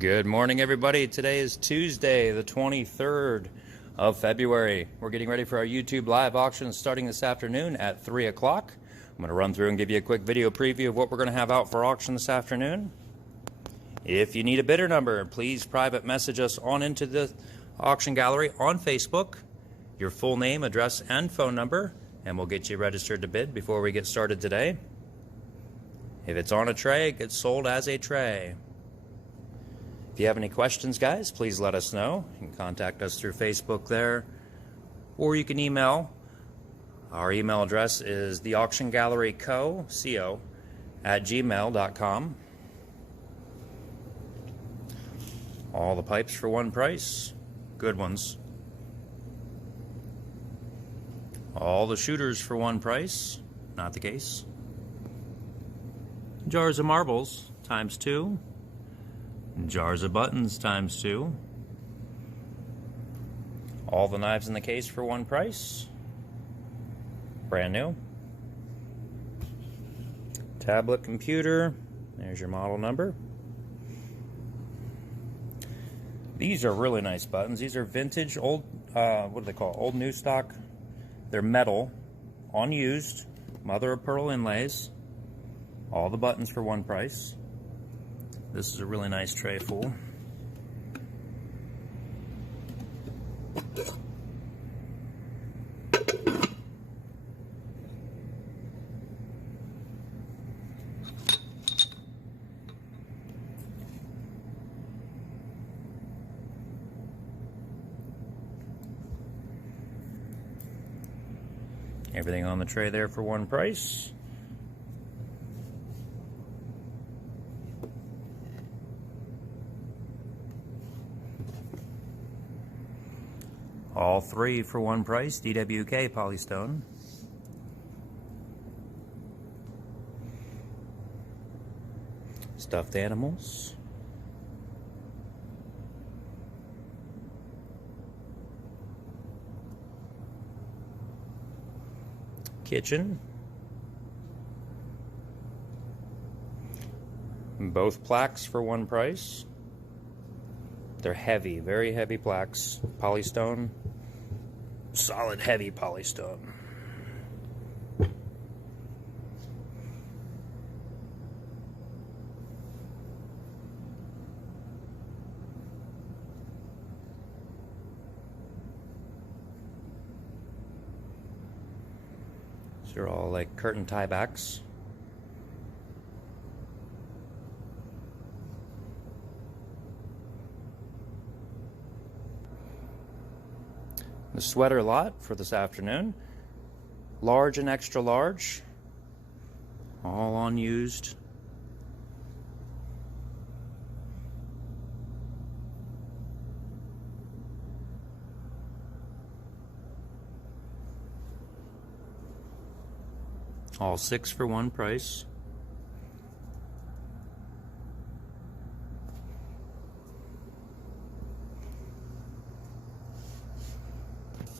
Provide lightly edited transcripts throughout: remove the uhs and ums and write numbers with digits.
Good morning, everybody. Today is Tuesday, the 23rd of February. We're getting ready for our YouTube live auction starting this afternoon at 3 o'clock. I'm going to run through and give you a quick video preview of what we're going to have out for auction this afternoon. If you need a bidder number, please private message us on into the auction gallery on Facebook, your full name, address, and phone number, and we'll get you registered to bid before we get started today. If it's on a tray, it gets sold as a tray. If you have any questions, guys, please let us know. You can contact us through Facebook there, or you can email. Our email address is theauctiongalleryco@gmail.com. All the pipes for one price. Good ones. All the shooters for one price. Not the case. Jars of marbles ×2. Jars of buttons ×2. All the knives in the case for one price. Brand new. Tablet computer. There's your model number. These are really nice buttons. These are vintage, old, what do they call it? Old new stock. They're metal, unused, mother of pearl inlays. All the buttons for one price. This is a really nice tray full. Everything on the tray there for one price. All three for one price, DWK polystone. Stuffed animals. Kitchen. Both plaques for one price. They're heavy, very heavy plaques. Polystone. Solid heavy polystone. These are all like curtain tiebacks. The sweater lot for this afternoon. Large and extra large. All unused. All 6 for one price.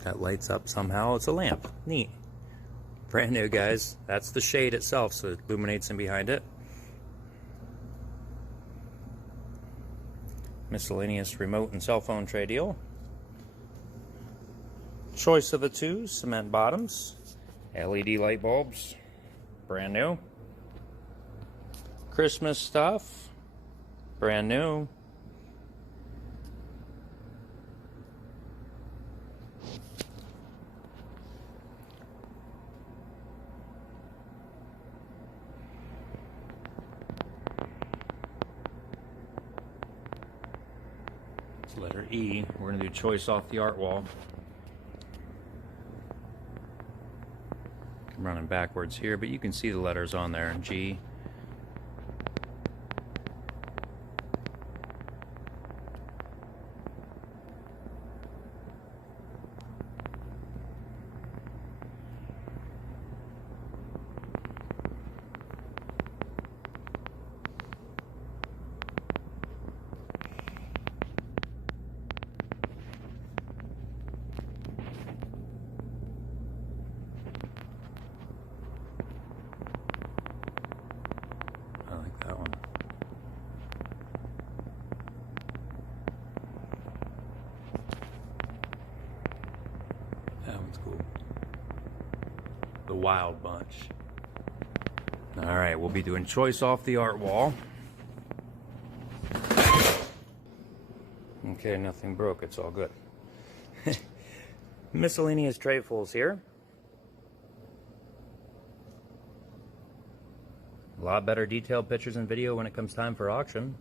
That lights up somehow. It's a lamp. Neat. Brand new, guys. That's the shade itself, so it illuminates in behind it. Miscellaneous remote and cell phone tray deal. Choice of the two, cement bottoms. LED light bulbs. Brand new. Christmas stuff. Brand new. Letter E. We're going to do choice off the art wall. I'm running backwards here, but you can see the letters on there. G. cool. The Wild Bunch. Alright, we'll be doing choice off the art wall. Okay, nothing broke, it's all good. Miscellaneous tradefuls here. A lot better detailed pictures and video when it comes time for auction.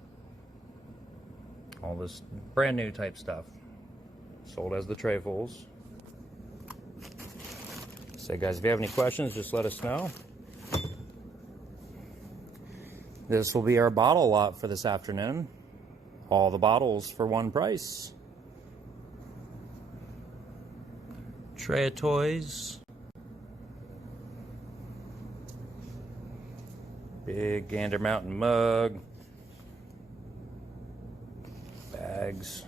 All this brand new type stuff. Sold as the tradefuls. So guys, if you have any questions, just let us know. This will be our bottle lot for this afternoon. All the bottles for one price. Tray of toys. Big Gander Mountain mug. Bags.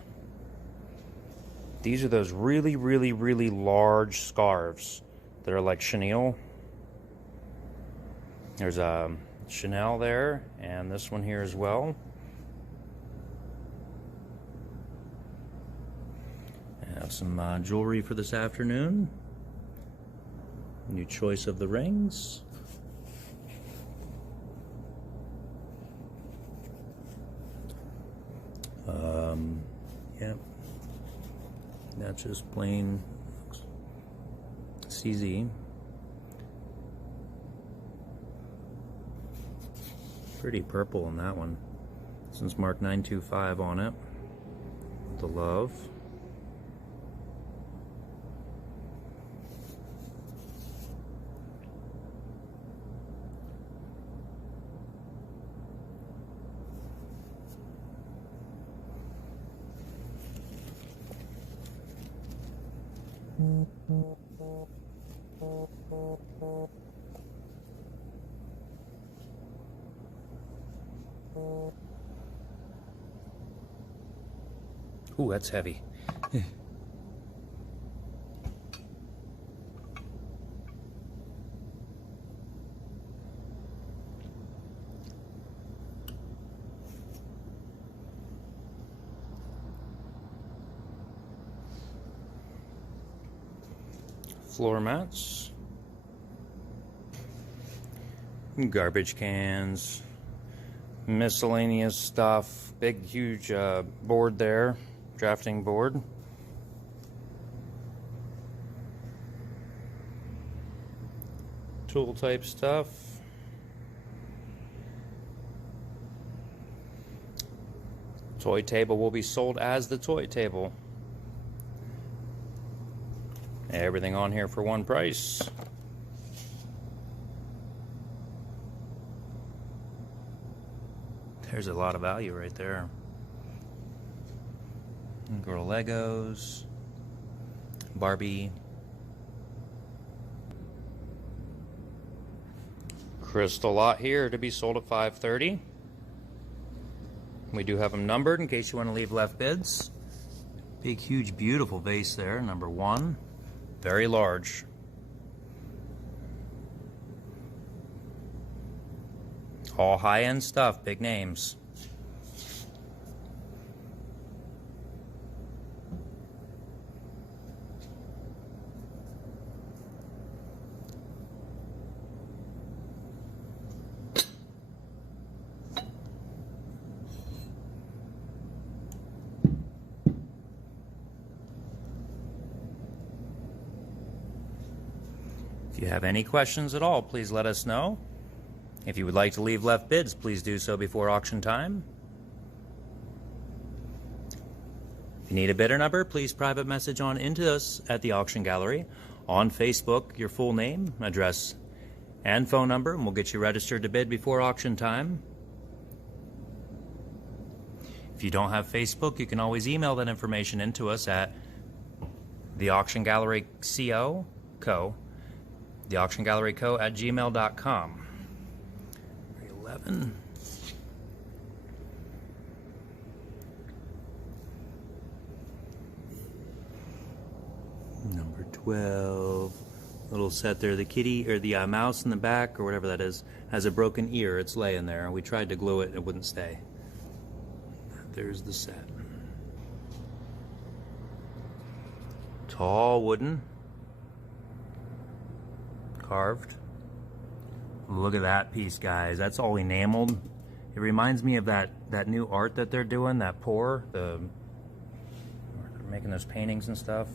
These are those really, really, really large scarves that are like chenille. There's a Chanel there, and this one here as well. I have some jewelry for this afternoon. New choice of the rings. Yep. That's just plain CZ. Pretty purple in that one. This one's marked 925 on it. The love. Ooh, that's heavy. Floor mats. Garbage cans. Miscellaneous stuff. Big, huge board there. Drafting board. Tool type stuff. Toy table will be sold as the toy table. Everything on here for one price. There's a lot of value right there. Girl Legos, Barbie, crystal lot here to be sold at $530. We do have them numbered in case you want to leave left bids. Big, huge, beautiful vase there, number 1. Very large. All high-end stuff, big names. If you have any questions at all, please let us know. If you would like to leave left bids, please do so before auction time. If you need a bidder number, please private message on into us at the auction gallery. On Facebook, your full name, address, and phone number, and we'll get you registered to bid before auction time. If you don't have Facebook, you can always email that information into us at the Auction Gallery Co. The Auction Gallery Co. at gmail.com. 11. Number 12. Little set there. The kitty, or the mouse in the back, or whatever that is, has a broken ear. It's laying there. We tried to glue it. It wouldn't stay. There's the set. Tall wooden. carved. Look at that piece, guys. That's all enameled. It reminds me of that new art that they're doing, that pour. They're making those paintings and stuff.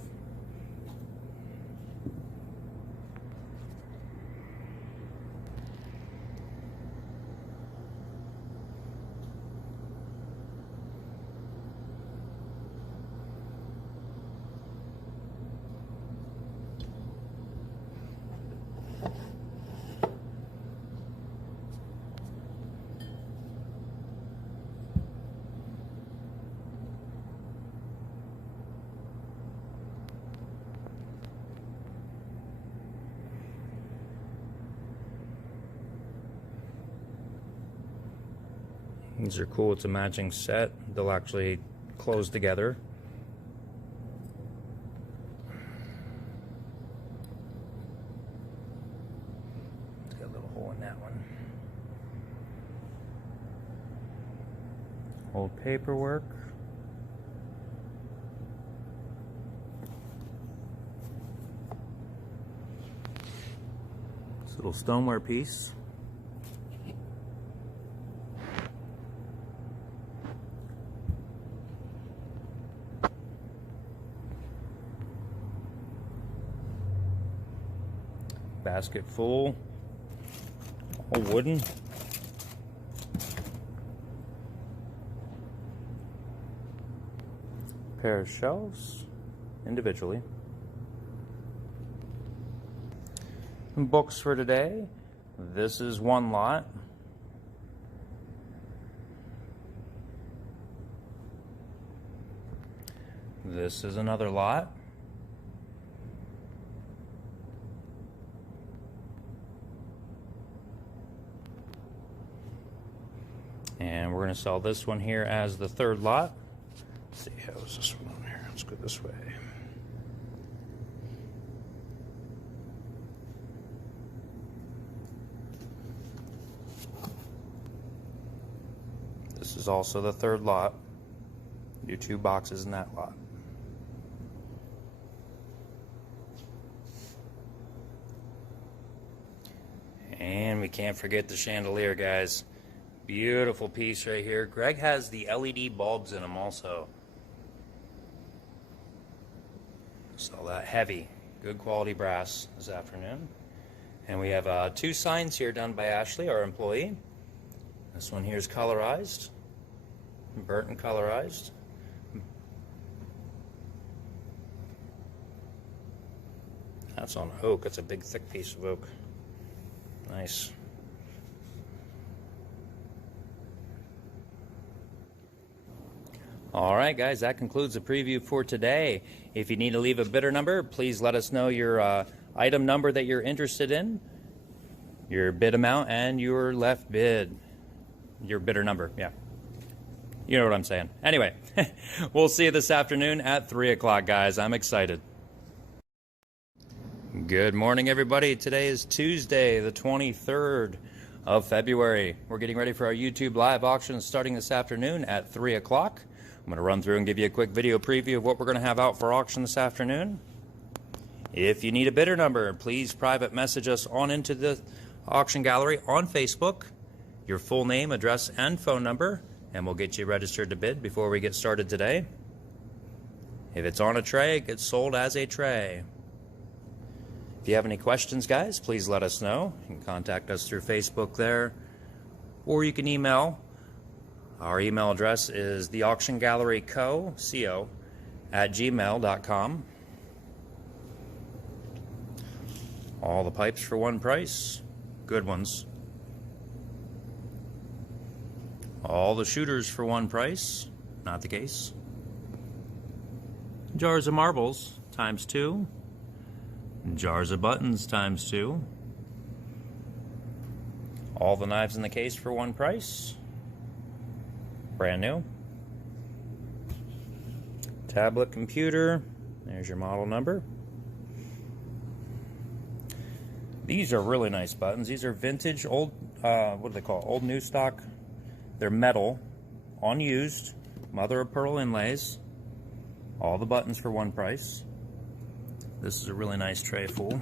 These are cool. It's a matching set. They'll actually close together. It's got a little hole in that one. Old paperwork. This little stoneware piece. Basket full, all wooden. Pair of shelves, individually. And books for today. This is one lot. This is another lot. And we're going to sell this one here as the third lot. Let's see, how is this one on here? Let's go this way. This is also the third lot. Do 2 boxes in that lot. And we can't forget the chandelier, guys. Beautiful piece right here. Greg has the LED bulbs in them also. So that heavy, good quality brass this afternoon. And we have 2 signs here done by Ashley, our employee. This one here is colorized, burnt and colorized. That's on oak. That's a big, thick piece of oak. Nice. All right, guys, that concludes the preview for today. If you need to leave a bidder number, please let us know your item number that you're interested in, your bid amount, and your left bid. Your bidder number, yeah. You know what I'm saying. Anyway, we'll see you this afternoon at 3 o'clock, guys. I'm excited. Good morning, everybody. Today is Tuesday, the 23rd of February. We're getting ready for our YouTube live auction starting this afternoon at 3 o'clock. I'm going to run through and give you a quick video preview of what we're going to have out for auction this afternoon. If you need a bidder number, please private message us on into the auction gallery on Facebook, your full name, address, and phone number, and we'll get you registered to bid before we get started today. If it's on a tray, it gets sold as a tray. If you have any questions, guys, please let us know. You can contact us through Facebook there, or you can email. Our email address is theauctiongalleryco@gmail.com. All the pipes for one price. Good ones. All the shooters for one price. Not the case. Jars of marbles ×2. Jars of buttons ×2. All the knives in the case for one price. Brand new. Tablet computer. There's your model number. These are really nice buttons. These are vintage, old, what do they call it? Old new stock. They're metal, unused, mother of pearl inlays. All the buttons for one price. This is a really nice tray full.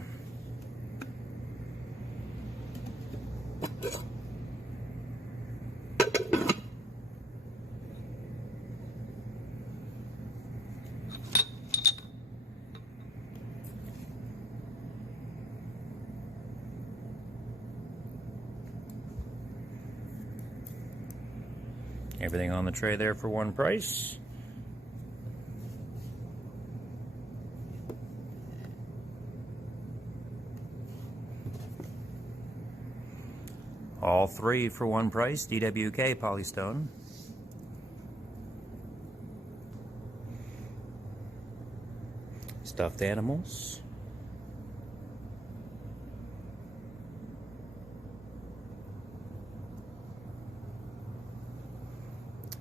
Everything on the tray there for one price. All three for one price, DWK Polystone. Stuffed animals.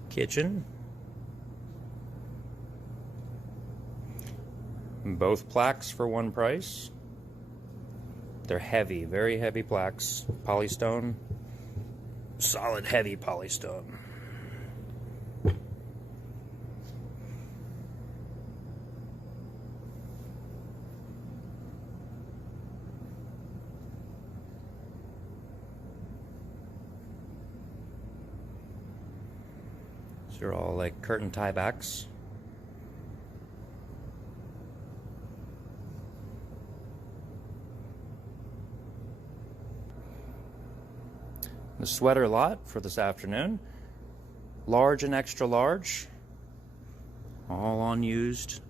Kitchen. Both plaques for one price. They're heavy, very heavy plaques. Polystone. Solid heavy polystone. These are all like curtain tiebacks. The sweater lot for this afternoon. Large and extra large. All unused.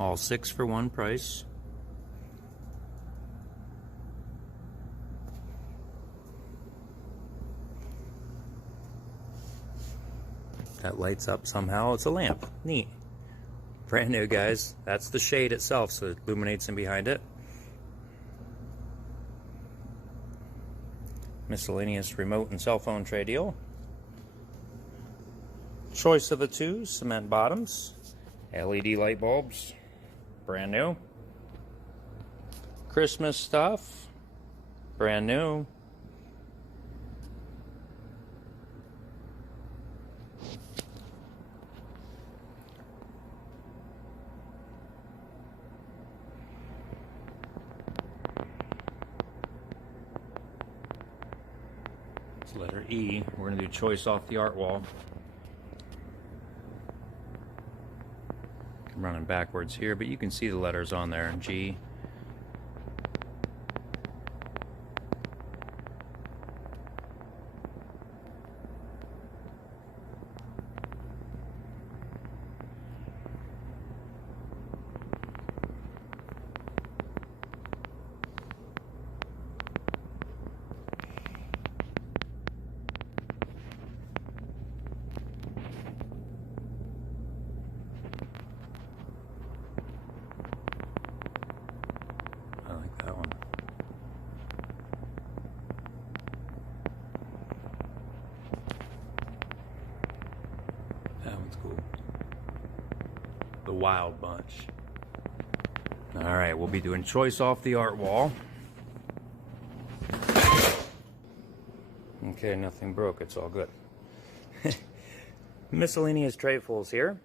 All 6 for one price. That lights up somehow. It's a lamp. Neat. Brand new, guys. That's the shade itself, so it illuminates in behind it. Miscellaneous remote and cell phone tray deal. Choice of the two, cement bottoms. LED light bulbs. Brand new. Christmas stuff. Brand new. It's letter E. We're going to do choice off the art wall. I'm running backwards here, but you can see the letters on there. G. I like that one. That one's cool. The Wild Bunch. All right, we'll be doing choice off the art wall. Okay, nothing broke. It's all good. Miscellaneous tradefuls here.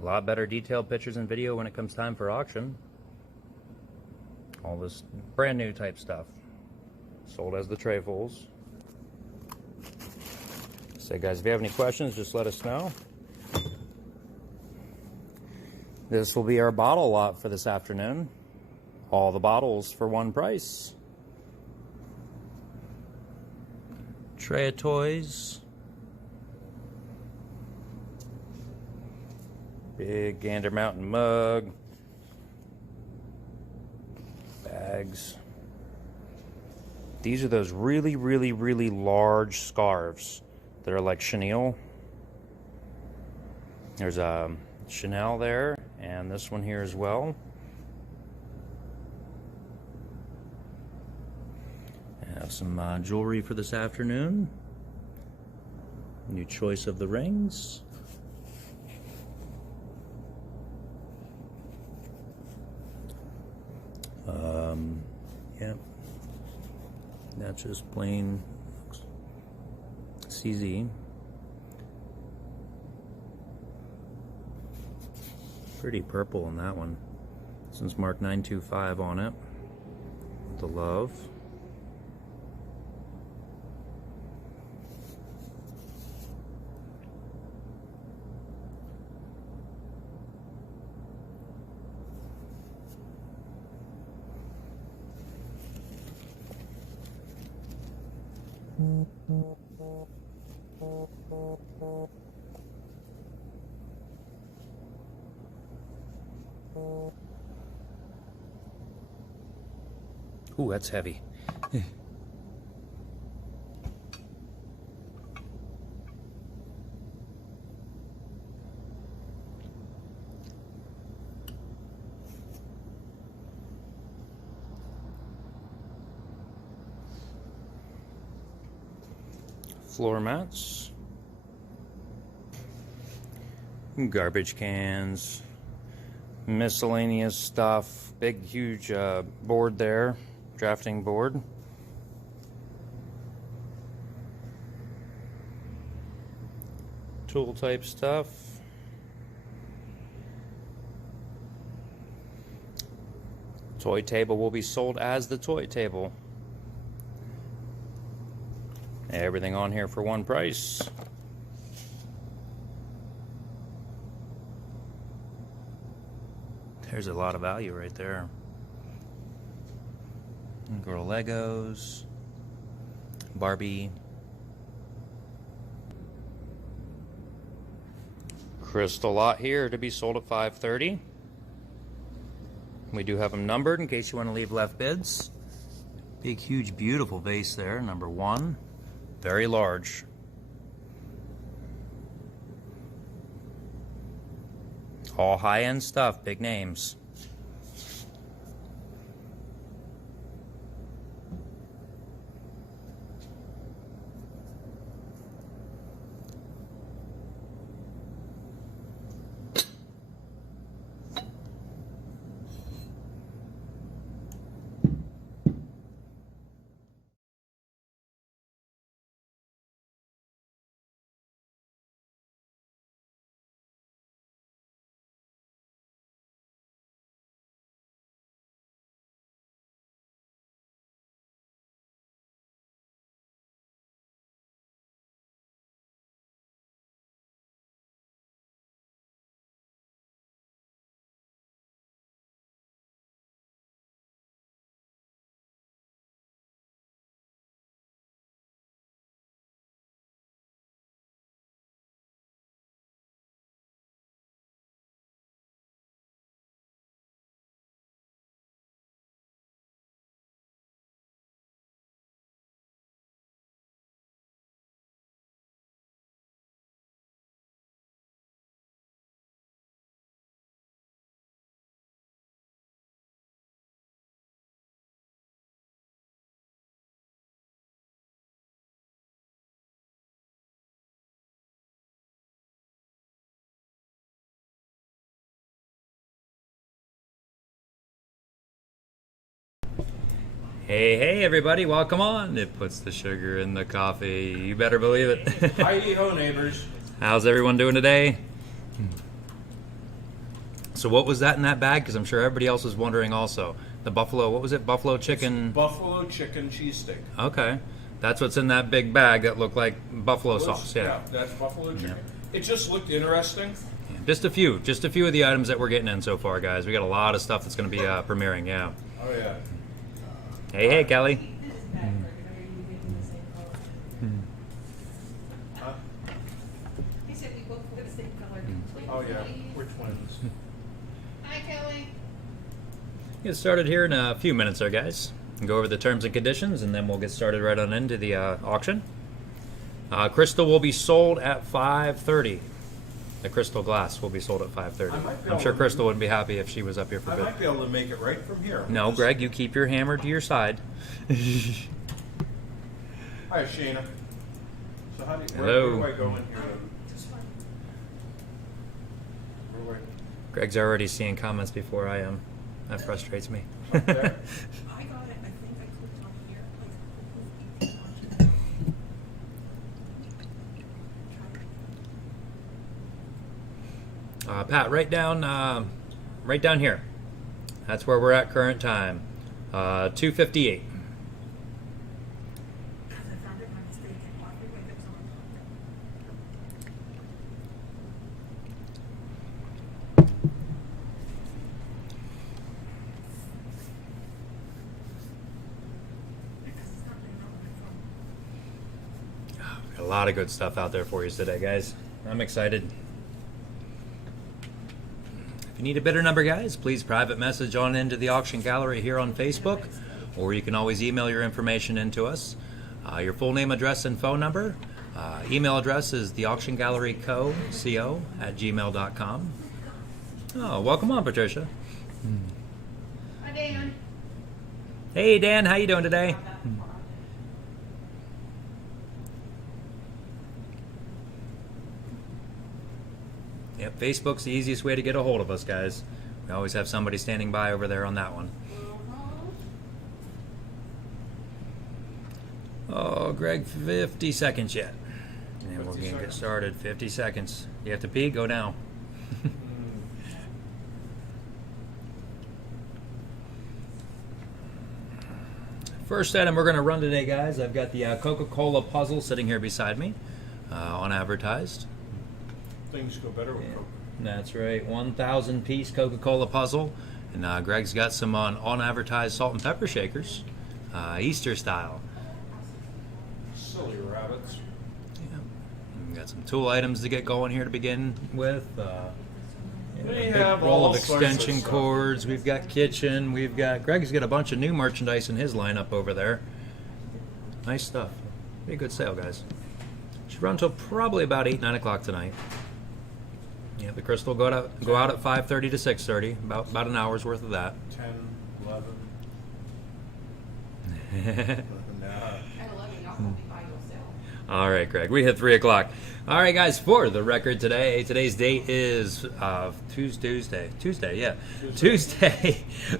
A lot better detailed pictures and video when it comes time for auction. All this brand new type stuff. Sold as the tradefuls. So guys, if you have any questions, just let us know. This will be our bottle lot for this afternoon. All the bottles for one price. Tray of toys. Big Gander Mountain mug. Bags. These are those really, really, really large scarves that are like chenille. There's a Chanel there, and this one here as well. I have some jewelry for this afternoon. New choice of the rings. Yeah. That's just plain CZ. Pretty purple in that one. This one's marked 925 on it. The love. Ooh, that's heavy. Floor mats. Garbage cans. Miscellaneous stuff. Big, huge board there. Drafting board. Tool type stuff. Toy table will be sold as the toy table. Everything on here for one price. There's a lot of value right there. Girl Legos, Barbie, crystal lot here to be sold at $530. We do have them numbered in case you want to leave left bids. Big, huge, beautiful vase there, number 1. Very large. All high-end stuff, big names. Hey everybody, welcome on. It puts the sugar in the coffee. You better believe it. Hi-ho, neighbors. How's everyone doing today? So what was that in that bag? Because I'm sure everybody else was wondering also. The buffalo, what was it? Buffalo chicken? It's buffalo chicken cheesesteak. Okay. That's what's in that big bag that looked like buffalo sauce. Yeah, that's buffalo chicken. Yeah. It just looked interesting. Yeah. Just a few of the items that we're getting in so far, guys. We got a lot of stuff that's going to be premiering, yeah. Oh, yeah. Hey, Kelly. Huh? He said we both were the same color. Oh, yeah. Which ones? Hi, Kelly. Get started here in a few minutes there, guys. Go over the terms and conditions, and then we'll get started right on into the auction. Crystal will be sold at $530. The crystal glass will be sold at $530. I'm sure Crystal wouldn't be happy if she was up here for a bit. I might be able to make it right from here. No, Greg, you keep your hammer to your side. Hi, Shayna. So how do you, Hello. where do I go in here? Where do Greg's already seeing comments before I am. That frustrates me. I, up there? I got it. I think I clicked on here. Like, Pat, right down here. That's where we're at current time. 2:58. A lot of good stuff out there for you today, guys. I'm excited. If you need a bidder number, guys, please private message on into the auction gallery here on Facebook, or you can always email your information into us. Your full name, address, and phone number. Email address is theauctiongalleryco@gmail.com. Oh, welcome on, Patricia. Hi, Dan. Hey, Dan, how you doing today? Yep, Facebook's the easiest way to get a hold of us, guys. We always have somebody standing by over there on that one. Oh, Greg, 50 seconds yet. And we're going to get started. 50 seconds. You have to pee? Go now. First item we're going to run today, guys. I've got the Coca-Cola puzzle sitting here beside me, unadvertised. Things go better with Coke. That's right, 1,000 piece Coca-Cola puzzle, and Greg's got some unadvertised salt and pepper shakers, Easter style. Silly rabbits. Yeah, we got some tool items to get going here to begin with. A big have roll all of sorts of extension stuff. cords. We've got kitchen. We've got Greg's got a bunch of new merchandise in his lineup over there. Nice stuff. Be a good sale, guys. Should run until probably about 8-9 o'clock tonight. Yeah, the crystal go out at 5:30 to 6:30. About an hour's worth of that. 10, 11. Nah. At 11, y'all can be by yourself. All right, Greg. We hit 3 o'clock. All right, guys. For the record today, today's date is Tuesday,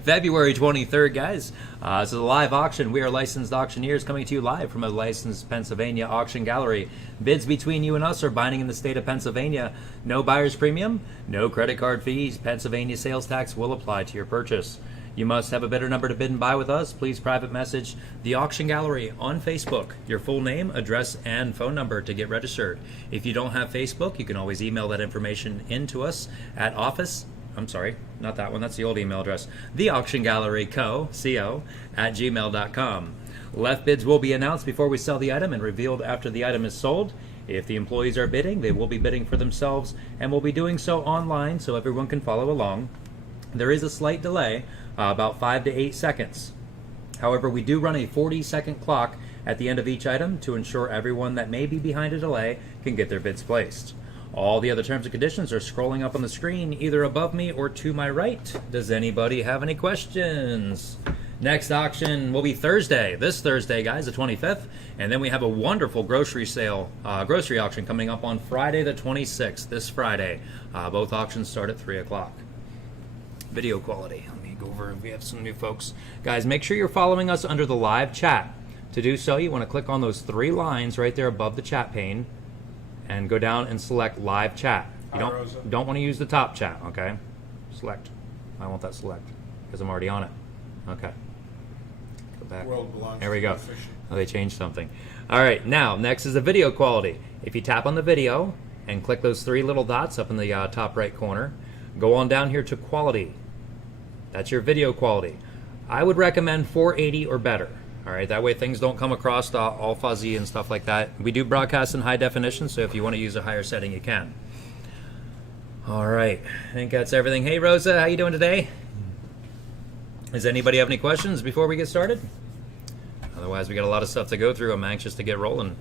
February 23rd, guys. This is a live auction. We are licensed auctioneers coming to you live from a licensed Pennsylvania auction gallery. Bids between you and us are binding in the state of Pennsylvania. No buyer's premium, no credit card fees. Pennsylvania sales tax will apply to your purchase. You must have a bidder number to bid and buy with us. Please private message the Auction Gallery on Facebook. Your full name, address, and phone number to get registered. If you don't have Facebook, you can always email that information into us at office. I'm sorry, not that one. That's the old email address. The Auction Gallery Co. at gmail.com. Left bids will be announced before we sell the item and revealed after the item is sold. If the employees are bidding, they will be bidding for themselves and will be doing so online so everyone can follow along. There is a slight delay, about 5 to 8 seconds. However, we do run a 40-second clock at the end of each item to ensure everyone that may be behind a delay can get their bids placed. All the other terms and conditions are scrolling up on the screen, either above me or to my right. Does anybody have any questions? Next auction will be Thursday, this Thursday, guys, the 25th. And then we have a wonderful grocery sale, grocery auction coming up on Friday the 26th, this Friday. Both auctions start at 3 o'clock. Video quality. Let me go over, we have some new folks. Guys, make sure you're following us under the live chat. To do so, you want to click on those 3 lines right there above the chat pane and go down and select live chat. You don't want to use the top chat, okay? Select. I want that select because I'm already on it. Okay. Go back. There we go. Oh, they changed something. All right, now, next is the video quality. If you tap on the video and click those 3 little dots up in the top right corner, go on down here to quality. That's your video quality. I would recommend 480 or better. All right, that way things don't come across all fuzzy and stuff like that. We do broadcast in high definition, so if you want to use a higher setting, you can. All right, I think that's everything. Hey, Rosa, how you doing today? Does anybody have any questions before we get started? Otherwise, we got a lot of stuff to go through. I'm anxious to get rolling.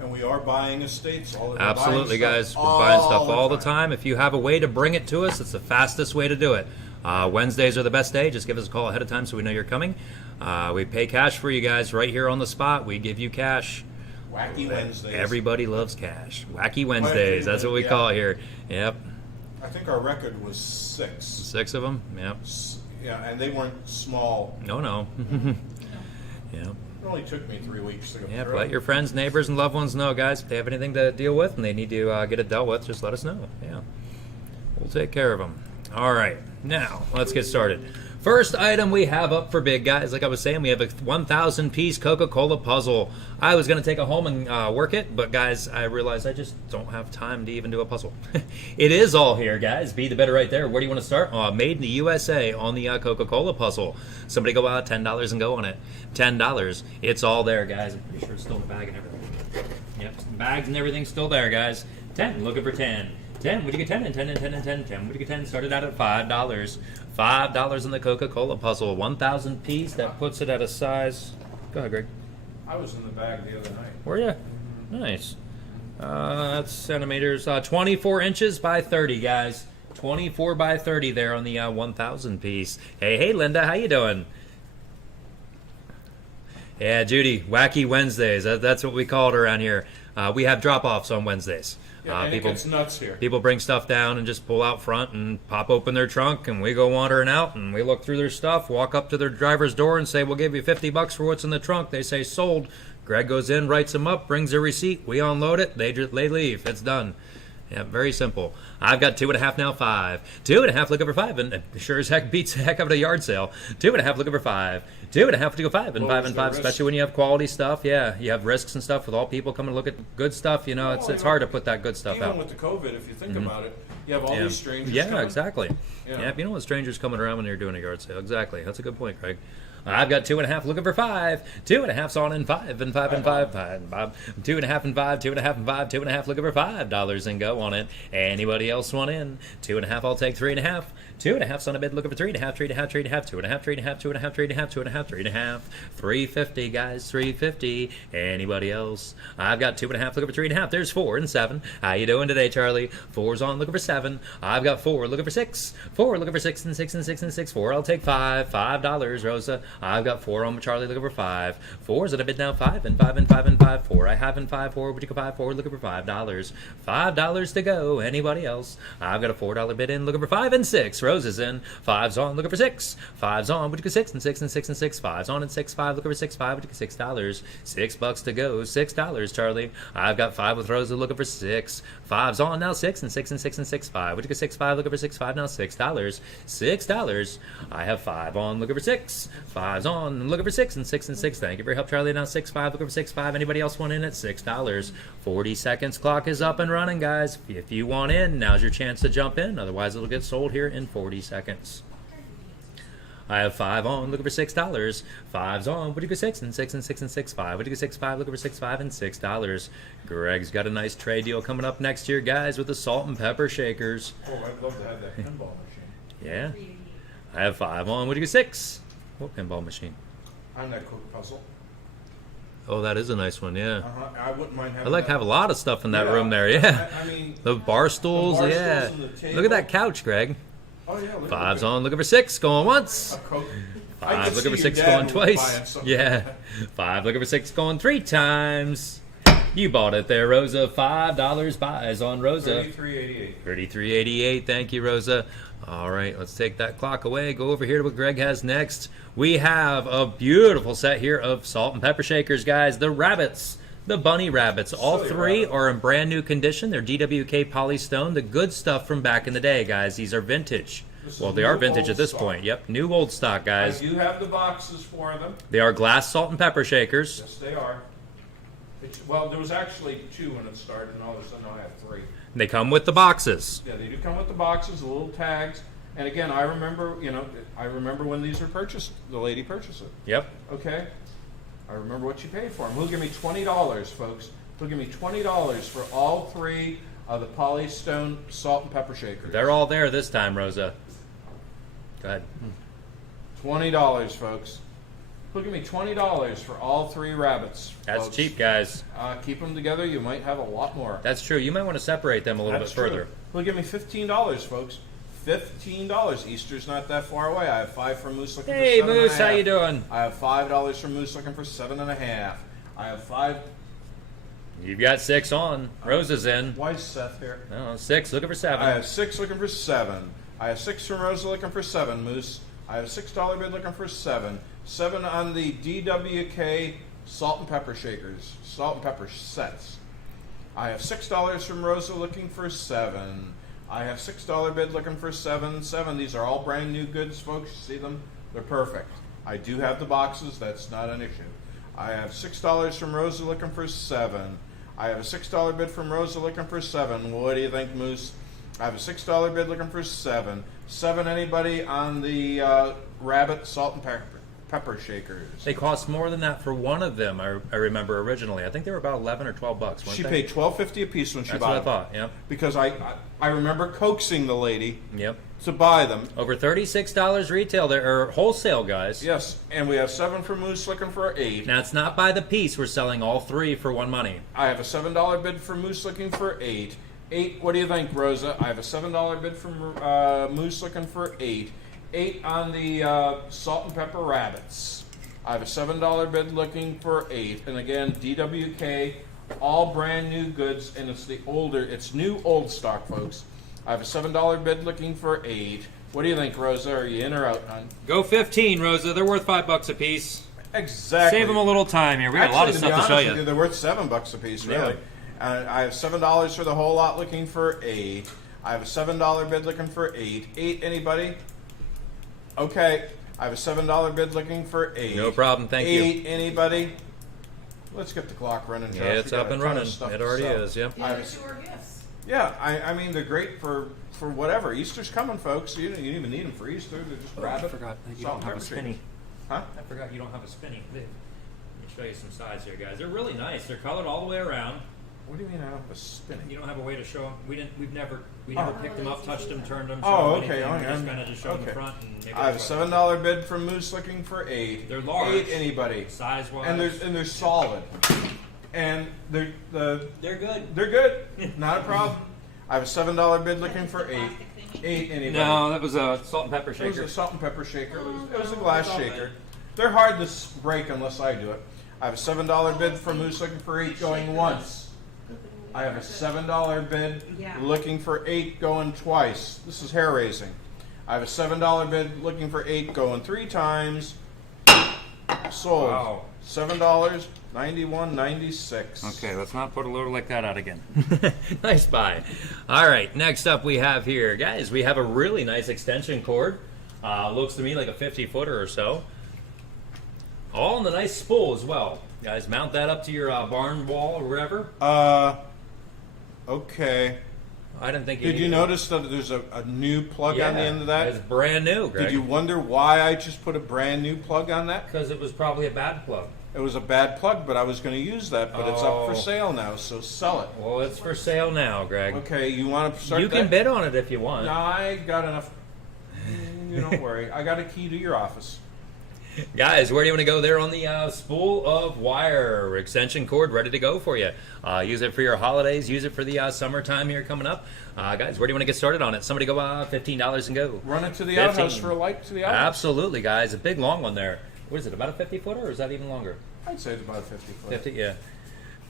And we are buying estates. Absolutely, guys. We're buying stuff all the time. If you have a way to bring it to us, it's the fastest way to do it. Wednesdays are the best day. Just give us a call ahead of time so we know you're coming. We pay cash for you guys right here on the spot. We give you cash. Wacky Wednesdays. Everybody loves cash. Wacky Wednesdays. That's what we call it here. Yep. I think our record was 6. 6 of them? Yep. Yeah, and they weren't small. No. Yeah. It only took me 3 weeks to go Yeah, through. let your friends, neighbors, and loved ones know, guys. If they have anything to deal with and they need to get it dealt with, just let us know. Yeah. We'll take care of them. All right, now let's get started. First item we have up for bid, guys. Like I was saying, we have a 1,000-piece Coca-Cola puzzle. I was going to take it home and work it, but guys, I realized I just don't have time to even do a puzzle. It is all here, guys. Be the better right there. Where do you want to start? Made in the USA on the Coca-Cola puzzle. Somebody go out $10 and go on it. $10. It's all there, guys. I'm pretty sure it's still in the bag and everything. Yep, bags and everything's still there, guys. 10. Looking for 10. 10. Would you get 10 and 10 and 10 and 10 and 10? Would you get 10? Started out at $5. $5 in the Coca-Cola puzzle. 1,000 piece. That puts it at a size. Go ahead, Greg. I was in the bag the other night. Were you? Nice. That's centimeters. 24 inches by 30, guys. 24 by 30 there on the 1,000 piece. Hey, Linda, how you doing? Yeah, Judy. Wacky Wednesdays. That's what we call it around here. We have drop-offs on Wednesdays. Yeah, and People, it gets nuts here. people bring stuff down and just pull out front and pop open their trunk, and we go wandering out and we look through their stuff, walk up to their driver's door and say, we'll give you $50 for what's in the trunk. They say sold. Greg goes in, writes them up, brings a receipt. We unload it. They leave. It's done. Yeah, very simple. I've got 2.5 now, 5. 2.5 looking for 5, and sure as heck beats the heck out of a yard sale. 2.5 looking for 5. 2.5 to go 5, and What 5 was and the 5, risk? especially when you have quality stuff. Yeah, you have risks and stuff with all people coming to look at good stuff. You know, it's hard to put that good stuff Even out. with the COVID, if you think about it, you have all these strangers Yeah, coming. exactly. Yeah. Yeah, you know what strangers coming around when you're doing a yard sale. Exactly. That's a good point, Craig. I've got 2.5 looking for 5. 2.5's on in 5 and 5 and 5. 2.5 and 5. 2.5 and 5. 2.5 looking for $5 and go on it. Anybody else want in? 2.5. I'll take 3.5. 2.5's on a bid looking for 3.5. 3.5. 3.5. 2.5. 3.5. 2.5. 3.5. 2.5. 3.5. 350, guys. 350. Anybody else? I've got 2.5 looking for 3.5. There's 4 and 7. How you doing today, Charlie? 4's on looking for 7. I've got 4 looking for 6. 4 looking for 6 and 6 and 6 and 6. 4. I'll take 5. $5, Rosa. I've got 4 on Charlie looking for 5. 4's at a bid now, 5 and 5 and 5 and 5. 4. I have in 5. 4. Would you go 5? 4 looking for $5. $5 to go. Anybody else? I've got a $4 bid in looking for 5 and 6. Rosa's in. 5's on looking for 6. 5's on. Would you go 6 and 6 and 6 and 6? 5's on and 6. 5 looking for 6. 5. Would you go $6? $6 to go. $6, Charlie. I've got 5 with Rosa looking for 6. 5's on now, 6 and 6 and 6 and 6. 5. Would you go 6? 5 looking for 6. 5 now, $6. $6. I have 5 on looking for 6. 5's on. Looking for 6 and 6 and 6. Thank you for your help, Charlie. Now 6, 5. Looking for 6, 5. Anybody else want in at $6? 40 seconds. Clock is up and running, guys. If you want in, now's your chance to jump in. Otherwise, it'll get sold here in 40 seconds. I have 5 on, looking for $6. 5's on. Would you go 6 and 6 and 6 and 6? 5. Would you go 6, 5? Looking for 6, 5 and $6. Greg's got a nice trade deal coming up next year, guys, with the salt and pepper shakers. Oh, I'd love to have that pinball machine. Yeah. I have 5 on. Would you go 6? What pinball machine? On that Coke puzzle. Oh, that is a nice one, yeah. I wouldn't mind having I'd like to that. have a lot of stuff in that Yeah. room there, yeah. I mean, The bar stools, the bar yeah. stools and the table. Look at that couch, Greg. Oh, yeah. Look 5's at on, looking for 6, going once. a Coke. 5 looking for 6, going twice. Yeah. 5 looking for 6, going 3 times. You bought it there, Rosa. $5 buys on Rosa. $33.88. $33.88. Thank you, Rosa. All right, let's take that clock away. Go over here to what Greg has next. We have a beautiful set here of salt and pepper shakers, guys. The rabbits. The bunny rabbits. All Silly 3 rabbit. are in brand new condition. They're DWK polystone. The good stuff from back in the day, guys. These are vintage. This Well, is they are new vintage old at this stock. point. Yep, new old stock, I guys. do have the boxes for them. They are glass salt and pepper shakers. Yes, they are. Well, there was actually 2 when it started, and all of a sudden now I have 3. They come with the boxes. Yeah, they do come with the boxes, the little tags. And again, I remember, I remember when these were purchased, the lady purchased it. Yep. Okay? I remember what she paid for them. Who'll give me $20, folks? Who'll give me $20 for all 3 of the polystone salt and pepper shakers? They're all there this time, Rosa. Go ahead. $20, folks. Who'll give me $20 for all 3 rabbits? That's folks? cheap, guys. Keep them together. You might have a lot more. That's true. You might want to separate them a little That's bit further. true. Who'll give me $15, folks? $15. Easter's not that far away. I have 5 from Moose looking Hey, for 7.5. Moose, how you doing? I have $5 from Moose looking for 7.5. I have 5. You've got 6 on. Rosa's in. Why is Seth here? Oh, 6 looking for 7. I have 6 looking for 7. I have 6 from Rosa looking for 7, Moose. I have a $6 bid looking for 7. 7 on the DWK salt and pepper shakers, salt and pepper sets. I have $6 from Rosa looking for 7. I have $6 bid looking for 7. 7. These are all brand new goods, folks. You see them? They're perfect. I do have the boxes. That's not an issue. I have $6 from Rosa looking for 7. I have a $6 bid from Rosa looking for 7. What do you think, Moose? I have a $6 bid looking for 7. 7. Anybody on the rabbit salt and pepper shakers? They cost more than that for one of them. I remember originally. I think they were about 11 or 12 bucks. She paid $12.50 a piece when she That's bought what I them. thought. Yep. Because I remember coaxing the lady Yep. to buy them. Over $36 retail there, or wholesale, guys. Yes, and we have 7 for Moose looking for 8. Now it's not by the piece. We're selling all 3 for one money. I have a $7 bid for Moose looking for 8. 8. What do you think, Rosa? I have a $7 bid from Moose looking for 8. 8 on the salt and pepper rabbits. I have a $7 bid looking for 8. And again, DWK, all brand new goods, and it's new old stock, folks. I have a $7 bid looking for 8. What do you think, Rosa? Are you in or out, hon? Go 15, Rosa. They're worth $5 a piece. Exactly. Save them a little time here. We got a lot of stuff to show you. They're worth $7 a piece, really. Yeah. I have $7 for the whole lot looking for 8. I have a $7 bid looking for 8. 8, anybody? Okay. I have a $7 bid looking for 8. No problem, thank you. 8, anybody? Let's get the clock running, Josh. Yeah, it's We got up a and ton of running. stuff It to already sell. is, yep. Yeah, they're sure gifts. Yeah, I mean, they're great for whatever. Easter's coming, folks. You don't even need them for Easter. They're just rabbit. that you salt don't and have a pepper spinny. shakers. Huh? I forgot you don't have a spinny. Let me show you some sides here, guys. They're really nice. They're colored all the way around. What do you mean I don't have a spinning? You don't have a way to show them. We've never picked them up, touched them, turned them. Oh, showed them okay. anything. We Okay. just kind of just show them Okay. the front. And maybe I have a the $7 bid from Moose looking for 8. They're large. 8, anybody? size wise. And they're solid. And they're good. they're good. Not a problem. I have a $7 bid looking for 8. 8, anybody? No, that was a salt and pepper It was shaker. a salt and pepper shaker. It was a glass shaker. They're hard to break unless I do it. I have a $7 bid from Moose looking for 8 going once. I have a $7 bid looking for 8 going twice. This is hair raising. I have a $7 bid looking for 8 going 3 times. Sold. Wow. $7, $91.96. Okay, let's not put a loader like that out again. Nice buy. All right, next up we have here, guys, we have a really nice extension cord. Looks to me like a 50-footer or so. All in the nice spool as well. Guys, mount that up to your barn wall or whatever. Okay. I didn't think Did you notice that there's a new plug on the end of that? It's brand new, Greg. Did you wonder why I just put a brand new plug on that? Because it was probably a bad plug. It was a bad plug, but I was going to use that, but it's up for Oh. sale now, so sell it. Well, it's for sale now, Greg. Okay, you want to start You can that? bid on it if you want. No, I got enough. You don't worry. I got a key to your office. Guys, where do you want to go there on the spool of wire extension cord ready to go for you? Use it for your holidays. Use it for the summertime here coming up. Guys, where do you want to get started on it? Somebody go $15 and go. Run it to the 15. outhouse for a light to the outhouse. Absolutely, guys. A big long one there. What is it, about a 50-footer or is that even longer? I'd say it's about 50 foot. 50, yeah.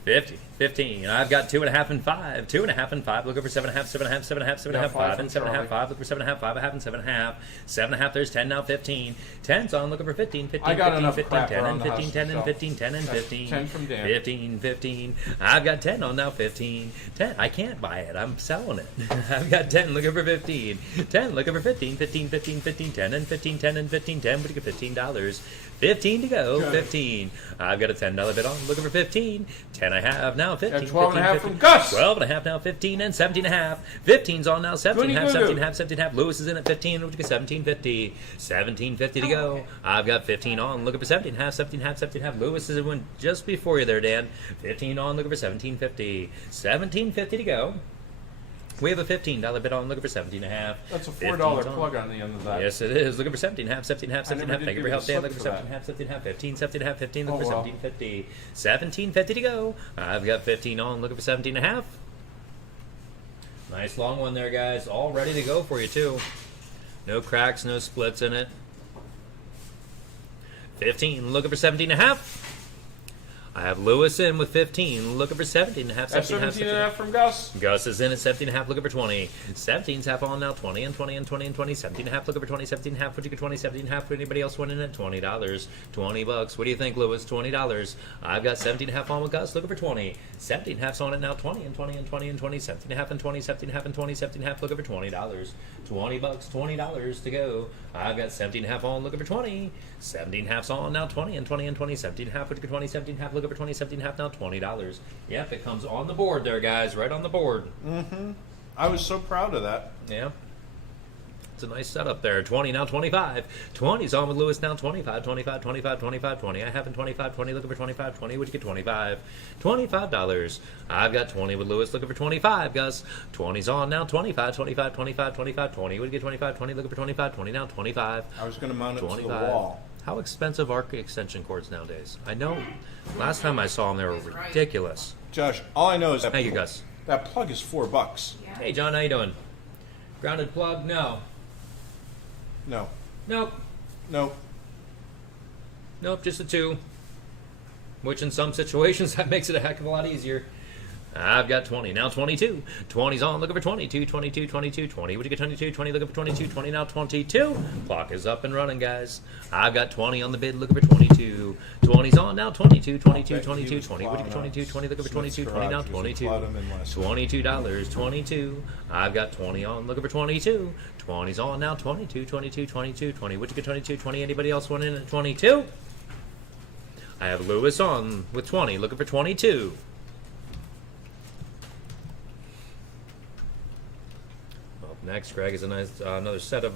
50, 15. I've got 2.5 and 5. 2.5 and 5. Looking for 7.5, 7.5, 7.5, 7.5, 5, and 7.5, 5. Looking for 7.5, 5.5, and 7.5. 7.5, there's 10 now, 15. 10's on, looking for 15, 15, I got 15, enough 15, crap 10, around and the 15, house 10, and itself. 15, 10, and That's 15. 10 from Dan. 15, 15. I've got 10 on now, 15. 10, I can't buy it. I'm selling it. I've got 10, looking for 15. 10, looking for 15, 15, 15, 15, 10, and 15, 10, and 15, 10. But you get $15. 15 to go, Okay. 15. I've got a $10 bid on, looking for 15. 10 I have now, 15. Got 12 and a half 15, from Gus. 12 and a half now, 15, and 17 and a half. 15's on now, 17 and a half, Goody-goo. 17 and a half, 17 and a half. Lewis is in at 15, looking for 17.50. 17.50 to go. okay. I've got 15 on, looking for 17 and a half, 17 and a half, 17 and a half. Lewis is in one just before you there, Dan. 15 on, looking for 17.50. 17.50 to go. We have a $15 bid on, looking for 17 and a half. That's a 15's $4 on. plug on the end of that. Yes, it is. Looking for 17 and a half, 17 and a half, 17 and a half. never Thank you did for help, give Dan. you a Looking for slip 17 and a half, 17 and a half, 15, 17 and a half, 15. Looking Oh, for wow. 17.50. 17.50 to go. I've got 15 on, looking for 17 and a half. Nice long one there, guys. All ready to go for you, too. No cracks, no splits in it. 15, looking for 17 and a half. I have Lewis in with 15, looking for 17 and a half. That's 17 and a half from Gus. Gus is in at 17 and a half, looking for 20. 17's half on now, 20 and 20 and 20 and 20. 17 and a half, looking for 20. 17 and a half, would you get 20? 17 and a half, would anybody else win in at $20? $20. What do you think, Lewis? $20. I've got 17 and a half on with Gus, looking for 20. 17 and a half's on it now, 20 and 20 and 20 and 20. 17 and a half and 20, 17 and a half and 20, 17 and a half, looking for $20. $20, $20 to go. I've got 17 and a half on, looking for 20. 17 and a half's on now, 20 and 20 and 20. 17 and a half, would you get 20? 17 and a half, looking for 20. 17 and a half now, $20. Yep, it comes on the board there, guys, right on the board. Mm-hmm. I was so proud of that. Yeah. It's a nice setup there. 20 now, 25. 20's on with Lewis now, 25, 25, 25, 25, 20. I have in 25, 20, looking for 25, 20. Would you get 25? $25. I've got 20 with Lewis, looking for 25, Gus. 20's on now, 25, 25, 25, 25, 20. Would you get 25, 20, looking for 25, 20 now, 25. I was going to mount it 25. to the wall. How expensive are extension cords nowadays? I know last time I saw them, they were ridiculous. Josh, all I know is that Thank you, Gus. that plug is $4. Yeah. Hey, John, how you doing? Grounded plug? No. No. Nope. No. Nope, just a 2. Which in some situations, that makes it a heck of a lot easier. I've got 20. Now 22. 20's on, looking for 22, 22, 22, 20. Would you get 22? 20, looking for 22, 20, now 22. Clock is up and running, guys. I've got 20 on the bid, looking for 22. 20's on, now 22, 22, 22, 20. Would you get 22? 20, looking for 22, 20, now 22. $22, 22. I've got 20 on, looking for 22. 20's on, now 22, 22, 22, 20. Would you get 22? 20, anybody else want in at 22? I have Lewis on with 20, looking for 22. Next, Greg, is a nice another set of.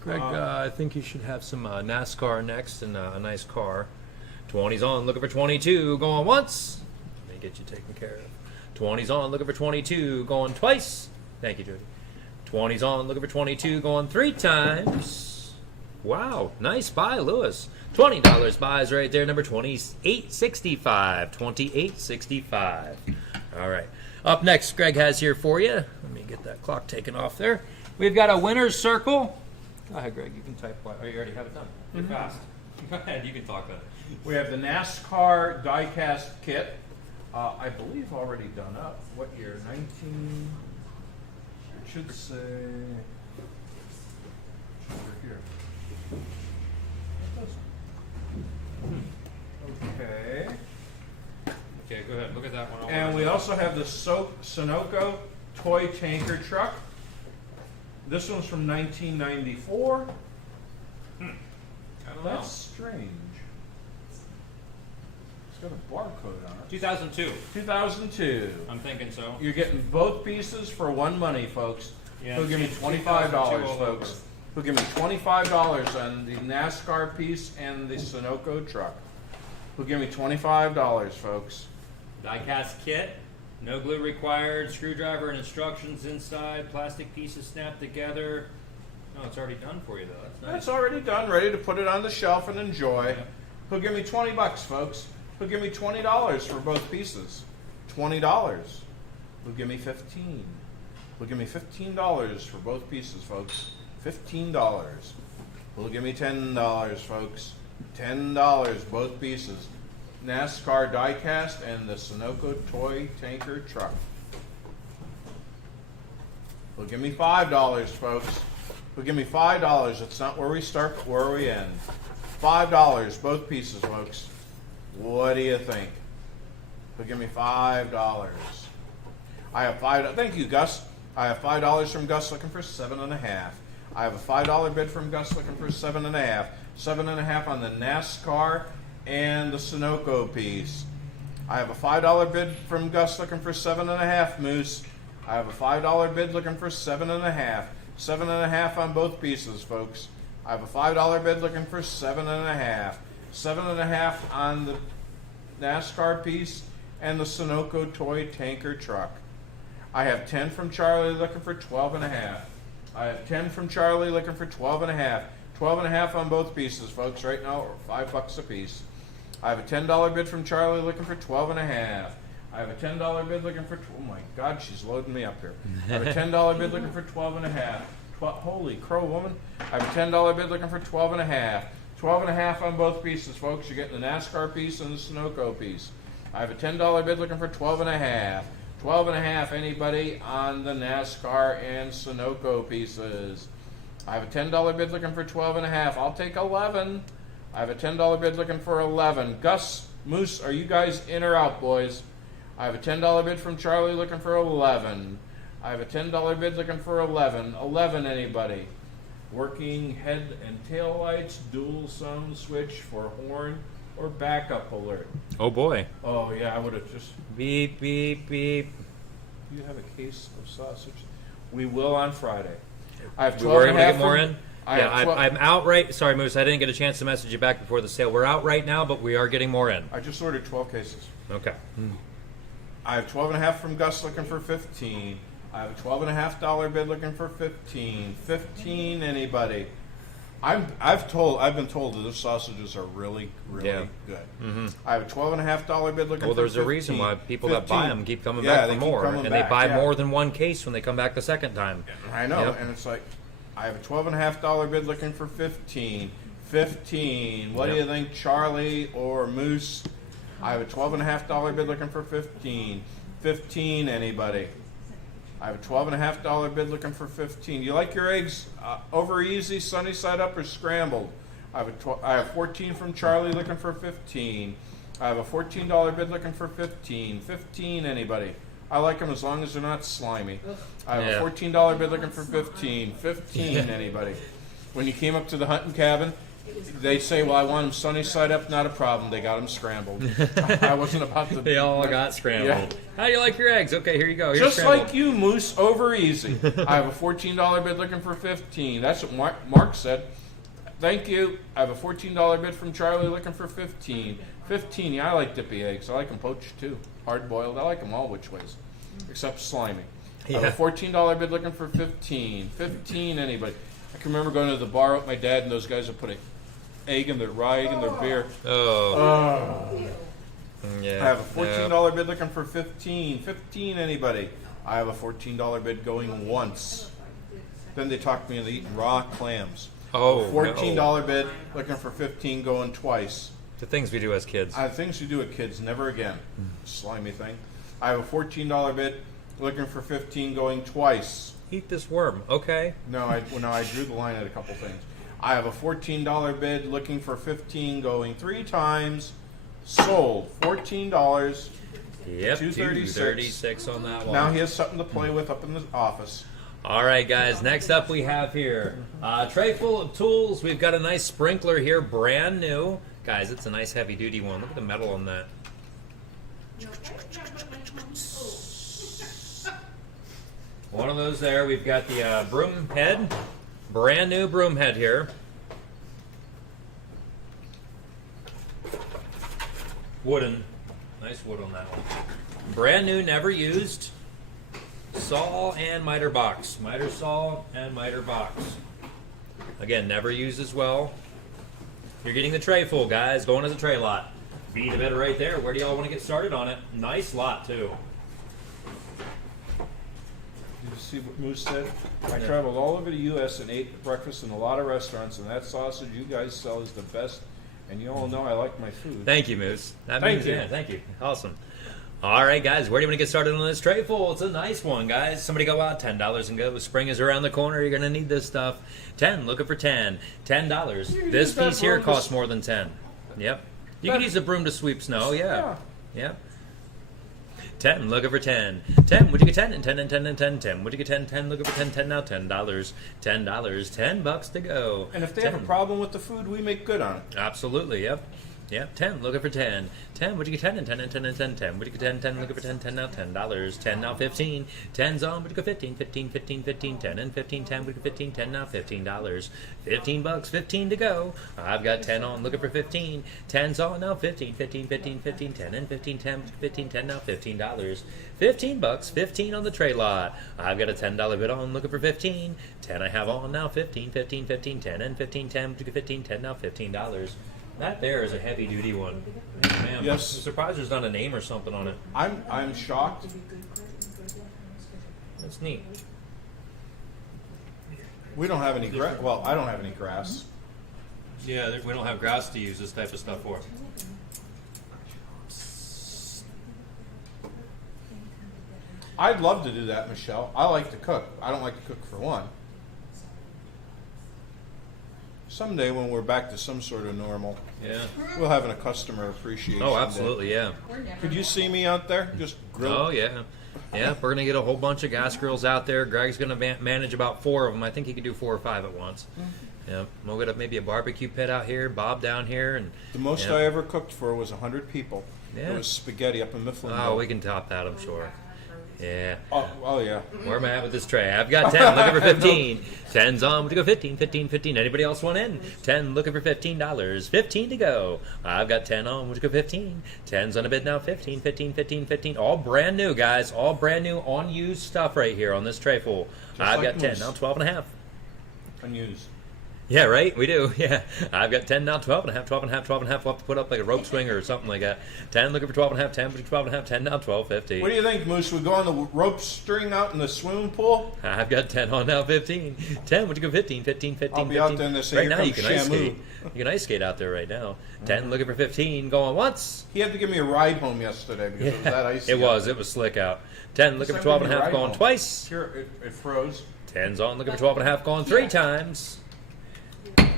Greg, I think you should have some NASCAR next and a nice car. 20's on, looking for 22, going once. Let me get you taken care of. 20's on, looking for 22, going twice. Thank you, Jody. 20's on, looking for 22, going 3 times. Wow, nice buy, Lewis. $20 buys right there, number 2865. 2865. All right. Up next, Greg has here for you. Let me get that clock taken off there. We've got a winner's circle. Go ahead, Greg. You can type. Oh, you already have it done. You're fast. Go ahead. You can talk about it. We have the NASCAR die-cast kit. I believe already done up. What year? 19. It should say. Over here. Okay. Okay, go ahead. Look at that one. And we also have the Sunoco toy tanker truck. This one's from 1994. I don't know. That's strange. It's got a barcode on it. 2002. 2002. I'm thinking so. You're getting both pieces for one money, folks. Yeah, Who'll give me $25, folks? Who'll give me $25 on the NASCAR piece and the Sunoco truck? Who'll give me $25, folks? Die-cast kit. No glue required. Screwdriver and instructions inside. Plastic pieces snapped together. No, it's already done for you, though. That's nice. That's already done, ready to put it on the shelf and enjoy. Yeah. Who'll give me $20, folks? Who'll give me $20 for both pieces? $20. Who'll give me $15? Who'll give me $15 for both pieces, folks? $15. Who'll give me $10, folks? $10, both pieces. NASCAR diecast and the Sunoco toy tanker truck. Who'll give me $5, folks? Who'll give me $5? It's not where we start, but where we end. $5, both pieces, folks. What do you think? Who'll give me $5? I have $5. Thank you, Gus. I have $5 from Gus looking for 7.5. I have a $5 bid from Gus looking for 7.5. 7.5 on the NASCAR and the Sunoco piece. I have a $5 bid from Gus looking for 7.5, Moose. I have a $5 bid looking for 7.5. 7.5 on both pieces, folks. I have a $5 bid looking for 7.5. 7.5 on the NASCAR piece and the Sunoco toy tanker truck. I have 10 from Charlie looking for 12.5. I have 10 from Charlie looking for 12.5. 12.5 on both pieces, folks, right now, or $5 a piece. I have a $10 bid from Charlie looking for 12.5. I have a $10 bid looking for, oh my God, she's loading me up here. I have a $10 bid looking for 12.5. Holy crow, woman. I have a $10 bid looking for 12.5. 12.5 on both pieces, folks. You're getting the NASCAR piece and the Sunoco piece. I have a $10 bid looking for 12.5. 12.5, anybody on the NASCAR and Sunoco pieces? I have a $10 bid looking for 12.5. I'll take 11. I have a $10 bid looking for 11. Gus, Moose, are you guys in or out, boys? I have a $10 bid from Charlie looking for 11. I have a $10 bid looking for 11. 11, anybody? Working head and tail lights, dual sound switch for horn or backup alert. Oh boy. Oh yeah, I would have just. Beep, beep, beep. Do you have a case of sausage? We will on Friday. I have 12 We're and going a to half get more from- in? I Yeah, have 12 I'm out right. Sorry, Moose, I didn't get a chance to message you back before the sale. We're out right now, but we are getting more in. I just ordered 12 cases. Okay. I have 12.5 from Gus looking for 15. I have a $12.5 bid looking for 15. 15, anybody? I've been told that the sausages are really Yeah. good. Mm-hmm. I have a $12.5 bid looking Well, for 15. there's a reason why people that buy 15. them keep coming Yeah, back they for keep more, coming and back, they buy yeah. more than one case when they come back the second time. I know, Yep. and it's like, I have a $12.5 bid looking for 15. 15. What do Yep. you think, Charlie or Moose? I have a $12.5 bid looking for 15. 15, anybody? I have a $12.5 bid looking for 15. You like your eggs over easy, sunny side up, or scrambled? I have 14 from Charlie looking for 15. I have a $14 bid looking for 15. 15, anybody? I like them as long as they're not slimy. I have Yeah. a $14 bid looking for 15. 15, anybody? When you came up to the hunting cabin, they say, well, I want them sunny side up, not a problem. They got them scrambled. I wasn't about to... They all got scrambled. Yeah. How do you like your eggs? Okay, here you go. Here's Just scrambled. like you, Moose, over easy. I have a $14 bid looking for 15. That's what Mark said. Thank you. I have a $14 bid from Charlie looking for 15. 15, yeah, I like dippy eggs. I like them poached too. Hard boiled. I like them all which ways, except slimy. I have Yeah. a $14 bid looking for 15. 15, anybody? I can remember going to the bar with my dad, and those guys would put an egg in their raw egg in their beer. Oh. Yeah. I have a $14 bid looking for 15. 15, anybody? I have a $14 bid going once. Then they talked me into eating raw clams. Oh, $14 bid looking for 15 going twice. The things we do as kids. Things you do with kids, never again. Slimy thing. I have a $14 bid looking for 15 going twice. Eat this worm. Okay. No, I drew the line at a couple things. I have a $14 bid looking for 15 going 3 times. Sold. $14. Yep. $236. $236 on that one. Now he has something to play with up in the office. All right, guys. Next up, we have here a tray full of tools. We've got a nice sprinkler here, brand new. Guys, it's a nice heavy-duty one. Look at the metal on that. One of those there. We've got the broom head, brand new broom head here. Wooden, nice wood on that one. Brand new, never used. Saw and miter box. Miter saw and miter box. Again, never used as well. You're getting the tray full, guys. Going to the tray lot. Beat a bit right there. Where do y'all want to get started on it? Nice lot, too. Did you see what Moose said? I traveled all over the U.S. and ate breakfast in a lot of restaurants, and that sausage you guys sell is the best. And you all know I like my food. Thank you, Moose. That Thank means, you. Yeah, thank you. Awesome. All right, guys. Where do you want to get started on this tray full? It's a nice one, guys. Somebody go out, $10 and go. Spring is around the corner. You're going to need this stuff. 10, looking for 10. $10. You can This use that piece here broom to costs more than 10. Yep. You can use the broom to sweep snow, yeah. Yep. 10, looking for 10. 10, would you get 10? And 10 and 10 and 10, 10. Would you get 10? 10, looking for 10, 10 now, $10. $10, $10 to go. And if they 10. have a problem with the food, we make good on it. Absolutely, yep. Yep, 10, looking for 10. 10, would you get 10 and 10 and 10 and 10, 10. Would you get 10, 10, looking for 10, 10 now, $10. 10 now, 15. 10's on, would you go 15, 15, 15, 15, 10 and 15, 10, would you go 15, 10 now, $15. 15 bucks, 15 to go. I've got 10 on, looking for 15. 10's on now, 15, 15, 15, 15, 10 and 15, 10, 15, 10 now, $15. 15 bucks, 15 on the tray lot. I've got a $10 bid on, looking for 15. 10 I have on now, 15, 15, 15, 10 and 15, 10, would you go 15, 10 now, $15. That there is a heavy duty one. Man, Yes. I'm surprised there's not a name or something on it. I'm shocked. That's neat. We don't have any grass. Well, I don't have any grass. Yeah, we don't have grass to use this type of stuff for. I'd love to do that, Michelle. I like to cook. I don't like to cook for one. Someday when we're back to some sort of normal, Yeah. we'll have a customer appreciation Oh, day. absolutely, yeah. We're never Could you see me out there? Just grill. Oh, yeah. Yeah, we're going to get a whole bunch of gas grills out there. Greg's going to manage about 4 of them. I think he could do 4 or 5 at once. Yeah, we'll get maybe a barbecue pit out here, Bob down here. And The most yeah. I ever cooked for was 100 people. Yeah. It was spaghetti up in Millville. Oh, we can top that, I'm sure. Yeah. Oh, yeah. Where am I at with this tray? I've got 10, looking for 15. 10's on, to go 15, 15, 15. Anybody else want in? 10, looking for $15. 15 to go. I've got 10 on, to go 15. 10's on a bid now, 15, 15, 15, 15. All brand new, guys. All brand new, unused stuff right here on this tray full. I've like got 10, Moose. now 12 and a half. Unused. Yeah, right? We do. Yeah. I've got 10 now, 12 and a half, 12 and a half, 12 and a half. We'll have to put up like a rope swinger or something like that. 10, looking for 12 and a half, 10, 12 and a half, 10 now, 12, 50. What do you think, Moose? We go on the rope string out in the swimming pool? I've got 10 on now, 15. 10, would you go 15, 15, 15, I'll be 15. out there and they say, right "Here now you comes can ice Shamu." skate. You can ice skate out there right now. 10, looking for 15, going once. He had to give me a ride home yesterday because it was that icy. It out was. there. It was slick out. 10, looking for Send 12 me and a a half, ride going home. twice. Sure, it froze. 10's on, looking for 12 and a half, going 3 times.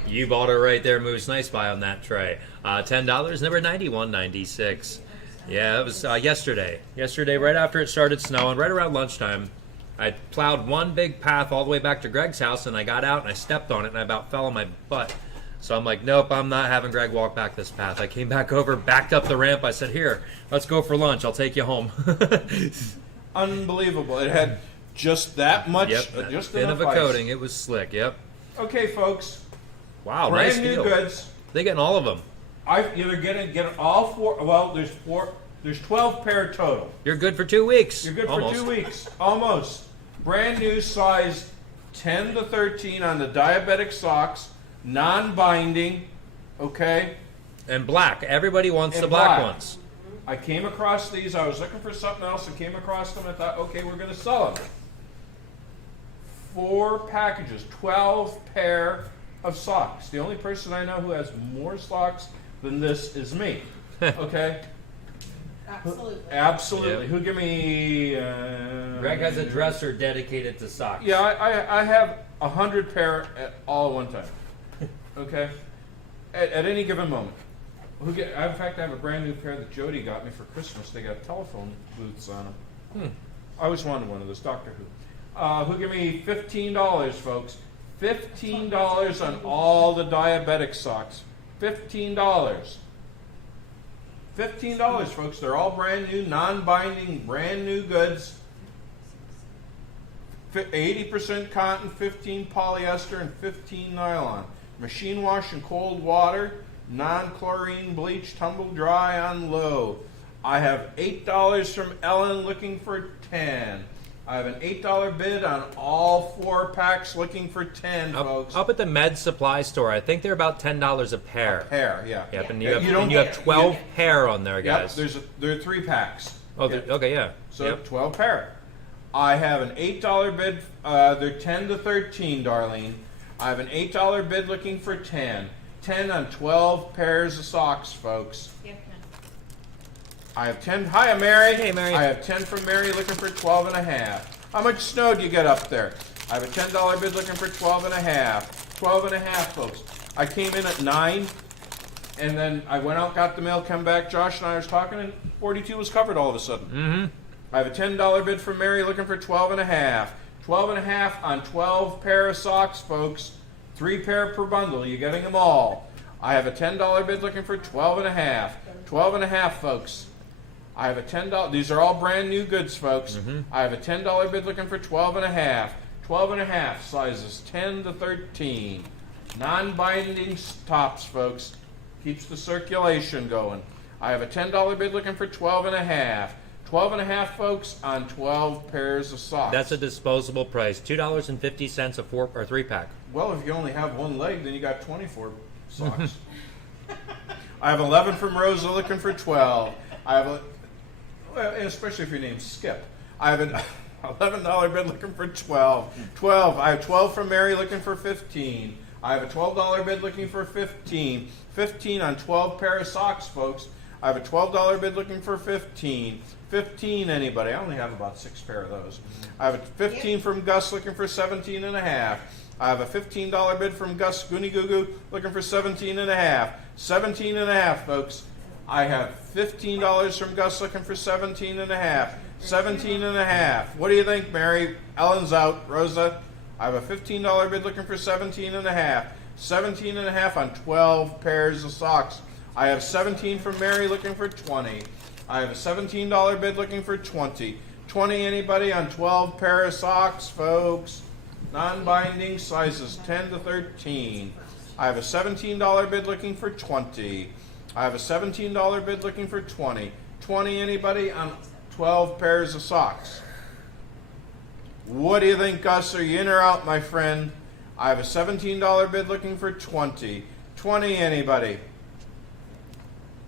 You bought it right there, Moose. Nice buy on that tray. $10, number 91.96. Yeah, it was yesterday. Yesterday, right after it started snowing, right around lunchtime, I plowed one big path all the way back to Greg's house, and I got out and I stepped on it, and I about fell on my butt. So I'm like, nope, I'm not having Greg walk back this path. I came back over, backed up the ramp. I said, here, let's go for lunch. I'll take you home. Unbelievable. It had just that much, Yep, just thin enough of a ice. coating. It was slick. Yep. Okay, folks. Wow, Brand nice new deal. goods. They getting all of them. I either get all 4. Well, there's 12 pair total. You're good for 2 weeks. You're good Almost. for 2 weeks. Almost. Brand new size 10 to 13 on the diabetic socks, non-binding. Okay. And black. Everybody wants And the black black. ones. I came across these. I was looking for something else and came across them. I thought, okay, we're going to sell them. 4 packages, 12 pair of socks. The only person I know who has more socks than this is me. Okay? Absolutely. Absolutely. Yep. Who give me... Greg has a dresser dedicated to socks. Yeah, I have 100 pair at all at one time. Okay? At any given moment. In fact, I have a brand new pair that Jody got me for Christmas. They got telephone booths on them. I always wanted one of those, Doctor Who. Who give me $15, folks? $15 on all the diabetic socks. $15. $15, folks. They're all brand new, non-binding, brand new goods. 80% cotton, 15 polyester, and 15 nylon. Machine wash in cold water. Non-chlorine bleach, tumble dry on low. I have $8 from Ellen looking for 10. I have an $8 bid on all 4 packs looking for 10, folks. Up at the med supply store, I think they're about $10 a pair. Pair, yeah. Yep, and Yeah, you have 12 pair on there, guys. Yep, there are 3 packs. Oh, Yep. okay, yeah. So Yep. 12 pair. I have an $8 bid. They're 10 to 13, Darlene. I have an $8 bid looking for 10. 10 on 12 pairs of socks, folks. Yeah, come I have 10. Hi, Mary. Hey, Mary. I have 10 from Mary looking for 12 and a half. How much snow do you get up there? I have a $10 bid looking for 12 and a half. 12 and a half, folks. I came in at 9, and then I went out, got the mail, come back. Josh and I was talking, and 42 was covered all of a sudden. Mm-hmm. I have a $10 bid from Mary looking for 12 and a half. 12 and a half on 12 pair of socks, folks. 3 pair per bundle. You're getting them all. I have a $10 bid looking for 12 and a half. 12 and a half, folks. I have a $10. These are all brand new goods, folks. Mm-hmm. I have a $10 bid looking for 12 and a half. 12 and a half, sizes 10 to 13. Non-binding tops, folks. Keeps the circulation going. I have a $10 bid looking for 12 and a half. 12 and a half, folks, on 12 pairs of socks. That's a disposable price. $2.50 a 4 or 3 pack. Well, if you only have one leg, then you got 24 socks. I have 11 from Rosa looking for 12. I have well, especially if your name's Skip. I have an $11 bid looking for 12. 12. I have 12 from Mary looking for 15. I have a $12 bid looking for 15. 15 on 12 pair of socks, folks. I have a $12 bid looking for 15. 15, anybody? I only have about 6 pair of those. I have a 15 from Gus looking for 17 and a half. I have a $15 bid from Gus Goony Goo Goo looking for 17 and a half. 17 and a half, folks. I have $15 from Gus looking for 17 and a half. 17 and a half. What do you think, Mary? Ellen's out. Rosa? I have a $15 bid looking for 17 and a half. 17 and a half on 12 pairs of socks. I have 17 from Mary looking for 20. I have a $17 bid looking for 20. 20, anybody on 12 pair of socks, folks? Non-binding sizes 10 to 13. I have a $17 bid looking for 20. I have a $17 bid looking for 20. 20, anybody on 12 pairs of socks? What do you think, Gus? Are you in or out, my friend? I have a $17 bid looking for 20. 20, anybody?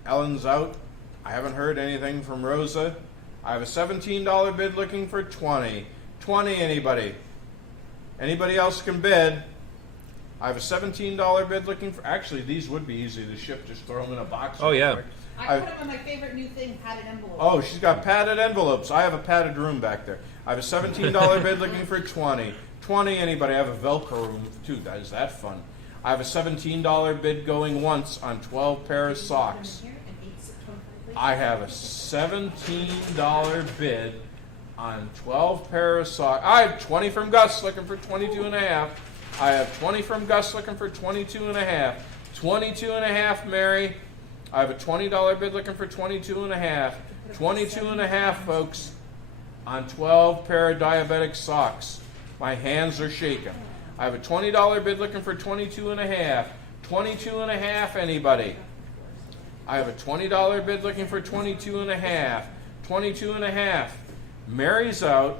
Ellen's out. I haven't heard anything from Rosa. I have a $17 bid looking for 20. 20, anybody? Anybody else can bid? I have a $17 bid looking for... Actually, these would be easy to ship. Just throw them in a box. Oh, yeah. Quick. I put them on my favorite new thing, padded envelopes. Oh, she's got padded envelopes. I have a padded room back there. I have a $17 bid looking for 20. 20, anybody? I have a Velcro room, too. Is that fun? I have a $17 bid going once on 12 pair of socks. I have a $17 bid on 12 pair of socks. I have 20 from Gus looking for 22 and a half. I have 20 from Gus looking for 22 and a half. 22 and a half, Mary. I have a $20 bid looking for 22 and a half. 22 and a half, folks, on 12 pair of diabetic socks. My hands are shaking. I have a $20 bid looking for 22 and a half. 22 and a half, anybody? I have a $20 bid looking for 22 and a half. 22 and a half. Mary's out.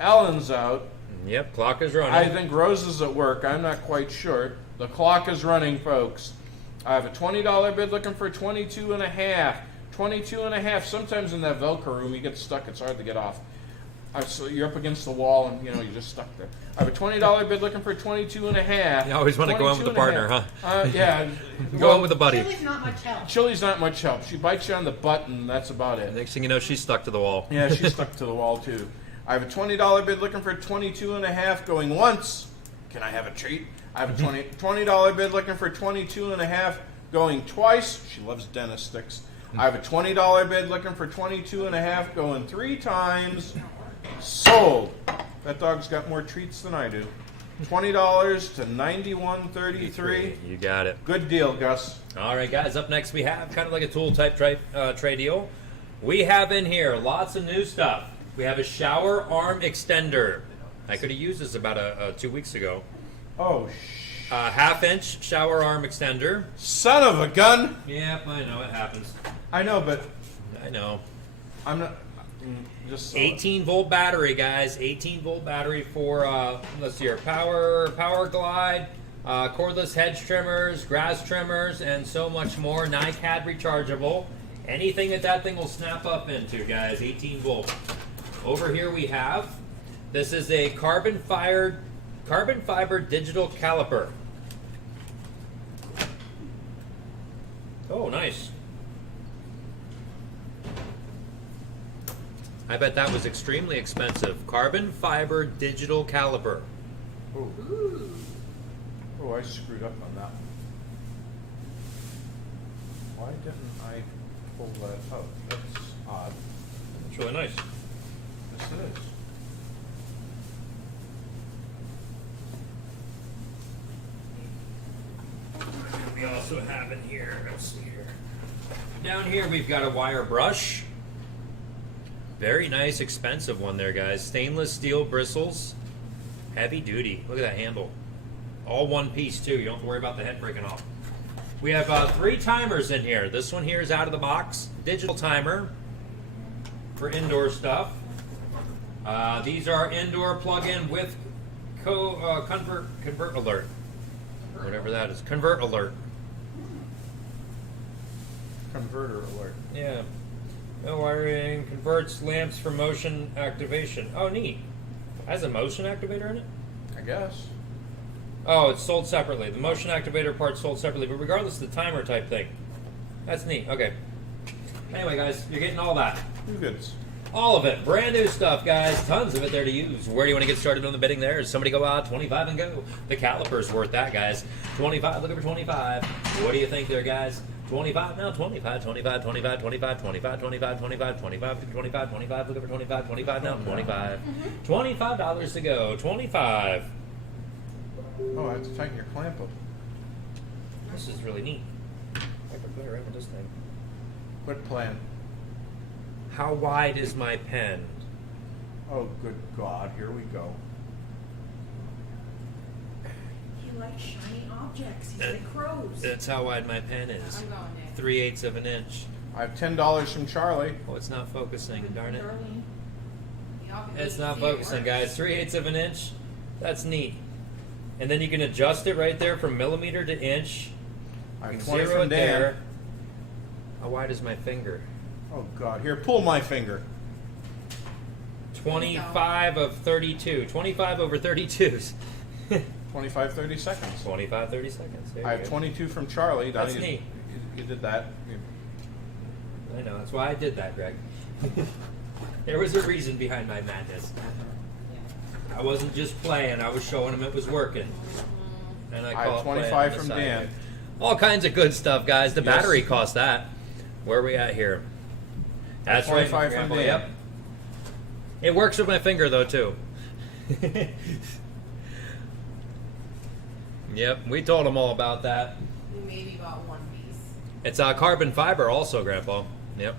Ellen's out. Yep, clock is running. I think Rose is at work. I'm not quite sure. The clock is running, folks. I have a $20 bid looking for 22 and a half. 22 and a half. Sometimes in that Velcro room, you get stuck. It's hard to get off. So you're up against the wall, and you're just stuck there. I have a $20 bid looking for 22 and a half. You always want to go in with a partner, huh? Yeah. Go in with a buddy. Chili's not much help. Chili's not much help. She bites you on the butt, and that's about it. Next thing you know, she's stuck to the wall. Yeah, she's stuck to the wall, too. I have a $20 bid looking for 22 and a half going once. Can I have a treat? I have a $20 bid looking for 22 and a half going twice. She loves dentist sticks. I have a $20 bid looking for 22 and a half going 3 times. Sold. That dog's got more treats than I do. $20 to $91.33. You got it. Good deal, Gus. All right, guys. Up next, we have kind of like a tool type tray deal. We have in here lots of new stuff. We have a shower arm extender. I could have used this about 2 weeks ago. Oh, Half-inch shower arm extender. son of a gun. Yep, I know it happens. I know, but I know. I'm not. Just 18-volt battery, guys. 18-volt battery for let's see here, power glide, cordless hedge trimmers, grass trimmers, and so much more. NiCad rechargeable. Anything that thing will snap up into, guys. 18 volt. Over here we have. This is a carbon fiber digital caliper. Oh, nice. I bet that was extremely expensive. Carbon fiber digital caliper. Oh, I screwed up on that one. Why didn't I pull that out? That's odd. It's really nice. Yes, it is. We also have in here, let's see here. Down here we've got a wire brush. Very nice, expensive one there, guys. Stainless steel bristles. Heavy duty. Look at that handle. All one piece, too. You don't have to worry about the head breaking off. We have 3 timers in here. This one here is out of the box. Digital timer for indoor stuff. These are indoor plug-in with convert alert. Whatever that is. Convert alert. Converter alert. Yeah. No wiring. Converts lamps for motion activation. Oh, neat. Has a motion activator in it? I guess. Oh, it's sold separately. The motion activator part's sold separately, but regardless of the timer type thing. That's neat. Okay. Anyway, guys, you're getting all that. New goods. All of it. Brand new stuff, guys. Tons of it there to use. Where do you want to get started on the bidding there? Somebody go out, 25 and go. The caliper's worth that, guys. 25, looking for 25. What do you think there, guys? 25 now, 25, 25, 25, 25, 25, 25, 25, 25, 25, 25, looking for 25, 25 now, 25. $25 to go, 25. Oh, I have to tighten your clamp up. This is really neat. I can play around with this thing. What plan? How wide is my pen? Oh, good God, here we go. He likes shiny objects. He's like crows. That's how wide my pen is. I'm going next. 3/8 of an inch. I have $10 from Charlie. Oh, it's not focusing, darn it. Darlene. It's not focusing, guys. 3/8 of an inch. That's neat. And then you can adjust it right there from millimeter to inch. I You have can 20 zero from it Dan. there. How wide is my finger? Oh God, here, pull my finger. 25 of 32. 25 over 32s. 25, 30 seconds. 25, 30 seconds. There I you have go. 22 from Charlie. Now That's neat. You did that. I know. That's why I did that, Greg. There was a reason behind my madness. I wasn't just playing. I was showing him it was working. And I call have it playing 25 on from the side. Dan. All kinds of good stuff, guys. The Yes. battery cost that. Where are we at here? That's right. 25 from Grandpa. Dan. Yep. It works with my finger though too. Yep, we told them all about that. We maybe bought one piece. It's carbon fiber also, Grandpa. Yep.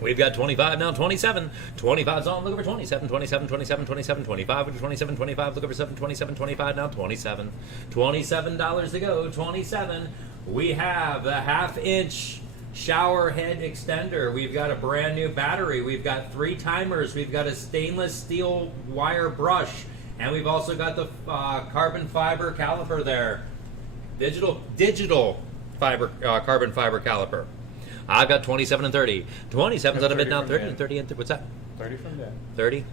We've got 25 now, 27. 25's on, looking for 27, 27, 27, 27, 25, 27, 25, looking for 7, 27, 25 now, 27. $27 to go, 27. We have the half-inch shower head extender. We've got a brand new battery. We've got 3 timers. We've got a stainless steel wire brush. And we've also got the carbon fiber caliper there. Digital fiber carbon fiber caliper. I've got 27 and 30. 27's out of it now. 30 from 30 Dan. and 30 and what's that? 30 from Dan. 30.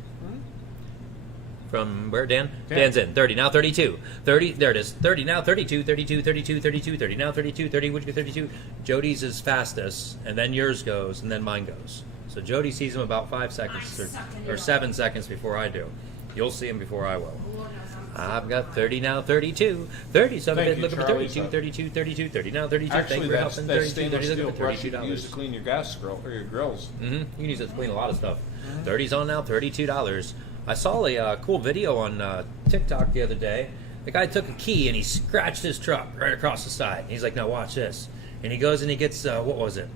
From where, Dan? Dan. Dan's in. 30 now. 32. 30. There it is. 30 now. 32. 32. 32. 32. 30 now. 32. 30. Would you 32? Jody's is fastest, and then yours goes, and then mine goes. So Jody sees him about 5 seconds or 7 seconds before I do. You'll see him before I will. Lord knows I've got 30 now, 32. 30, so I've Thank been you, looking for Charlie. 32, 32, 32, 30 now, 32. Actually, Thank you for that's helping. that 32, stainless 30, steel looking for brush you can use to $32. clean your gas grill or your grills. You can use it to clean a lot of stuff. 30's on now, $32. I saw a cool video on TikTok the other day. The guy took a key and he scratched his truck right across the side. He's like, now watch this. And he goes and he gets, what was it?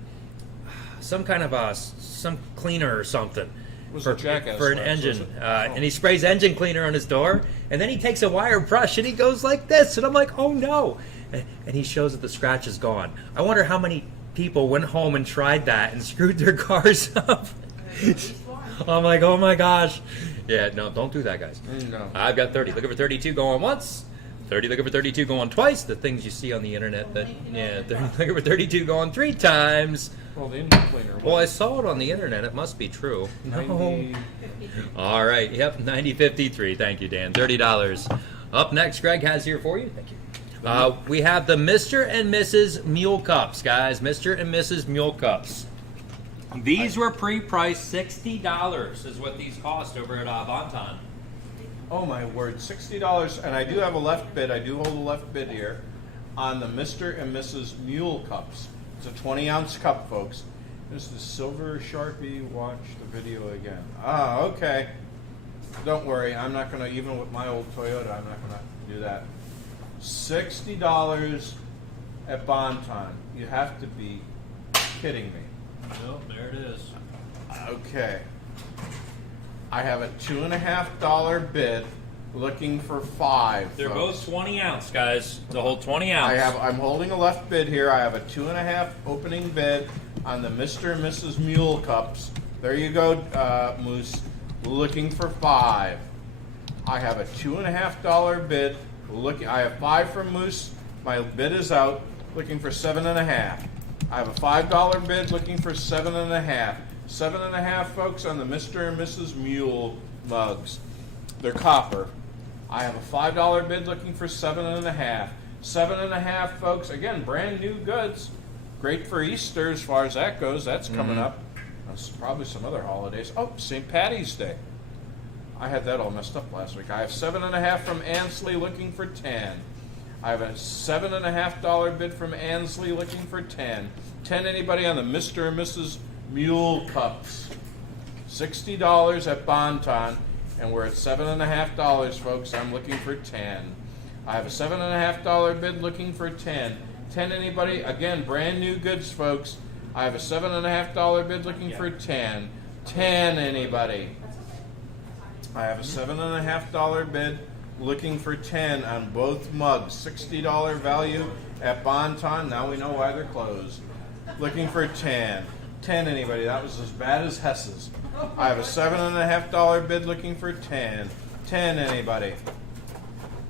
Some kind of some cleaner or something. Was For, a jackass for an wax, was engine. it? And he sprays engine cleaner on his door. And then he takes a wire brush and he goes like this. And I'm like, oh no. And he shows that the scratch is gone. I wonder how many people went home and tried that and screwed their cars up. I'm like, oh my gosh. Yeah, no, don't do that, guys. No. I've got 30. Looking for 32 going once. 30 looking for 32 going twice. The things you see on the internet that, yeah, 30, looking for 32 going 3 times. Well, the engine cleaner. Well, I saw it on the internet. It must be true. 90. All right. Yep. 90.53. Thank you, Dan. $30. Up next, Greg has here for you. Thank you. We have the Mr. and Mrs. Mule Cups, guys. Mr. and Mrs. Mule Cups. These were pre-priced $60 is what these cost over at Bonton. Oh my word, $60, and I do have a left bid. I do hold a left bid here on the Mr. and Mrs. Mule Cups. It's a 20-ounce cup, folks. This is the silver Sharpie. Watch the video again. Ah, okay. Don't worry, I'm not going to, even with my old Toyota, I'm not going to do that. $60 at Bonton. You have to be kidding me. Nope, there it is. Okay. I have a $2.50 bid looking for 5. They're folks. both 20 ounce, guys. To hold 20 ounce. I'm holding a left bid here. I have a 2.5 opening bid on the Mr. and Mrs. Mule Cups. There you go, Moose. Looking for 5. I have a $2.50 bid. I have 5 from Moose. My bid is out. Looking for 7.5. I have a $5 bid. Looking for 7.5. 7.5, folks, on the Mr. and Mrs. Mule mugs. They're copper. I have a $5 bid looking for 7.5. 7.5, folks. Again, brand new goods. Great for Easter as far as that goes. That's coming up. There's probably some other holidays. Oh, St. Patty's Day. I had that all messed up last week. I have 7.5 from Ansley looking for 10. I have a $7.5 bid from Ansley looking for 10. 10 anybody on the Mr. and Mrs. Mule Cups. $60 at Bonton, and we're at $7.5, folks. I'm looking for 10. I have a $7.5 bid looking for 10. 10 anybody? Again, brand new goods, folks. I have a $7.5 bid looking for 10. 10 anybody? I have a $7.5 bid looking for 10 on both mugs. $60 value at Bonton. Now we know why they're closed. Looking for 10. 10 anybody? That was as bad as Hess's. I have a $7.5 bid looking for 10. 10 anybody?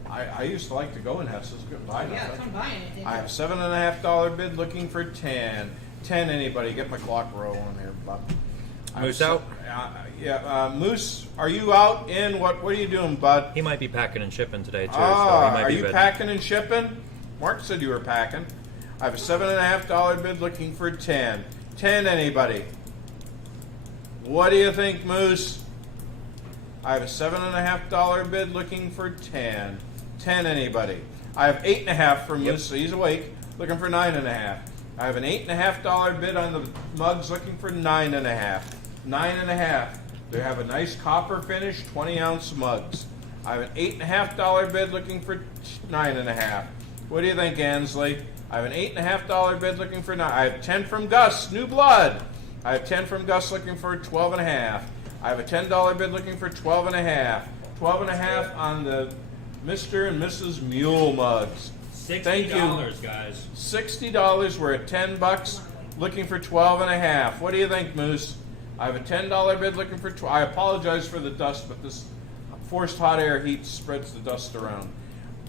I used to like to go in Hess's. Buy Yeah, come buying it. didn't I you? have $7.5 bid looking for 10. 10 anybody? Get my clock rolling here, Bob. Moose out? Moose, are you out in? What are you doing, bud? He might be packing and shipping today too. so he might Are be you ready. packing and shipping? Mark said you were packing. I have a $7.5 bid looking for 10. 10 anybody? What do you think, Moose? I have a $7.5 bid looking for 10. 10 anybody? I have 8.5 for Moose, so he's awake, looking for 9.5. I have an $8.5 bid on the mugs looking for 9.5. 9.5. They have a nice copper finish, 20-ounce mugs. I have an $8.5 bid looking for 9.5. What do you think, Ansley? I have an $8.5 bid looking for 9. I have 10 from Gus, New Blood. I have 10 from Gus looking for 12.5. I have a $10 bid looking for 12.5. 12.5 on the Mr. and Mrs. Mule mugs. Thank you. $60, guys. $60. We're at $10. Looking for 12.5. What do you think, Moose? I have a $10 bid looking for 12. I apologize for the dust, but this forced hot air heat spreads the dust around.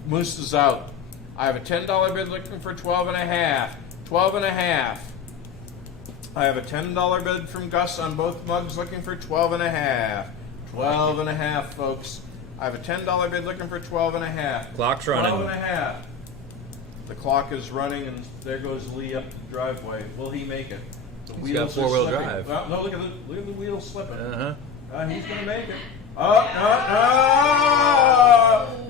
Moose is out. I have a $10 bid looking for 12.5. 12.5. I have a $10 bid from Gus on both mugs looking for 12.5. 12.5, folks. I have a $10 bid looking for 12.5. Clock's running. 12.5. The clock is running, and there goes Lee up the driveway. Will he make it? The He's got four-wheel are slipping. drive. Well, no, look at the wheels slipping. Uh-huh. He's gonna make it. Oh,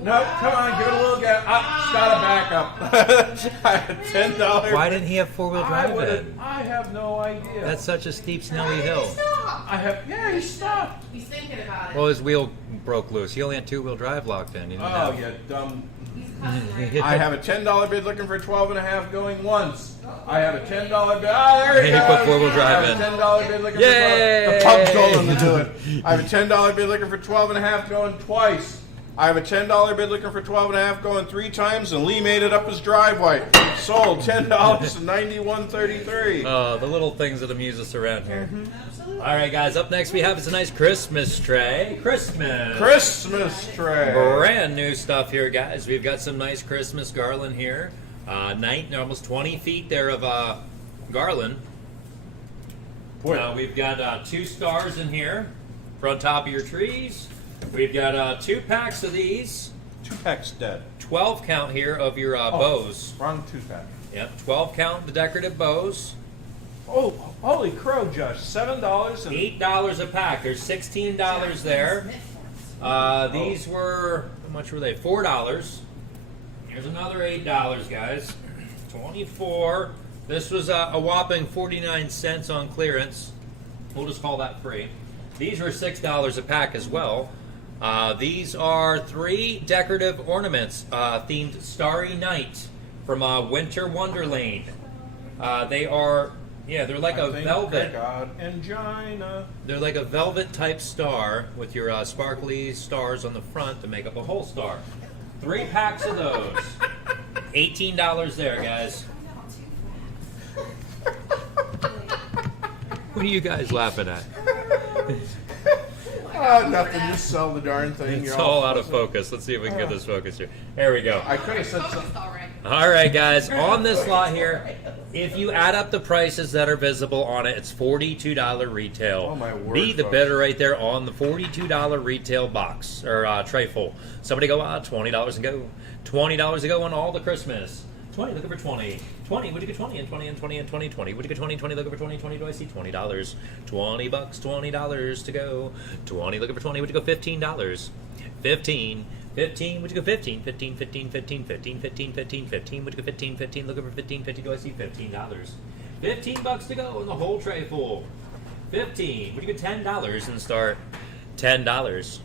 no! Come on, give it a little gas. It's got a backup. I had $10. Why didn't he have four-wheel drive then? I have no idea. That's such a steep, snowy hill. He stopped. He's thinking about it. Well, his wheel broke loose. He only had two-wheel drive locked in. He didn't Oh, have- you dumb. He's cussing I have a $10 bid looking for 12.5 going once. I have a $10 bid. There He he goes. put four-wheel drive I in. have a $10 bid looking Yay! for 12. The pub's told him to do it. I have a $10 bid looking for 12.5 going twice. I have a $10 bid looking for 12.5 going 3 times, and Lee made it up his driveway. Sold $10 to 91.33. The little things that amuse us around here. All right, guys. Up next, we have a nice Christmas tray. Christmas tray. Brand new stuff here, guys. We've got some nice Christmas garland here. Almost 20 feet there of garland. Boy. We've got 2 stars in here for on top of your trees. We've got 2 packs of these. 2 packs dead. 12 count here of your bows. Wrong 2 pack. Yep, 12 count the decorative bows. Oh, holy crow, Josh. $7 and $8 a pack. There's $16 there. These were, how much were they? $4. Here's another $8, guys. 24. This was a whopping 49 cents on clearance. We'll just call that free. These were $6 a pack as well. These are 3 decorative ornaments themed Starry Night from Winter Wonderland. They are, they're like a velvet. Angina. They're like a velvet type star with your sparkly stars on the front to make up a whole star. 3 packs of those. $18 there, guys. What are you guys laughing at? Nothing. Just sell the darn thing. It's You're all out of focus. Let's see if we can get this focused here. There we go. I could have said Focused something. already. All right, guys. On this lot here, if you add up the prices that are visible on it, it's $42 retail. Oh, my word, Be the folks. bidder right there on the $42 retail box or tray full. Somebody go out, $20 and go. $20 to go on all the Christmas. 20, looking for 20. 20, would you get 20 and 20 and 20 and 20, 20? Would you get 20, 20, looking for 20, 20, do I see $20? 20 bucks, $20 to go. 20, looking for 20, would you go $15? 15, 15, would you go 15? 15, 15, 15, 15, 15, 15, 15, would you go 15, 15, looking for 15, 15, do I see $15? 15 bucks to go and the whole tray full. 15, would you get $10 and start? $10.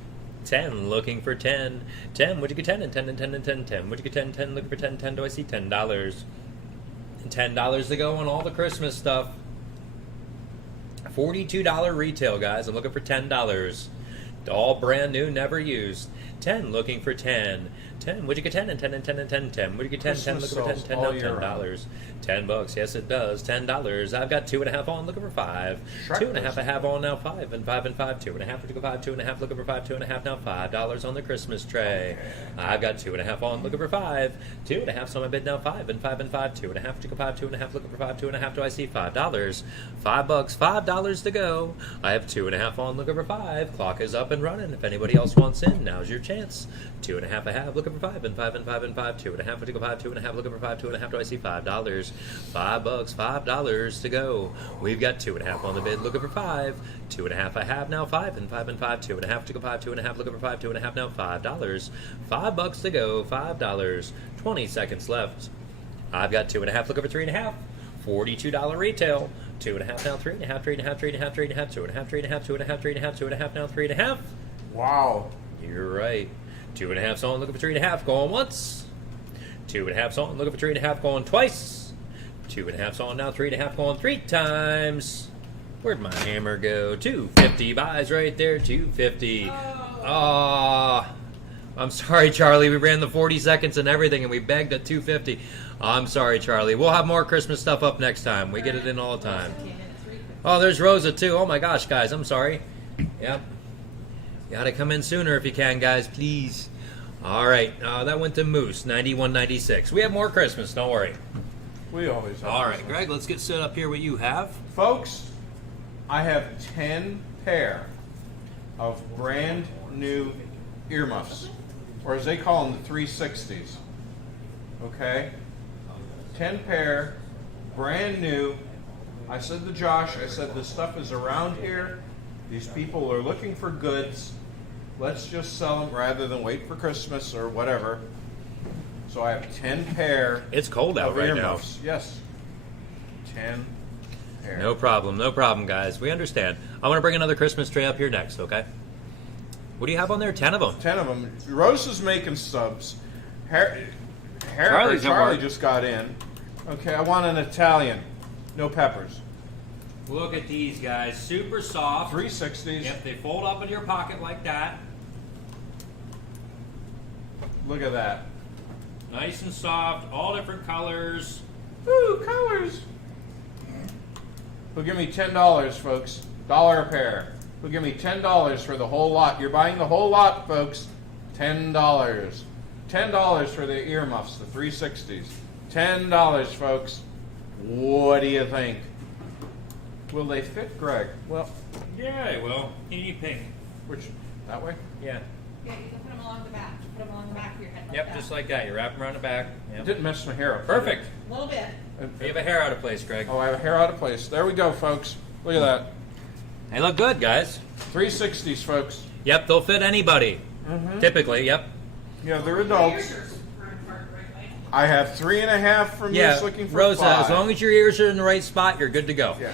10, looking for 10. 10, would you get 10 and 10 and 10 and 10, 10? Would you get 10, 10, looking for 10, 10, do I see $10? $10 to go on all the Christmas stuff. $42 retail, guys. I'm looking for $10. All brand new, never used. 10, looking for 10. 10, would you get 10 and 10 and 10 and 10 and 10? Would you get 10, 10, Christmas looking for 10, sells 10, all now year $10. 10 bucks, yes it does. $10. I've got 2.5 on, looking for 5. 2.5 I have on now, 5 and 5 and 5. 2.5, would you go 5, 2.5, looking for 5, 2.5 now, $5 on the Christmas tray. I've got 2.5 on, looking for 5. 2.5's on my bid now, 5 and 5 and 5. 2.5, would you go 5, 2.5, looking for 5, 2.5, do I see $5? 5 bucks, $5 to go. I have 2.5 on, looking for 5. Clock is up and running. If anybody else wants in, now's your chance. 2.5 I have, looking for 5 and 5 and 5 and 5. 2.5, would you go 5, 2.5, looking for 5, 2.5, do I see $5? 5 bucks, $5 to go. We've got 2.5 on the bid, looking for 5. 2.5 I have now, 5 and 5 and 5. 2.5 to go 5, 2.5, looking for 5, 2.5 now, $5. 5 bucks to go, $5. 20 seconds left. I've got 2.5, looking for 3.5. $42 retail. 2.5 now, 3.5, 3.5, 3.5, 3.5, 2.5, 3.5, 2.5, 3.5, 2.5 now, 3.5. Wow. You're right. 2.5's on, looking for 3.5, going once. 2.5's on, looking for 3.5, going twice. 2.5's on now, 3.5 going 3 times. Where'd my hammer go? 250 buys right there, 250. I'm sorry, Charlie. We ran the 40 seconds and everything, and we begged at 250. I'm sorry, Charlie. We'll have more Christmas stuff up next time. We get it in all the time. Oh, there's Rosa, too. Oh, my gosh, guys. I'm sorry. Yep. You gotta come in sooner if you can, guys, please. All right. that went to Moose, 91.96. We have more Christmas. Don't worry. We always have. All right, Greg, let's get set up here what you have. Folks, I have 10 pair of brand new earmuffs, or as they call them, the 360s. Okay? 10 pair, brand new. I said to Josh, I said, this stuff is around here. These people are looking for goods. Let's just sell them rather than wait for Christmas or whatever. So I have 10 pair It's cold out of right now. earmuffs. Yes. 10 pair. No problem, guys. We understand. I want to bring another Christmas tray up here next, okay? What do you have on there? 10 of them. 10 of them. Rose is making subs. Charlie's at Charlie work. just got in. Okay, I want an Italian. No peppers. Look at these guys. Super soft. 360s. Yep, they fold up in your pocket like that. Look at that. Nice and soft. All different colors. Ooh, colors. Who'll give me $10, folks? $1 a pair. Who'll give me $10 for the whole lot? You're buying the whole lot, folks. $10. $10 for the earmuffs, the 360s. $10, folks. What do you think? Will they fit, Greg? Well, Yeah, well, you need pink. which, that way? Yeah. Yeah, you can put them along the back. Put them along the back of your head like Yep, that. just like that. You wrap them around the back. It Yep. didn't mess my hair up. Perfect. A little bit. You have a hair out of place, Greg. Oh, I have a hair out of place. There we go, folks. Look at that. They look good, guys. 360s, folks. Yep, they'll fit anybody. Typically, yep. Yeah, they're adults. I have 3.5 from Yeah, Moose looking for Rosa, 5. as long as your ears are in the right spot, you're good to go. Yeah.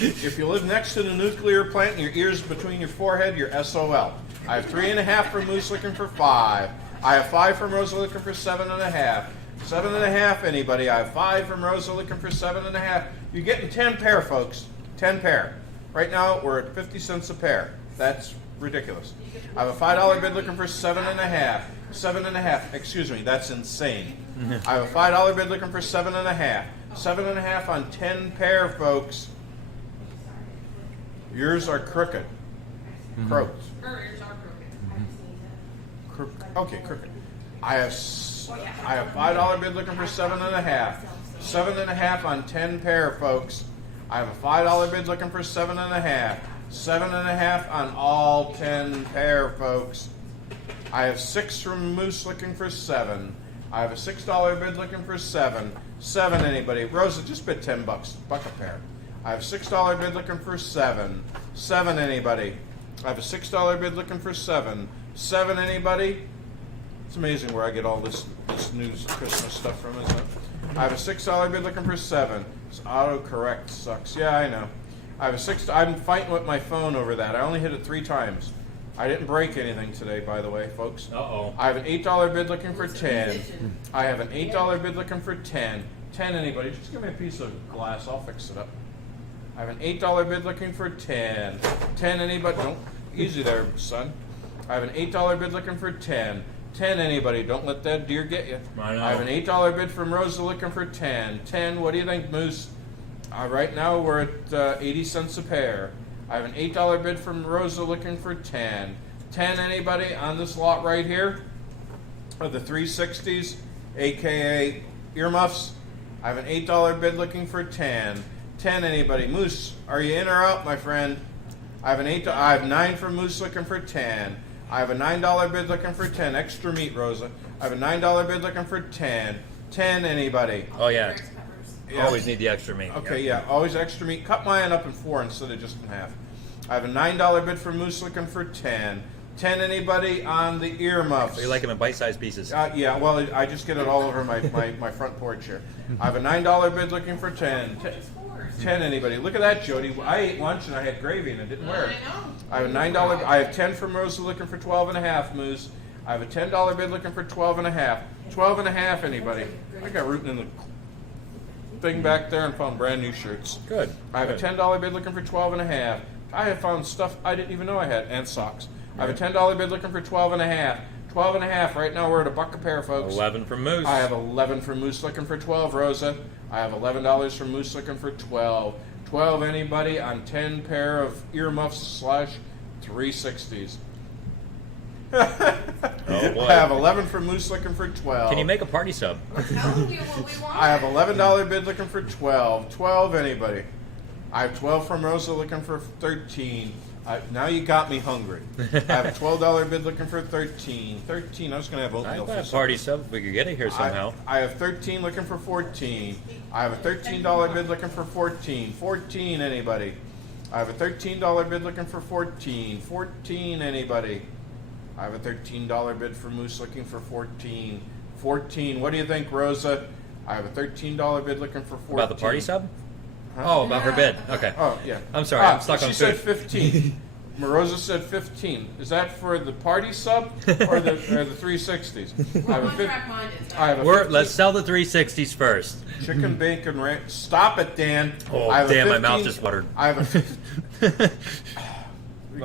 If you live next to the nuclear plant and your ears between your forehead, you're SOL. I have 3.5 from Moose looking for 5. I have 5 from Rosa looking for 7.5. 7.5, anybody? I have 5 from Rosa looking for 7.5. You're getting 10 pair, folks. 10 pair. Right now, we're at 50 cents a pair. That's ridiculous. I have a $5 bid looking for 7.5. 7.5. Excuse me, that's insane. I have a $5 bid looking for 7.5. 7.5 on 10 pair, folks. Yours are crooked. Croaked. Her ears are crooked. Okay, crooked. I have folks. I have $5 bid looking for 7.5. 7.5 on 10 pair, folks. I have a $5 bid looking for 7.5. 7.5 on all 10 pair, folks. I have 6 from Moose looking for 7. I have a $6 bid looking for 7. 7, anybody? Rosa, just bid $10, buck a pair. I have a $6 bid looking for 7. 7, anybody? I have a $6 bid looking for 7. 7, anybody? It's amazing where I get all this new Christmas stuff from, isn't it? I have a $6 bid looking for 7. This autocorrect sucks. Yeah, I know. I have a 6. I'm fighting with my phone over that. I only hit it 3 times. I didn't break anything today, by the way, folks. Uh-oh. I have an $8 bid looking for 10. I have an $8 bid looking for 10. 10, anybody? Just give me a piece of glass. I'll fix it up. I have an $8 bid looking for 10. 10, anybody? Don't. Easy there, son. I have an $8 bid looking for 10. 10, anybody? Don't let that deer get you. I know. I have an $8 bid from Rosa looking for 10. 10, what do you think, Moose? Right now we're at 80 cents a pair. I have an $8 bid from Rosa looking for 10. 10, anybody on this lot right here? Of the 360s, aka earmuffs. I have an $8 bid looking for 10. 10, anybody? Moose, are you in or out, my friend? I have I have 9 from Moose looking for 10. I have a $9 bid looking for 10. Extra meat, Rosa. I have a $9 bid looking for 10. 10, anybody? Oh, yeah. Peppers. Yeah. Always need the extra meat. Okay, yeah, always extra meat. Cut mine up in 4 instead of just in half. I have a $9 bid for Moose looking for 10. 10, anybody on the earmuffs? So you like them in bite-sized pieces. Yeah, well, I just get it all over my front porch here. I have a $9 bid looking for 10. 10, anybody? Look at that, Jody. I ate lunch and I had gravy and it didn't wear it. I have a $9. I have 10 from Rosa looking for 12.5, Moose. I have a $10 bid looking for 12.5. 12.5, anybody? I got rooting in the thing back there and found brand new shirts. Good. I have a $10 bid looking for 12.5. I have found stuff I didn't even know I had, and socks. I have a $10 bid looking for 12.5. 12.5. Right now we're at $1 a pair, folks. 11 from Moose. I have 11 from Moose looking for 12, Rosa. I have $11 from Moose looking for 12. 12, anybody on 10 pair of earmuffs / 360s. Oh, boy. I have 11 from Moose looking for 12. Can you make a party sub? We're telling you what we want. I have $11 bid looking for 12. 12, anybody? I have 12 from Rosa looking for 13. Now you got me hungry. I have a $12 bid looking for 13. 13, I was going to have oatmeal I've for got a supper. party sub if we could get it here somehow. I have 13 looking for 14. I have a $13 bid looking for 14. 14, anybody? I have a $13 bid looking for 14. 14, anybody? I have a $13 bid for Moose looking for 14. 14, what do you think, Rosa? I have a $13 bid looking for 14. About the party sub? Huh? Oh, about her bid. Okay. Oh, yeah. I'm sorry, I'm stuck on She said food. 15. Rosa said 15. Is that for the party sub or the 360s? I have a fif- I have a Let's sell the 360s first. chicken bacon ranch. Stop it, Dan. Oh, I have a damn, my 15 mouth just watered. I have a. You're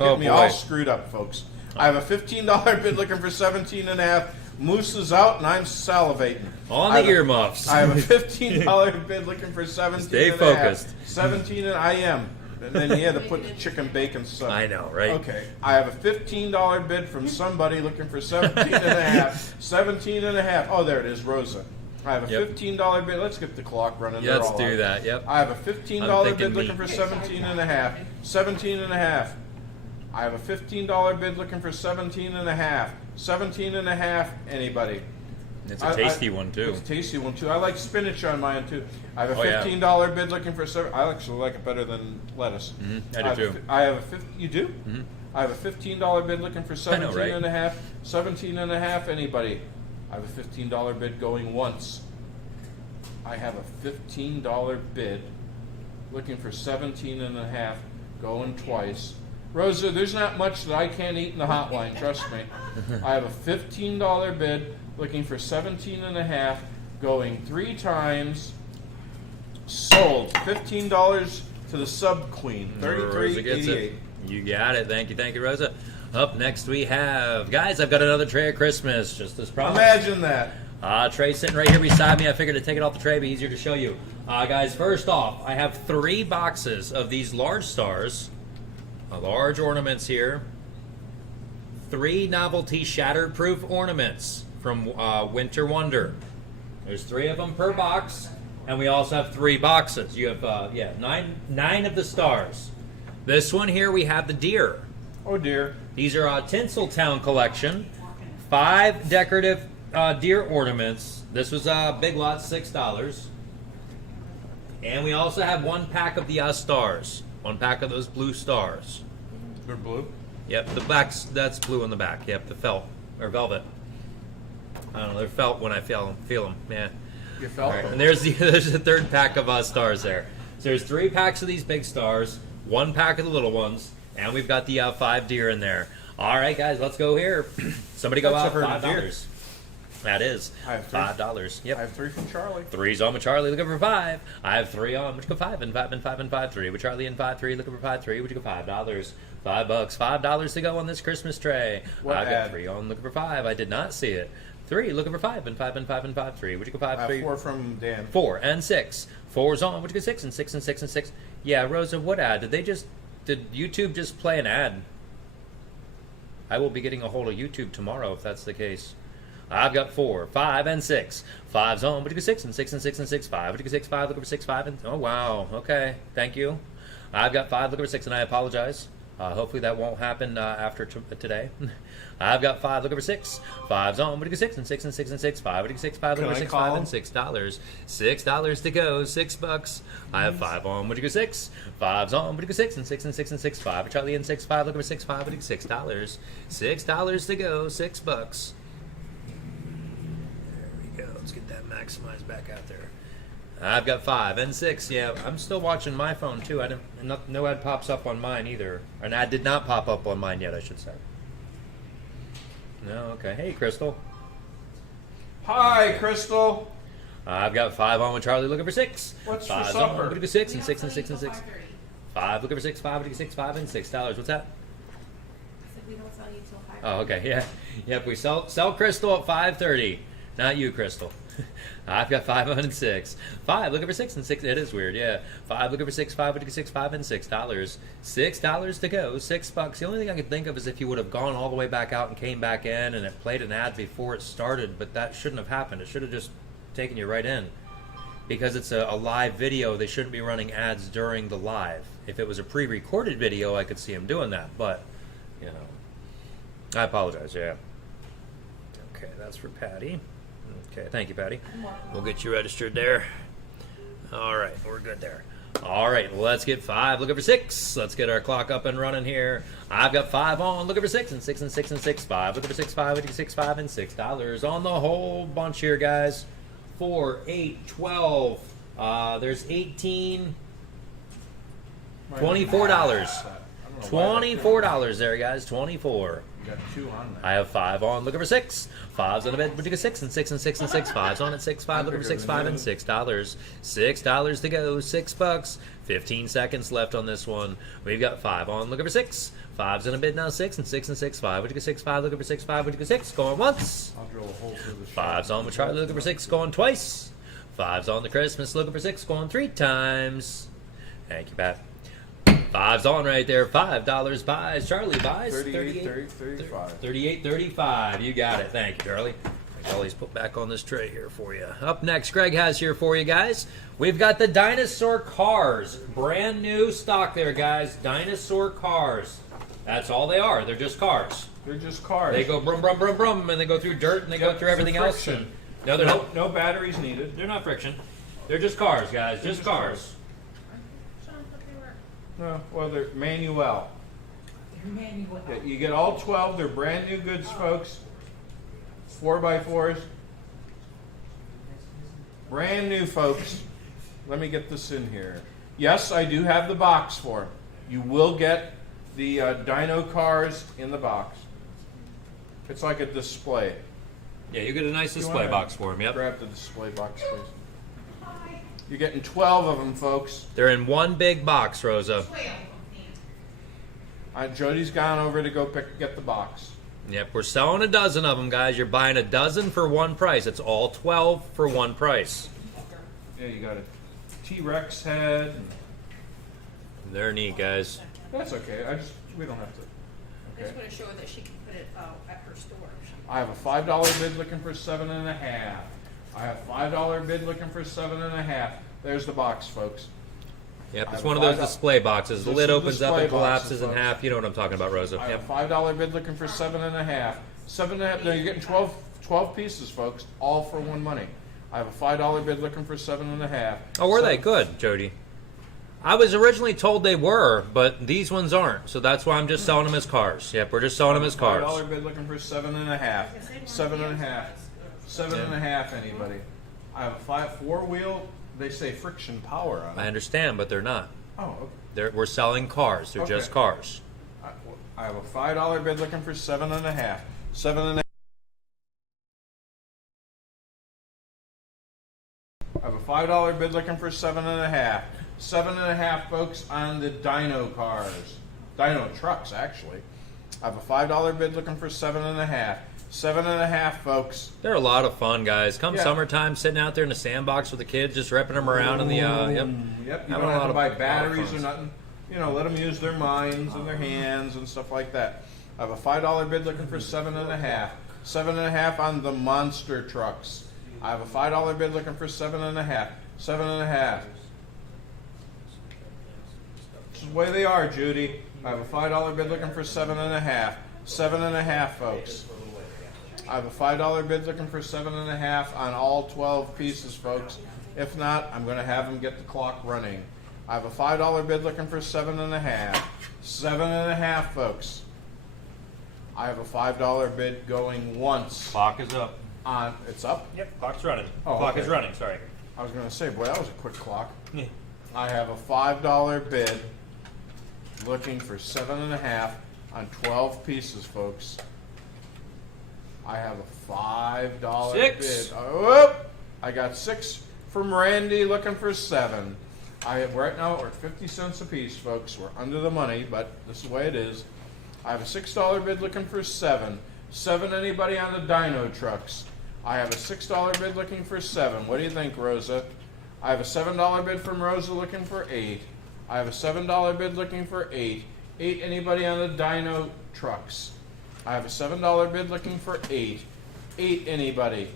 Oh, getting me boy. all screwed up, folks. I have a $15 bid looking for 17.5. Moose is out, and I'm salivating. On I the have a- earmuffs. I have a $15 bid looking for 17. Stay focused. 17, and I am. And then he had to put the chicken bacon sub. I know, right? Okay. I have a $15 bid from somebody looking for 17.5. 17.5. Oh, there it is, Rosa. I have a Yep. $15 bid. Let's get the clock running. Yeah, They're let's all do out. that. Yep. I have a I'm $15 thinking bid looking meat. for 17.5. 17.5. I have a $15 bid looking for 17.5. 17.5. Anybody? It's a tasty one, too. It's a tasty one too. I like spinach on mine too. I have a Oh, yeah. $15 bid looking for 7. I actually like it better than lettuce. I do, too. I have a You do? I have a $15 bid looking for I know, right? 17.5. 17.5. Anybody? I have a $15 bid going once. I have a $15 bid looking for 17.5 going twice. Rosa, there's not much that I can't eat in the hotline. Trust me. I have a $15 bid looking for 17.5 going 3 times. Sold. $15 to the sub queen. Rosa gets it. $33.88. You got it. Thank you, Rosa. Up next we have, guys, I've got another tray of Christmas, just as promised. Imagine that. Tray sitting right here beside me. I figured to take it off the tray, be easier to show you. Guys, first off, I have 3 boxes of these large stars, large ornaments here. 3 novelty shattered proof ornaments. from Winter Wonder. There's 3 of them per box, and we also have 3 boxes. You have nine of the stars. This one here we have the deer. Oh dear. These are Tinseltown collection. 5 decorative deer ornaments. This was Big Lot, $6. And we also have 1 pack of the stars. 1 pack of those blue stars. They're blue. Yep, the backs, that's blue on the back. Yep, the felt or velvet. I don't know, they're felt when I feel them. Yeah. You felt Right, them. and there's the 3rd pack of stars there. So there's 3 packs of these big stars, 1 pack of the little ones, and we've got the 5 deer in there. All right, guys, let's go here. Somebody go That's out a herd of $5. deer. That is I have 3. $5. Yep. I have 3 from Charlie. 3's on with Charlie, looking for 5. I have 3 on, which go 5 and 5 and 5 and 5, 3 with Charlie and 5, 3, looking for 5, 3, which go $5. $5, $5 to go on this Christmas tray. What I've ad? got 3 on, looking for 5. I did not see it. 3, looking for 5 and 5 and 5 and 5, 3, which go 5, I 3. have 4 from Dan. 4 and 6. 4's on, which go 6 and 6 and 6 and 6. Yeah, Rosa, what ad? Did YouTube just play an ad? I will be getting a hold of YouTube tomorrow if that's the case. I've got 4, 5, and 6. 5's on, but you go 6 and 6 and 6 and 6, 5. But you go 6, 5, look over 6, 5, and oh wow, okay, thank you. I've got 5, look over 6, and I apologize. Hopefully that won't happen after today. I've got 5, look over 6. 5's on, but you go 6 and 6 and 6 and 6, 5. But you go 6, 5, look over 6, 5, and $6. $6 to go, $6. I have 5 on, but you go 6. 5's on, but you go 6 and 6 and 6 and 6, 5. But Charlie and 6, 5, look over 6, 5, but you go $6. $6 to go, $6. Go. Let's get that maximized back out there. I've got 5 and 6. Yeah, I'm still watching my phone too. No ad pops up on mine either. An ad did not pop up on mine yet, I should say. No, okay. Hey, Crystal. Hi, Crystal. I've got 5 on with Charlie looking for 6. What's for 5's supper? on, looking for 6 and We 6 don't and 6 and sell you 6. till 5:30. 5 looking for 6, 5 looking for 6, 5 and $6. What's that? I said we don't sell you till 5:30. Oh, okay. Yeah. Yep. We sell Crystal at 5:30. Not you, Crystal. I've got 5 on and 6. 5 looking for 6 and 6. It is weird. Yeah. 5 looking for 6. 5 looking for 6. 5 and $6. $6 to go. $6. The only thing I could think of is if you would have gone all the way back out and came back in and it played an ad before it started, but that shouldn't have happened. It should have just taken you right in. Because it's a live video, they shouldn't be running ads during the live. If it was a pre-recorded video, I could see them doing that. But, you know, I apologize. Yeah. Okay, that's for Patty. Okay, thank you, Patty. We'll get you registered there. All right, we're good there. All right, well, let's get 5. Looking for 6. Let's get our clock up and running here. I've got 5 on. Looking for 6 and 6 and 6 and 6. 5. Looking for 6, 5. Looking for 6, 5 and $6 on the whole bunch here, guys. 4, 8, 12. There's 18. $24. $24 there, guys. 24. You got 2 on there. I have 5 on, looking for 6. 5's on the bed, but you get 6 and 6 and 6 and 6. 5's on at 6, 5, looking for 6, 5 and $6. $6 to go, $6. 15 seconds left on this one. We've got 5 on, looking for 6. 5's in a bid now, 6 and 6 and 6. 5, would you get 6, 5, looking for 6, 5, would you get 6, going once. I'll drill a hole through the shot. 5's on with Charlie, looking for 6, going twice. 5's on the Christmas, looking for 6, going 3 times. Thank you, Pat. 5's on right there. $5 buys. Charlie buys. 38, 35. 38, 35. You got it. Thank you, Charlie. Charlie's put back on this tray here for you. Up next, Greg has here for you guys. We've got the dinosaur cars. Brand new stock there, guys. Dinosaur cars. That's all they are. They're just cars. They're just cars. They go brum, brum, brum, brum, and they go through dirt, and they go through everything else. Friction. And, no, they're not. No batteries needed. They're not friction. They're just cars, guys. Just cars. Sean, look, they were. No, well, they're manual. Yeah, you get all 12. They're brand new goods, folks. 4x4s. Brand new, folks. Let me get this in here. Yes, I do have the box for them. You will get the dino cars in the box. It's like a display. Yeah, you get a nice You display wanna box for them. Yep. Grab the display box, please. You're getting 12 of them, folks. They're in one big box, Rosa. 12. Jody's gone over to go get the box. Yep, we're selling a dozen of them, guys. You're buying a dozen for one price. It's all 12 for one price. Yeah, you got a T-Rex head. They're neat, guys. That's okay. We don't have to. I just want to show her that she can put it at her store. I have a $5 bid looking for 7.5. I have $5 bid looking for 7.5. There's the box, folks. Yep, I it's have one of those $5 display boxes. The This lid is opens up display and collapses boxes, in folks. half. You know what I'm talking about, Rosa. I Yep. have a $5 bid looking for 7.5. 7.5. No, you're getting 12 pieces, folks, all for one money. I have a $5 bid looking for 7.5. Oh, were they? Good, Jody. I was originally told they were, but these ones aren't. So that's why I'm just selling them as cars. Yep, we're just selling them as cars. $5 bid looking for 7.5. 7.5. 7.5. Anybody? I have a 4-wheel. They say friction power on it. I understand, but they're not. Oh, We're selling cars. They're just Okay. cars. okay. I have a $5 bid looking for 7.5. 7.5. I have a $5 bid looking for 7.5. 7.5, folks, on the dyno cars. Dyno trucks, actually. I have a $5 bid looking for 7.5. 7.5, folks. They're a lot of fun, guys. Come Yeah. summertime, sitting out there in the sandbox with the kids, just ripping them around in the. Yep. Yep, you Having don't a have lot to of- buy lot of batteries or fun. nothing. You know, let them use their minds and their hands and stuff like that. I have a $5 bid looking for 7.5. 7.5 on the monster trucks. I have a $5 bid looking for 7.5. 7.5. This is the way they are, Judy. I have a $5 bid looking for 7.5. 7.5, folks. I have a $5 bid looking for 7.5 on all 12 pieces, folks. If not, I'm going to have them get the clock running. I have a $5 bid looking for 7.5. 7.5, folks. I have a $5 bid going once Clock is up. on. It's up. Yep, clock's running. Oh, Clock okay. is running. Sorry. I was going to say, boy, that was a quick clock. Yeah. I have a $5 bid looking for 7.5 on 12 pieces, folks. I have a $5 Six. bid. Oh, I got 6 from Randy looking for 7. Right now we're at 50 cents a piece, folks. We're under the money, but this is the way it is. I have a $6 bid looking for 7. 7 anybody on the dyno trucks. I have a $6 bid looking for 7. What do you think, Rosa? I have a $7 bid from Rosa looking for 8. I have a $7 bid looking for 8. 8 anybody on the dyno trucks. I have a $7 bid looking for 8. 8 anybody.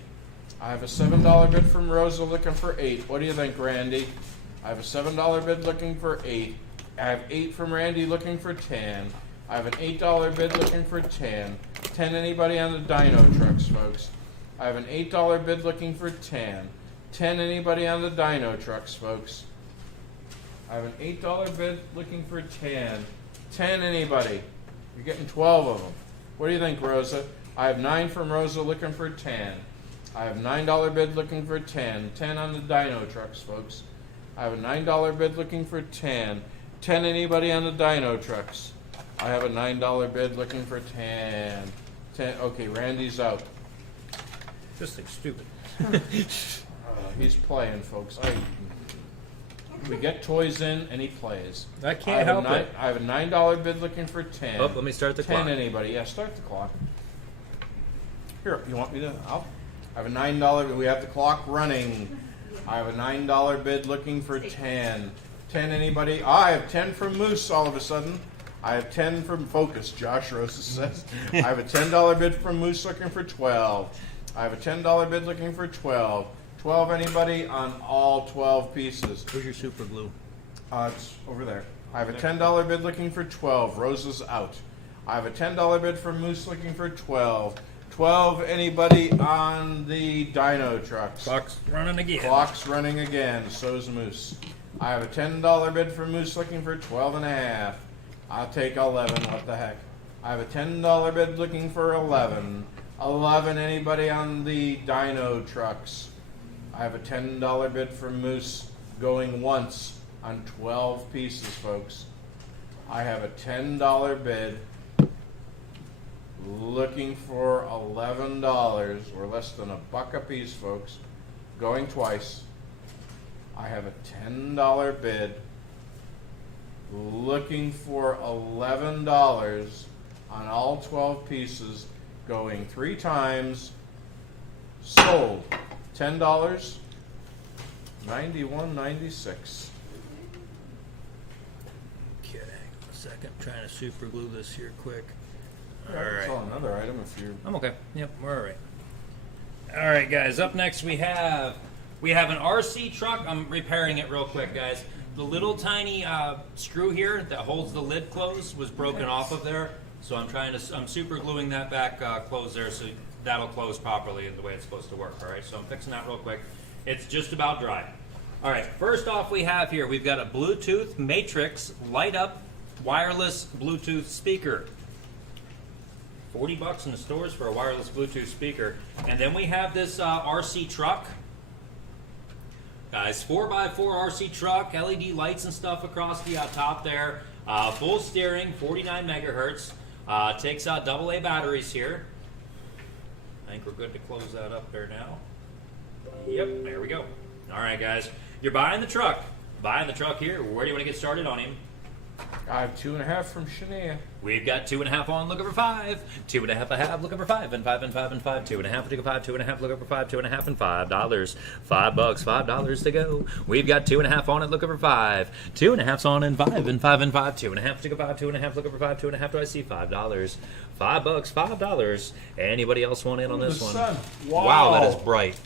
I have a $7 bid from Rosa looking for 8. What do you think, Randy? I have a $7 bid looking for 8. I have 8 from Randy looking for 10. I have an $8 bid looking for 10. 10 anybody on the dyno trucks, folks. I have an $8 bid looking for 10. 10 anybody on the dyno trucks, folks. I have an $8 bid looking for 10. 10 anybody. You're getting 12 of them. What do you think, Rosa? I have 9 from Rosa looking for 10. I have $9 bid looking for 10. 10 on the dyno trucks, folks. I have a $9 bid looking for 10. 10 anybody on the dyno trucks. I have a $9 bid looking for 10. 10. Okay, Randy's out. This thing's stupid. He's playing, folks. We get toys in and he plays. I can't help it. I have a $9 bid looking for 10. Oh, let me start the 10 clock. anybody. Yeah, start the clock. Here, you want me to? I have a $9. We have the clock running. I have a $9 bid looking for 10. 10 anybody? I have 10 from Moose all of a sudden. I have 10 from Focus, Josh Rosa says. I have a $10 bid from Moose looking for 12. I have a $10 bid looking for 12. 12 anybody on all 12 pieces. Where's your super glue? It's over there. I have a $10 bid looking for 12. Rosa's out. I have a $10 bid from Moose looking for 12. 12 anybody on the dyno trucks. Clock's running again. Clock's running again. So's Moose. I have a $10 bid from Moose looking for 12.5. I'll take 11. What the heck? I have a $10 bid looking for 11. 11 anybody on the dyno trucks. I have a $10 bid from Moose going once on 12 pieces, folks. I have a $10 bid looking for $11 or less than $1 a piece, folks, going twice. I have a $10 bid looking for $11 on all 12 pieces going 3 times. Sold. $10, $91.96. Okay, hang on a second. I'm trying to super glue this here quick. Yeah, I can sell another item if you're. I'm okay. Yep, we're all right. All right, guys. Up next, we have an RC truck. I'm repairing it real quick, guys. The little tiny screw here that holds the lid closed was broken off of there, so I'm super gluing that back closed there, so that'll close properly in the way it's supposed to work. All right, so I'm fixing that real quick. It's just about dry. All right, first off, we've got a Bluetooth Matrix light up wireless Bluetooth speaker. $40 in the stores for a wireless Bluetooth speaker. And then we have this RC truck. Guys, 4x4 RC truck, LED lights and stuff across the top there. Full steering, 49 megahertz. Takes out AA batteries here. I think we're good to close that up there now. Yep, there we go. All right, guys. You're buying the truck. Buying the truck here. Where do you want to get started on him? I have 2.5 from Shania. We've got 2.5 on, looking for 5. 2.5 I have, looking for 5, and 5 and 5 and 5. 2.5, looking for 5, 2.5, looking for 5, 2.5 and $5. $5, $5 to go. We've got 2.5 on it, looking for 5. 2.5's on and 5 and 5 and 5. 2.5 to go 5, 2.5 looking for 5, 2.5 do I see $5. $5, $5. Anybody else want in on this one? Sun. Wow, that is bright.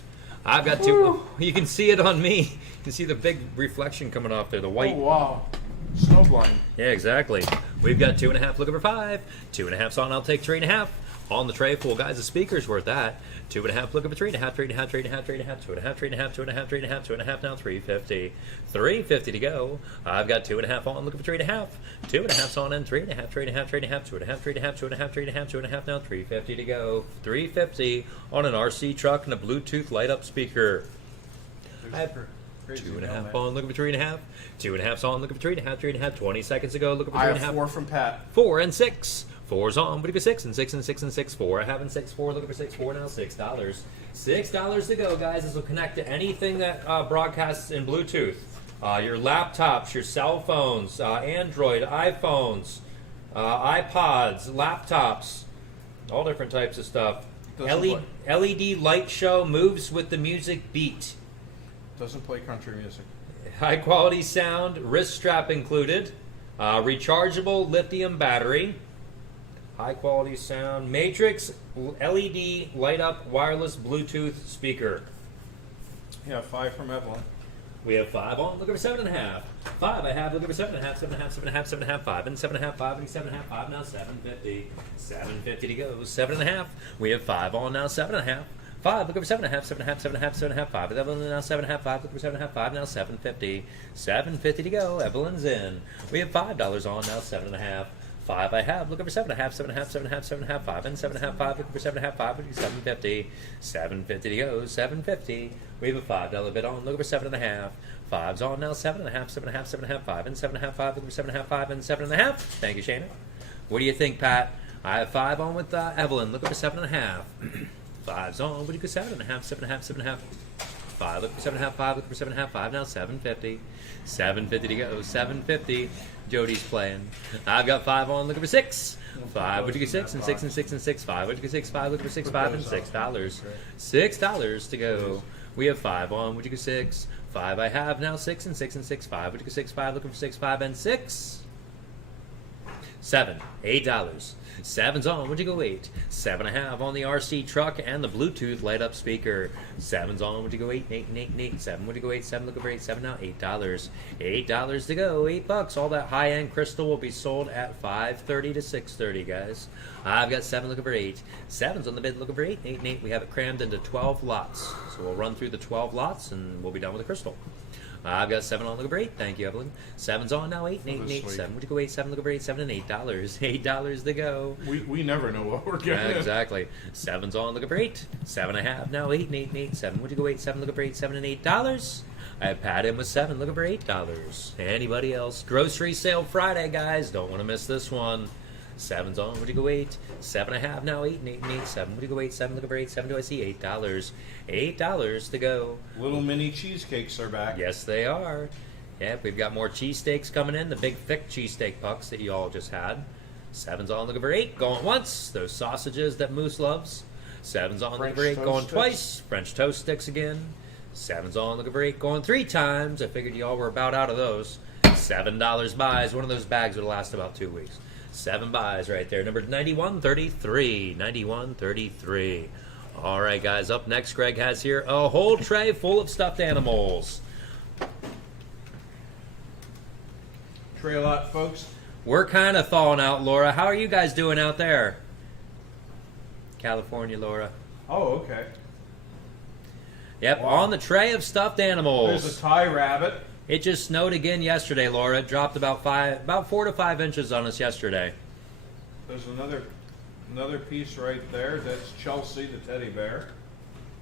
I've got two. You can see it on me. You can see the big reflection coming off there, the white. Oh, wow. Snowblind. Yeah, exactly. We've got 2.5 looking for 5. 2.5's on, I'll take 3.5. On the tray full, guys, the speaker's worth that. 2.5 looking for 3.5, 3.5, 3.5, 3.5, 2.5, 3.5, 2.5, 3.5, 2.5, now 350. 350 to go. I've got 2.5 on, looking for 3.5. 2.5's on and 3.5, 3.5, 3.5, 2.5, 3.5, 2.5, 3.5, 2.5, now 350 to go. 350 on an RC truck and a Bluetooth light up speaker. I have 2.5 on, looking for 3.5. 2.5's on, looking for 3.5, 3.5. 20 seconds ago, looking for 3.5. I have 4 from Pat. 4 and 6. 4's on, what do you go 6 and 6 and 6 and 6, 4. I have in 6, 4, looking for 6, 4 now, $6. $6 to go, guys. This will connect to anything that broadcasts in Bluetooth. Your laptops, your cell phones, Android, iPhones, iPods, laptops, all different types of stuff. LED light show moves with the music beat. Doesn't play country music. High quality sound, wrist strap included, rechargeable lithium battery, high quality sound, matrix LED light up wireless Bluetooth speaker. Yeah, 5 from Evelyn. We have 5 on, looking for 7.5. 5 I have, looking for 7.5, 7.5, 7.5, 7.5, 5, and 7.5, 5, and 7.5, 5, now 750. 750 to go, 7.5. We have 5 on now, 7.5. 5, looking for 7.5, 7.5, 7.5, 7.5, 5. Evelyn now 7.5, 5, looking for 7.5, 5, now 750. 750 to go, Evelyn's in. We have $5 on now, 7.5. 5 I have, looking for 7.5, 7.5, 7.5, 7.5, 5, and 7.5, 5, looking for 7.5, 5, looking for 750. 750 to go, 750. We have a $5 bid on, looking for 7.5. 5's on now, 7.5, 7.5, 7.5, 5, and 7.5, 5, looking for 7.5, 5, and 7.5. Thank you, Shana. What do you think, Pat? I have 5 on with Evelyn, looking for 7.5. 5's on, what do you go 7.5, 7.5, 7.5. 5, looking for 7.5, 5, looking for 7.5, 5, now 750. 750 to go, 750. Jody's playing. I've got 5 on, looking for 6. 5, would you get 6 and 6 and 6 and 6, 5, would you get 6, 5, looking for 6, 5 and $6. $6 to go. We have 5 on, would you get 6? 5 I have now, 6 and 6 and 6, 5, would you get 6, 5, looking for 6, 5 and 6. 7, $8. 7's on, would you go 8? 7 I have on the RC truck and the Bluetooth light up speaker. 7's on, would you go 8, 8, and 8, and 8, 7, would you go 8, 7, looking for 8, 7 now, $8. $8 to go, $8. All that high end crystal will be sold at 5:30 to 6:30, guys. I've got 7 looking for 8. 7's on the bid looking for 8, 8, and 8. We have it crammed into 12 lots. So we'll run through the 12 lots and we'll be done with the crystal. I've got 7 on, looking for 8. Thank you, Evelyn. 7's on now, 8 and 8 and 8. 7, would you go 8, 7, looking for 8, 7 and $8. $8 to go. We never know what we're getting. Yeah, exactly. 7's on, looking for 8. 7 I have now, 8 and 8 and 8. 7, would you go 8, 7, looking for 8, 7 and $8. I have Pat in with 7, looking for $8. Anybody else? Grocery sale Friday, guys. Don't want to miss this one. 7's on, would you go 8? 7 I have now, 8 and 8 and 8. 7, would you go 8, 7, looking for 8, 7, do I see $8. $8 to go. Little mini cheesecakes are back. Yes, they are. Yeah, we've got more cheesesteaks coming in. The big, thick cheesesteak pucks that you all just had. 7's on, looking for 8. Going once. Those sausages that Moose loves. 7's on, looking for 8. Going sticks. twice. French toast sticks again. 7's on, looking for 8. Going 3 times. I figured you all were about out of those. $7 buys. One of those bags would last about 2 weeks. 7 buys right there. Number 9133. 9133. All right, guys. Up next, Greg has here a whole tray full of stuffed animals. Tray lot, folks. We're kind of thawing out, Laura. How are you guys doing out there? California, Laura. Oh, okay. Yep, Wow. on the tray of stuffed animals. There's a Thai rabbit. It just snowed again yesterday, Laura. It dropped about 4 to 5 inches on us yesterday. There's another piece right there. That's Chelsea, the teddy bear.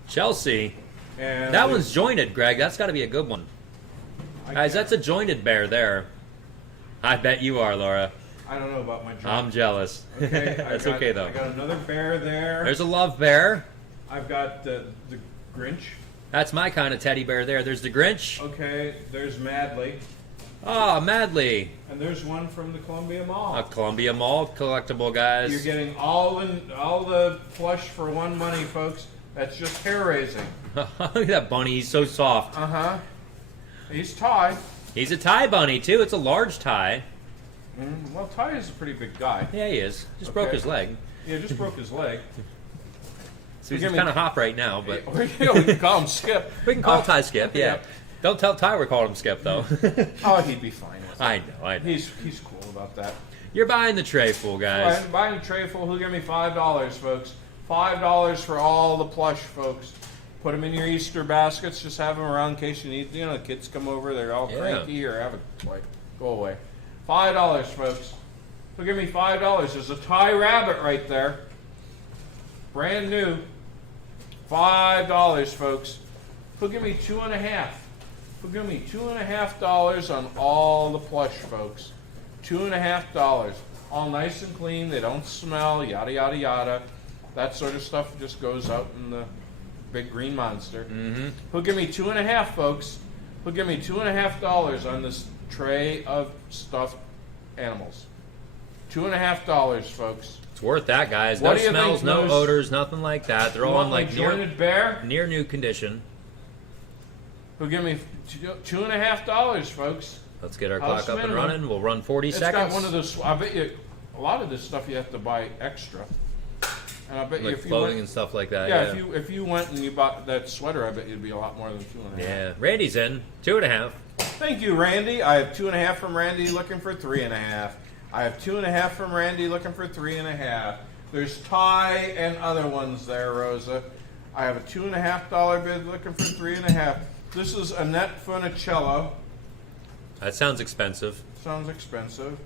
Chelsea. And That one's jointed, Greg. That's got to be a good one. Guys, that's a jointed bear there. I bet you are, Laura. I don't know about my joint. I'm jealous. Okay, That's okay, though. I got another bear there. There's a love bear. I've got the Grinch. That's my kind of teddy bear there. There's the Grinch. Okay, there's Madly. Oh, Madly. And there's one from the Columbia Mall. A Columbia Mall collectible, guys. You're getting all the plush for one money, folks. That's just hair raising. Look at that bunny. He's so soft. Uh-huh. He's Thai. He's a Thai bunny, too. It's a large Thai. Well, Thai is a pretty big guy. Yeah, he is. Just broke Okay. his leg. Yeah, just broke his leg. So he's Give me- kind of hop right now, but we can call him Skip. we can call Ty Skip, yeah. yeah. Don't tell Ty we're calling him Skip, though. Oh, he'd be fine with it. I know. He's cool about that. You're buying the tray full, guys. Buying a tray full, who'll give me $5, folks? $5 for all the plush, folks. Put them in your Easter baskets. Just have them around in case you need. You know, the kids come over, they're all Yeah. cranky, or have a toy. Go away. $5, folks. Who'll give me $5? There's a Thai rabbit right there. Brand new. $5, folks. Who'll give me $2.50? Who'll give me $2.50 on all the plush, folks? $2.50. All nice and clean. They don't smell. Yada yada yada. That sort of stuff just goes out in the big green monster. Mm-hmm. Who'll give me $2.50, folks? Who'll give me $2.50 on this tray of stuffed animals? $2.50, folks. It's worth that, guys. What No do you smells, think, no Moose? odors, nothing like that. They're You all want in my like jointed bear? near new condition. Who'll give me $2.50, folks? Let's get our House clock up and minimum. running. We'll run 40 It's seconds. got one of those. I bet you a lot of this stuff you have to buy extra. And I bet you like if you clothing went, and stuff like that. yeah, Yeah, if you went and you bought that sweater, I bet you'd be a lot more than $2.50. Yeah. Randy's in 2.5. Thank you, Randy. I have $2.50 from Randy, looking for $3.50. I have $2.50 from Randy, looking for $3.50. There's Thai and other ones there, Rosa. I have a $2.50 bid, looking for $3.50. This is Annette Funicello. That sounds expensive. Sounds expensive.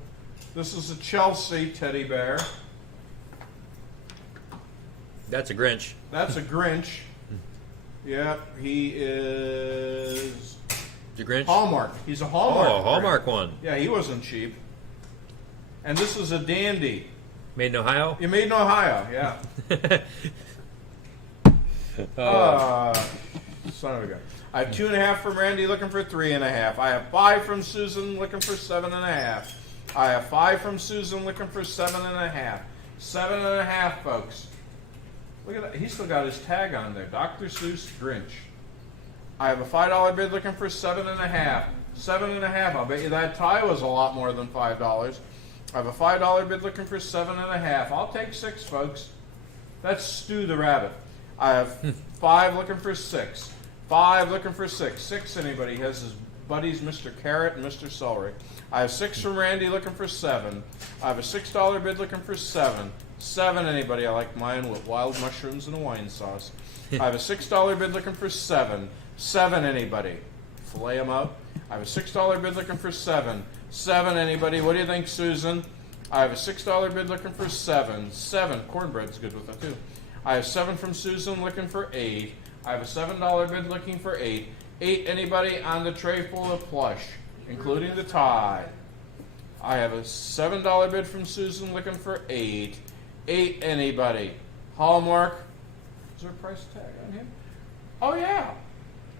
This is a Chelsea teddy bear. That's a Grinch. That's a Grinch. Yep, he is The Grinch. Hallmark. He's a Hallmark. Oh, Hallmark one. Yeah, he wasn't cheap. And this is a dandy. Made in Ohio. You made in Ohio, yeah. Son of a gun. I have $2.50 from Randy, looking for $3.50. I have $5 from Susan, looking for $7.50. I have $5 from Susan, looking for $7.50. $7.50, folks. Look at that. He's still got his tag on there. Dr. Seuss Grinch. I have a $5 bid, looking for $7.50. $7.50. I'll bet you that tie was a lot more than $5. I have a $5 bid, looking for $7.50. I'll take 6, folks. That's Stu the Rabbit. I have 5, looking for 6. 5, looking for 6. 6, anybody? He has his buddies, Mr. Carrot and Mr. Celery. I have 6 from Randy, looking for 7. I have a $6 bid, looking for 7. 7, anybody? I like mine with wild mushrooms and a wine sauce. I have a $6 bid, looking for 7. 7, anybody? Fillet them out. I have a $6 bid, looking for 7. 7, anybody? What do you think, Susan? I have a $6 bid, looking for 7. 7. Cornbread's good with it, too. I have 7 from Susan, looking for 8. I have a $7 bid, looking for 8. 8, anybody on the tray full of plush, including the tie. I have a $7 bid from Susan, looking for 8. 8, anybody? Hallmark. Is there a price tag on him? Oh, yeah.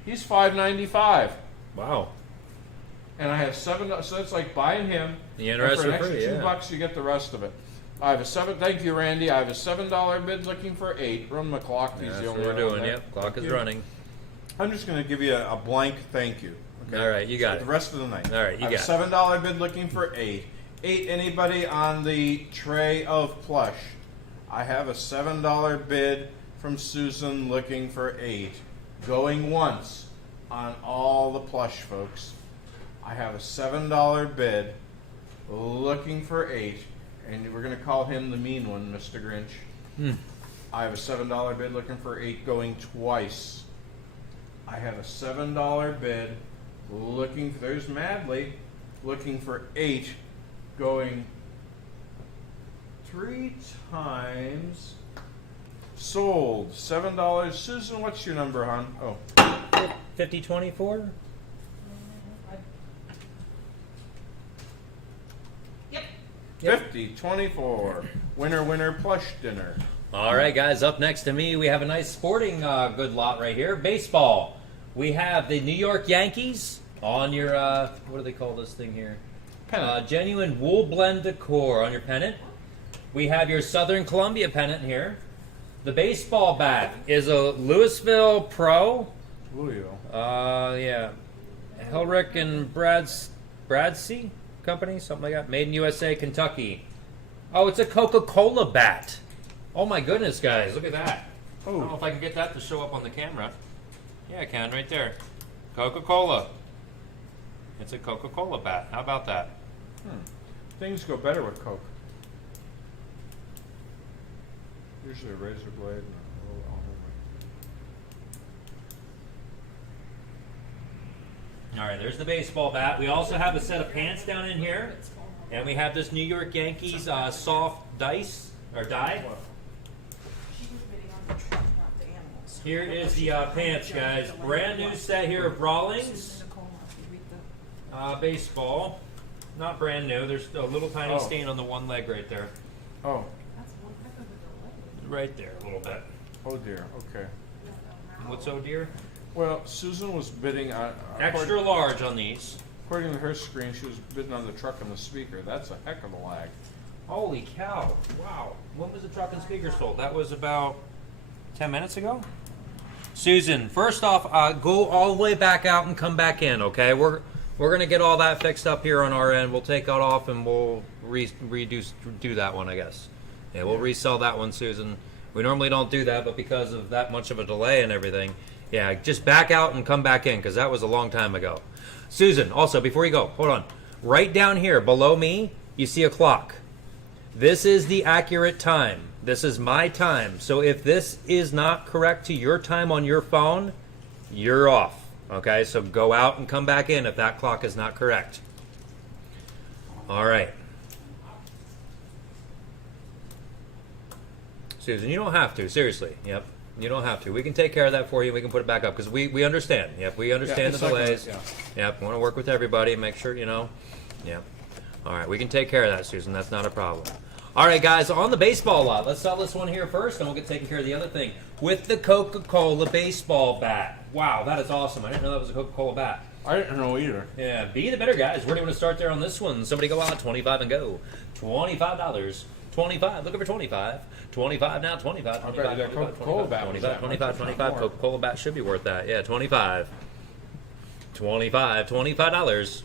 He's $5.95. Wow. And I have $7, so it's like buying him. The And rest for an are extra free, yeah. $2, you get the rest of it. I have a thank you, Randy. I have a $7 bid, looking for 8. Run my clock. He's That's the what only we're one on doing. there. Yep. Clock Thank is you. running. I'm just going to give you a blank thank you. Okay? All right, you got The it. rest of the night. All right, you I have got a $7 bid, looking for 8. 8, anybody on the tray of Plush? I have a $7 bid from Susan looking for 8. Going once on all the Plush, folks. I have a $7 bid looking for 8, and we're going to call him the mean one, Mr. Grinch. I have a $7 bid looking for 8 going twice. I have a $7 bid looking for, there's Madly, looking for 8 going 3 times. Sold. $7. Susan, what's your number, hon? Oh. 5024? Yep. 5024. Winner, winner, Plush dinner. All right, guys, up next to me, we have a nice sporting good lot right here. Baseball. We have the New York Yankees on your, what do they call this thing here? Pennant. Genuine wool blend decor on your pennant. We have your Southern Columbia pennant here. The baseball bat is a Louisville Pro. Louisville. Yeah. Helrick and Bradsey Company, something like that. Made in USA, Kentucky. Oh, it's a Coca-Cola bat. Oh my goodness, guys, look at that. I don't know if I can get that to show up on the camera. Yeah, I can, right there. Coca-Cola. It's a Coca-Cola bat. How about that? Things go better with Coke. Usually a razor blade and a little almond. All right, there's the baseball bat. We also have a set of pants down in here. And we have this New York Yankees soft dice, or die. She was bidding on the truck, not the animals. Here is the pants, guys. Brand new set here of Rawlings. Baseball. Not brand new. There's a little tiny stain on the one leg right there. Oh. That's one heck of a delay. Right there, a little bit. Oh dear. Okay. What's so dear? Well, Susan was bidding on Extra large on these. according to her screen. She was bidding on the truck and the speaker. That's a heck of a lag. Holy cow. Wow. When was the truck and speaker sold? That was about 10 minutes ago? Susan, first off, go all the way back out and come back in, okay? We're going to get all that fixed up here on our end. We'll take that off and we'll do that one, I guess. Yeah, we'll resell that one, Susan. We normally don't do that, but because of that much of a delay and everything, yeah, just back out and come back in because that was a long time ago. Susan, also, before you go, hold on. Right down here below me, you see a clock. This is the accurate time. This is my time. So if this is not correct to your time on your phone, you're off. Okay, so go out and come back in if that clock is not correct. All right. Susan, you don't have to. Seriously. Yep. You don't have to. We can take care of that for you. We can put it back up because we understand. Yep, we understand the delays. Yep, we want to work with everybody and make sure, you know. Yep. All right, we can take care of that, Susan. That's not a problem. All right, guys, on the baseball lot, let's sell this one here first, and we'll get taken care of the other thing with the Coca-Cola baseball bat. Wow, that is awesome. I didn't know that was a Coca-Cola bat. I didn't know either. Yeah, be the better, guys. Where do you want to start there on this one? Somebody go out, 25 and go. $25. 25, looking for 25. 25 now, 25. I bet that Coca-Cola bat was that 25, much, if not 25. more. Coca-Cola bat should be worth that. Yeah, 25. 25, $25.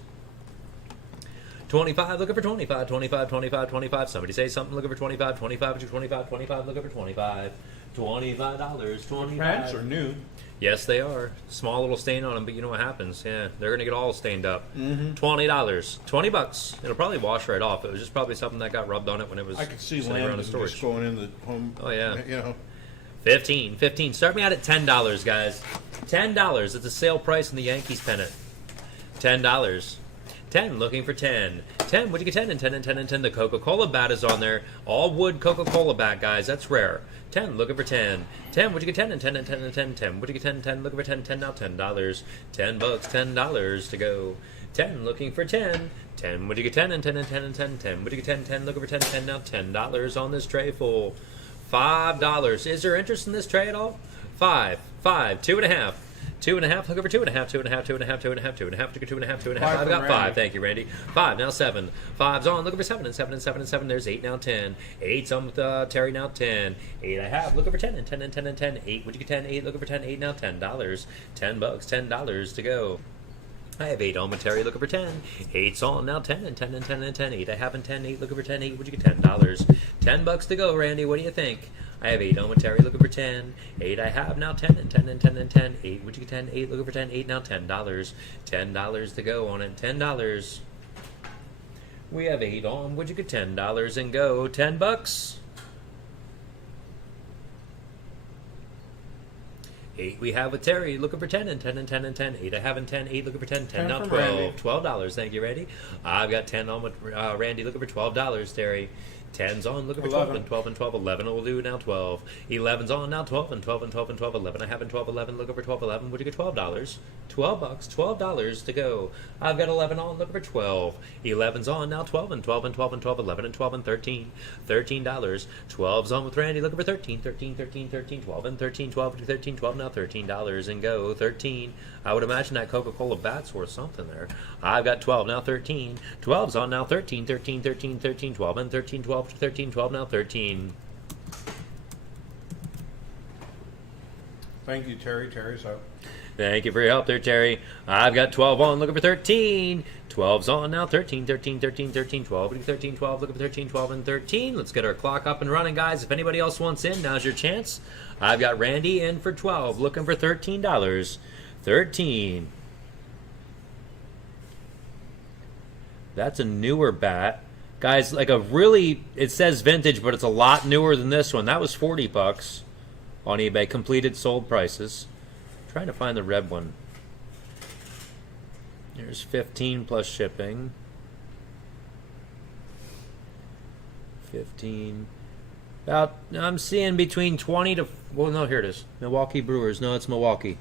25, looking for 25, 25, 25, 25. Somebody say something, looking for 25, 25, 25, 25, looking for 25. $25, 25. Pants are new. Yes, they are. Small little stain on them, but you know what happens. Yeah, they're going to get all stained up. $20. $20. It'll probably wash right off. It was just probably something that got rubbed on it when it was I could see sitting around in land storage. just going in the home. Oh, yeah. You know. 15. Start me out at $10, guys. $10. It's a sale price in the Yankees pennant. $10. 10, looking for 10. 10, what'd you get 10 and 10 and 10 and 10? The Coca-Cola bat is on there. All wood Coca-Cola bat, guys. That's rare. 10, looking for 10. 10, what'd you get 10 and 10 and 10 and 10? 10, what'd you get 10 and 10? Looking for 10, 10 now, $10. $10, $10 to go. 10, looking for 10. 10, what'd you get 10 and 10 and 10 and 10? 10, what'd you get 10, 10, looking for 10, 10 now, $10 on this tray full. $5. Is there interest in this tray at all? 5, 2.5. 2.5, look over 2.5, 2.5, 2.5, 2.5, 2.5, 2.5, 2.5. I've got 5. Thank you, Randy. 5, now 7. 5's on. Look over 7 and 7 and 7 and 7. There's 8 now 10. 8's on with Terry now 10. 8.5. Look over 10 and 10 and 10 and 10. 8. Would you get 10? 8. Look over 10. 8 now $10. $10, $10 to go. I have 8 on with Terry, looking for 10. 8's on, now 10 and 10 and 10 and 10. 8 I have and 10, 8 looking for 10, 8, would you get $10? $10 to go, Randy, what do you think? I have 8 on with Terry, looking for 10. 8 I have, now 10 and 10 and 10 and 10. 8, would you get 10? 8 looking for 10, 8 now $10. $10 to go on it, $10. We have 8 on, would you get $10 and go? $10. 8 we have with Terry, looking for 10 and 10 and 10 and 10. 8 I have and 10, 8 looking for 10, 10 now from 12. Randy. $12, thank you, Randy. I've got 10 on with Randy, looking for $12, Terry. 10's on, looking for 12 and 12 and 12. 11 will do now 12. 11's on, now 12 and 12 and 12 and 12. 11 I have and 12, 11 looking for 12, 11. Would you get $12? $12, $12 to go. I've got 11 on, looking for 12. 11's on, now 12 and 12 and 12 and 12. 11 and 12 and 13. $13. 12's on with Randy, looking for 13, 13, 13, 13. 12 and 13, 12 to 13, 12 now $13 and go. 13. I would imagine that Coca-Cola bat's worth something there. I've got 12 now 13. 12's on now 13, 13, 13, 13. 12 and 13, 12 to 13, 12 now 13. Thank you, Terry. Terry's out. Thank you for your help there, Terry. I've got 12 on, looking for 13. 12's on now, 13, 13, 13, 13, 12, 13, 12, looking for 13, 12, and 13. Let's get our clock up and running, guys. If anybody else wants in, now's your chance. I've got Randy in for 12, looking for $13. 13. That's a newer bat. Guys, like a really, it says vintage, but it's a lot newer than this one. That was $40 on eBay. Completed sold prices. Trying to find the red one. There's 15 plus shipping. 15. About, I'm seeing between 20 to, well, no, here it is. Milwaukee Brewers. No, it's Milwaukee.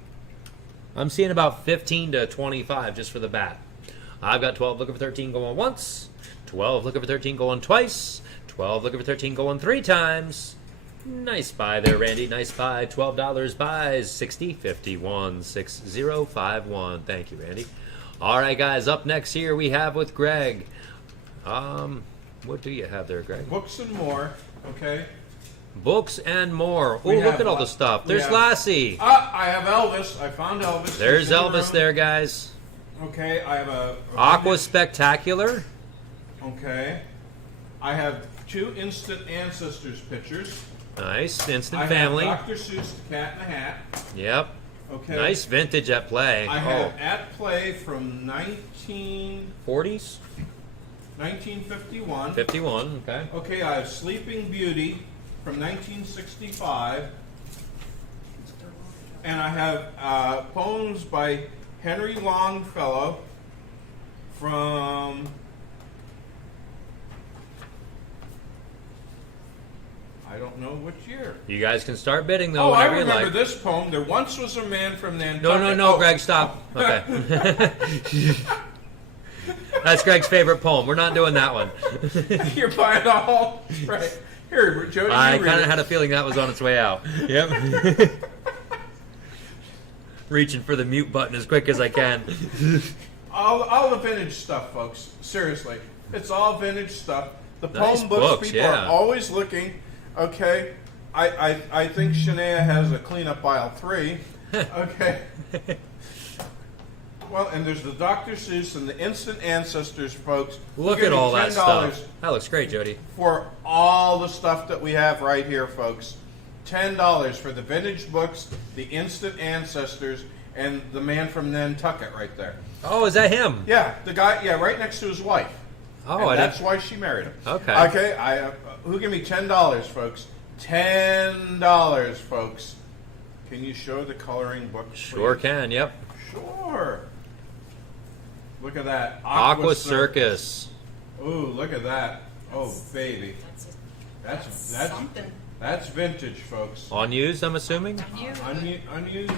I'm seeing about 15 to 25 just for the bat. I've got 12 looking for 13 going once. 12 looking for 13 going twice. 12 looking for 13 going 3 times. Nice buy there, Randy. Nice buy. $12 buys. 60, 51, 6051. Thank you, Randy. All right, guys. Up next here we have with Greg. What do you have there, Greg? Books and more. Okay. Books and more. Oh, We look have at all the what? stuff. We There's have- Lassie. I have Elvis. I found Elvis. There's He's in the Elvis room. there, guys. Okay, I have a Aqua Spectacular. Okay. I have 2 Instant Ancestors pictures. Nice. Instant I Family. have Dr. Seuss, The Cat in the Hat. Yep. Okay. Nice vintage at play. I have At Play from 40s? 1951. 51, okay. Okay, I have Sleeping Beauty from 1965. And I have poems by Henry Longfellow from, I don't know which year. You guys can start bidding, though, Oh, I whenever you remember like. this poem. There once was a man from Nantucket. No, Oh. Greg, stop. Okay. That's Greg's favorite poem. We're not doing that one. You're buying all right. Here, Jody. I you read kind of it. had a feeling that was on its way out. Yep. Reaching for the mute button as quick as I can. all the vintage stuff, folks. Seriously, it's all vintage stuff. The Nice poem books, books, people yeah. are always looking. Okay, I think Shania has a cleanup aisle 3. Okay. Well, and there's the Dr. Seuss and the Instant Ancestors, folks. Look Give at me all that $10 stuff. That looks great, Jody. for all the stuff that we have right here, folks. $10 for the vintage books, the Instant Ancestors, and the man from Nantucket right there. Oh, is that him? Yeah, the guy. Yeah, right next to his wife. Oh, and I that's didn't. why she married him. Okay. Okay. Who give me $10, folks? $10, folks. Can you show the coloring book? Sure please? can, yep. Sure. Look at that. Aqua Circus. Ooh, look at that. Oh, baby. That's something. that's vintage, folks. Unused, I'm assuming? Unused.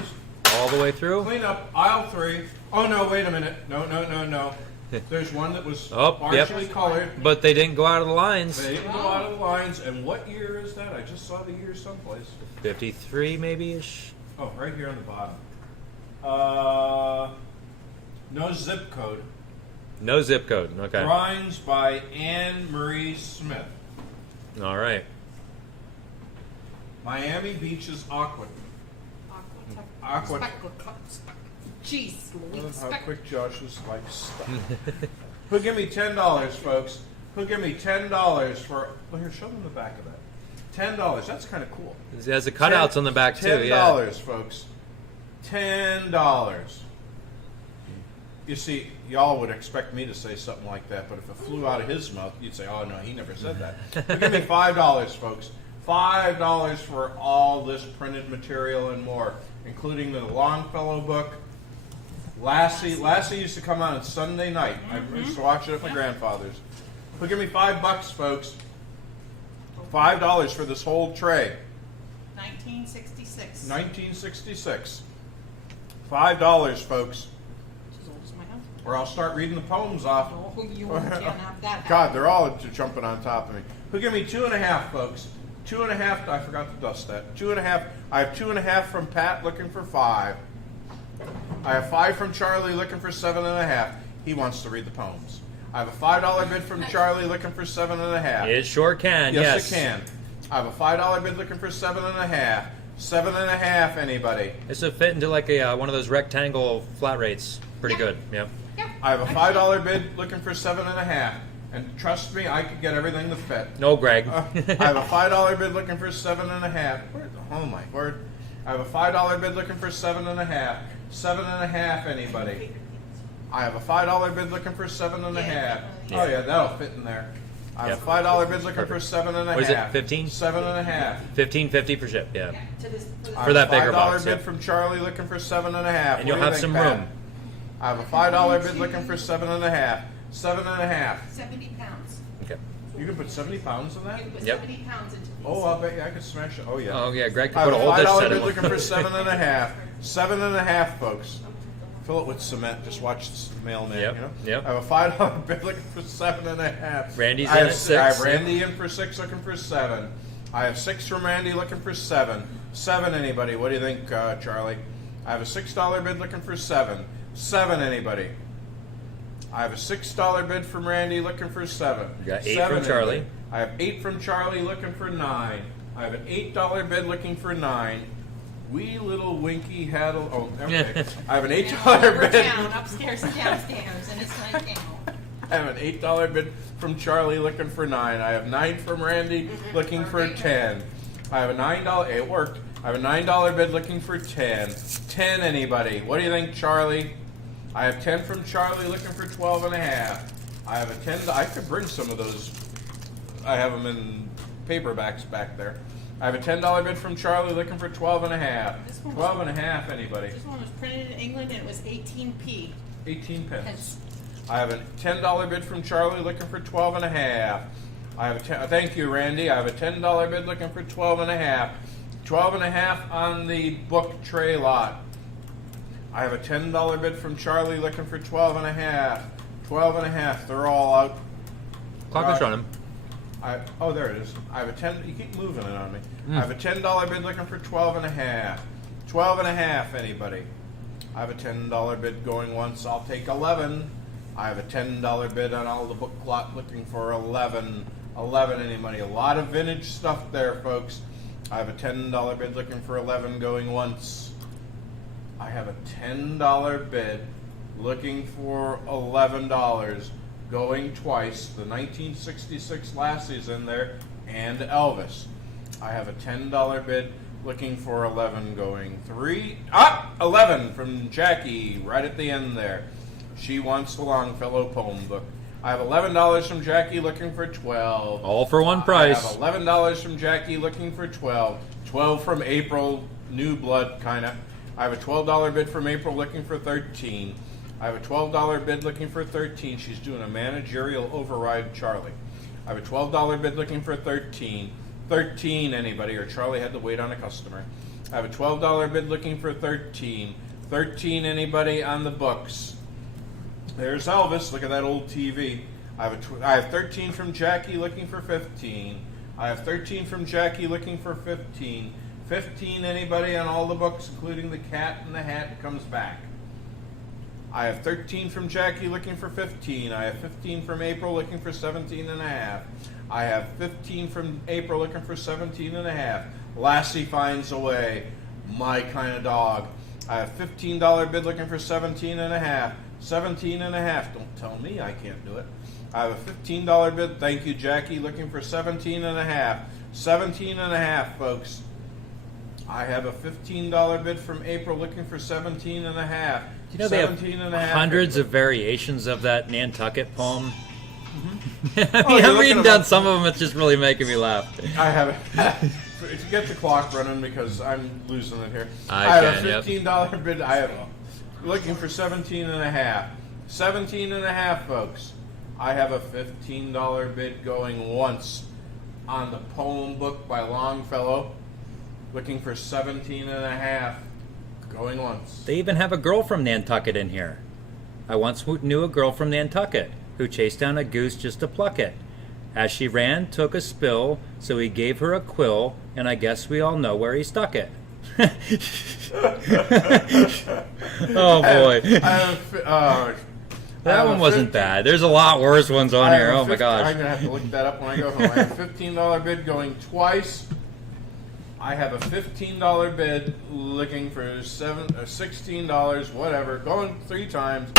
All the way through? Clean up aisle 3. Oh no! Wait a minute. No. There's one that was Oh, yep. partially colored. But they didn't go out of the lines. They didn't go out of the lines. And what year is that? I just saw the year someplace. 53 maybe-ish? Oh, right here on the bottom. No zip code. No zip code, okay. Drawings by Anne Marie Smith. All right. Miami Beaches Aqua. Jeez, I love how Louise. quick Josh is like stuff. Who'll give me $10, folks? Who'll give me $10 for? Well, here, show them the back of that. $10. That's kind of cool. It has the cutouts on the back too. $10, Yeah. folks. $10. You see, y'all would expect me to say something like that, but if it flew out of his mouth, you'd say, "Oh no, he never said that." But give me $5, folks. $5 for all this printed material and more, including the Longfellow book. Lassie used to come on Sunday night. I used to watch it at my grandfather's. But give me $5, folks. $5 for this whole tray. 1966. 1966. $5, folks. She's as old as my husband. Or I'll start reading the poems off. Oh, you can't have that. God, they're all jumping on top of me. Who give me 2.5, folks? 2.5. I forgot to dust that. 2.5. I have 2.5 from Pat looking for 5. I have 5 from Charlie looking for 7.5. He wants to read the poems. I have a $5 bid from Charlie looking for 7.5. It sure can. Yes, it can. I have a $5 bid looking for 7.5. 7.5. Anybody? This would fit into like a one of those rectangle flat rates. Pretty good. Yeah. Yeah. I have a $5 bid looking for 7.5. And trust me, I could get everything to fit. No, Greg. I have a $5 bid looking for 7.5. Oh my word! I have a $5 bid looking for 7.5. 7.5. Anybody? I have a $5 bid looking for 7.5. Yeah. Oh yeah, that'll fit in there. I have a $5 bid looking for 7.5. What is it, 15? 7.5. $15.50 for ship. Yeah. To this, I For that have a bigger $5 box, bid yeah. from Charlie looking for 7.5. And you'll have some room. I have a $5 bid looking for 7.5. 7.5. 70 pounds. Okay. You can put 70 pounds in that? You can put Yep. 70 pounds into these. Oh, I'll bet you I could smash it. Oh yeah. Oh yeah, Greg could I have put a a whole dish $5 set bid in looking one. for 7.5. 7.5, folks. Fill it with cement. Just watch the mailman. Yep, You know. yep. I have a $5 bid looking for 7.5. Randy's I in have at 6. I have Randy in for 6, looking for 7. I have 6 from Randy, looking for 7. 7. Anybody? What do you think, Charlie? I have a $6 bid looking for 7. 7. Anybody? I have a $6 bid from Randy, looking for 7. You got 8 7, from Charlie. anybody? I have 8 from Charlie, looking for 9. I have an $8 bid looking for 9. Wee little Winky had a... Oh, okay. I have an $8 bid. Down, upstairs and downstairs, and it's like, I have an $8 bid from Charlie, looking for 9. I have 9 from Randy, looking for 10. I have a $9... It worked. I have a $9 bid looking for 10. 10, anybody? What do you think, Charlie? I have 10 from Charlie, looking for 12.5. I have a 10... I could bring some of those. I have them in paperbacks back there. I have a $10 bid from Charlie, looking for 12.5. This one was- 12.5, anybody? this one was printed in England and it was 18p. 18 pence. Pence. I have a $10 bid from Charlie, looking for 12.5. I have a thank you, Randy. I have a $10 bid looking for 12.5. 12.5 on the book tray lot. I have a $10 bid from Charlie, looking for 12.5. 12.5. They're all out. Clock is running. Oh, there it is. I have a 10. You keep moving it on me. I have a $10 bid looking for 12.5. 12.5. Anybody? I have a $10 bid going once. I'll take 11. I have a $10 bid on all the book lot, looking for 11. 11. Anybody? A lot of vintage stuff there, folks. I have a $10 bid looking for 11, going once. I have a $10 bid looking for $11, going twice. The 1966 Lassie's in there, and Elvis. I have a $10 bid looking for 11, going 3. 11 from Jackie, right at the end there. She wants the Longfellow poem book. I have $11 from Jackie, looking for 12. All for one I price. have $11 from Jackie, looking for 12. 12 from April, new blood, kind of. I have a $12 bid from April, looking for 13. I have a $12 bid looking for 13. She's doing a managerial override, Charlie. I have a $12 bid looking for 13. 13, anybody, or Charlie had to wait on a customer. I have a $12 bid looking for 13. 13, anybody on the books. There's Elvis. Look at that old TV. I have 13 from Jackie, looking for 15. I have 13 from Jackie, looking for 15. 15, anybody on all the books, including the cat and the hat, comes back. I have 13 from Jackie, looking for 15. I have 15 from April, looking for 17.5. I have 15 from April, looking for 17.5. Lassie finds a way. My kind of dog. I have $15 bid looking for 17 and a half. 17 and a half. Don't tell me I can't do it. I have a $15 bid. Thank you, Jackie. Looking for 17 and a half. 17 and a half, folks. I have a $15 bid from April looking for 17 and a half. You know, they have 17 and a half. hundreds of variations of that Nantucket poem. I mean, Oh, you're I'm reading looking down at- some of them. It's just really making me laugh. I have it. To get the clock running because I'm losing it here. I have can, a yep. $15 bid. I have looking for 17 and a half. 17 and a half, folks. I have a $15 bid going once on the poem book by Longfellow. Looking for 17 and a half. Going once. They even have a girl from Nantucket in here. I once knew a girl from Nantucket who chased down a goose just to pluck it. As she ran, took a spill, so he gave her a quill, and I guess we all know where he stuck it. Oh boy. That one wasn't bad. There's a lot worse ones on here. Oh my gosh. I'm going to have to look that up when I go home. I have a $15 bid going twice. I have a $15 bid looking for $16, whatever, going 3 times.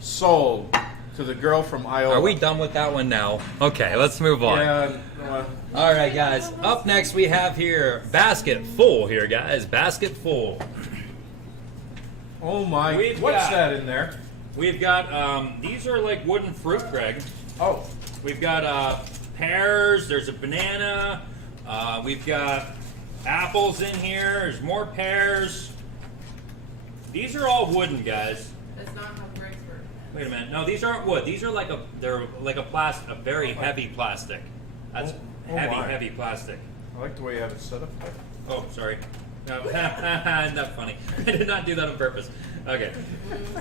Sold to the girl from Iowa. Are we done with that one now? Okay, let's move on. Yeah. All right, guys. Up next, we have here basket full. Here, guys, basket full. Oh my! We've What's got- that in there? We've got these are like wooden fruit, Greg. Oh, We've got pears. There's a banana. We've got apples in here. There's more pears. These are all wooden, guys. That's not how grapes work. Wait a minute. No, these aren't wood. These are like they're like a very heavy plastic. That's Oh my. heavy plastic. I like the way you have it set up there. Oh, sorry. No, not funny. I did not do that on purpose. Okay,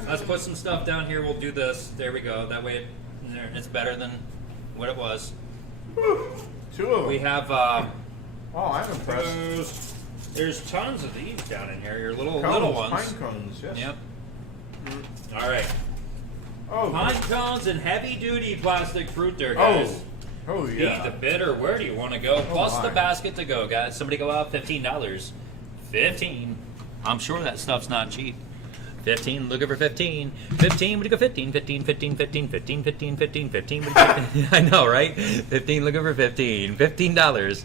let's put some stuff down here. We'll do this. There we go. That way it's better than what it was. Whew. 2 of them. We have Oh, I'm impressed. there's tons of these down in here. Your little Cones, ones. pine cones. Yes. Yep. All right. Oh. Pine cones and heavy duty plastic fruit there, Oh. guys. Oh Beat yeah. the bidder. Where do you want to go? Plus my. the basket to go, guys. Somebody go out $15. 15. I'm sure that stuff's not cheap. 15, looking for 15. 15, would you go 15? 15, 15, 15, 15, 15, 15, 15. Would you go 15? I know, right? 15, looking for 15. $15.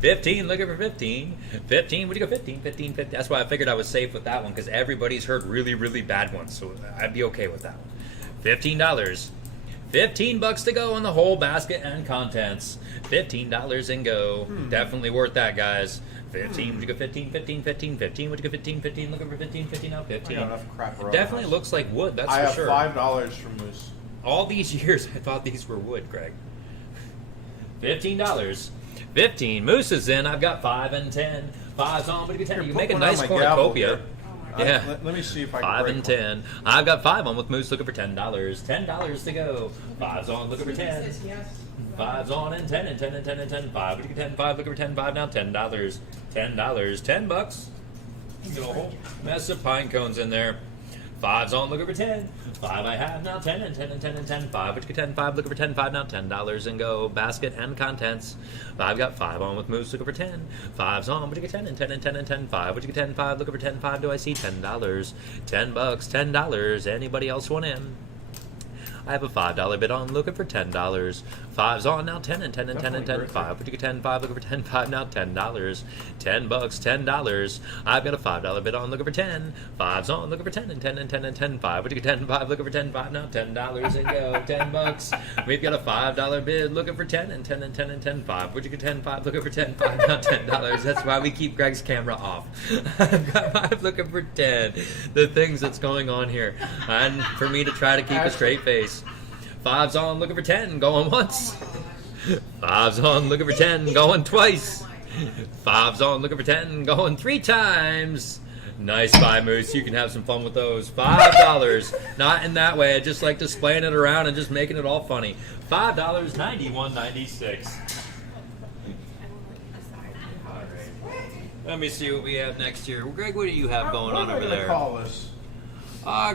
15, looking for 15. 15, would you go 15? 15, 15. That's why I figured I was safe with that one because everybody's heard really, really bad ones. So I'd be okay with that one. $15. $15 to go on the whole basket and contents. $15 and go. Definitely worth that, guys. 15, would you go 15, 15, 15, 15, would you go 15, 15, looking for 15, 15, out 15. I got enough crap around. Definitely the house. looks like wood, that's I for have sure. $5 from Moose. All these years, I thought these were wood, Greg. $15. 15. Moose is in. I've got 5 and 10. 5's on. What do you 10? You Put make a one on nice my gavel cornucopia. here. Yeah. Let me see if I can 5 break and one. 10. I've got 5 on with Moose looking for $10. $10 to go. 5's on looking for 10. Says yes. 5's on and 10 and 10 and 10 and 10. 5. What do you 10? 5 looking for 10. 5 now. $10. $10. $10. Get a whole mess of pine cones in there. 5's on looking for 10. 5 I have now. 10 and 10 and 10 and 10. 5 what you get 10. 5 looking for 10. 5 now. $10 and go. Basket and contents. 5 got 5 on with Moose looking for 10. 5's on. What you get 10 and 10 and 10 and 10. 5 what you get 10. 5 looking for 10. 5 do I see $10? $10. $10. Anybody else want in? I have a $5 bid on looking for $10. 5's on now 10 and 10 and 10 and 10. Definitely 5 would you get 10? 5 looking for 10. 5 now $10. $10. $10. I've got a $5 bid on looking for 10. 5's on looking for 10 and 10 and 10 and 10. 5 would you get 10? 5 looking for 10. 5 now $10 and go. $10. We've got a $5 bid looking for 10 and 10 and 10 and 10. 5 would you get 10? 5 looking for 10. 5 now $10. That's why we keep Greg's camera off. I've got 5 looking for 10. The things that's going on here, and for me to try to keep a straight face. 5's on looking for 10, going once. 5's on looking for 10, going twice. 5's on looking for 10, going 3 times. Nice buy, Moose. You can have some fun with those. $5. Not in that way. I just like displaying it around and just making it all funny. $5, $91.96. Let me see what we have next here. Greg, what do you have going on over What am I there? gonna call this?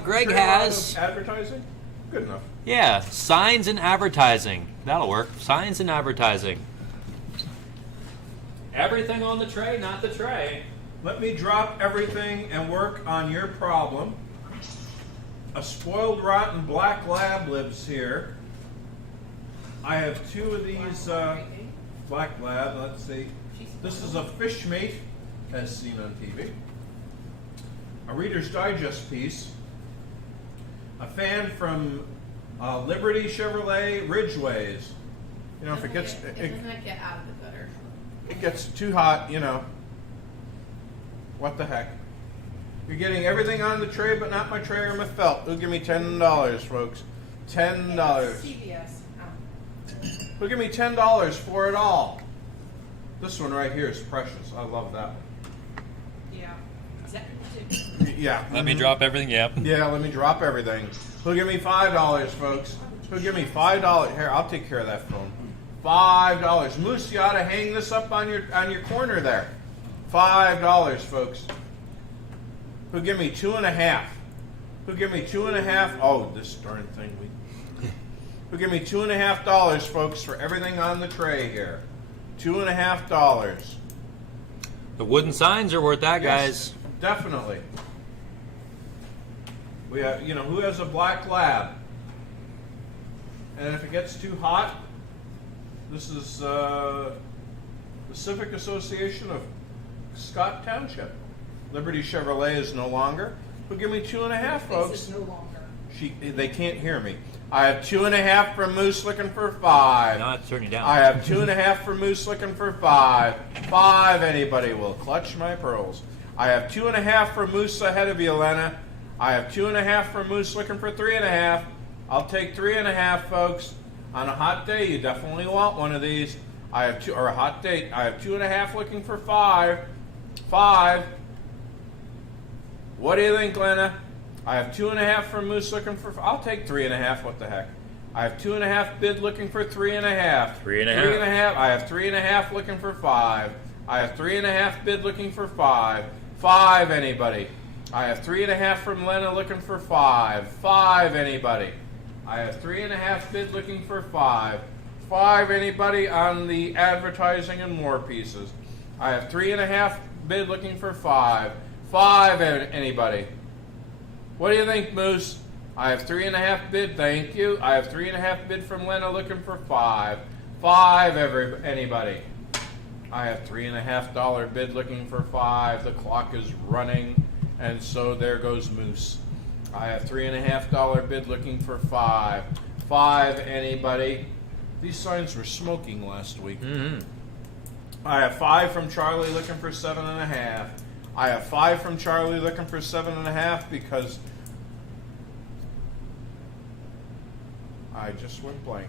Greg Trade has... out of advertising. Good enough. Yeah, signs and advertising. That'll work. Signs and advertising. Everything on the tray, not the tray. Let me drop everything and work on your problem. A spoiled, rotten black lab lives here. I have two of these black lab. Let's see. This is a fish mate, as seen on TV. A Reader's Digest piece. A fan from Liberty Chevrolet Ridgeways. You know, if it gets It does not get out of the gutter. it gets too hot, you know. What the heck? You're getting everything on the tray, but not my tray or my felt. Who'll give me $10, folks? $10. CVS. Who'll give me $10 for it all? This one right here is precious. I love that one. Yeah. Yeah. Let me drop everything. Yep. Yeah, let me drop everything. Who'll give me $5, folks? Who'll give me $5? Here, I'll take care of that phone. $5. Moose, you ought to hang this up on your corner there. $5, folks. Who'll give me 2.5? Who'll give me 2.5? Oh, this darn thing. Who'll give me $2.5, folks, for everything on the tray here? $2.5. The wooden signs are worth that, Yes, guys. definitely. We have, you know, who has a black lab? And if it gets too hot, this is the Civic Association of Scott Township. Liberty Chevrolet is no longer. Who'll give me 2.5, folks? This is no longer. They can't hear me. I have 2.5 from Moose looking for 5. No, it's turning down. I have 2.5 for Moose looking for 5. 5, anybody will clutch my pearls. I have 2.5 for Moose ahead of you, Lena. I have 2.5 for Moose looking for 3.5. I'll take 3.5, folks. On a hot day, you definitely want one of these. I have two, or a hot date. I have 2.5 looking for 5. 5. What do you think, Lena? I have 2.5 for Moose looking for. I'll take 3.5. What the heck? I have 2.5 bid looking for 3.5. 3.5. 3.5. I have 3.5 looking for 5. I have 3.5 bid looking for 5. 5. Anybody? I have 3.5 from Lena looking for 5. 5. Anybody? I have 3.5 bid looking for 5. 5. Anybody on the advertising and more pieces? I have 3.5 bid looking for 5. 5. Anybody? What do you think, Moose? I have 3.5 bid, thank you. I have 3.5 bid from Lena looking for 5. 5, anybody? I have $3.5 bid looking for 5. The clock is running, and so there goes Moose. I have $3.5 bid looking for 5. 5, anybody? These signs were smoking last week. Mm-hmm. I have 5 from Charlie looking for 7.5. I have 5 from Charlie looking for 7.5 because I just went blank.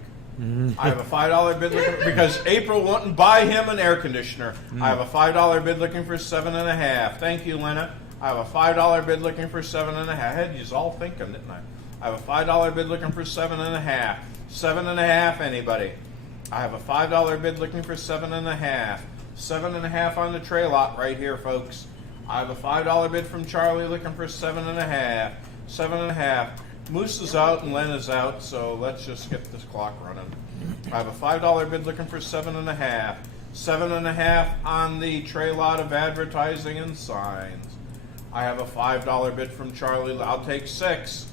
I have a $5 bid looking because April wouldn't buy him an air conditioner. I have a $5 bid looking for 7.5. Thank you, Lena. I have a $5 bid looking for 7.5. I had you all thinking, didn't I? I have a $5 bid looking for 7.5. 7.5, anybody? I have a $5 bid looking for 7.5. 7.5 on the tray lot right here, folks. I have a $5 bid from Charlie looking for 7.5. 7.5. Moose is out and Len is out, so let's just get this clock running. I have a $5 bid looking for 7.5. 7.5 on the tray lot of advertising and signs. I have a $5 bid from Charlie. I'll take 6.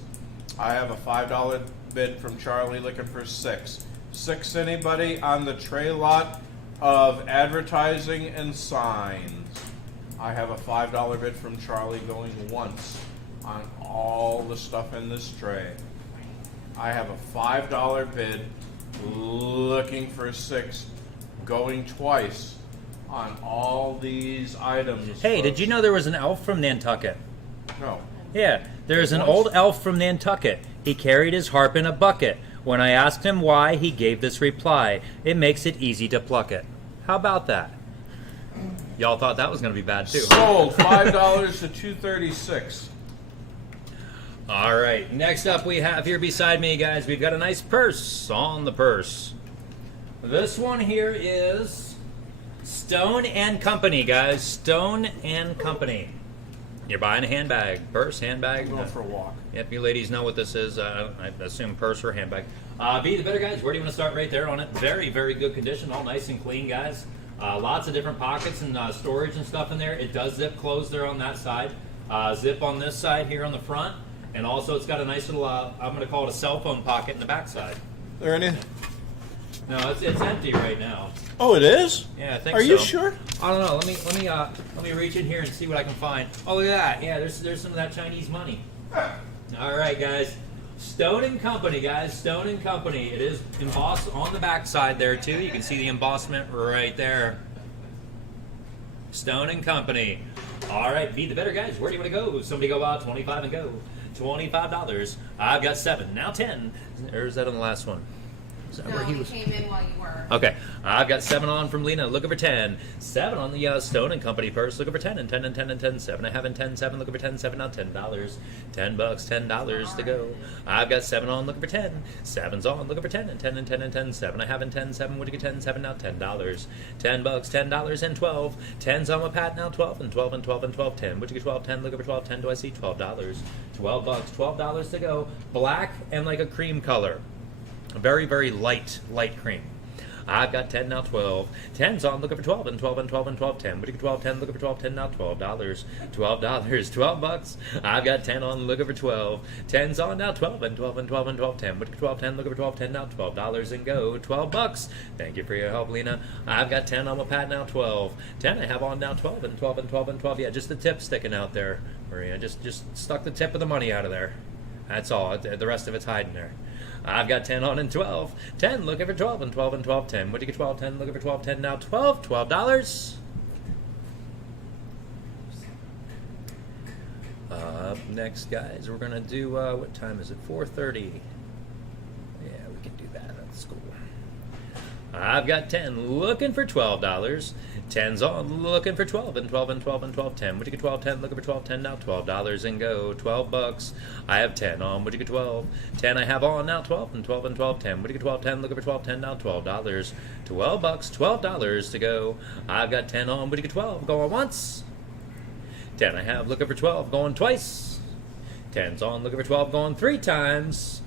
I have a $5 bid from Charlie looking for 6. 6, anybody on the tray lot of advertising and signs? I have a $5 bid from Charlie going once on all the stuff in this tray. I have a $5 bid looking for 6 going twice on all these items. Hey, did folks. you know there was an elf from Nantucket? No. Yeah, there's an What? old elf from Nantucket. He carried his harp in a bucket. When I asked him why, he gave this reply: "It makes it easy to pluck it." How about that? Y'all thought that was going to be bad too. Sold $5 to $2.36. All right, next up we have here beside me, guys, we've got a nice purse on the purse. This one here is Stone and Company, guys. Stone and Company. You're buying a handbag, purse, handbag. I'm going for a walk. Yep, you ladies know what this is. I assume purse or handbag. Be the better, guys. Where do you want to start? Right there on it. Very, very good condition. All nice and clean, guys. Lots of different pockets and storage and stuff in there. It does zip close there on that side. Zip on this side here on the front. And also it's got a nice little, I'm going to call it a cell phone pocket in the back side. There any? No, it's empty right now. Oh, it is? Yeah, I think Are so. you sure? I don't know. Let me reach in here and see what I can find. Oh, look at that. Yeah, there's some of that Chinese money. All right, guys. Stone and Company, guys. Stone and Company. It is embossed on the back side there too. You can see the embossment right there. Stone and Company. All right, be the better, guys. Where do you want to go? Somebody go out 25 and go. $25. I've got 7. Now 10. Or is that on the last one? Is that No, where he he was? came in while you were. Okay, I've got 7 on from Lena. Looking for 10. 7 on the Stone and Company purse. Looking for 10 and 10 and 10 and 10. 7. I have in 10. 7. Looking for 10. 7 now. $10. $10. $10 to go. I've got 7 on. Looking for 10. 7's on. Looking for 10 and 10 and 10 and 10. 7. I have in 10. 7. Would you get 10? 7 now. $10. $10. $10 and 12. 10's on my pad now. 12 and 12 and 12 and 12. 10. Would you get 12? 10. Looking for 12. 10. Do I see $12? $12. $12 to go. Black and like a cream color. Very, very light cream. I've got 10 now, 12. 10's on, looking for 12 and 12 and 12 and 12, 10. What do you get 12, 10, looking for 12, 10 now, $12. $12, 12 bucks. I've got 10 on, looking for 12. 10's on now, 12 and 12 and 12 and 12, 10. What do you get 12, 10, looking for 12, 10 now, $12 and go. 12 bucks. Thank you for your help, Lena. I've got 10 on my pad now, 12. 10 I have on now, 12 and 12 and 12 and 12. Yeah, just the tip sticking out there, Maria. Just stuck the tip of the money out of there. That's all. The rest of it's hiding there. I've got 10 on and 12. 10 looking for 12 and 12 and 12. 10. What do you get 12? 10 looking for 12. 10 now. 12. $12. Up next, guys, we're going to do, what time is it? 4:30. Yeah, we can do that. That's cool. I've got 10 looking for $12. 10's on looking for 12 and 12 and 12 and 12. 10. Would you get 12? 10 looking for 12. 10 now. $12 and go. 12 bucks. I have 10 on. Would you get 12? 10 I have on now. 12 and 12 and 12. 10. Would you get 12? 10 looking for 12. 10 now. $12. 12 bucks. $12 to go. I've got 10 on. Would you get 12? Going once. 10 I have looking for 12. Going twice. 10's on looking for 12. Going 3 times.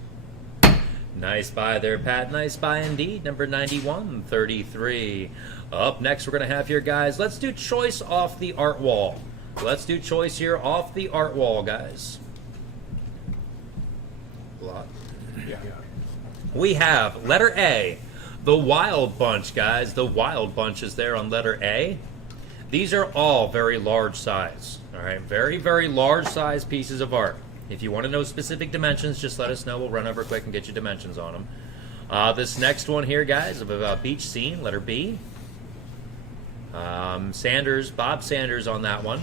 Nice buy there, Pat. Nice buy indeed. Number 9133. Up next, we're going to have here, guys. Let's do choice off the art wall. Let's do choice here off the art wall, guys. Yeah. We have letter A, the Wild Bunch, guys. The Wild Bunch is there on letter A. These are all very large size. All right, very, very large size pieces of art. If you want to know specific dimensions, just let us know. We'll run over quick and get you dimensions on them. This next one here, guys, of a beach scene, letter B. Sanders, Bob Sanders on that one.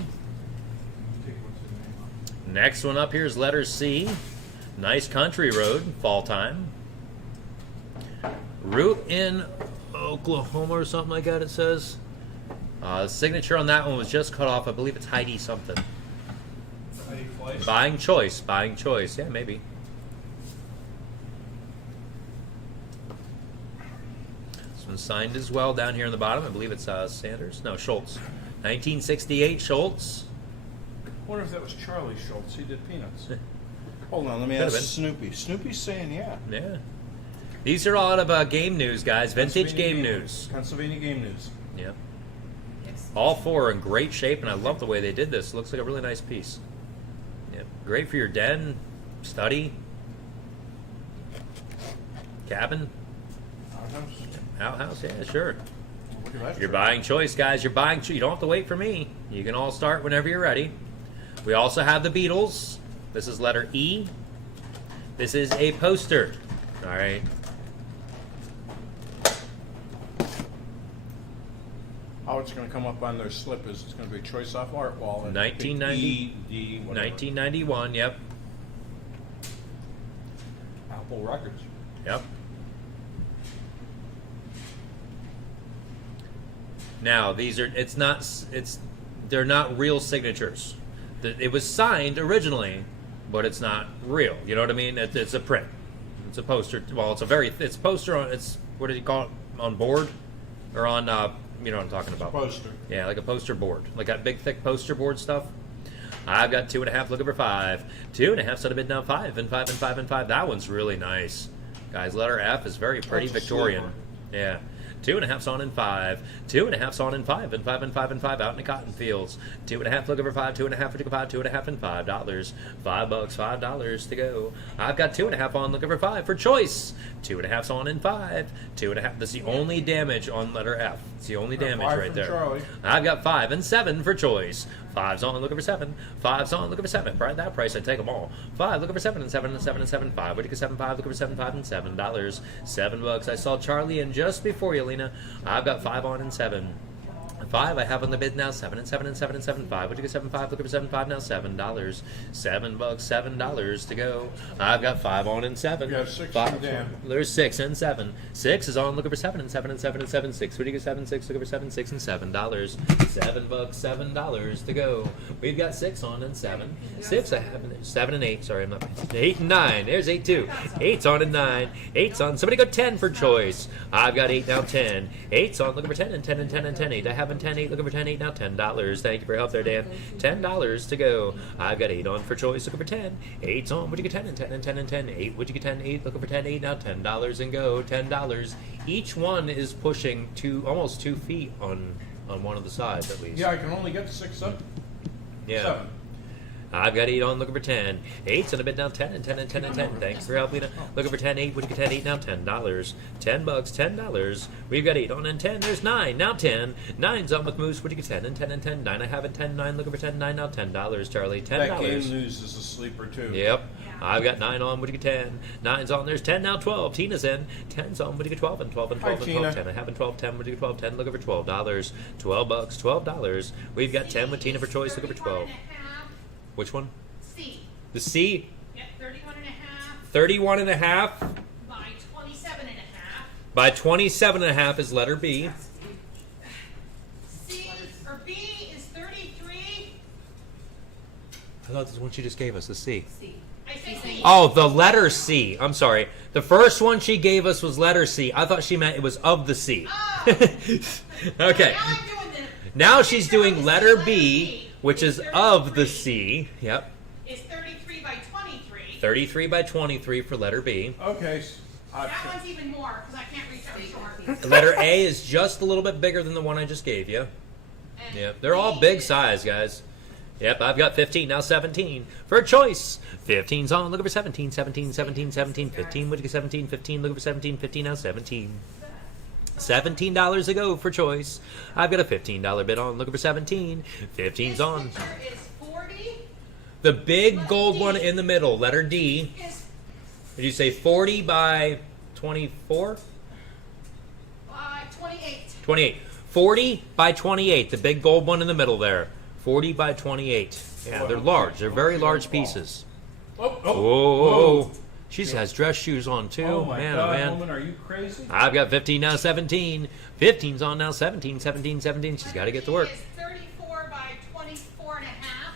Next one up here is letter C. Nice country road, fall time. Route in Oklahoma or something like that, it says. Signature on that one was just cut off. I believe it's Heidi something. Buying choice. Yeah, maybe. This one's signed as well down here on the bottom. I believe it's Sanders. No, Schultz. 1968 Schultz. I wonder if that was Charlie Schultz. He did Peanuts. Hold on, let me Could've ask been. Snoopy. Snoopy's saying yeah. Yeah. These are all out of Game News, guys. Vintage Pennsylvania Game News. Pennsylvania Game News. Yep. All 4 are in great shape, and I love the way they did this. It looks like a really nice piece. Yep. Great for your den, study, cabin, outhouse. Yeah, sure. Look at that. You're buying choice, guys. You're buying. You don't have to wait for me. You can all start whenever you're ready. We also have the Beatles. This is letter E. This is a poster. All right. How it's going to come up on their slip is it's going to be choice off art wall. and 1990 E, D, whatever. 1991. Yep. Apple Records. Yep. Now these are. They're not real signatures. It was signed originally, but it's not real. You know what I mean? It's a print. It's a poster. Well, it's poster on. It's what did you call it? On board, or on you know what I'm talking about? Poster. Yeah, like a poster board, like that big thick poster board stuff. I've got 2.5 looking for 5. 2.5 set a bid now 5 and 5 and 5 and 5. That one's really nice, guys. Letter F is very pretty That's a Victorian. silver. Yeah. 2.5's on in 5. 2.5's on in 5, and 5 and 5 and 5 out in the cotton fields. 2.5 looking for 5, 2.5 for 5, 2.5 and $5. $5, $5 to go. I've got 2.5 on looking for 5 for choice. 2.5's on in 5. 2.5. That's the only damage on letter F. It's the only damage Five right from there. Charlie. I've got 5 and 7 for choice. 5's on looking for 7. 5's on looking for 7. For that price, I'd take them all. 5 looking for 7 and 7 and 7 and 7. 5. What do you get? 7, 5 looking for 7, 5 and $7. $7. I saw Charlie in just before you, Lena. I've got 5 on and 7. 5 I have on the bid now. 7 and 7 and 7 and 7. 5. What do you get? 7, 5 looking for 7, 5 now. $7. $7. $7 to go. I've got 5 on and 7. You have 6 5. from Dan. There's 6 and 7. 6 is on looking for 7 and 7 and 7 and 7. 6. What do you get? 7, 6 looking for 7, 6 and $7. $7. $7 to go. We've got 6 on and 7. 6 I have 7 and 8. Sorry, I'm not 8 and 9. There's 8 too. 8's on and 9. 8's on. Somebody go 10 for choice. I've got 8 now. 10. 8's on looking for 10 and 10 and 10 and 10. 8 I have 10, 8 looking for 10, 8 now. $10. Thank you for your help there, Dan. $10 to go. I've got 8 on for choice looking for 10. 8's on. What do you get? 10 and 10 and 10 and 10. 8. Would you get 10? 8 looking for 10, 8 now. $10 and go. $10. Each one is pushing almost 2 feet on one of the sides at least. Yeah, I can only get 6 up. Yeah. 7. I've got 8 on looking for 10. 8's on a bit now. 10 and 10 and 10 and 10. Thanks for helping. Looking for 10, 8. Would you get 10, 8 now? $10. $10, $10. We've got 8 on and 10. There's 9. Now 10. 9's on with Moose. Would you get 10 and 10 and 10? 9 I have it. 10, 9 looking for 10, 9 now. $10, Charlie. $10. That game news is a sleeper too. Yep. I've got 9 on. Would you get 10? 9's on. There's 10 now. 12. Tina's in. 10's on. Would you get 12 and 12 and 12 Hi, and 12? Tina. 10. I have in 12. 10. Would you get 12? 10. Looking for $12. $12. $12. We've got 10 with Tina for choice. Looking for 12. Which one? C. The C. Yep, 31 and a half 31 and a half by 27 and a half. by 27 and a half is letter B. C or B is 33. I thought this one she just gave us, the C. I say C. Oh, the letter C. I'm sorry. The first one she gave us was letter C. I thought she meant it was of the C. Oh. Okay. Now I'm doing the. Now she's doing letter B, which is of the C. Yep. Is 33 by 23. 33 by 23 for letter B. Okay. That one's even more because I can't reach out short. Letter A is just a little bit bigger than the one I just gave you. And Yep, they're all B big is- size, guys. Yep, I've got 15, now 17. For a choice. 15's on, looking for 17, 17, 17, 17, 15. Would you get 17, 15, looking for 17, 15, now 17. $17 to go for choice. I've got a $15 bid on, looking for 17. 15's on. This picture is 40. The big gold one in the middle, letter D. Is Did you say 40 by 24? 28. 28. 40 by 28, the big gold one in the middle there. 40 by 28. Yeah, they're large. They're very large pieces. Oh, Oh, she has dress shoes on too. Oh my Man, God, oh man. woman, are you crazy? I've got 15 now, 17. 15's on now, 17, 17, 17. She's got to get to work. Is 34 by 24 and a half.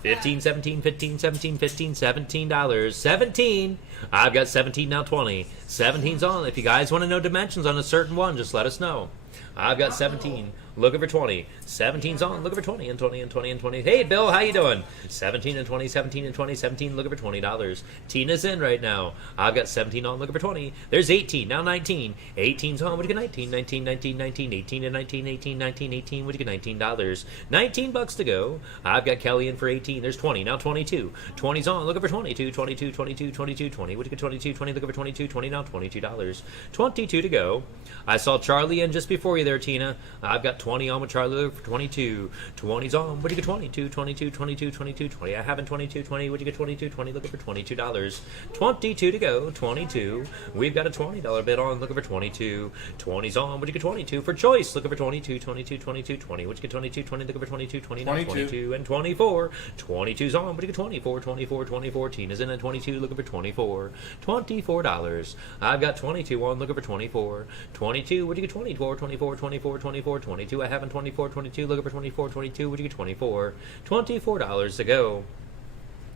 15, 17, 15, 17, 15, $17. 17. I've got 17 now, 20. 17's on. If you guys want to know dimensions on a certain one, just let us know. I've got 17. Looking for 20. 17's on. Looking for 20 and 20 and 20 and 20. Hey, Bill, how you doing? 17 and 20, 17 and 20, 17. Looking for $20. Tina's in right now. I've got 17 on. Looking for 20. There's 18. Now 19. 18's on. What do you get? 19, 19, 19, 19, 18 and 19, 18, 19, 18. What do you get? $19. $19 to go. I've got Kelly in for 18. There's 20. Now 22. 20's on. Looking for 22, 22, 22, 22, 20. What do you get? 22, 20. Looking for 22, 20. Now $22. 22 to go. I saw Charlie in just before you there, Tina. I've got 20 on with Charlie for 22. 20's on. What do you get? 22, 22, 22, 22, 20. I haven't 22, 20. What do you get? 22, 20. Looking for $22. 22 to go. 22. We've got a $20 bid on. Looking for 22. 20's on. What do you get? 22 for choice. Looking for 22, 22, 22, 20. What do you get? 22, 20. Looking for 22, 20. Now 22 and 24. 22's on. What do you get? 24, 24, 24. Tina's in at 22. Looking for 24. $24. I've got 22 on. Looking for 24. 22. What do you get? 24, 24, 24, 24, 22. I haven't 24, 22. Looking for 24, 22. What do you get? 24. $24 to go.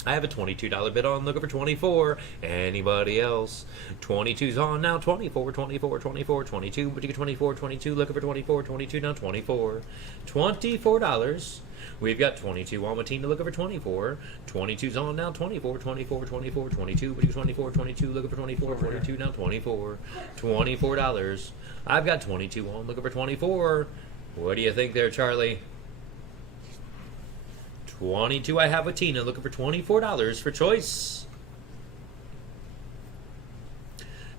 I have a $22 bid on, looking for 24. Anybody else? 22's on now, 24, 24, 24, 22. But you get 24, 22, looking for 24, 22, now 24. $24. We've got 22 on with Tina, looking for 24. 22's on now, 24, 24, 24, 22. But you get 24, 22, looking for 24, 22, now 24. $24. I've got 22 on, looking for 24. What do you think there, Charlie? 22 I have with Tina, looking for $24 for choice.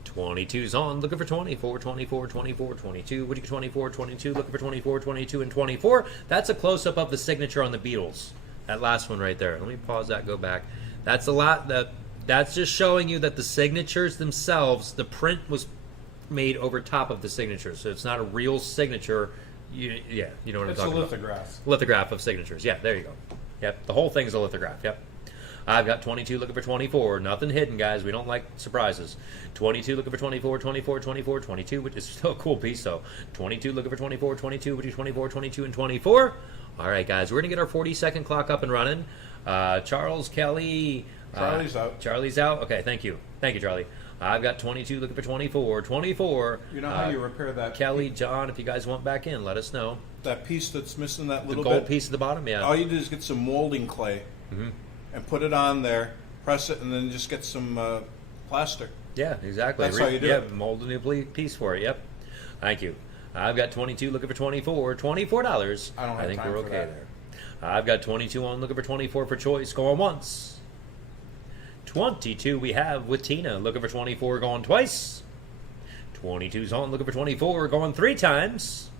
22's on, looking for 24, 24, 24, 22. What do you get? 24, 22, looking for 24, 22, and 24. That's a close-up of the signature on the Beatles. That last one right there. Let me pause that, go back. That's a lot. That's just showing you that the signatures themselves, the print was made over top of the signature. So it's not a real signature. You know what I'm talking about. It's a lithograph. Lithograph of signatures. Yeah, there you go. Yep, the whole thing is a lithograph. Yep. I've got 22 looking for 24. Nothing hidden, guys. We don't like surprises. 22 looking for 24, 24, 24, 22, which is still a cool piece, though. 22 looking for 24, 22, which is 24, 22, and 24. All right, guys, we're going to get our 40-second clock up and running. Charles, Kelly. Charlie's out. Charlie's out? Okay, thank you. Thank you, Charlie. I've got 22 looking for 24. 24. You know how you repair that? Kelly, John, if you guys want back in, let us know. That piece that's missing, that little The gold bit? piece at the bottom, yeah. All you do is get some molding clay and put it on there, press it, and then just get some plaster. Yeah, exactly. That's how you do it. Mold a new piece for it. Yep. Thank you. I've got 22 looking for 24. $24. I don't have think time we're for okay that. there. I've got 22 on looking for 24 for choice. Going once. 22 we have with Tina looking for 24, going twice. 22's on looking for 24, going 3 times.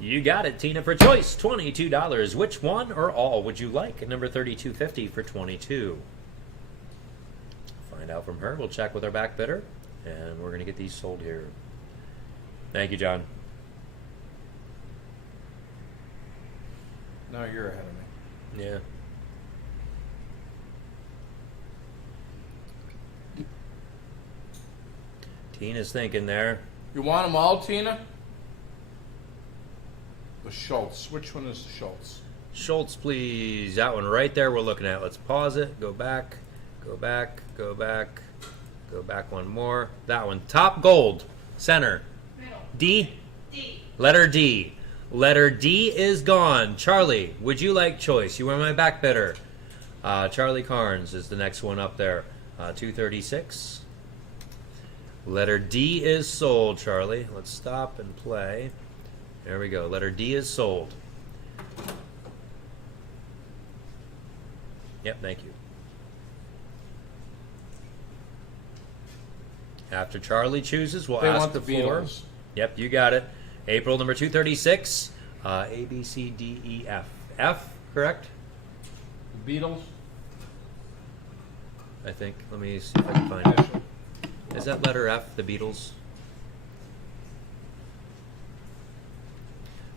You got it, Tina, for choice. $22. Which one or all would you like? At number 32.50 for 22. Find out from her. We'll check with our back bidder, and we're going to get these sold here. Thank you, John. No, you're ahead of me. Yeah. Tina's thinking there. You want them all, Tina? The Schultz. Which one is the Schultz? Schultz, please. That one right there we're looking at. Let's pause it. Go back. Go back. Go back. Go back one more. That one. Top gold. Center. Middle. D. D. Letter D. Letter D is gone. Charlie, would you like choice? You were my back bidder. Charlie Carnes is the next one up there. 236. Letter D is sold, Charlie. Let's stop and play. There we go. Letter D is sold. Yep, thank you. After Charlie chooses, we'll They ask want the the floor. Beatles. Yep, you got it. April number 236. A, B, C, D, E, F. F, correct? The Beatles? I think. Let me see if I can find it. Is that letter F, the Beatles?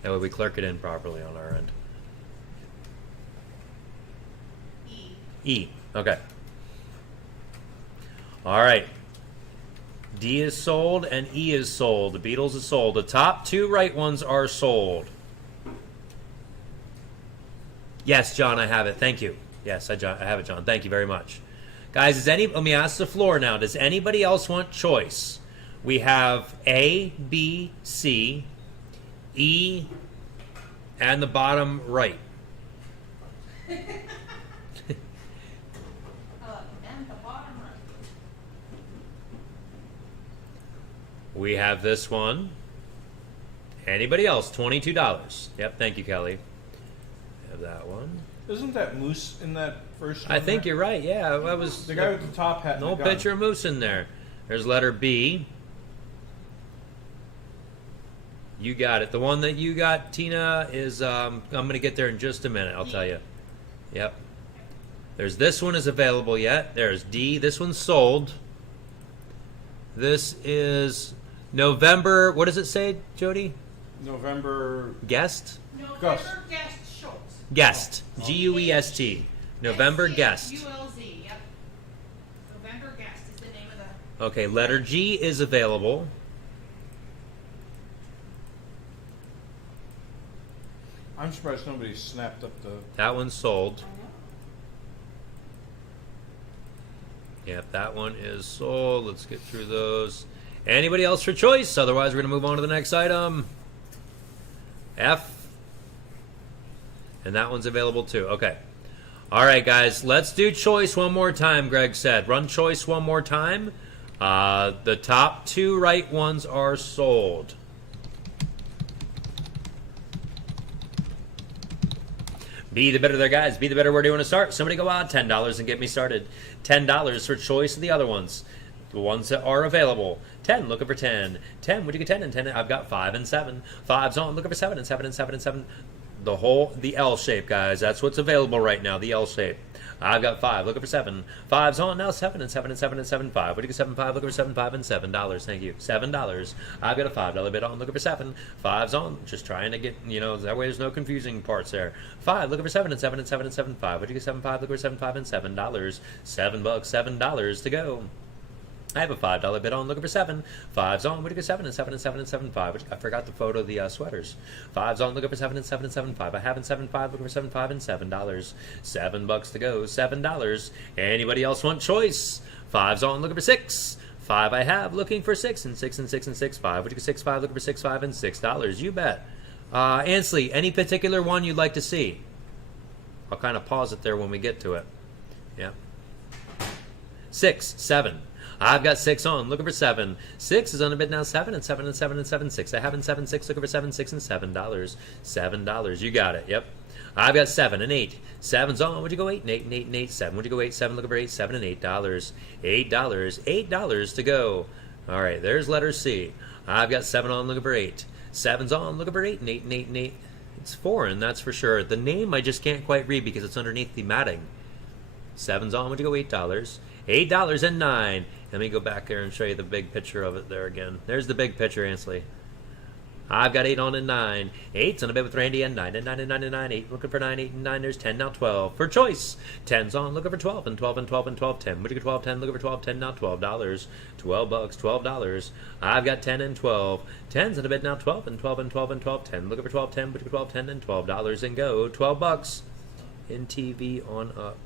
That way we clerk it in properly on our end. E. E. Okay. All right. D is sold and E is sold. The Beatles is sold. The top 2 right ones are sold. Yes, John, I have it. Thank you. Yes, I have it, John. Thank you very much. Guys, let me ask the floor now. Does anybody else want choice? We have A, B, C, E, and the bottom right. And the bottom right. We have this one. Anybody else? $22. Yep, thank you, Kelly. We have that one. Isn't that Moose in that first one? I think there? you're right. Yeah, I was The guy with the top hat and no the gun. picture of Moose in there. There's letter B. You got it. The one that you got, Tina, is I'm going to get there in just a minute. I'll tell you. Yep. There's this one is available yet. There's D. This one's sold. This is November. What does it say, Jody? November. Guest. November Guest Schultz. Guest. G-U-E-S-T. November Guest. U-L-Z, yep. November Guest is the name of the... Okay, letter G is available. I'm surprised nobody snapped up the. That one's sold. Yep, that one is sold. Let's get through those. Anybody else for choice? Otherwise, we're going to move on to the next item. F. And that one's available too. Okay. All right, guys. Let's do choice one more time, Greg said. Run choice one more time. The top two right ones are sold. Be the better there, guys. Be the better. Where do you want to start? Somebody go out $10 and get me started. $10 for choice of the other ones. The ones that are available. 10, looking for 10. 10, would you get 10 and 10? I've got 5 and 7. 5's on, looking for 7 and 7 and 7 and 7. The L shape, guys. That's what's available right now, the L shape. I've got 5, looking for 7. 5's on, now 7 and 7 and 7 and 7. 5, would you get 7, 5, looking for 7, 5 and $7. Thank you. $7. I've got a $5 bid on, looking for 7. 5's on, just trying to get, that way there's no confusing parts there. 5, looking for 7 and 7 and 7 and 7. 5, would you get 7, 5, looking for 7, 5 and $7. $7, $7 to go. I have a $5 bid on, looking for 7. 5's on, would you get 7 and 7 and 7 and 7, 5. I forgot the photo of the sweaters. 5's on, looking for 7 and 7 and 7, 5. I have in 7, 5, looking for 7, 5 and $7. $7 to go, $7. Anybody else want choice? 5's on, looking for 6. 5 I have, looking for 6 and 6 and 6 and 6, 5. Would you get 6, 5, looking for 6, 5 and $6. You bet. Ansley, any particular one you'd like to see? I'll kind of pause it there when we get to it. Yeah. 6, 7. I've got 6 on, looking for 7. 6 is on a bid now, 7 and 7 and 7 and 7, 6. I have in 7, 6, looking for 7, 6 and $7. $7. You got it, yep. I've got 7 and 8. 7's on, would you go 8 and 8 and 8 and 8, 7. Would you go 8, 7, looking for 8, 7 and $8. $8 to go. All right, there's letter C. I've got 7 on, looking for 8. 7's on, looking for 8 and 8 and 8 and 8. It's foreign, that's for sure. The name I just can't quite read because it's underneath the matting. 7's on, would you go $8? $8 and 9. Let me go back there and show you the big picture of it there again. There's the big picture, Ansley. I've got 8 on and 9. 8's on a bid with Randy and 9 and 9 and 9 and 9. 8 looking for 9, 8 and 9. There's 10, now 12. For choice. 10's on, looking for 12 and 12 and 12 and 12. 10. Would you get 12, 10, looking for 12, 10, now $12. $12, $12. I've got 10 and 12. 10's on a bid now, 12 and 12 and 12 and 12. 10, looking for 12, 10, would you get 12, 10 and $12 and go. $12 in TV on up.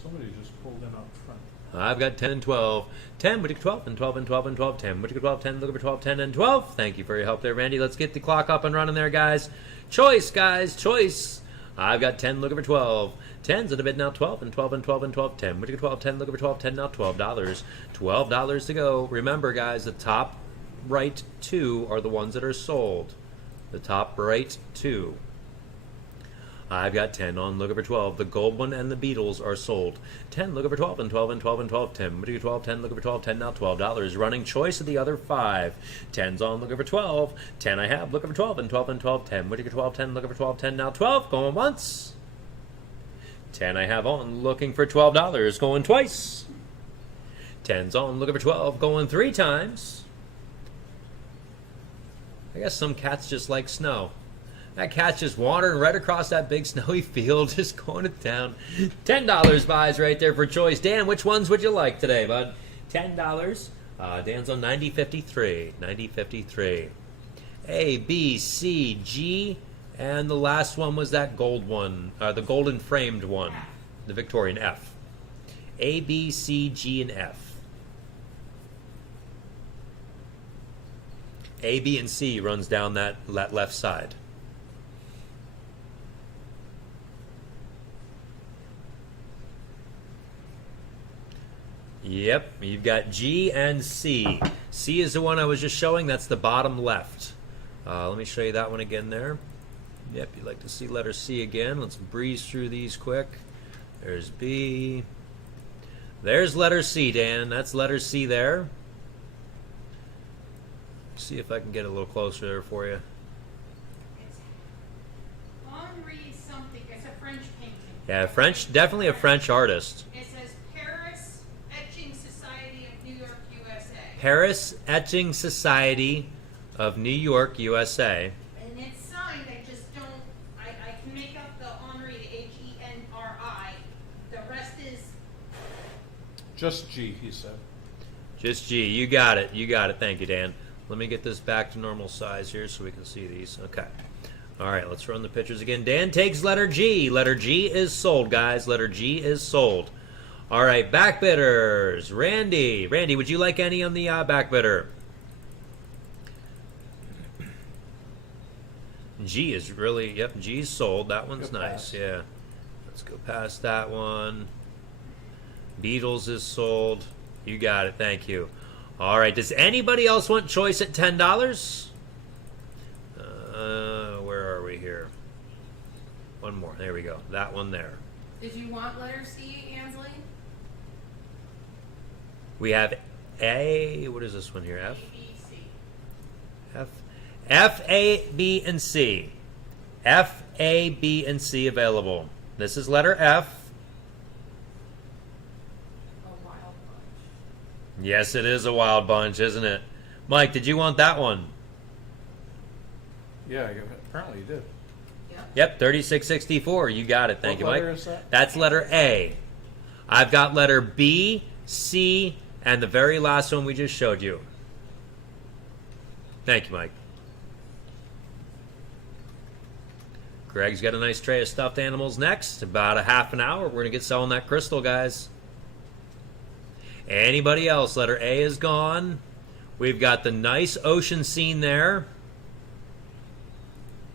Somebody just pulled in up front. I've got 10 and 12. 10, would you get 12 and 12 and 12 and 12. 10, would you get 12, 10, looking for 12, 10 and 12. Thank you for your help there, Randy. Let's get the clock up and running there, guys. Choice, guys, choice. I've got 10, looking for 12. 10's in a bid now, 12 and 12 and 12 and 12. 10, would you get 12, 10, looking for 12, 10, now $12. $12 to go. Remember, guys, the top right 2 are the ones that are sold. The top right 2. I've got 10 on, looking for 12. The gold one and the Beatles are sold. 10, looking for 12 and 12 and 12 and 12. 10, would you get 12, 10, looking for 12, 10, now $12. Running choice of the other 5. 10's on, looking for 12. 10 I have, looking for 12 and 12 and 12. 10, would you get 12, 10, looking for 12, 10, now 12. Going once. 10 I have on, looking for $12. Going twice. 10's on, looking for 12. Going 3 times. I guess some cats just like snow. That cat's just wandering right across that big snowy field, just going to town. $10 buys right there for choice. Dan, which ones would you like today, bud? $10. Dan's on 9053. 9053. A, B, C, G, and the last one was that gold one, the golden framed one, the Victorian F. A, B, C, G, and F. A, B, and C runs down that left side. Yep, you've got G and C. C is the one I was just showing. That's the bottom left. Let me show you that one again there. Yep, you'd like to see letter C again. Let's breeze through these quick. There's B. There's letter C, Dan. That's letter C there. See if I can get a little closer there for you. It's Henri something. It's a French painting. Yeah, French, definitely a French artist. It says Paris Etching Society of New York, USA. Paris Etching Society of New York, USA. And it's signed. I just don't. I can make up the Henri, the Henri. The rest is. Just G, he said. Just G. You got it. You got it. Thank you, Dan. Let me get this back to normal size here so we can see these. Okay. All right, let's run the pictures again. Dan takes letter G. Letter G is sold, guys. Letter G is sold. All right, back bidders. Randy. Randy, would you like any on the back bidder? G is really, yep, G's sold. That one's Go nice, past. yeah. Let's go past that one. Beatles is sold. You got it, thank you. All right, does anybody else want choice at $10? Where are we here? One more, there we go. That one there. Did you want letter C, Ansley? We have A, what is this one here? F? B, C. F, A, B, and C. F, A, B, and C available. This is letter F. A wild bunch. Yes, it is a wild bunch, isn't it? Mike, did you want that one? Yeah, apparently you did. Yep, 3664. You got it. Thank you, What Mike. letter is that? That's letter A. I've got letter B, C, and the very last one we just showed you. Thank you, Mike. Greg's got a nice tray of stuffed animals next. About a half an hour. We're going to get selling that crystal, guys. Anybody else? Letter A is gone. We've got the nice ocean scene there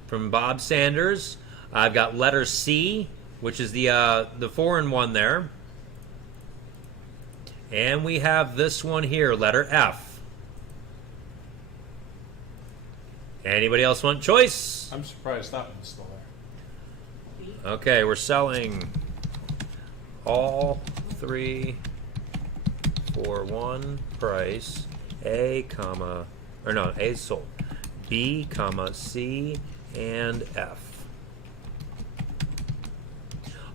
from Bob Sanders. I've got letter C, which is the foreign one there. And we have this one here, letter F. Anybody else want choice? I'm surprised that one's still there. Okay, we're selling all three for one price. A, comma, or no, A is sold. B, comma, C, and F.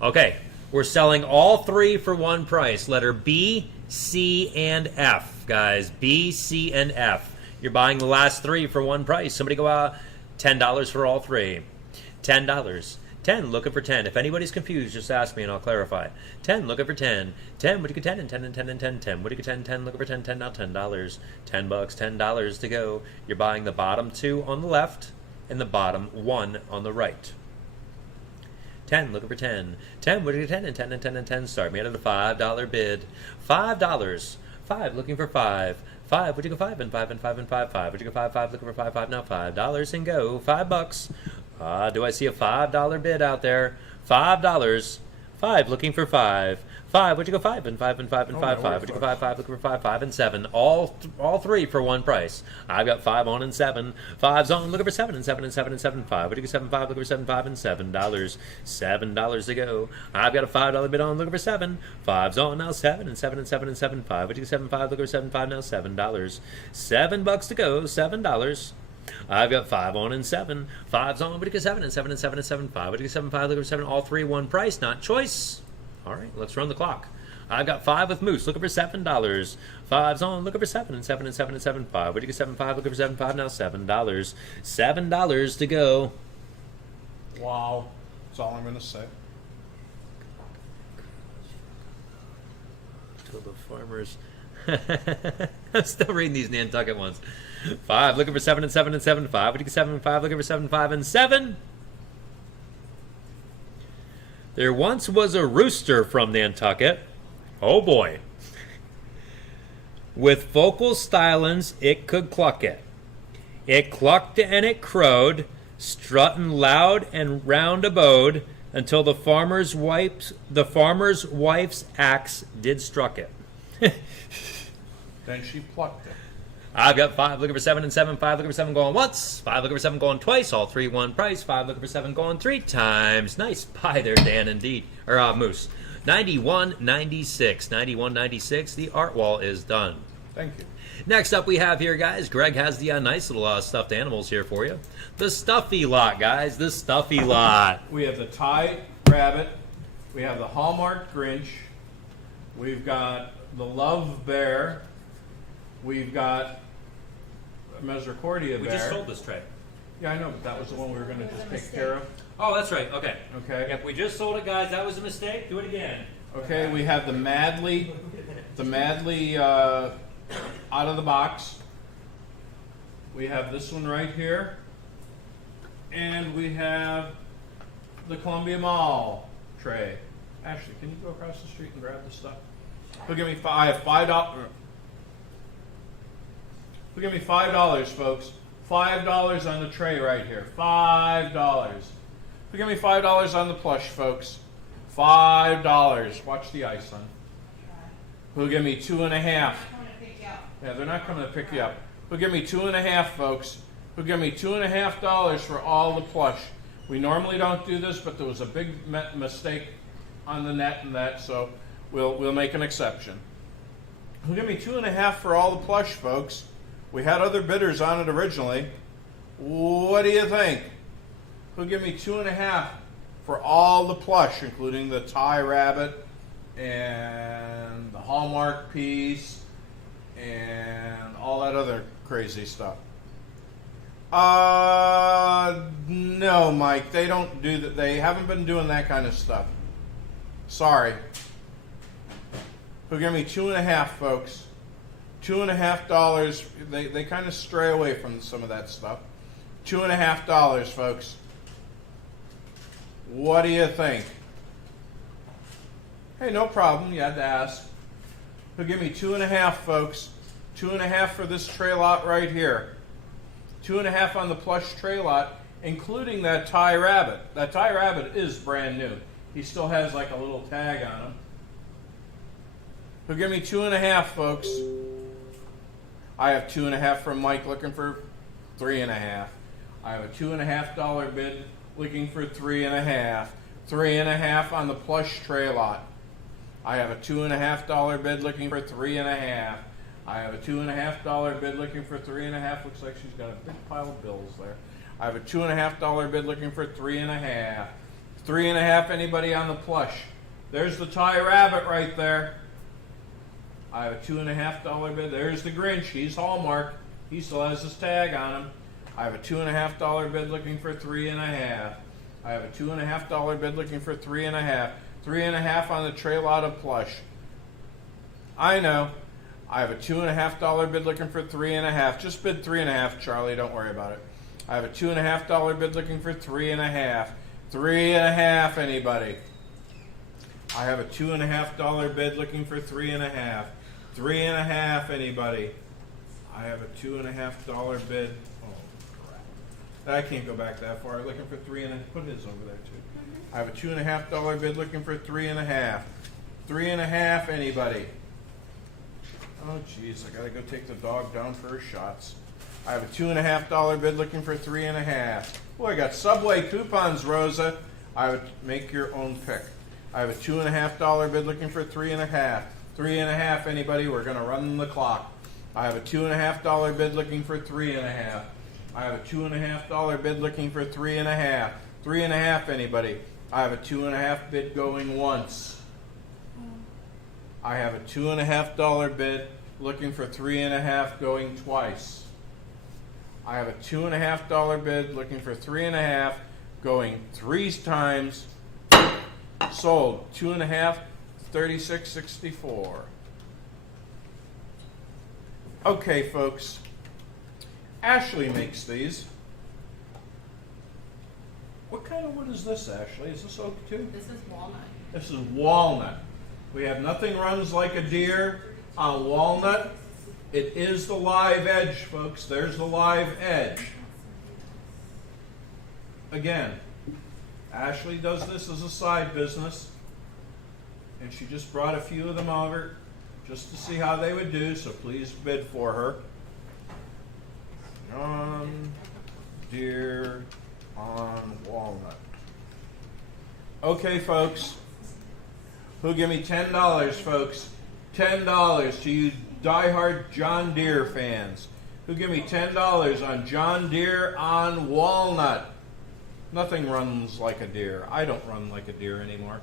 Okay, we're selling all three for one price. Letter B, C, and F, guys. B, C, and F. You're buying the last three for one price. Somebody go out. $10 for all three. $10. 10, looking for 10. If anybody's confused, just ask me and I'll clarify. 10, looking for 10. 10, would you get 10 and 10 and 10 and 10 and 10? Would you get 10, 10, looking for 10, 10, now $10. $10, $10 to go. You're buying the bottom two on the left and the bottom one on the right. 10, looking for 10. 10, would you get 10 and 10 and 10 and 10? Start me at a $5 bid. $5. 5, looking for 5. 5, would you go 5 and 5 and 5 and 5? 5, would you go 5, 5, looking for 5, 5, now $5 and go. $5. Do I see a $5 bid out there? $5. 5, looking for 5. 5, would you go 5 and 5 and 5 and 5? 5, would you go 5, 5, looking for 5, 5 and 7? All three for one price. I've got 5 on and 7. 5's on, looking for 7 and 7 and 7 and 7. 5, would you go 7, 5, looking for 7, 5 and $7. $7 to go. I've got a $5 bid on, looking for 7. 5's on now, 7 and 7 and 7 and 7. 5, would you go 7, 5, looking for 7, 5 now, $7. $7 to go, $7. I've got 5 on and 7. 5's on, would you go 7 and 7 and 7 and 7. 5, would you go 7, 5, looking for 7. All three one price, not choice. All right, let's run the clock. I've got 5 with Moose, looking for $7. 5's on, looking for 7 and 7 and 7 and 7. 5, would you go 7, 5, looking for 7, 5, now $7. $7 to go. Wow. That's all I'm going to say. Till the farmers. I'm still reading these Nantucket ones. 5, looking for 7 and 7 and 7. 5, would you go 7 and 5, looking for 7, 5 and 7. There once was a rooster from Nantucket. Oh boy. With vocal stylings, it could cluck it. It clucked and it crowed, strutting loud and round abode, until the farmer's wife's axe did struck it. Then she plucked it. I've got 5 looking for 7 and 7. 5 looking for 7 going once. 5 looking for 7 going twice. All three one price. 5 looking for 7 going 3 times. Nice buy there, Dan, indeed. Or Moose. 91.96. 91.96. The art wall is done. Thank you. Next up we have here, guys, Greg has the nice little stuffed animals here for you. The stuffy lot, guys. The stuffy lot. We have the Thai rabbit. We have the Hallmark Grinch. We've got the Love Bear. We've got a Misericordia Bear. We just sold this tray. Yeah, I know, but that was the one we were going to just take care of. Oh, that's right. Okay. Okay. Yep, we just sold it, guys. That was a mistake. Do it again. Okay, we have the Madly out of the box. We have this one right here. And we have the Columbia Mall tray. Ashley, can you go across the street and grab the stuff? Who give me I have $5. Who give me $5, folks? $5 on the tray right here. $5. Who give me $5 on the plush, folks? $5. Watch the ice, son. Who give me 2.5? I'm coming to pick you up. Yeah, they're not coming to pick you up. Who give me 2.5, folks? Who give me $2.50 for all the plush? We normally don't do this, but there was a big mistake on the net and that, so we'll make an exception. Who give me 2.5 for all the plush, folks? We had other bidders on it originally. What do you think? Who give me 2.5 for all the plush, including the tie rabbit and the Hallmark piece and all that other crazy stuff? No, Mike. They don't do that. They haven't been doing that kind of stuff. Sorry. Who give me 2.5, folks? $2.50. They kind of stray away from some of that stuff. $2.50, folks. What do you think? Hey, no problem. You had to ask. Who give me 2.5, folks? 2.5 for this tray lot right here. 2.5 on the plush tray lot, including that tie rabbit. That tie rabbit is brand new. He still has like a little tag on him. Who give me 2.5, folks? I have 2.5 from Mike looking for 3.5. I have a $2.50 bid looking for 3.5. 3.5 on the plush tray lot. I have a $2.50 bid looking for 3.5. I have a $2.50 bid looking for 3.5. Looks like she's got a big pile of bills there. I have a $2.50 bid looking for 3.5. 3.5. Anybody on the plush? There's the tie rabbit right there. I have a $2.50 bid. There's the Grinch. He's Hallmark. He still has his tag on him. I have a $2.50 bid looking for 3.5. I have a $2.50 bid looking for 3.5. 3.5 on the tray lot of plush. I know. I have a $2.50 bid looking for 3.5. Just bid 3.5, Charlie. Don't worry about it. I have a $2.50 bid looking for 3.5. 3.5, anybody? I have a $2.50 bid looking for 3.5. 3.5, anybody? I have a $2.50 bid. Oh, crap. I can't go back that far. Looking for 3.5. Put his over there, too. I have a $2.50 bid looking for 3.5. 3.5, anybody? Oh, jeez, I gotta go take the dog down for her shots. I have a $2.50 bid looking for 3.5. Oh, I got Subway coupons, Rosa. I would make your own pick. I have a $2.50 bid looking for 3.5. 3.5, anybody? We're gonna run the clock. I have a $2.50 bid looking for 3.5. I have a $2.50 bid looking for 3.5. 3.5, anybody? I have a $2.50 bid going once. I have a $2.50 bid looking for 3.5 going twice. I have a $2.50 bid looking for 3.5 going 3 times. Sold. 2.5, $36.64. Okay, folks. Ashley makes these. What kind of wood is this, Ashley? Is this oak too? This is walnut. This is walnut. We have nothing runs like a deer on walnut. It is the live edge, folks. There's the live edge. Again, Ashley does this as a side business, and she just brought a few of them over just to see how they would do, so please bid for her. John Deere on walnut. Okay, folks. Who give me $10, folks? $10 to you diehard John Deere fans. Who give me $10 on John Deere on walnut? Nothing runs like a deer. I don't run like a deer anymore.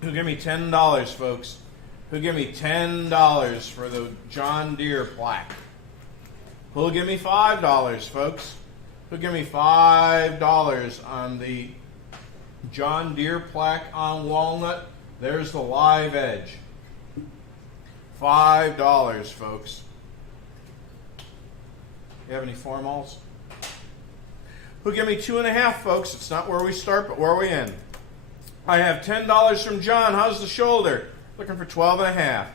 Who give me $10, folks? Who give me $10 for the John Deere plaque? Who'll give me $5, folks? Who give me $5 on the John Deere plaque on walnut? There's the live edge. $5, folks. You have any formals? Who give me 2.5, folks? It's not where we start, but where we end. I have $10 from John. How's the shoulder? looking for 12 and a half.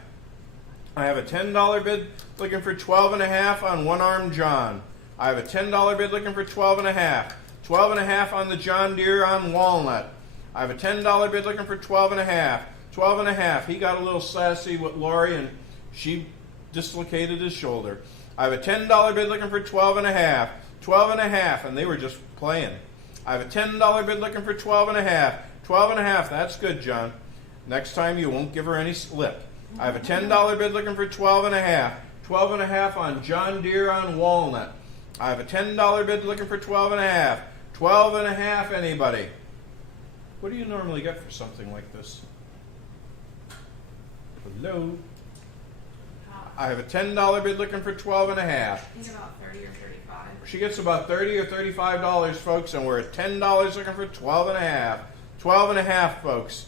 I have a $10 bid looking for 12 and a half on One Arm John. I have a $10 bid looking for 12 and a half. 12 and a half on the John Deere on Walnut. I have a $10 bid looking for 12 and a half. 12 and a half. He got a little sassy with Lori and she dislocated his shoulder. I have a $10 bid looking for 12 and a half. 12 and a half, and they were just playing. I have a $10 bid looking for 12 and a half. 12 and a half, that's good, John. Next time you won't give her any slip. I have a $10 bid looking for 12 and a half. 12 and a half on John Deere on Walnut. I have a $10 bid looking for 12 and a half. 12 and a half, anybody? What do you normally get for something like this? Hello? I have a $10 bid looking for 12 and a half. I think about 30 or 35. She gets about $30 or $35, folks, and we're at $10 looking for 12 and a half. 12 and a half, folks.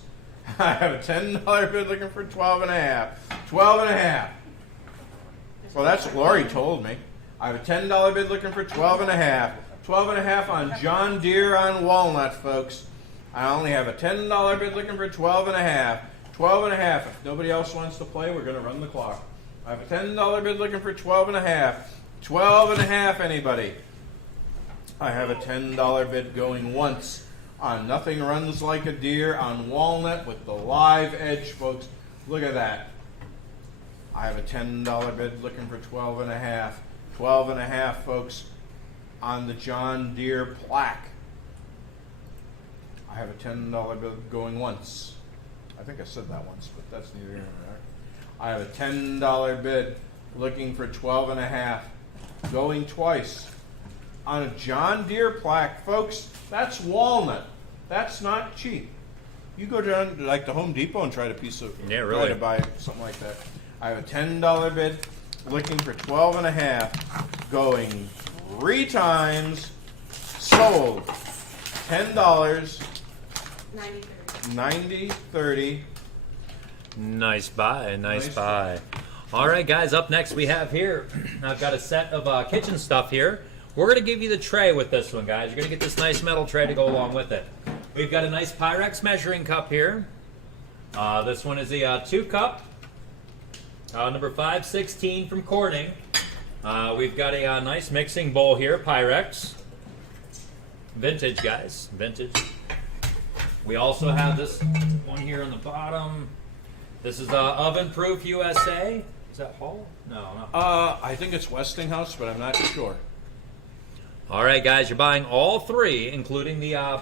I have a $10 bid looking for 12 and a half. 12 and a half. Well, that's what Lori told me. I have a $10 bid looking for 12 and a half. 12 and a half on John Deere on Walnut, folks. I only have a $10 bid looking for 12 and a half. 12 and a half. If nobody else wants to play, we're going to run the clock. I have a $10 bid looking for 12 and a half. 12 and a half, anybody? I have a $10 bid going once on Nothing Runs Like a Deer on Walnut with the live edge, folks. Look at that. I have a $10 bid looking for 12 and a half. 12 and a half, folks, on the John Deere plaque. I have a $10 bid going once. I think I said that once, but that's neither here nor there. I have a $10 bid looking for 12 and a half. Going twice on a John Deere plaque, folks. That's walnut. That's not cheap. You go down to like the Home Depot and try to try to buy something like that. I have a $10 bid looking for 12 and a half. Going 3 times. Sold. $10. 90 30. Nice buy, nice buy. All right, guys, up next we have here, I've got a set of kitchen stuff here. We're going to give you the tray with this one, guys. You're going to get this nice metal tray to go along with it. We've got a nice Pyrex measuring cup here. This one is a 2-cup, number 516 from Corning. We've got a nice mixing bowl here, Pyrex. Vintage, guys, vintage. We also have this one here on the bottom. This is Oven Proof USA. Is that Hall? No. I think it's Westinghouse, but I'm not sure. All right, guys, you're buying all 3, including the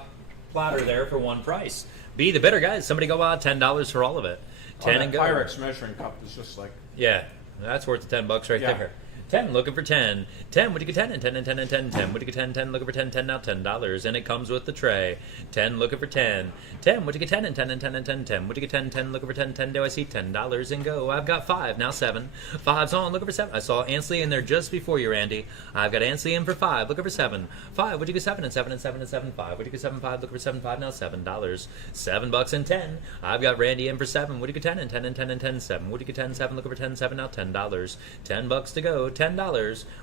platter there, for one price. Be the bidder, guys. Somebody go out $10 for all of it. 10 and go. Pyrex measuring cup is just like. Yeah, that's worth the $10 right there. 10, looking for 10. 10, would you get 10? And 10 and 10 and 10. 10, would you get 10? 10, looking for 10. 10 now, $10. And it comes with the tray. 10, looking for 10. 10, would you get 10? And 10 and 10 and 10. 10, would you get 10? 10, looking for 10. 10, do I see $10 and go? I've got 5, now 7. 5's on, looking for 7. I saw Ansley in there just before you, Randy. I've got Ansley in for 5, looking for 7. 5, would you get 7? And 7 and 7 and 7. 5, would you get 7? 5, looking for 7. 5, now $7. $7 and 10. I've got Randy in for 7. Would you get 10? And 10 and 10 and 10. 7, would you get 10? 7, looking for 10. 7, now $10. $10 to go, $10.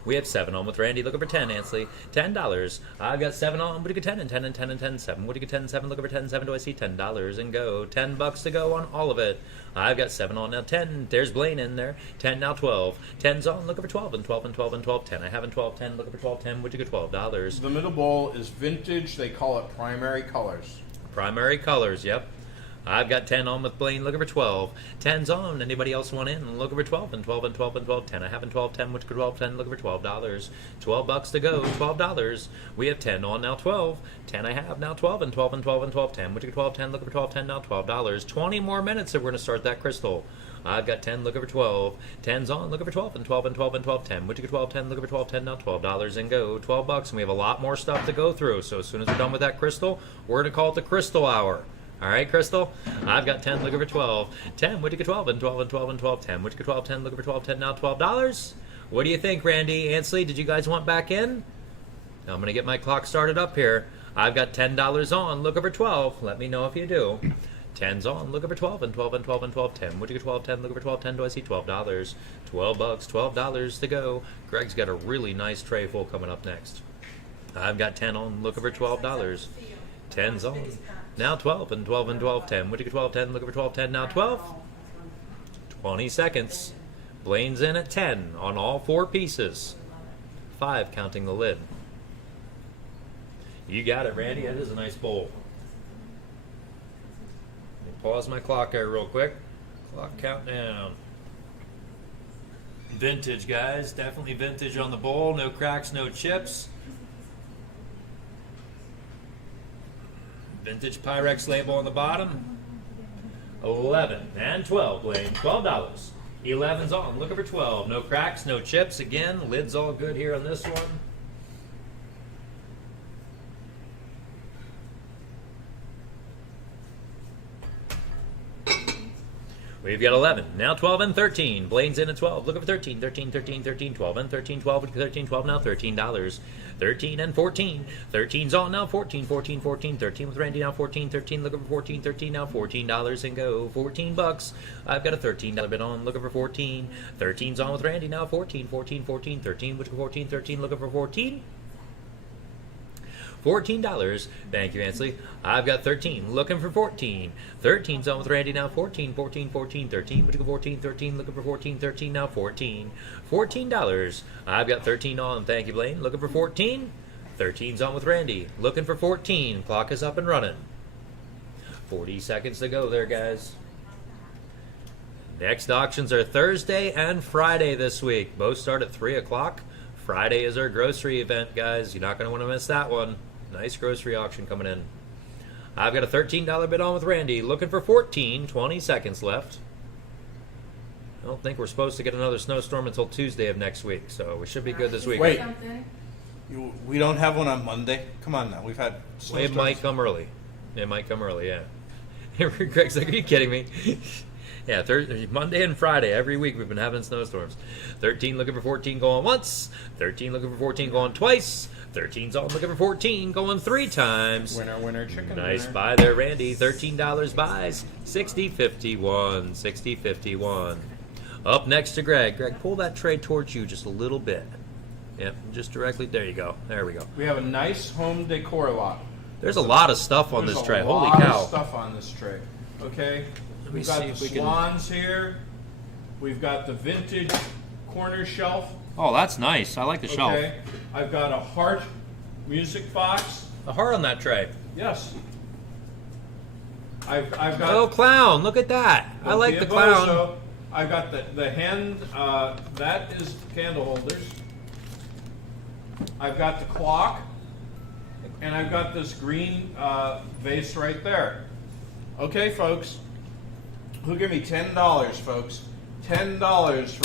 We have 7 on with Randy, looking for 10, Ansley. $10. I've got 7 on, would you get 10? And 10 and 10 and 10. 7, would you get 10? 7, looking for 10. 7, do I see $10 and go? $10 to go on all of it. I've got 7 on now. 10. There's Blaine in there. 10 now 12. 10's on, looking for 12 and 12 and 12 and 12. 10. I have in 12. 10, looking for 12. 10, would you get $12? The middle bowl is vintage. They call it primary colors. Primary colors, yep. I've got 10 on with Blaine, looking for 12. 10's on. Anybody else want in? Looking for 12 and 12 and 12 and 12. 10. I have in 12. 10, which 12. 10, looking for $12. $12 to go. $12. We have 10 on now. 12. 10 I have now. 12 and 12 and 12 and 12. 10, which 12. 10, looking for 12. 10 now. $12. 20 more minutes and we're going to start that crystal. I've got 10, looking for 12. 10's on, looking for 12 and 12 and 12 and 12. 10, which 12. 10, looking for 12. 10 now. $12 and go. $12 and we have a lot more stuff to go through. So as soon as we're done with that crystal, we're going to call it the crystal hour. All right, Crystal? I've got 10, looking for 12. 10, would you get 12? And 12 and 12 and 12. 10, would you get 12? 10, looking for 12. 10, now $12. What do you think, Randy? Ansley, did you guys want back in? I'm going to get my clock started up here. I've got $10 on, looking for 12. Let me know if you do. 10's on, looking for 12 and 12 and 12 and 12. 10, would you get 12? 10, looking for 12. 10, do I see $12? $12, $12 to go. Greg's got a really nice tray full coming up next. I've got 10 on, looking for $12. 10's on. Now 12 and 12 and 12. 10. Would you get 12? 10. Looking for 12. 10. Now 12. 20 seconds. Blaine's in at 10 on all 4 pieces. 5 counting the lid. You got it, Randy. That is a nice bowl. Let me pause my clock there real quick. Clock countdown. Vintage, guys. Definitely vintage on the bowl. No cracks, no chips. Vintage Pyrex label on the bottom. 11 and 12, Blaine. $12. 11's on. Looking for 12. No cracks, no chips. Again, lid's all good here on this one. We've got 11. Now 12 and 13. Blaine's in at 12. Looking for 13. 13, 13, 13, 12 and 13, 12, 13, 12 now $13. 13 and 14. 13's on now 14, 14, 14, 13 with Randy now 14, 13. Looking for 14, 13 now $14 and go. 14 bucks. I've got a $13 bid on. Looking for 14. 13's on with Randy now 14, 14, 14, 13. Which 14, 13. Looking for 14. $14. Thank you, Ansley. I've got 13. Looking for 14. 13's on with Randy now. 14, 14, 14, 13. Would you go 14, 13? Looking for 14, 13 now. 14. $14. I've got 13 on. Thank you, Blaine. Looking for 14. 13's on with Randy. Looking for 14. Clock is up and running. 40 seconds to go there, guys. Next auctions are Thursday and Friday this week. Both start at 3 o'clock. Friday is our grocery event, guys. You're not going to want to miss that one. Nice grocery auction coming in. I've got a $13 bid on with Randy. Looking for 14. 20 seconds left. I don't think we're supposed to get another snowstorm until Tuesday of next week, so we should be good this week. Wait. Something. We don't have one on Monday? Come on now. We've had It snowstorms. might come early. It might come early, yeah. Greg's like, are you kidding me? Yeah, Monday and Friday, every week we've been having snowstorms. 13 looking for 14 going once. 13 looking for 14 going twice. 13's on looking for 14 going 3 times. Winner, winner, chicken Nice dinner. buy there, Randy. $13 buys. 60.51. 60.51. Up next to Greg. Greg, pull that tray towards you just a little bit. Yep, just directly. There you go. There we go. We have a nice home decor lot. There's a lot of stuff on There's this a tray. Holy lot cow. of stuff on this tray. Okay? Let me We've got see the if we can- swans here. We've got the vintage corner shelf. Oh, that's nice. I like the shelf. Okay. I've got a heart music box. The heart on that tray. Yes. I've got Oh, clown. Look at that. I like the clown. So I've got the hand. That is candle holders. I've got the clock, and I've got this green vase right there. Okay, folks. Who give me $10, folks? $10 for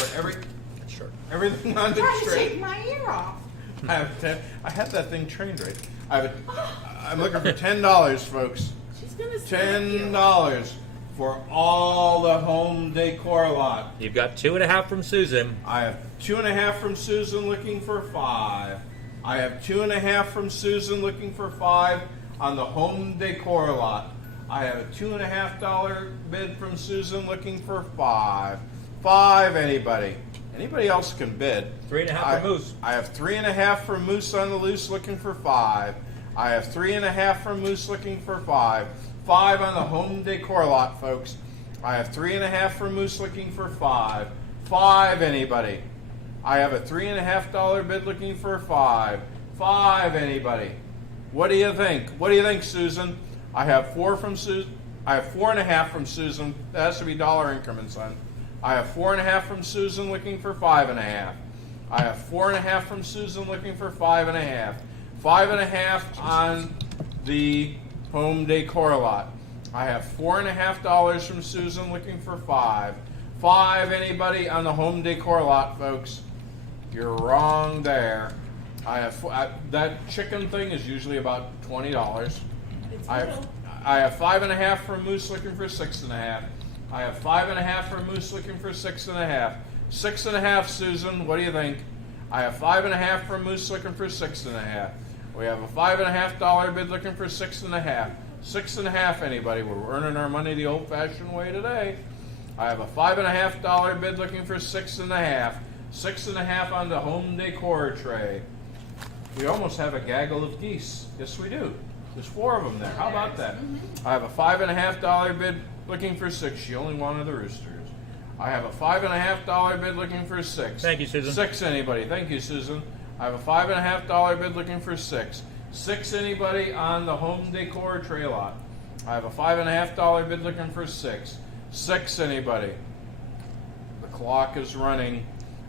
Sure. everything on the Trying to tray. take my ear off. I have 10. I had that thing trained right. I'm looking for $10, folks. She's gonna smack you. $10 for all the home decor lot. You've got 2.5 from Susan. I have 2.5 from Susan looking for 5. I have 2.5 from Susan looking for 5 on the home decor lot. I have a $2.50 bid from Susan looking for 5. 5, anybody? Anybody else can bid. 3.5 for Moose. I have 3.5 for Moose on the loose looking for 5. I have 3.5 for Moose looking for 5. 5 on the home decor lot, folks. I have 3.5 for Moose looking for 5. 5, anybody? I have a $3.50 bid looking for 5. 5, anybody? What do you think? What do you think, Susan? I have 4 from Susan. I have 4.5 from Susan. That has to be dollar increments, son. I have 4.5 from Susan looking for 5.5. I have 4.5 from Susan looking for 5.5. 5.5 on the home decor lot. I have $4.50 from Susan looking for 5. 5, anybody on the home decor lot, folks? You're wrong there. I have that chicken thing is usually about $20. It's I little. have 5.5 for Moose looking for 6.5. I have 5.5 for Moose looking for 6.5. 6.5, Susan. What do you think? I have 5.5 for Moose looking for 6.5. We have a $5.50 bid looking for 6.5. 6.5, anybody? We're earning our money the old-fashioned way today. I have a $5.50 bid looking for 6.5. 6.5 on the home decor tray. We almost have a gaggle of geese. Yes, we do. There's 4 of them there. How about that? I have a $5.50 bid looking for 6. She only wanted the roosters. I have a $5.50 bid looking for 6. Thank you, Susan. 6 anybody. Thank you, Susan. I have a $5.50 bid looking for 6. 6 anybody on the home decor tray lot. I have a $5.50 bid looking for 6. 6 anybody. The clock is running.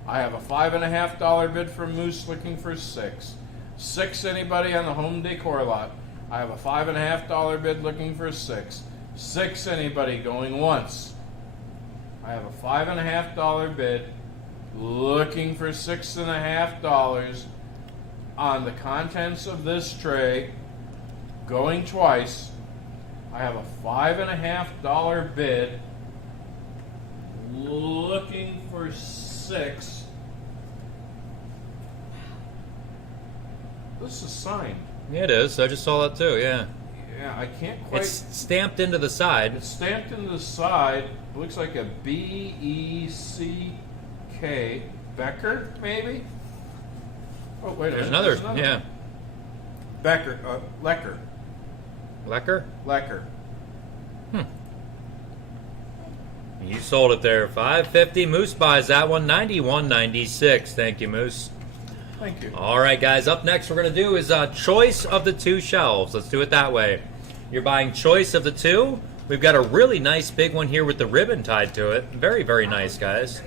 I have a $5.50 bid from Moose looking for 6. 6 anybody on the home decor lot. I have a $5.50 bid looking for 6. 6 anybody going once. I have a $5.50 bid looking for $6.50 on the contents of this tray going twice. I have a $5.50 bid looking for 6. This is signed. Yeah, it is. I just saw that too. Yeah. Yeah, I can't quite. It's stamped into the side. It's stamped into the side. It looks like a B-E-C-K. Becker, maybe? Oh, wait a There's minute. another. There's Yeah. Becker. Lecker. Lecker? Lecker. You sold it there. $5.50. Moose buys that one. $91.96. Thank you, Moose. Thank you. All right, guys. Up next, we're going to do is choice of the 2 shelves. Let's do it that way. You're buying choice of the 2. We've got a really nice big one here with the ribbon tied to it. Very, very nice, guys.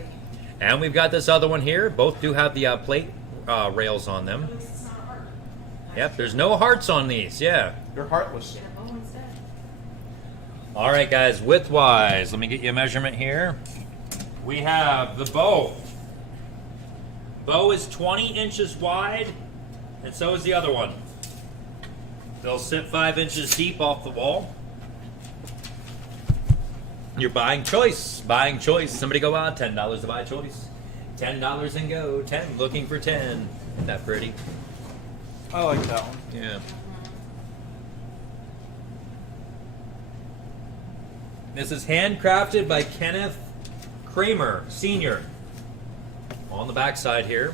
And we've got this other one here. Both do have the plate rails on them. At least it's not a heart. Yep, there's no hearts on these. Yeah. They're heartless. Get a bow instead. All right, guys. Width-wise, let me get you a measurement here. We have the bow. Bow is 20 inches wide, and so is the other one. They'll sit 5 inches deep off the wall. You're buying choice. Buying choice. Somebody go out. $10 to buy choice. $10 and go. 10. Looking for 10. Isn't that pretty? I like that one. Yeah. This is handcrafted by Kenneth Kramer, Sr. On the back side here.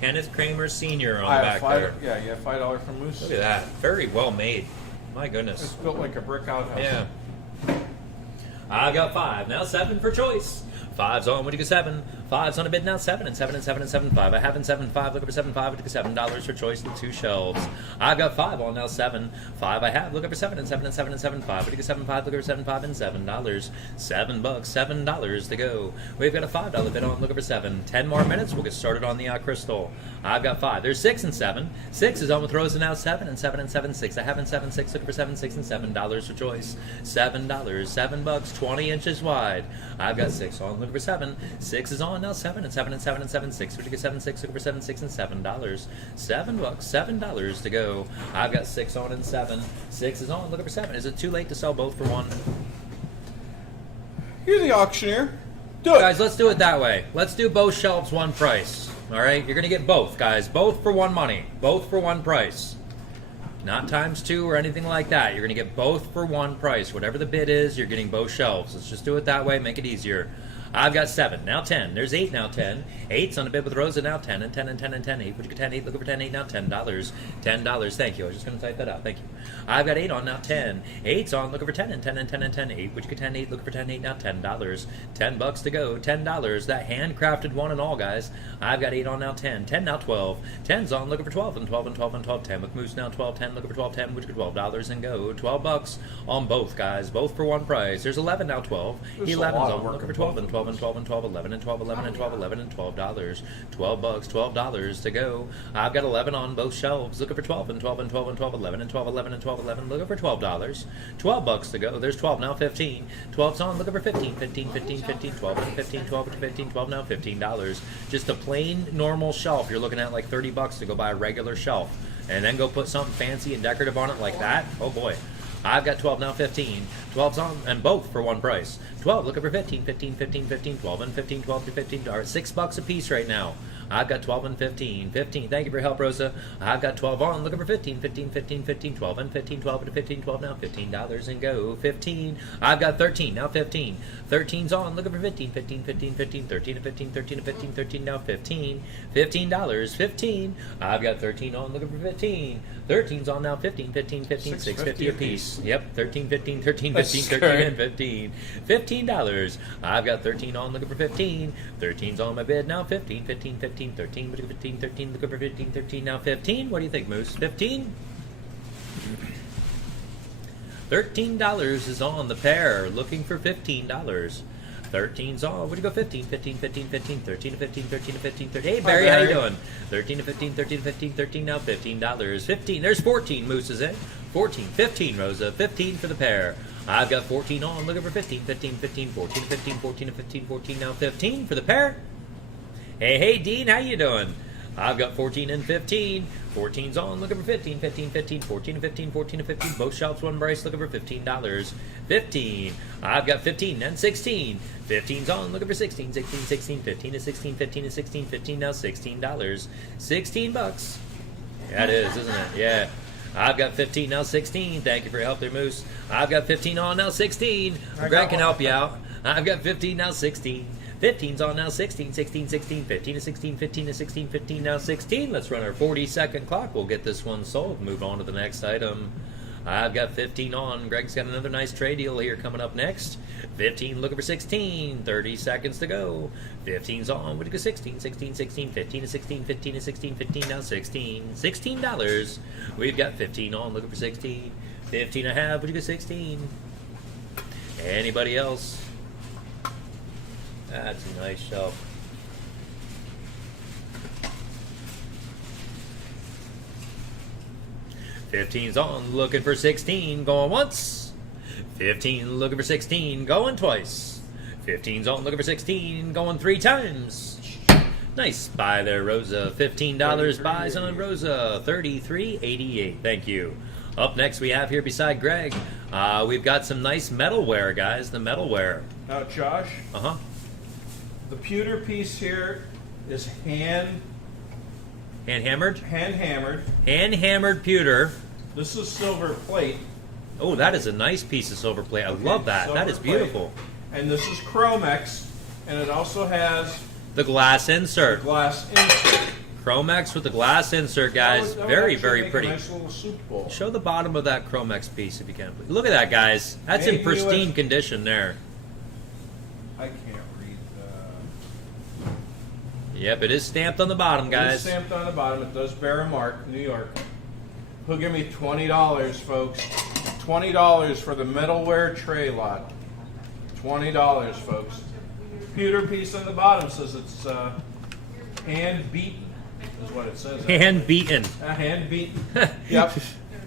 Kenneth Kramer Sr. on the back there. Yeah, you have $5 from Moose. Look at that. Very well made. My goodness. It's built like a brick outhouse. Yeah. I've got 5. Now 7 for choice. 5's on. What do you get? 7. 5's on a bid now. 7 and 7 and 7 and 7. 5. I have in 7. 5. Looking for 7. 5. What do you get? $7 for choice. The 2 shelves. I've got 5 on now. 7. 5. I have. Looking for 7 and 7 and 7 and 7. 5. What do you get? 7. 5. Looking for 7. 5 and $7. $7. $7 to go. We've got a $5 bid on. Looking for 7. 10 more minutes. We'll get started on the crystal. I've got 5. There's 6 and 7. 6 is on with Rosa now. 7 and 7 and 7. 6. I have in 7. 6. Looking for 7. 6 and $7 for choice. $7. $7. 20 inches wide. I've got 6 on. Looking for 7. 6 is on now. 7 and 7 and 7 and 7. 6. Would you get 7? 6. Looking for 7. 6 and $7. $7. $7 to go. I've got 6 on and 7. 6 is on. Looking for 7. Is it too late to sell both for 1? You're the auctioneer. Do it. Guys, let's do it that way. Let's do both shelves 1 price. All right? You're going to get both, guys. Both for 1 money. Both for 1 price. Not times 2 or anything like that. You're going to get both for 1 price. Whatever the bid is, you're getting both shelves. Let's just do it that way. Make it easier. I've got 7, now 10. There's 8, now 10. 8's on a bid with Rosa, now 10, and 10, and 10, and 10. 8, would you get 10, 8, looking for 10, 8, now $10. $10, thank you. I was just going to type that out, thank you. I've got 8 on, now 10. 8's on, looking for 10, and 10, and 10, and 10. 8, would you get 10, 8, looking for 10, 8, now $10. $10 to go, $10. That handcrafted one and all, guys. I've got 8 on, now 10. 10, now 12. 10's on, looking for 12, and 12, and 12, and 12. 10 with Moose, now 12, 10, looking for 12, 10, would you get $12 and go. $12 on both, guys. Both for 1 price. There's 11, now 12. There's a 11's lot of on, work looking for in 12, both and of 12, and those. 12, and 12, 11, and 12, 11, and 12, 11, and $12. $12, $12 to go. I've got 11 on both shelves. Looking for 12 and 12 and 12 and 12, 11 and 12, 11 and 12, 11. Looking for $12. $12 to go. There's 12 now. 15. 12's on. Looking for 15. 15, 15, 15, 12 and 15, 12 and 15, 12 now. $15. Just a plain normal shelf. You're looking at like $30 to go buy a regular shelf, and then go put something fancy and decorative on it like that. Oh boy. I've got 12 now. 15. 12's on, and both for 1 price. 12 looking for 15. 15, 15, 15, 12 and 15, 12 to 15. $6 a piece right now. I've got 12 and 15. 15. Thank you for your help, Rosa. I've got 12 on. Looking for 15. 15, 15, 15, 12 and 15, 12 and 15, 12 now. $15 and go. 15. I've got 13. Now 15. 13's on. Looking for 15. 15, 15, 15, 13 and 15, 13 and 15, 13 now. 15. $15. 15. I've got 13 on. Looking for 15. 13's on now. 15, 15, 15, $6.50 a piece. Yep. 13, 15, 13, 15, 13 and 15. $15. I've got 13 on. Looking for 15. 13's on my bid now. 15, 15, 15, 13. Looking for 15, 13. Looking for 15, 13 now. 15. What do you think, Moose? 15? $13 is on the pair. Looking for $15. 13's on. Where'd you go? 15, 15, 15, 15, 13 to 15, 13 to 15, 13. Hey, Barry, how you doing? 13 to 15, 13 to 15, 13 now. $15. 15. There's 14. Moose is in. 14. 15, Rosa. 15 for the pair. I've got 14 on. Looking for 15, 15, 15, 14 to 15, 14 to 15, 14 now. 15 for the pair. Hey, Dean, how you doing? I've got 14 and 15. 14's on. Looking for 15, 15, 15, 14 to 15, 14 to 15. Both shops, one price. Looking for $15. 15. I've got 15 and 16. 15's on. Looking for 16, 16, 16, 15 to 16, 15 to 16, 15 now. $16. 16 bucks. Yeah, it is, isn't it? Yeah. I've got 15 now. 16. Thank you for your help there, Moose. I've got 15 on now. 16. Greg can help you out. I've got 15 now. 16. 15's on now. 16, 16, 16, 15 to 16, 15 to 16, 15 now. 16. Let's run our 40-second clock. We'll get this one sold. Move on to the next item. I've got 15 on. Greg's got another nice trade deal here coming up next. 15 looking for 16. 30 seconds to go. 15's on. Would you go 16, 16, 16, 15 to 16, 15 to 16, 15 now. 16. $16. We've got 15 on. Looking for 16. 15 and a half. Would you go 16? Anybody else? That's a nice shelf. $15's on, looking for 16, going once. 15 looking for 16, going twice. 15's on, looking for 16, going 3 times. Nice buy there, Rosa. $15 buys on Rosa. $33.88. Thank you. Up next we have here beside Greg, we've got some nice metalware, guys. The metalware. Now, Josh, Uh-huh. the pewter piece here is hand Hand-hammered? hammered. Hand-hammered pewter. This is silver plate. Oh, that is a nice piece of silver plate. I love that. That is Silver beautiful. plate. And this is Chromex, and it also has The glass insert. glass insert. Chromex with the glass insert, guys. That would Very, actually very make pretty. A nice little soup bowl. Show the bottom of that Chromex piece if you can. Look at that, guys. That's in Maybe pristine US condition there. I can't read. Yep, it is stamped on the bottom, It's guys. stamped on the bottom. It does bear a mark, New York. Who'll give me $20, folks? $20 for the metalware tray lot. $20, folks. Pewter piece on the bottom says it's hand beaten, is what it says. Hand beaten. Hand beaten. Yep.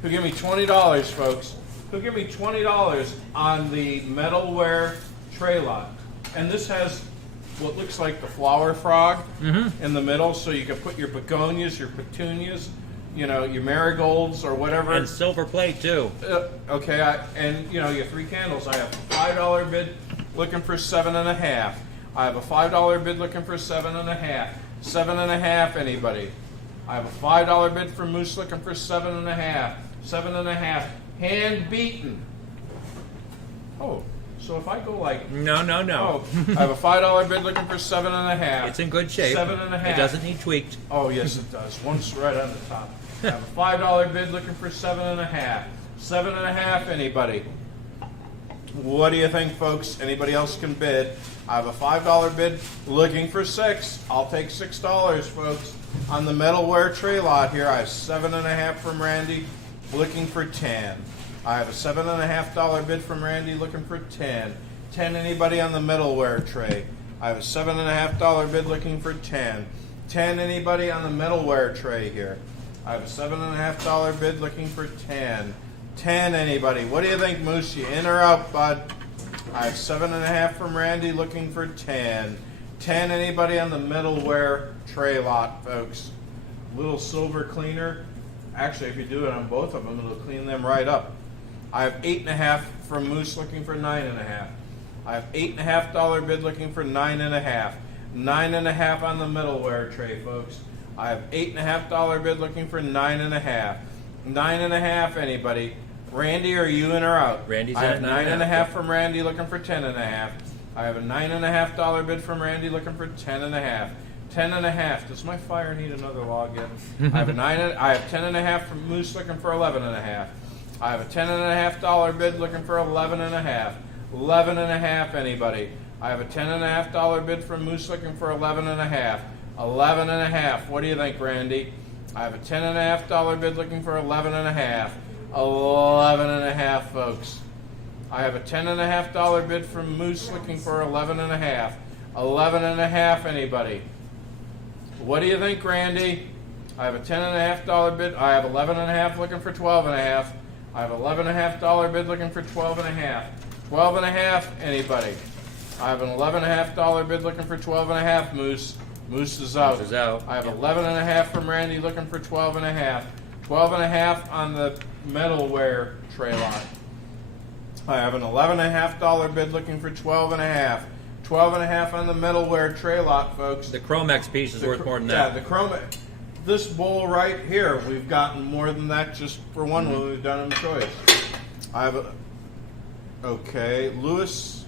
Who'll give me $20, folks? Who'll give me $20 on the metalware tray lot? And this has what looks like the flower frog in the middle, so you can put your begonias, your petunias, you know, your marigolds or whatever. And silver plate, too. Okay, and you know, your 3 candles. I have a $5 bid looking for 7.5. I have a $5 bid looking for 7.5. 7.5, anybody? I have a $5 bid from Moose looking for 7.5. 7.5, hand beaten. Oh, so if I go like No. oh, I have a $5 bid looking for 7.5. It's in good shape. 7.5. It doesn't need tweaked. Oh, yes, it does. One's right on the top. I have a $5 bid looking for 7.5. 7.5, anybody? What do you think, folks? Anybody else can bid? I have a $5 bid looking for 6. I'll take $6, folks. On the metalware tray lot here, I have 7.5 from Randy looking for 10. I have a $7.5 bid from Randy looking for 10. 10, anybody on the metalware tray? I have a $7.5 bid looking for 10. 10, anybody on the metalware tray here? I have a $7.5 bid looking for 10. 10, anybody? What do you think, Moose? You in or out, bud? I have 7.5 from Randy looking for 10. 10, anybody on the metalware tray lot, folks? Little silver cleaner. Actually, if you do it on both of them, it'll clean them right up. I have 8.5 from Moose looking for 9.5. I have $8.5 bid looking for 9.5. 9.5 on the middleware tray, folks. I have $8.50 bid looking for 9.5. 9.5, anybody? Randy, are you in or out? Randy's I have in 9.5 from Randy looking for 10.5. I have a $9.50 bid from Randy looking for 10.5. 10.5. Does my fire need another log yet? I have 10.5 from Moose looking for 11.5. I have a $10.50 bid looking for 11.5. 11.5, anybody? I have a $10.50 bid from Moose looking for 11.5. 11.5. What do you think, Randy? I have a $10.50 bid looking for 11.5. 11.5, folks. I have a $10.50 bid from Moose looking for 11.5. 11.5, anybody? What do you think, Randy? I have a $10.50 bid. I have 11.5 looking for 12.5. I have $11.5 bid looking for 12.5. 12.5, anybody? I have an $11.5 bid looking for 12.5, Moose. Moose is out. Moose is out. I have 11.5 from Randy looking for 12.5. 12.5 on the metalware tray lot. I have an $11.5 bid looking for 12.5. 12.5 on the metalware tray lot, folks. The Chromex piece is worth more than that. Yeah, the Chromex. This bowl right here, we've gotten more than that just for one when we've done them choice. I have a. Okay, Lewis.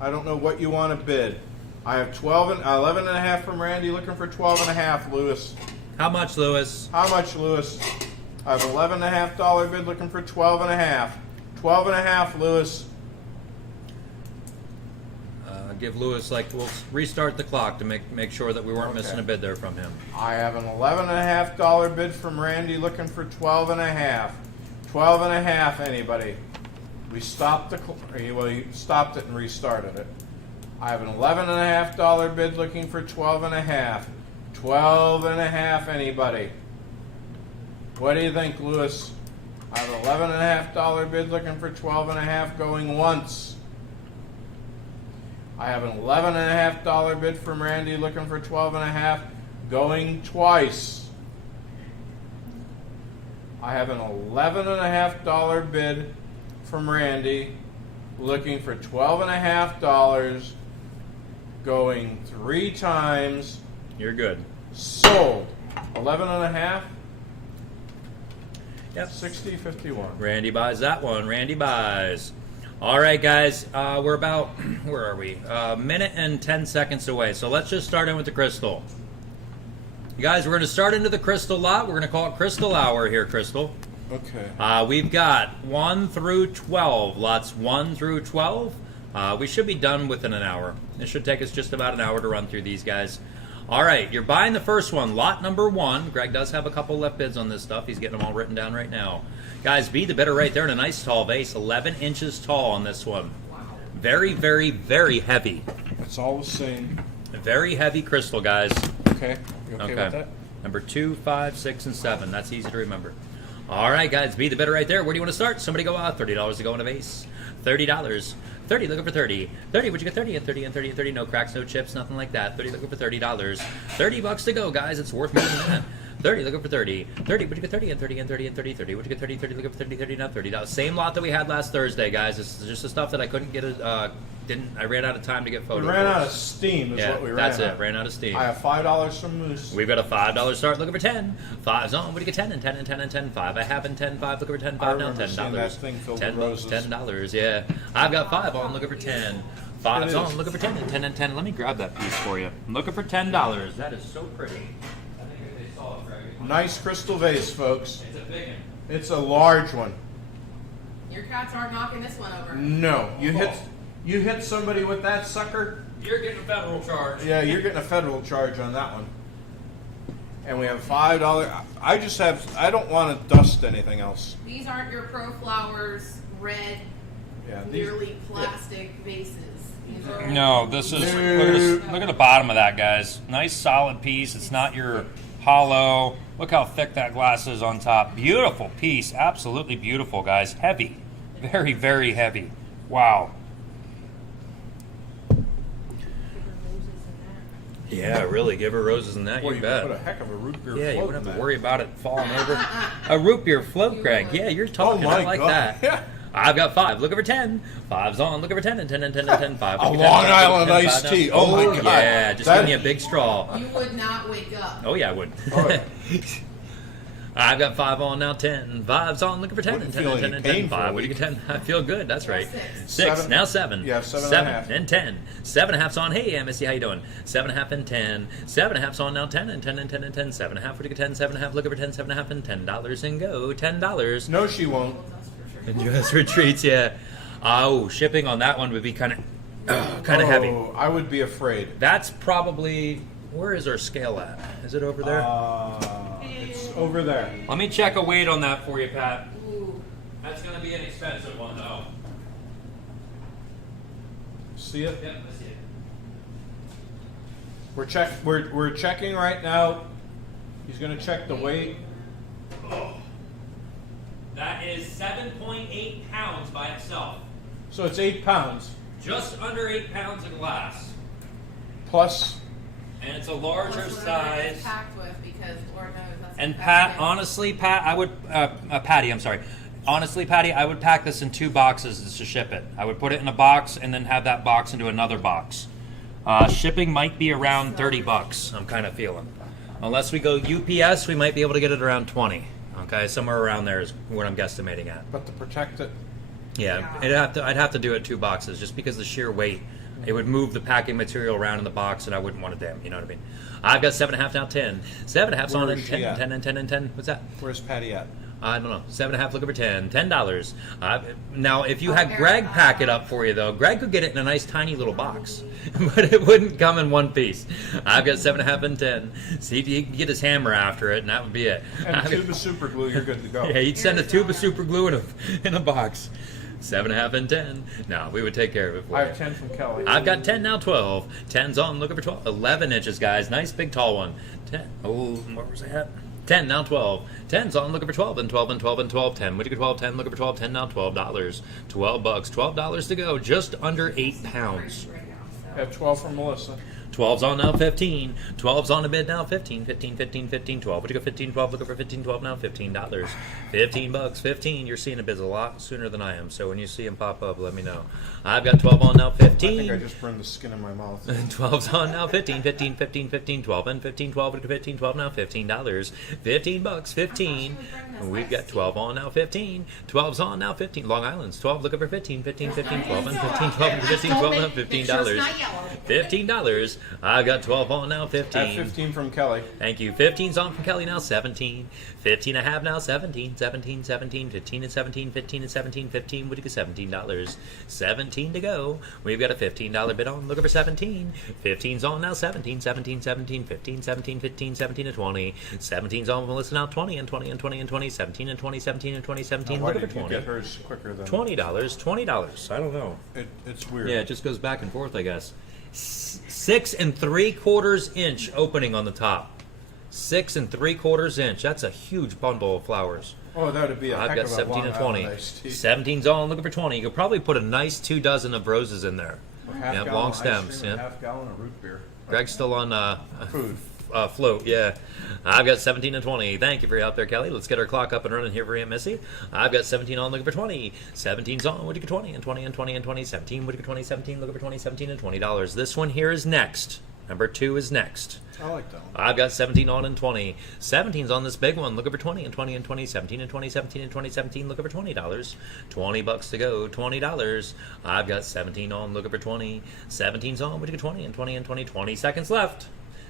I don't know what you want to bid. I have 11.5 from Randy looking for 12.5, Lewis. How much, Lewis? How much, Lewis? I have $11.5 bid looking for 12.5. 12.5, Lewis. Give Lewis, we'll restart the clock to make sure that we weren't missing a bid there from him. I have an $11.5 bid from Randy looking for 12.5. 12.5, anybody? We stopped you stopped it and restarted it. I have an $11.5 bid looking for 12.5. 12.5, anybody? What do you think, Lewis? I have an $11.5 bid looking for 12.5 going once. I have an $11.5 bid from Randy looking for 12.5 going twice. I have an $11.5 bid from Randy looking for $12.5 going 3 times. You're good. Sold. 11.5. Yep. 60.51. Randy buys that one. Randy buys. All right, guys. We're about, where are we? A minute and 10 seconds away. So let's just start in with the crystal. You guys, we're going to start into the crystal lot. We're going to call it Crystal Hour here, Crystal. Okay. We've got 1 through 12. Lots 1 through 12. We should be done within an hour. It should take us just about an hour to run through these guys. All right, you're buying the first one, lot number 1. Greg does have a couple left bids on this stuff. He's getting them all written down right now. Guys, be the bidder right there in a nice tall vase, 11 inches tall on this one. Wow. Very, very, very heavy. It's all the same. Very heavy crystal, guys. Okay. You okay with that? Number 2, 5, 6, and 7. That's easy to remember. All right, guys, be the bidder right there. Where do you want to start? Somebody go out. $30 to go in a vase. $30. 30, looking for 30. 30, would you get 30 and 30 and 30 and 30? No cracks, no chips, nothing like that. 30, looking for $30. $30 to go, guys. It's worth more than that. 30, looking for 30. 30, would you get 30 and 30 and 30 and 30? 30, would you get 30, 30, looking for 30, 30, not $30. Same lot that we had last Thursday, guys. This is just the stuff that I couldn't get, I ran out of time to get photos. We ran out of steam is what we ran out. That's it, ran out of steam. I have $5 from Moose. We've got a $5 start, looking for 10. 5's on, what do you get 10 and 10 and 10 and 10? 5. I have in 10, 5, looking for 10, 5 now, $10. That thing filled 10, with roses. $10, yeah. I've got 5 on, looking for 10. 5's on, looking for 10 and 10 and 10. Let me grab that piece for you. I'm looking for $10. That is so pretty. I think they saw it, Greg. Nice crystal vase, folks. It's a big one. It's a large one. Your cats aren't knocking this one over. No, you hit somebody with that sucker. You're getting a federal charge. Yeah, you're getting a federal charge on that one. And we have $5. I don't want to dust anything else. These aren't your Pro Flowers red, nearly plastic vases. These are No, this is, look at the bottom of that, guys. Nice solid piece. It's not your hollow. Look how thick that glass is on top. Beautiful piece. Absolutely beautiful, guys. Heavy. Very, very heavy. Wow. Yeah, really. Give her roses in that, Boy, you you bet. put a heck of a root beer Yeah, you float wouldn't in have to that. worry about it falling over. A root beer float, Greg. Yeah, you're talking. Oh my I like God. that. Yeah. I've got 5. Looking for 10. 5's on. Looking for 10 and 10 and 10 and 10. 5. A Looking Long for 10, Island 10, iced 5 tea. now. Oh my God. Yeah, just That- give me a big straw. You would not wake up. Oh yeah, I would. Oh, yeah. I've got 5 on now. 10. 5's on. Looking for 10 and Wouldn't 10 feel and 10 any and 10. pain for a 5. What do you week. get? 10. I feel good. That's right. 6. 6. Seven. Now 7. Yeah, 7.5. and 10. 7.5's on. Hey, Missy, how you doing? 7.5 and 10. 7.5's on now. 10 and 10 and 10 and 10. 7.5. What do you get? 10. 7.5. Looking for 10. 7.5 and $10 and go. $10. No, she won't. And just retreats, yeah. Oh, shipping on that one would be kind of heavy. I would be afraid. That's probably, where is our scale at? Is it over there? It's over there. Let me check a weight on that for you, Pat. Ooh. That's going to be an expensive one, though. See it? Yep, I see it. We're checking right now. He's going to check the weight. That is 7.8 pounds by itself. So it's 8 pounds Just under 8 pounds of glass. plus. And it's a larger Plus whatever size. it's packed with, because Lord knows that's And that's Pat, big. honestly, Pat, I would, Patty, I'm sorry. Honestly, Patty, I would pack this in 2 boxes to ship it. I would put it in a box and then have that box into another box. Shipping might be around $30, I'm kind of feeling. Unless we go UPS, we might be able to get it around 20. Okay, somewhere around there is what I'm guesstimating at. But to protect it, Yeah, I'd have to do it 2 boxes just because the sheer weight. It would move the packing material around in the box, and I wouldn't want it damp. You know what I mean? I've got 7.5 now. 10. 7.5's on Where and is 10, she at? 10 and 10 and 10. What's that? where's Patty at? I don't know. 7.5 looking for 10. $10. Now, if you had Greg pack it up for you, though, Greg could get it in a nice tiny little box, but it wouldn't come in one piece. I've got 7.5 and 10. See if he can get his hammer after it, and that would be it. And a tube of super glue, you're good to go. Yeah, he'd send a tube of super glue in a box. 7.5 and 10. No, we would take care of it for I you. have 10 from Kelly. I've got 10 now, 12. 10's on, looking for 12. 11 inches, guys. Nice big tall one. 10. Oh, where was I at? 10 now, 12. 10's on, looking for 12, and 12, and 12, and 12, 10. What do you get? 12, 10, looking for 12, 10 now, $12. $12. $12 to go. Just under 8 pounds. Right now, I so. have 12 from Melissa. 12's on now, 15. 12's on a bid now, 15, 15, 15, 15, 12. What do you go? 15, 12, looking for 15, 12 now, $15. $15, 15. You're seeing a bids a lot sooner than I am, so when you see them pop up, let me know. I've got 12 on now, 15. I think I just burned the skin in my mouth. 12's on now, 15, 15, 15, 15, 12, and 15, 12, 15, 12 now, $15. $15, 15. And we've got 12 on now, 15. 12's on now, 15. Long Island's 12, looking for 15, 15, 15, 12, and 15, 12, and 15, 12 now, $15. $15. I've got 12 on now, I have 15. 15 from Kelly. Thank you. 15's on from Kelly now, 17. 15 and a half now, 17. 17, 17, 15 and 17, 15 and 17, 15. What do you get? $17. 17 to go. We've got a $15 bid on. Looking for 17. 15's on now, 17, 17, 17, 15, 17, 15, 17 and 20. 17's on Melissa now, 20 and 20 and 20 and 20, 17 and 20, 17 and 20, 17. Why Looking did for you 20. get hers quicker than $20. $20. I don't know. It's weird. Yeah, it just goes back and forth, I guess. 6 3/4 inch opening on the top. 6 3/4 inch. That's a huge bundle of flowers. Oh, that would be a I've heck got of a 17 Long and 20. Island iced tea. 17's on, looking for 20. You could probably put a nice 2 dozen of roses in there. Half Yeah, gallon long ice stems. cream and Yeah. half gallon of root beer. Greg's still on Food. float, yeah. I've got 17 and 20. Thank you for your help there, Kelly. Let's get our clock up and running here for Aunt Missy. I've got 17 on, looking for 20. 17's on, what do you get? 20 and 20 and 20 and 20. 17, what do you get? 20, 17, looking for 20, 17 and $20. This one here is next. Number 2 is next. I like that one. I've got 17 on and 20. 17's on this big one. Looking for 20 and 20 and 20. 17 and 20, 17 and 20, 17. Looking for $20. $20 to go. $20. I've got 17 on. Looking for 20. 17's on. Would you get 20 and 20 and 20? 20 seconds left.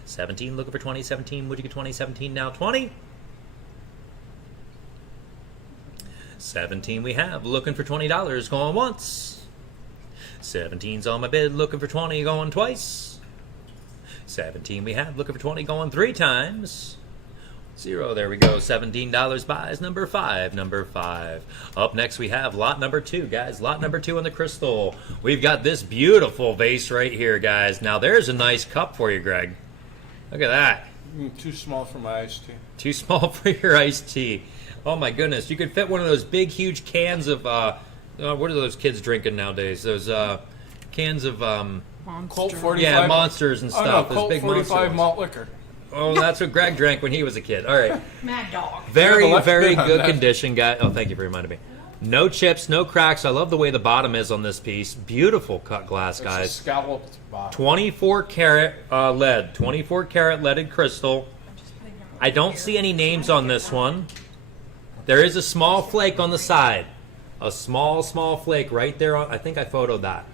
17 looking for 20. 17. Would you get 20? 17 now. 20. 17 we have. Looking for $20. Going once. 17's on my bid. Looking for 20. Going twice. 17 we have, looking for 20, going 3 times. 0, there we go. $17 buys number 5. Number 5. Up next we have lot number 2, guys. Lot number 2 on the crystal. We've got this beautiful vase right here, guys. Now there's a nice cup for you, Greg. Look at that. Too small for my iced tea. Too small for your iced tea. Oh my goodness, you could fit one of those big, huge cans of what are those kids drinking nowadays? Those cans of Colt 45. yeah, monsters and stuff. Oh, no, Those Colt big 45 monster ones. malt liquor. Oh, that's what Greg drank when he was a kid. All right. Mad Dog. Very, Yeah, but let's very bid on good that. condition, guy. Oh, thank you for reminding me. No chips, no cracks. I love the way the bottom is on this piece. Beautiful cut glass, It's guys. a scalloped bottom. 24 karat lead. 24 karat leaded crystal. I don't see any names on this one. There is a small flake on the side. A small flake right there. I think I photoed that.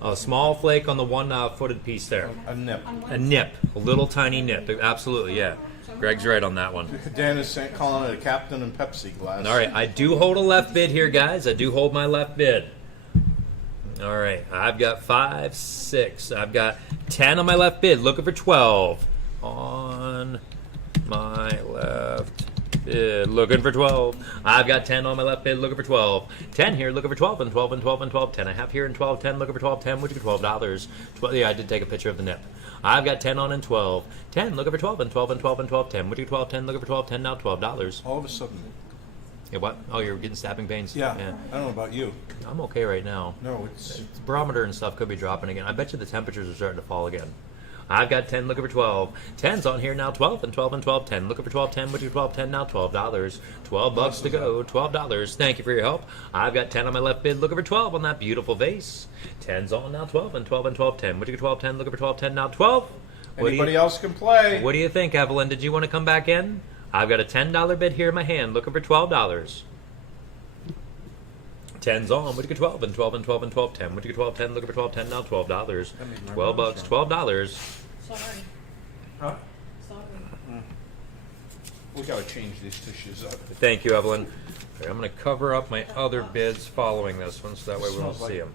A small flake on the one footed piece there. A nip. A nip. A little tiny nip. Absolutely, yeah. Greg's right on that one. Dan is calling it a Captain and Pepsi glass. All right, I do hold a left bid here, guys. I do hold my left bid. All right, I've got 5, 6. I've got 10 on my left bid. Looking for 12 on my left bid. Looking for 12. I've got 10 on my left bid. Looking for 12. 10 here. Looking for 12 and 12 and 12 and 12. 10 I have here and 12. 10. Looking for 12. 10. Would you get $12? 12. Yeah, I did take a picture of the nip. I've got 10 on and 12. 10. Looking for 12 and 12 and 12 and 12. 10. Would you get 12? 10. Looking for 12. 10 now. $12. All of a sudden. Yeah, what? Oh, you're getting stabbing pains? Yeah. I don't know about you. I'm okay right now. No, it's The barometer and stuff could be dropping again. I bet you the temperatures are starting to fall again. I've got 10, looking for 12. 10's on here now, 12 and 12 and 12. 10, looking for 12, 10, which is 12, 10 now, $12. 12 bucks to go, $12. Thank you for your help. I've got 10 on my left bid, looking for 12 on that beautiful vase. 10's on now, 12 and 12 and 12. 10, which is 12, 10, looking for 12, 10 now, 12. anybody else can play. What do you think, Evelyn? Did you want to come back in? I've got a $10 bid here in my hand, looking for $12. 10's on, would you get 12 and 12 and 12 and 12, 10, would you get 12, 10, looking for 12, 10 now, $12. 12 bucks, $12. Sorry. Huh? Sorry. We gotta change these tissues up. Thank you, Evelyn. Okay, I'm going to cover up my other bids following this one, so that way we won't Smells see like- them.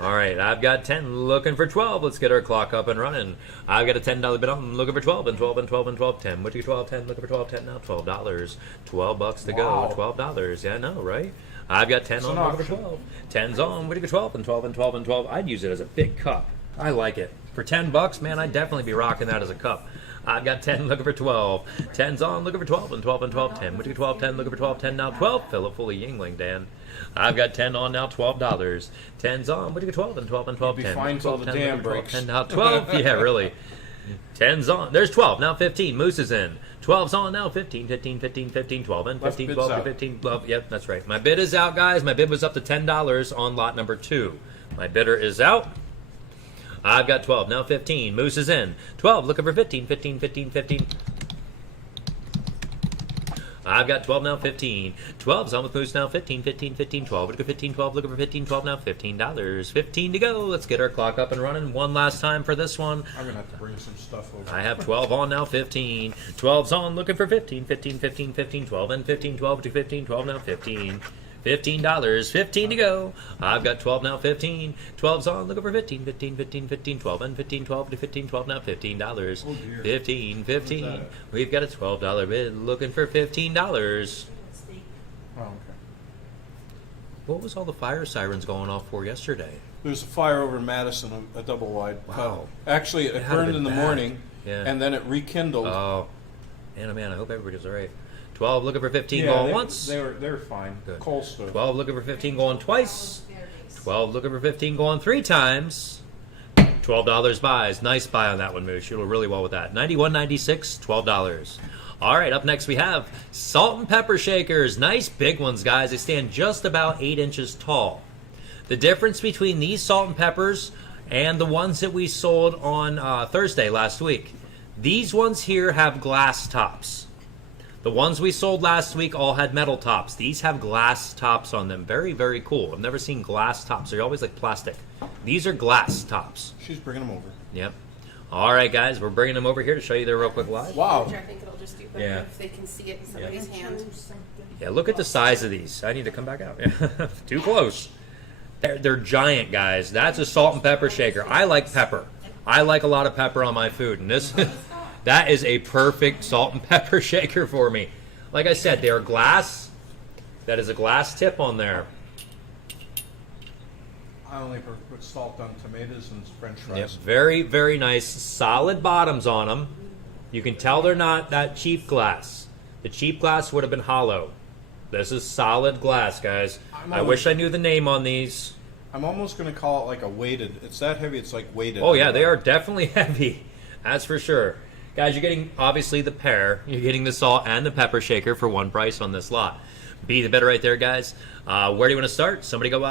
All right, I've got 10, looking for 12. Let's get our clock up and running. I've got a $10 bid on, looking for 12 and 12 and 12 and 12, 10. Would you get 12, 10, looking for 12, 10 now, $12. 12 bucks to Wow. go, $12. Yeah, I know, right? I've got 10 It's on, an looking for auction. 12. 10's on, would you get 12 and 12 and 12 and 12? I'd use it as a big cup. I like it. For 10 bucks, man, I'd definitely be rocking that as a cup. I've got 10, looking for 12. 10's on, looking for 12 and 12 and 12. 10, would you get 12, 10, looking for 12, 10 now, 12. Fill it full of Yingling, Dan. I've got 10 on now, $12. 10's on, would you get 12 and 12 and 12? You'd be 10, fine till 12, the 10, dam looking for 12, breaks. 10 now, 12. Yeah, really. 10's on. There's 12. Now 15. Moose is in. 12's on now. 15, 15, 15, 15, 12. And Left 15, bid's 12, out. 15, 12. Yep, that's right. My bid is out, guys. My bid was up to $10 on lot number 2. My bidder is out. I've got 12. Now 15. Moose is in. 12. Looking for 15, 15, 15, 15. I've got 12 now, 15. 12's on with Moose now, 15, 15, 15, 12. Look at 15, 12, looking for 15, 12 now, $15. 15 to go. Let's get our clock up and running one last time for this one. I'm gonna have to bring some stuff over. I have 12 on now, 15. 12's on, looking for 15, 15, 15, 15, 12, and 15, 12 to 15, 12 now, 15. $15, 15 to go. I've got 12 now, 15. 12's on, looking for 15, 15, 15, 15, 12, and 15, 12 to 15, 12 now, $15. Oh, dear. 15, 15. What's that? We've got a $12 bid, looking for $15. Oh, okay. What was all the fire sirens going off for yesterday? There's a fire over in Madison, a double wide. Wow. Actually, it It had to burned been in the bad. morning, Yeah. and then it rekindled. Oh, man, I hope everybody's all right. 12 looking for 15 yeah, going they, once. they were fine. Good. Coal stove. 12 looking for 15 going twice. 12 looking for 15 going 3 times. $12 buys. Nice buy on that one, Moose. You do really well with that. $91.96, $12. All right, up next we have salt and pepper shakers. Nice big ones, guys. They stand just about 8 inches tall. The difference between these salt and peppers and the ones that we sold on Thursday last week, these ones here have glass tops. The ones we sold last week all had metal tops. These have glass tops on them. Very, very cool. I've never seen glass tops. They're always like plastic. These are glass tops. She's bringing them over. Yep. All right, guys. We're bringing them over here to show you there real quick live. Wow. Which I think it'll just do better Yeah. if they can see it in somebody's hand. Yeah, look at the size of these. I need to come back out. Too close. They're giant, guys. That's a salt and pepper shaker. I like pepper. I like a lot of pepper on my food. And this, that is a perfect salt and pepper shaker for me. Like I said, they're glass. That is a glass tip on there. I only put salt on tomatoes and French fries. Yep, very, very nice. Solid bottoms on them. You can tell they're not that cheap glass. The cheap glass would have been hollow. This is solid glass, guys. I wish I knew the name on these. I'm almost going to call it like a weighted. It's that heavy. It's like weighted. Oh, yeah, they are definitely heavy. That's for sure. Guys, you're getting, obviously, the pair. You're getting the salt and the pepper shaker for one price on this lot. Be the better right there, guys. Where do you want to start? Somebody go,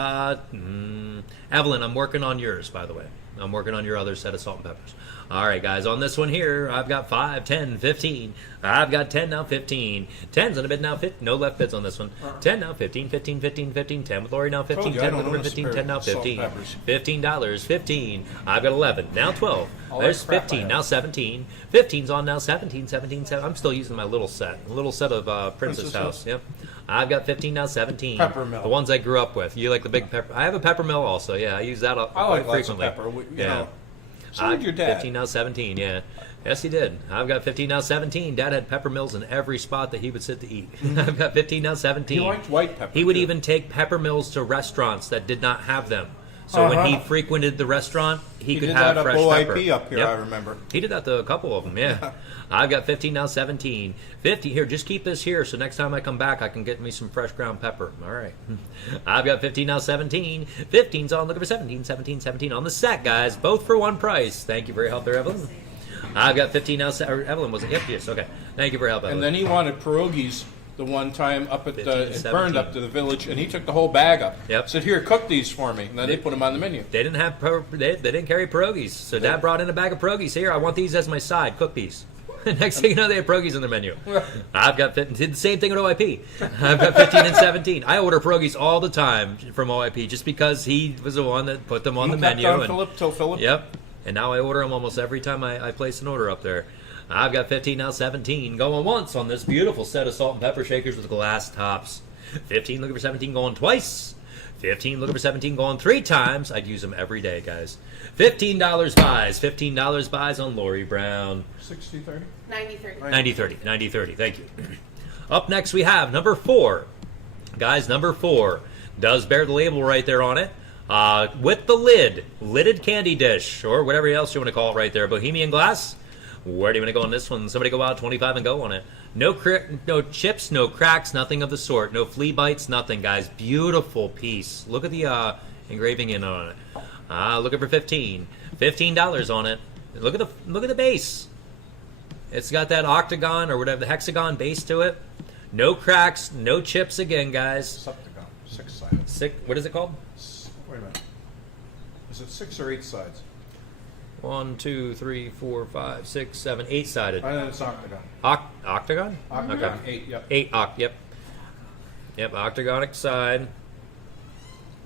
Evelyn, I'm working on yours, by the way. I'm working on your other set of salt and peppers. All right, guys, on this one here, I've got 5, 10, 15. I've got 10 now, 15. 10's on a bid now, 15. No left bids on this one. 10 now, 15, 15, 15, 15. 10 with Lori now, 15. 10 with Lori, 15. 10 now, 15. $15, 15. I've got 11. Now 12. There's 15. Now 17. 15's on now, 17, 17, 7. I'm still using my little set. A little set of Princess House. Yep. I've got 15 now, 17. Peppermill. The ones I grew up with. You like the big pepper? I have a peppermill also. Yeah, I use that quite frequently. Lots of pepper. You Yeah. know. So did your dad. 15 now 17, yeah. Yes, he did. I've got 15 now 17. Dad had pepper mills in every spot that he would sit to eat. I've got 15 now 17. He liked white pepper. He would too. even take pepper mills to restaurants that did not have them. So when he frequented the restaurant, he could did have that fresh up pepper. OIP up here, Yep. I remember. He did that to a couple of them, yeah. I've got 15 now 17. 50 here, just keep this here so next time I come back I can get me some fresh ground pepper. All right. I've got 15 now 17. 15's on, looking for 17, 17, 17 on the set, guys. Both for one price. Thank you for your help there, Evelyn. I've got 15 now, or Evelyn was it? Yep, yes, okay. Thank you for your help, Evelyn. And then he wanted pierogies the one time up at 15, it 17. burned up to the village, and he took the whole bag up. Yep. Said, "Here, cook these for me." And then they put them on the menu. They didn't have they didn't carry pierogies, so Dad brought in a bag of pierogies. Here, I want these as my side. Cook these. Next thing you know, they have pierogies on their menu. I've got did the same thing at OIP. I've got 15 and 17. I order pierogies all the time from OIP just because he was the one that put them on the menu. On Philip till Philip. Yep. And now I order them almost every time I place an order up there. I've got 15 now 17 going once on this beautiful set of salt and pepper shakers with glass tops. 15 looking for 17 going twice. 15 looking for 17 going 3 times. I'd use them every day, guys. $15 buys. $15 buys on Lori Brown. 60-30? 90-30. 90-30. 90-30. Thank you. Up next we have number 4. Guys, number 4 does bear the label right there on it. With the lid. Lidded candy dish. Or whatever else you want to call it right there. Bohemian glass. Where do you want to go on this one? Somebody go out 25 and go on it. No chips, no cracks, nothing of the sort. No flea bites, nothing, guys. Beautiful piece. Look at the engraving in on it. Looking for 15. $15 on it. Look at the base. It's got that octagon or whatever, the hexagon base to it. No cracks, no chips again, guys. Septagon. 6-sided. What is it called? Wait a minute. Is it 6 or 8 sides? 1, 2, 3, 4, 5, 6, 7, 8-sided. I know it's octagon. Octagon? Octagon. Okay. 8. Yep. 8, yep. Yep, octagonic side.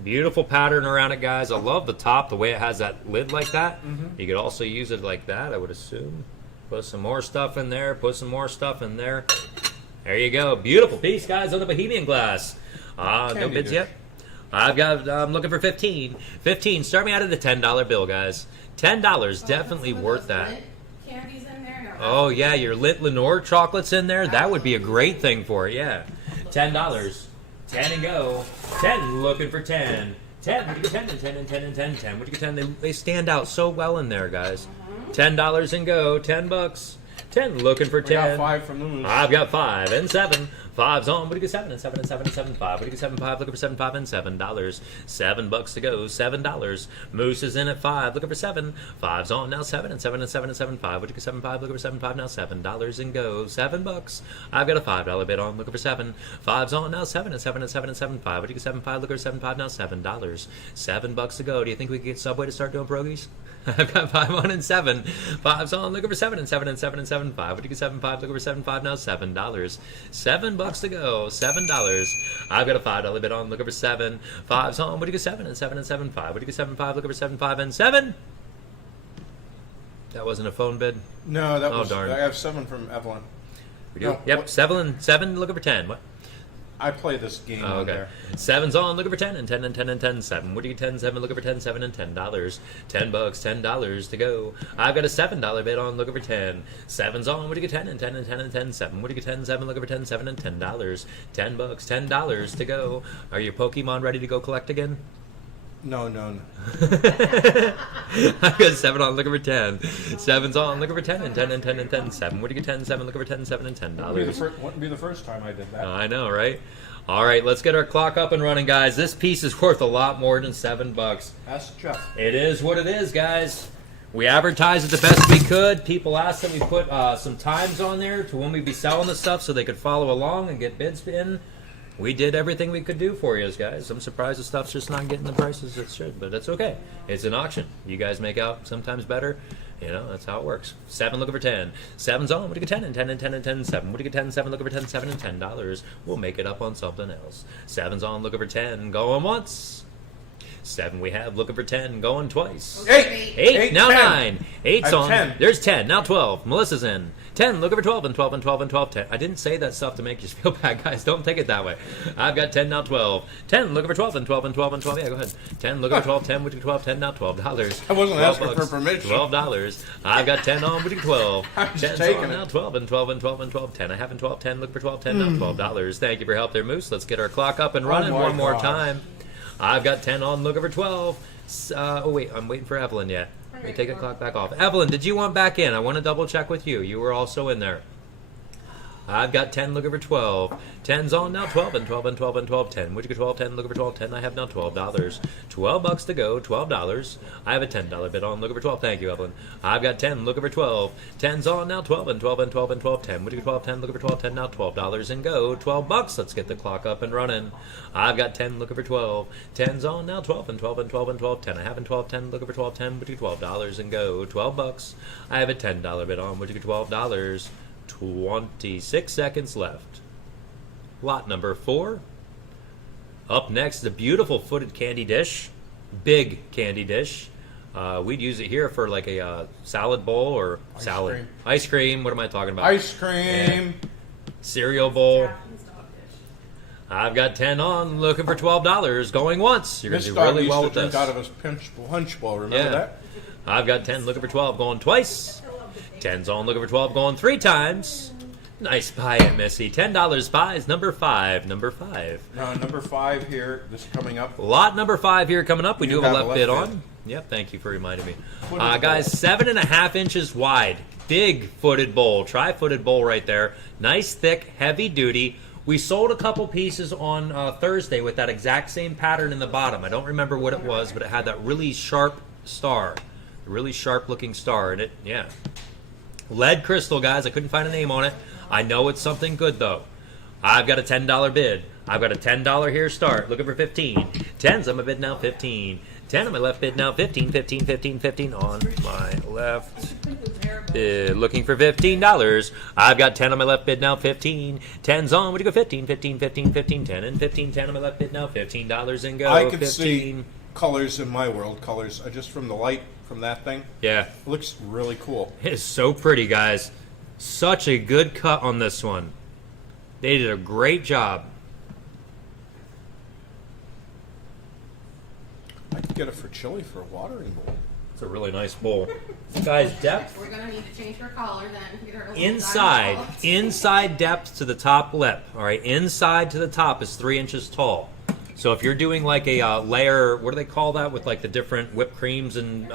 Beautiful pattern around it, guys. I love the top, the way it has that lid like that. You could also use it like that, I would assume. Put some more stuff in there, put some more stuff in there. There you go. Beautiful piece, guys, on the Bohemian glass. No bids yet? I'm looking for 15. 15, start me out at the $10 bill, guys. $10, definitely worth that. Candies in there? No. Oh, yeah, your lit Lenore chocolates in there? That would be a great thing for it, yeah. $10. 10 and go. 10, looking for 10. 10, would you get 10 and 10 and 10 and 10 10? Would you get 10? They stand out so well in there, guys. $10 and go. $10. 10, looking for 10. We got 5 from the moose. I've got 5 and 7. 5's on. What do you get? 7 and 7 and 7 and 7 5. What do you get? 7 5. Looking for 7 5 and $7. $7 to go. $7. Moose is in at 5. Looking for 7. 5's on now. 7 and 7 and 7 and 7 5. What do you get? 7 5. Looking for 7 5 now. $7 and go. $7. I've got a $5 bid on. Looking for 7. 5's on now. 7 and 7 and 7 and 7 5. What do you get? 7 5. Looking for 7 5 now. $7. $7 to go. Do you think we could get Subway to start doing pierogies? I've got 5 on and 7. 5's on. Looking for 7 and 7 and 7 and 7 5. What do you get? 7 5. Looking for 7 5 now. $7. $7 to go. $7. I've got a $5 bid on. Looking for 7. 5's on. What do you get? 7 and 7 and 7 5. What do you get? 7 5. Looking for 7 5 and 7. That wasn't a phone bid. No, that Oh, was. darn. I have 7 from Evelyn. We do. No, Yep. what- 7. Looking for 10. What? I play this game Oh, on okay. there. 7's on, looking for 10 and 10 and 10 and 10. 7. What do you get? 10, 7, looking for 10, 7 and $10. $10, $10 to go. I've got a $7 bid on, looking for 10. 7's on, what do you get? 10 and 10 and 10 and 10. 7. What do you get? 10, 7, looking for 10, 7 and $10. $10, $10 to go. Are your Pokemon ready to go collect again? No. I've got 7 on, looking for 10. 7's on, looking for 10 and 10 and 10 and 10. 7. What do you get? 10, 7, looking for 10, 7 and $10. Wouldn't be the first time I did that. I know, right? All right, let's get our clock up and running, guys. This piece is worth a lot more than $7. Ask Jeff. It is what it is, guys. We advertised it the best we could. People asked that we put some times on there to when we'd be selling the stuff so they could follow along and get bids in. We did everything we could do for you guys. I'm surprised the stuff's just not getting the prices it should, but that's okay. It's an auction. You guys make out sometimes better. You know, that's how it works. 7 looking for 10. 7's on. What do you get 10 and 10 and 10 and 10 and 7? What do you get 10 and 7 looking for 10 7 and $10? We'll make it up on something else. 7's on looking for 10 going once. 7 we have looking for 10 going twice. 8 now 10. 9. 8's on. 10. There's 10 now 12. Melissa's in. 10 looking for 12 and 12 and 12 and 12 10. I didn't say that stuff to make you feel bad, guys. Don't take it that way. I've got 10 now 12. 10 looking for 12 and 12 and 12 and 12. Yeah, go ahead. 10 looking for 12. 10 which 12 10 now $12. I wasn't asking for permission. $12. I've got 10 on which 12. I'm just 10 taking on it. now 12 and 12 and 12 and 12 10. I have 12 10 look for 12 10 now $12. Thank you for your help there, Moose. Let's get our clock up and running my one more gosh. time. I've got 10 on looking for 12. Oh wait, I'm waiting for Evelyn yet. Let me take a clock back off. Evelyn, did you want back in? I want to double check with you. You were also in there. I've got 10 looking for 12. 10's on now 12 and 12 and 12 and 12 10. Would you get 12 10 looking for 12 10? I have now $12. $12 to go. $12. I have a $10 bid on looking for 12. Thank you, Evelyn. I've got 10 looking for 12. 10's on now 12 and 12 and 12 and 12 10. Would you get 12 10 looking for 12 10? Now $12 and go. $12. Let's get the clock up and running. I've got 10 looking for 12. 10's on now 12 and 12 and 12 and 12 10. I have a 12 10 looking for 12 10. Would you get $12 and go. $12. I have a $10 bid on. Would you get $12? 26 seconds left. Lot number 4. Up next, the beautiful footed candy dish. Big candy dish. We'd use it here for like a salad bowl or salad. Cream. Ice cream. What am I talking about? Ice cream. Yeah. Cereal bowl. I've got 10 on, looking for $12. Going once. You're going to This do dog really used well to with drink this. out of his punch bowl. Remember Yeah. that? I've got 10 looking for 12, going twice. 10's on looking for 12, going 3 times. Nice pie at Missy. $10 pies, number 5. Number 5. Number 5 here. This is coming up. Lot number 5 here coming up. We You do have a got left a bid left on. Yep, thank you for reminding me. Footed Guys, bowl. 7.5 inches wide. Big footed bowl. Tri-footed bowl right there. Nice, thick, heavy duty. We sold a couple pieces on Thursday with that exact same pattern in the bottom. I don't remember what it was, but it had that really sharp star. A really sharp looking star in it. Yeah. Lead crystal, guys. I couldn't find a name on it. I know it's something good, though. I've got a $10 bid. I've got a $10 here start. Looking for 15. 10's on my bid now, 15. 10 on my left bid now, 15, 15, 15, 15 on my left bid. Looking for $15. I've got 10 on my left bid now, 15. 10's on. Would you go 15, 15, 15, 15, 10, and 15, 10 on my left bid now, $15 and go. I could 15. see colors in my world. Colors just from the light from that thing. Yeah. It looks really cool. It is so pretty, guys. Such a good cut on this one. They did a great job. I could get it for chili for a watering bowl. It's a really nice bowl. Guys, depth. We're gonna need to change her collar then. Get her a little Inside, diamond collar. inside depth to the top lip. All right, inside to the top is 3 inches tall. So if you're doing like a layer, what do they call that with like the different whipped creams and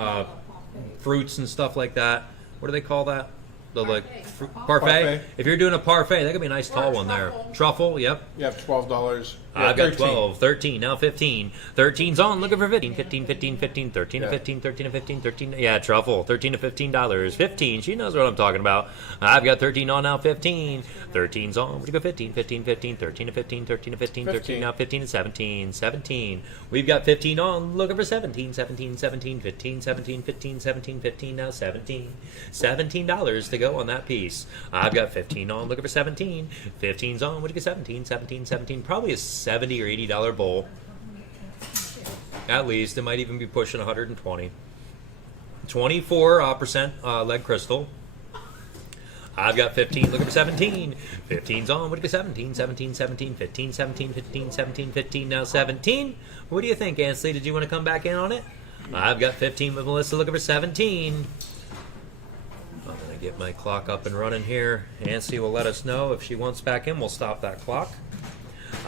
fruits and stuff like that? What do they call that? The like parfait. Parfait. If you're doing a parfait, that could be a nice tall Or one there. truffle. Truffle, yep. You have $12. I've got 13. 12, 13, now 15. 13's on, looking for 15, 15, 15, 15, 13 to Yeah. 15, 13 to 15, 13. Yeah, truffle, 13 to $15. 15, she knows what I'm talking about. I've got 13 on now, 15. 13's on, would you go 15, 15, 15, 13 to 15, 13 to 15, 13 now 15 to 17, 17. We've got 15 on, looking for 17, 17, 17, 15, 17, 15, 17, 15, now 17. $17 to go on that piece. I've got 15 on, looking for 17. 15's on, would you get 17, 17, 17. Probably a $70 or $80 bowl. At least. It might even be pushing 120. 24% lead crystal. I've got 15, looking for 17. 15's on, would you get 17, 17, 17, 15, 17, 15, 17, 15, now 17. What do you think, Ansley? Did you want to come back in on it? I've got 15 with Melissa, looking for 17. I'm going to get my clock up and running here. Ansley will let us know if she wants back in. We'll stop that clock.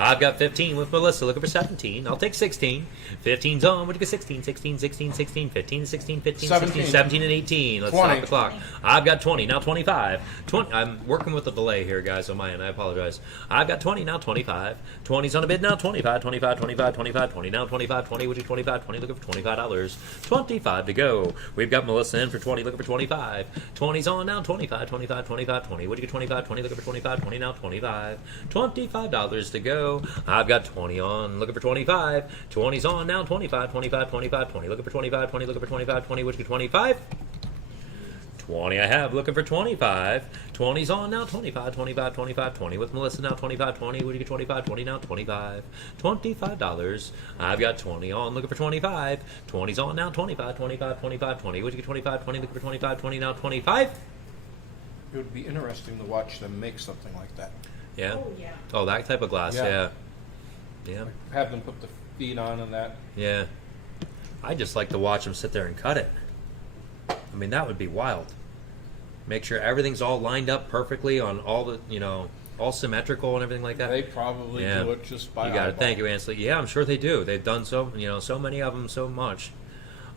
I've got 15 with Melissa, looking for 17. I'll take 16. 15's on. What do you get? 16, 16, 16, 16, 15, 16, 15, 16, 17, and 18. Let's 20. stop the clock. I've got 20, now 25. 20. I'm working with a delay here, guys, on my end. I apologize. I've got 20, now 25. 20's on a bid, now 25, 25, 25, 25, 20, now 25, 20, which is 25, 20, looking for $25. 25 to go. We've got Melissa in for 20, looking for 25. 20's on now, 25, 25, 25, 20. What do you get? 25, 20, looking for 25, 20, now 25. $25 to go. I've got 20 on, looking for 25. 20's on now, 25, 25, 25, 20. Looking for 25, 20, looking for 25, 20. What do you get? 25. 20 I have, looking for 25. 20's on now, 25, 25, 25, 20. With Melissa now, 25, 20. What do you get? 25, 20 now, 25. $25. I've got 20 on, looking for 25. 20's on now, 25, 25, 25, 20. What do you get? 25, 20, looking for 25, 20 now, 25. It would be interesting to watch them make something like that. Yeah. Oh, yeah. Oh, that type of glass, yeah. Yeah. Have them put the feet on and that. Yeah. I just like to watch them sit there and cut it. I mean, that would be wild. Make sure everything's all lined up perfectly on all the, all symmetrical and everything like that. They probably do it just by You got it. eyeball. Thank you, Ansley. Yeah, I'm sure they do. They've done so many of them so much.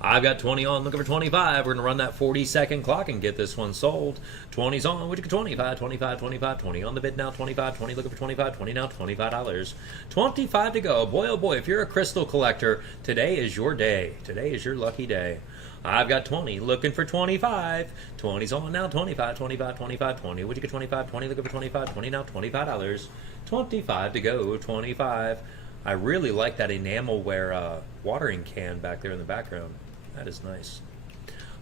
I've got 20 on, looking for 25. We're going to run that 40-second clock and get this one sold. 20's on, would you get 25, 25, 25, 20 on the bid now, 25, 20, looking for 25, 20 now, $25. 25 to go. Boy, oh boy, if you're a crystal collector, today is your day. Today is your lucky day. I've got 20, looking for 25. 20's on now, 25, 25, 25, 20. Would you get 25, 20, looking for 25, 20 now, $25. 25 to go, 25. I really like that enamelware watering can back there in the background. That is nice.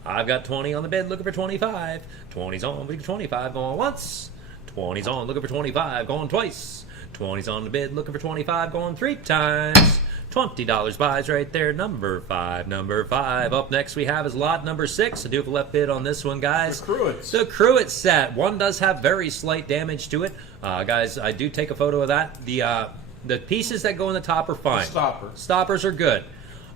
I've got 20 on the bid, looking for 25. 20's on, we get 25, going once. 20's on, looking for 25, going twice. 20's on the bid, looking for 25, going 3 times. $20 buys right there, number 5, number 5. Up next we have is lot number 6. I do have a left bid on this one, guys. The Cruets. The Cruet set. One does have very slight damage to it. Guys, I do take a photo of that. The pieces that go in the top are fine. Stoppers are good.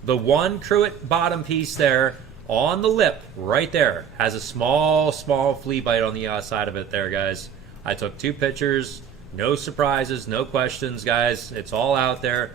The one Cruet bottom piece there on the lip right there has a small flea bite on the side of it there, guys. I took 2 pictures. No surprises, no questions, guys. It's all out there.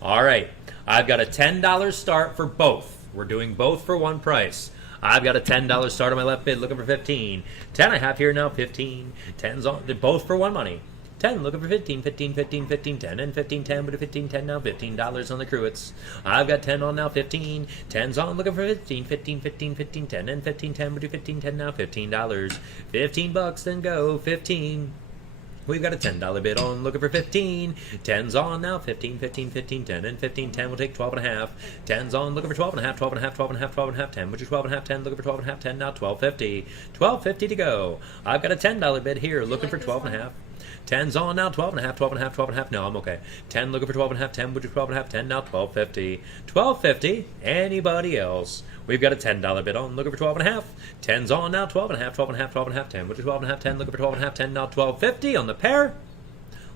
All right. I've got a $10 start for both. We're doing both for one price. I've got a $10 start on my left bid, looking for 15. 10 I have here now, 15. 10's on, they're both for one money. 10, looking for 15, 15, 15, 15, 10, and 15, 10, but a 15, 10 now, $15 on the Cruets. I've got 10 on now, 15. 10's on, looking for 15, 15, 15, 15, 10, and 15, 10, but a 15, 10 now, $15. $15, then go, 15. We've got a $10 bid on, looking for 15. 10's on now, 15, 15, 15, 10, and 15, 10. We'll take 12 and a half. 10's on, looking for 12 and a half, 12 and a half, 12 and a half, 12 and a half, 10. Which is 12 and a half, 10, looking for 12 and a half, 10 now, $12.50. $12.50 to go. I've got a $10 bid here, looking for 12 and a half. 10's on now, 12 and a half, 12 and a half, 12 and a half. No, I'm okay. 10 looking for 12 and a half, 10, which is 12 and a half, 10 now, $12.50. $12.50. Anybody else? We've got a $10 bid on, looking for 12 and a half. 10's on now, 12 and a half, 12 and a half, 12 and a half, 10, which is 12 and a half, 10, looking for 12 and a half, 10 now, $12.50 on the pair.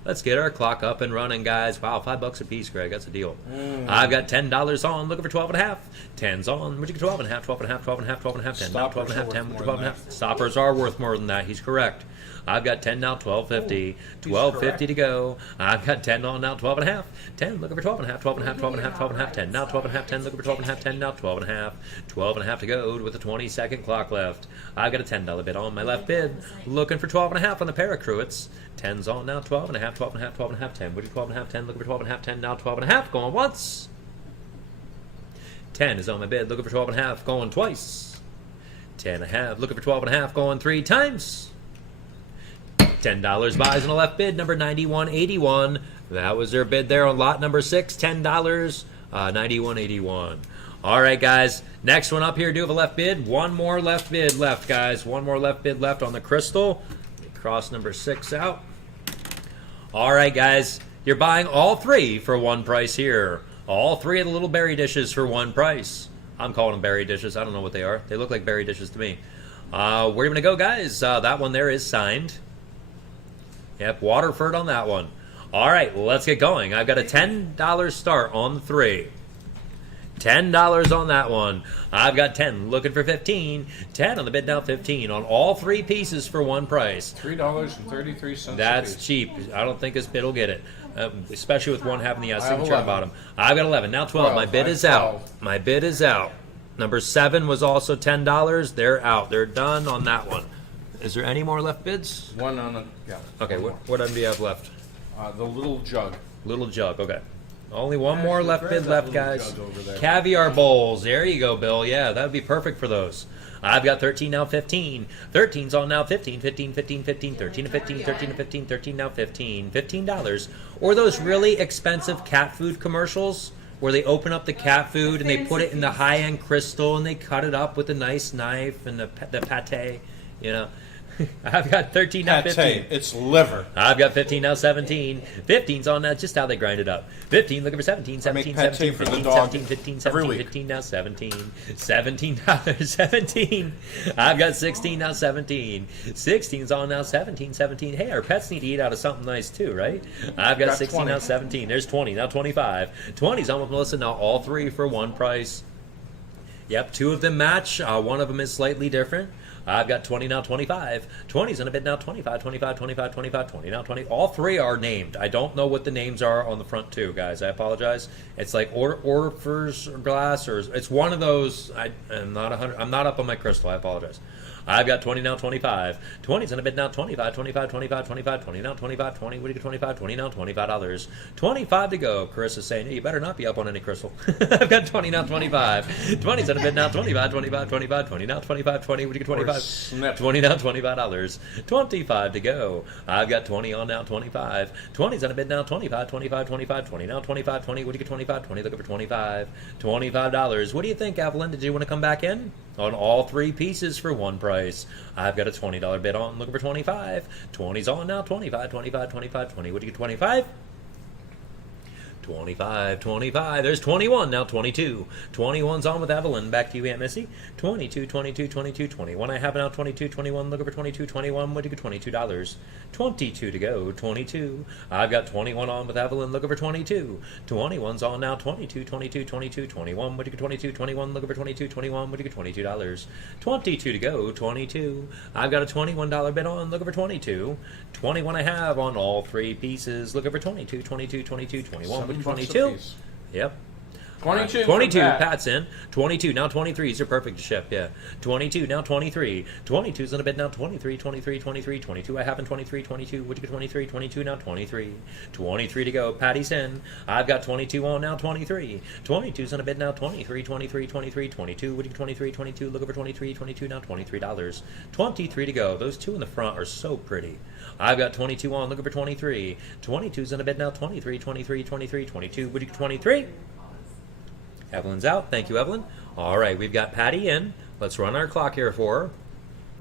Let's get our clock up and running, guys. Wow, $5 a piece, Greg. That's a deal. I've got $10 on, looking for 12 and a half. 10's on, would you get 12 and a half, 12 and a half, 12 and a half, 12 and a half, 10 now, 12 and a half, 10, 12 and a half. Stoppers are worth more than that. He's correct. I've got 10 now, $12.50. $12.50 to go. I've got 10 on now, 12 and a half. 10 looking for 12 and a half, 12 and a half, 12 and a half, 12 and a half, 10 now, 12 and a half, 10 looking for 12 and a half, 10 now, 12 and a half. 12 and a half to go with a 20-second clock left. I've got a $10 bid on my left bid, looking for 12 and a half on the pair of Cruets. 10's on now, 12 and a half, 12 and a half, 12 and a half, 10. Would you 12 and a half, 10 looking for 12 and a half, 10 now, 12 and a half, going once. 10 is on my bid, looking for 12 and a half, going twice. 10 and a half, looking for 12 and a half, going 3 times. $10 buys on a left bid, number 9181. That was their bid there on lot number 6, $10, 9181. All right, guys. Next one up here, do have a left bid. One more left bid left, guys. One more left bid left on the crystal. Cross number 6 out. All right, guys. You're buying all 3 for one price here. All 3 of the little berry dishes for one price. I'm calling them berry dishes. I don't know what they are. They look like berry dishes to me. Where are you going to go, guys? That one there is signed. Yep, Waterford on that one. All right, let's get going. I've got a $10 start on the 3. $10 on that one. I've got 10, looking for 15. 10 on the bid now, 15 on all three pieces for one price. $3.33. That's cheap. I don't think this bid will get it, especially with one having the signature on bottom. I've got 11. Now 12. My bid is out. My bid is out. Number 7 was also $10. They're out. They're done on that one. Is there any more left bids? One on the, yeah. Okay, what item do you have left? The little jug. Little jug, okay. Only one more left grab bid that left, little guys. jug over there. Caviar bowls. There you go, Bill. Yeah, that would be perfect for those. I've got 13 now, 15. 13's on now, 15, 15, 15, 15, 13 to 15, 13 to 15, 13 now, 15. $15. Or those really expensive cat food commercials where they open up the cat food and they put it in the high-end crystal and they cut it up with a nice knife and the pate, you know. I've got 13 now, 15. It's liver. I've got 15 now, 17. 15's on that, just how they grind it up. 15, looking for 17, 17, 17, 15, 17, 15, 17, 15 now, 17. $17, 17. I've got 16 now, 17. 16's on now, 17, 17. Hey, our pets need to eat out of something nice too, right? I've got 16 now, 17. There's 20, now 25. 20's on with Melissa, now all three for one price. Yep, 2 of them match. One of them is slightly different. I've got 20 now, 25. 20's in a bid now, 25, 25, 25, 25, 20 now, 20. All three are named. I don't know what the names are on the front two, guys. I apologize. It's like Orfers glass, or it's one of those. I'm not up on my crystal. I apologize. I've got 20 now, 25. 20's in a bid now, 25, 25, 25, 25, 20 now, 25, 20. What do you get, 25, 20 now, $25. 25 to go. Carissa's saying, hey, you better not be up on any crystal. I've got 20 now, 25. 20's in a bid now, 25, 25, 25, 20 now, 25, 20. What do you get, 25? 20 now, $25. 25 to go. I've got 20 on now, 25. 20's in a bid now, 25, 25, 25, 20 now, 25, 20. What do you get, 25? 20, looking for 25. $25. What do you think, Evelyn? Did you want to come back in? On all three pieces for one price. I've got a $20 bid on, looking for 25. 20's on now, 25, 25, 25, 20. What do you get, 25? 25, 25. There's 21, now 22. 21's on with Evelyn. Back to you, Aunt Missy. 22, 22, 22, 21. I have now 22, 21. Looking for 22, 21. What do you get, $22? 22 to go, 22. I've got 21 on with Evelyn. Looking for 22. 21's on now, 22, 22, 22, 21. What do you get, 22, 21. Looking for 22, 21. What do you get, $22? 22 to go, 22. I've got a $21 bid on. Looking for 22. 21 I have on all three pieces. Looking for 22, 22, 22, 21. 22. Yep. 22. 22. Pat's in. 22. Now 23s are perfect to ship. Yeah. 22. Now 23. 22's in a bid now. 23. 23. 23. 22. I have in 23. 22. Would you get 23? 22. Now 23. 23 to go. Patty's in. I've got 22 on now. 23. 22's in a bid now. 23. 23. 23. 22. Would you get 23? 22. Look over 23. 22. Now $23. 23 to go. Those two in the front are so pretty. I've got 22 on. Looking for 23. 22's in a bid now. 23. 23. 23. 22. Would you get 23? Evelyn's out. Thank you, Evelyn. All right, we've got Patty in. Let's run our clock here for her.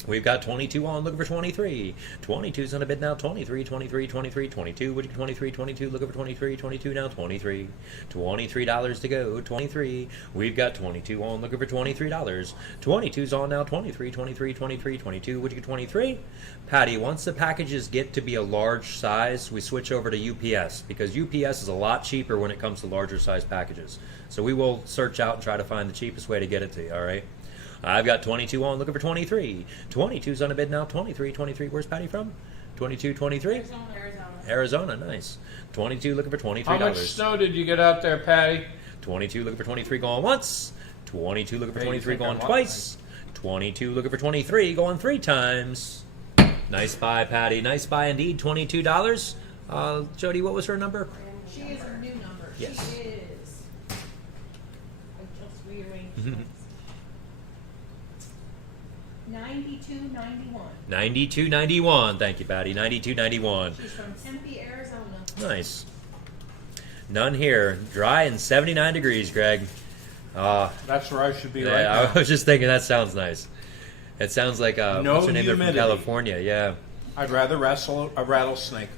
We've got 22 on, looking for 23. 22's on a bid now, 23, 23, 23, 22. Would you 23, 22, looking for 23, 22 now, 23. $23 to go, 23. We've got 22 on, looking for $23. 22's on now, 23, 23, 23, 22. Would you get 23? Patty, once the packages get to be a large size, we switch over to UPS, because UPS is a lot cheaper when it comes to larger size packages. So we will search out and try to find the cheapest way to get it to you, all right? I've got 22 on, looking for 23. 22's on a bid now, 23, 23. Where's Patty from? 22, 23? Arizona, nice. 22 looking for $23. How much snow did you get out there, Patty? 22 looking for 23 going once. 22 looking for 23 going twice. 22 looking for 23 going 3 times. Nice buy, Patty. Nice buy indeed. $22. Jody, what was her number? She is a new number. Yes. She is. I just rearranged this. 9291. 92.91. Thank you, Patty. 92.91. She's from Tempe, Arizona. Nice. None here. Dry and 79 degrees, Greg. That's where I should be right Yeah, now. I was just thinking that sounds nice. It sounds like No what's her name? They're from humidity. California. Yeah. I'd rather wrestle a rattlesnake.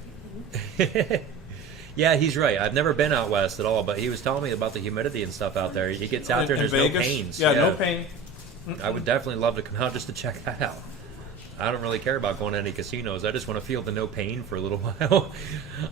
Yeah, he's right. I've never been out west at all, but he was telling me about the humidity and stuff out there. He gets out there and In there's Vegas? no pains. Yeah, no pain. I would definitely love to come out just to check that out. I don't really care about going to any casinos. I just want to feel the no pain for a little while.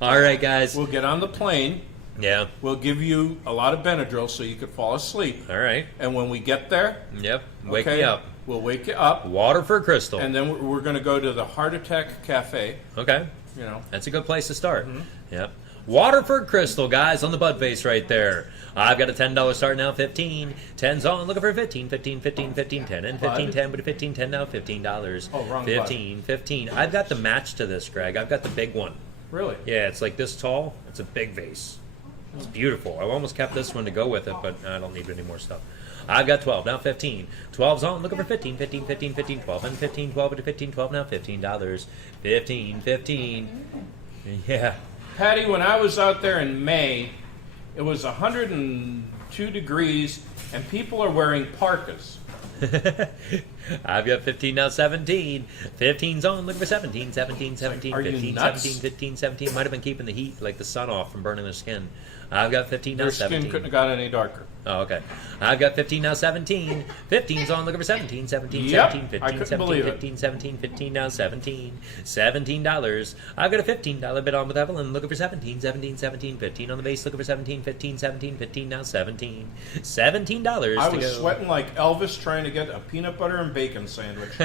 All right, guys. We'll get on the plane Yeah. We'll give you a lot of Benadryl so you could fall asleep. All right. And when we get there, Yep. Wake me up. We'll wake you up. Waterford Crystal. And then we're going to go to the Heart Attack Cafe. Okay. You know. That's a good place to start. Yep. Waterford Crystal, guys, on the bud vase right there. I've got a $10 start now, 15. 10's on, looking for 15, 15, 15, 15, 10, and 15, 10, but a 15, 10 now, $15. Oh, wrong 15, 15. I've got the match to this, Greg. I've got the big one. Really? Yeah, it's like this tall. It's a big vase. It's beautiful. I almost kept this one to go with it, but I don't need any more stuff. I've got 12, now 15. 12's on, looking for 15, 15, 15, 15, 12, and 15, 12, but a 15, 12 now, $15. 15, 15. Yeah. Patty, when I was out there in May, it was 102 degrees, and people are wearing parkas. I've got 15 now, 17. 15's on, looking for 17, 17, 17, Are you 15, nuts? 17, 15, 17. Might have been keeping the heat, like the sun off from burning their skin. I've got 15 now, Their 17. skin couldn't have got any darker. Oh, okay. I've got 15 now, 17. 15's on, looking for 17, 17, Yep, 17, 15, I couldn't 17, believe it. 15, 17, 15 now, 17. $17. I've got a $15 bid on with Evelyn, looking for 17, 17, 17, 15 on the base, looking for 17, 15, 17, 15 now, 17. $17 I to was go. sweating like Elvis trying to get a peanut butter and bacon sandwich.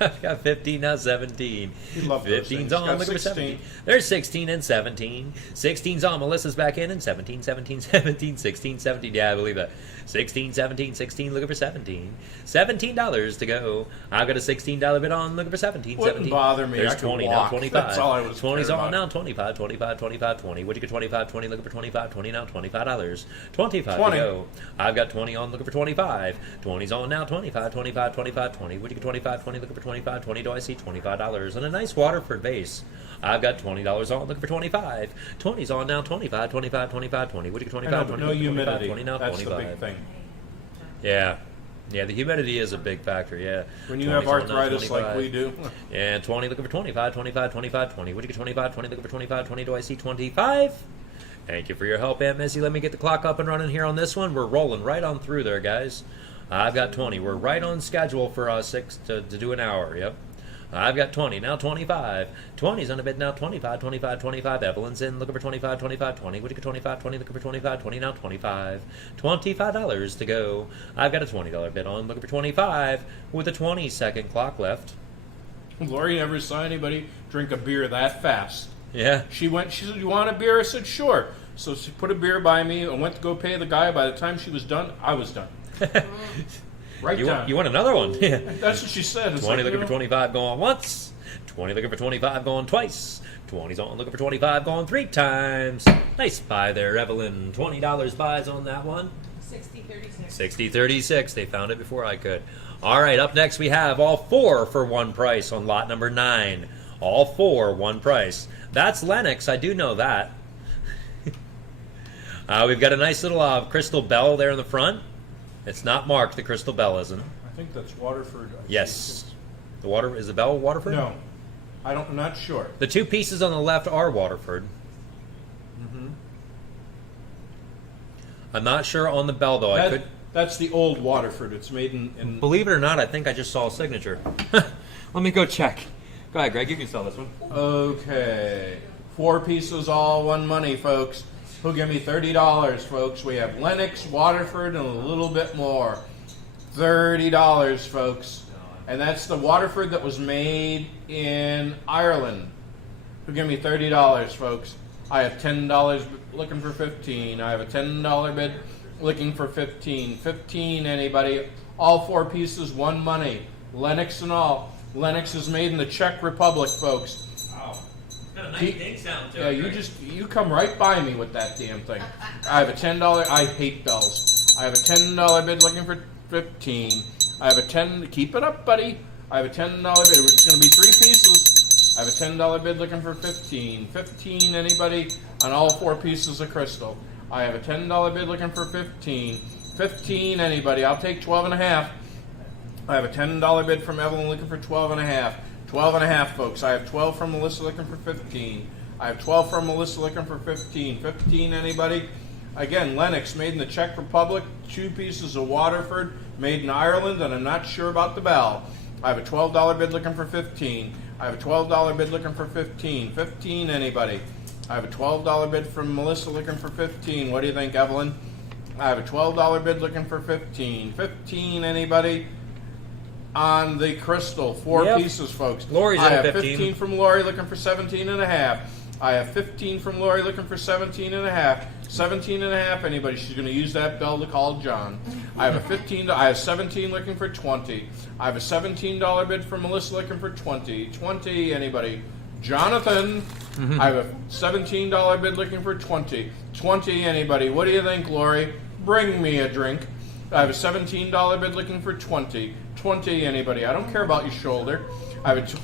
I've got 15 now, 17. You love those 15's things. on, Got looking for 16. 17. There's 16 and 17. 16's on, Melissa's back in, and 17, 17, 17, 16, 17. Yeah, I believe that. 16, 17, 16, looking for 17. $17 to go. I've got a $16 bid on, looking for 17, Wouldn't 17. bother me. There's I could 20 now, walk. 25. That's all I was 20's caring on about. now, 25, 25, 25, 20. What'd you get, 25, 20, looking for 25, 20 now, $25. 25 20. to go. I've got 20 on, looking for 25. 20's on now, 25, 25, 25, 20. What'd you get, 25, 20, looking for 25, 20. Do I see $25? And a nice Waterford vase. I've got $20 on, looking for 25. 20's on now, 25, 25, 25, 20. What'd you get, I 25, know, 20, but no 25, humidity. 20 now, That's 25. the big thing. Yeah. Yeah, the humidity is a big factor, yeah. When you have 20's on now, arthritis like 25. we do. And 20, looking for 25, 25, 25, 20. What'd you get, 25, 20, looking for 25, 20. Do I see 25? Thank you for your help, Aunt Missy. Let me get the clock up and running here on this one. We're rolling right on through there, guys. I've got 20. We're right on schedule for 6 to do an hour, yep. I've got 20, now 25. 20's on a bid now, 25, 25, 25. Evelyn's in, looking for 25, 25, 20. What'd you get, 25, 20, looking for 25, 20, now 25. $25 to go. I've got a $20 bid on, looking for 25, with a 20-second clock left. Lori never saw anybody drink a beer that fast. Yeah. She said, you want a beer? I said, sure. So she put a beer by me and went to go pay the guy. By the time she was done, I was done. Right down. You want another one? Yeah. That's what she said. It's 20 like, looking you for know, 25 going once. 20 looking for 25 going twice. 20's on looking for 25 going 3 times. Nice buy there, Evelyn. $20 buys on that one. 60-36. 60-36. They found it before I could. All right, up next we have all 4 for 1 price on lot number 9. All 4, 1 price. That's Lennox. I do know that. We've got a nice little crystal bell there in the front. It's not marked. The crystal bell isn't. I think that's Waterford. Yes. Is the bell Waterford? No. I'm not sure. The 2 pieces on the left are Waterford. I'm not sure on the bell though. I could. That's the old Waterford. It's made in Believe it or not, I think I just saw a signature. Let me go check. Go ahead, Greg. You can sell this one. Okay. 4 pieces, all 1 money, folks. Who'll give me $30, folks? We have Lennox, Waterford, and a little bit more. $30, folks. And that's the Waterford that was made in Ireland. Who'll give me $30, folks? I have $10 looking for 15. I have a $10 bid looking for 15. 15, anybody? All 4 pieces, 1 money. Lennox and all. Lennox is made in the Czech Republic, folks. Got a nice ding sound to Yeah, it. you come right by me with that damn thing. I have a $10. I hate bells. I have a $10 bid looking for 15. I have a 10. Keep it up, buddy. I have a $10 bid. It's going to be 3 pieces. I have a $10 bid looking for 15. 15. Anybody on all 4 pieces of crystal? I have a $10 bid looking for 15. 15. Anybody? I'll take 12 and a half. I have a $10 bid from Evelyn looking for 12 and a half. 12 and a half, folks. I have 12 from Melissa looking for 15. I have 12 from Melissa looking for 15. 15, anybody? Again, Lennox, made in the Czech Republic. 2 pieces of Waterford, made in Ireland, and I'm not sure about the bell. I have a $12 bid looking for 15. I have a $12 bid looking for 15. 15, anybody? I have a $12 bid from Melissa looking for 15. What do you think, Evelyn? I have a $12 bid looking for 15. 15, anybody? On the crystal, 4 pieces, folks. Lori's I at have 15. 15 from Lori looking for 17 and a half. I have 15 from Lori looking for 17 and a half. 17 and a half, anybody? She's going to use that bell to call John. I have I have 17 looking for 20. I have a $17 bid from Melissa looking for 20. 20, anybody? Jonathan. I have a $17 bid looking for 20. 20, anybody? What do you think, Lori? Bring me a drink. I have a $17 bid looking for 20. 20, anybody? I don't care about your shoulder. I have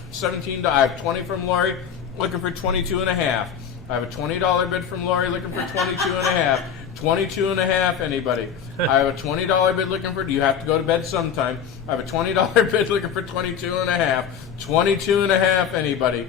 I have 20 from Lori looking for 22 and a half. I have a $20 bid from Lori looking for 22 and a half. 22 and a half, anybody? I have a $20 bid looking for, do you have to go to bed sometime? I have a $20 bid looking for 22 and a half. 22 and a half, anybody?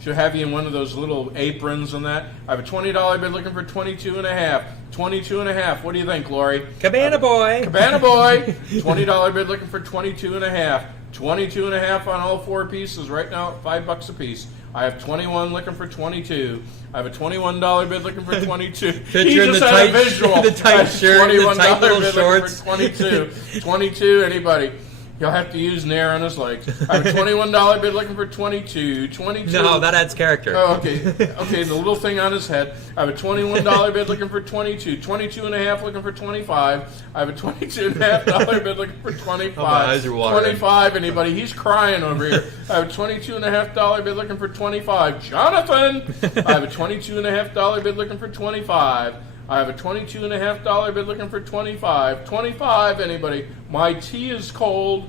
She'll have you in one of those little aprons and that. I have a $20 bid looking for 22 and a half. 22 and a half. What do you think, Lori? Cabana boy. Cabana boy. $20 bid looking for 22 and a half. 22 and a half on all 4 pieces right now at $5 a piece. I have 21 looking for 22. I have a $21 bid looking for 22. He just had a visual. The tight shirt, the tight little bid shorts. looking for 22. 22, anybody? He'll have to use Nair on his legs. I have a $21 bid looking for 22. 22. No, that adds character. Oh, okay. Okay, the little thing on his head. I have a $21 bid looking for 22. 22 and a half looking for 25. I have a $22 and a half bid looking for 25. Oh, my eyes are watering. 25, anybody? He's crying over here. I have a $22 and a half bid looking for 25. Jonathan! I have a $22 and a half bid looking for 25. I have a $22 and a half bid looking for 25. 25, anybody? My tea is cold.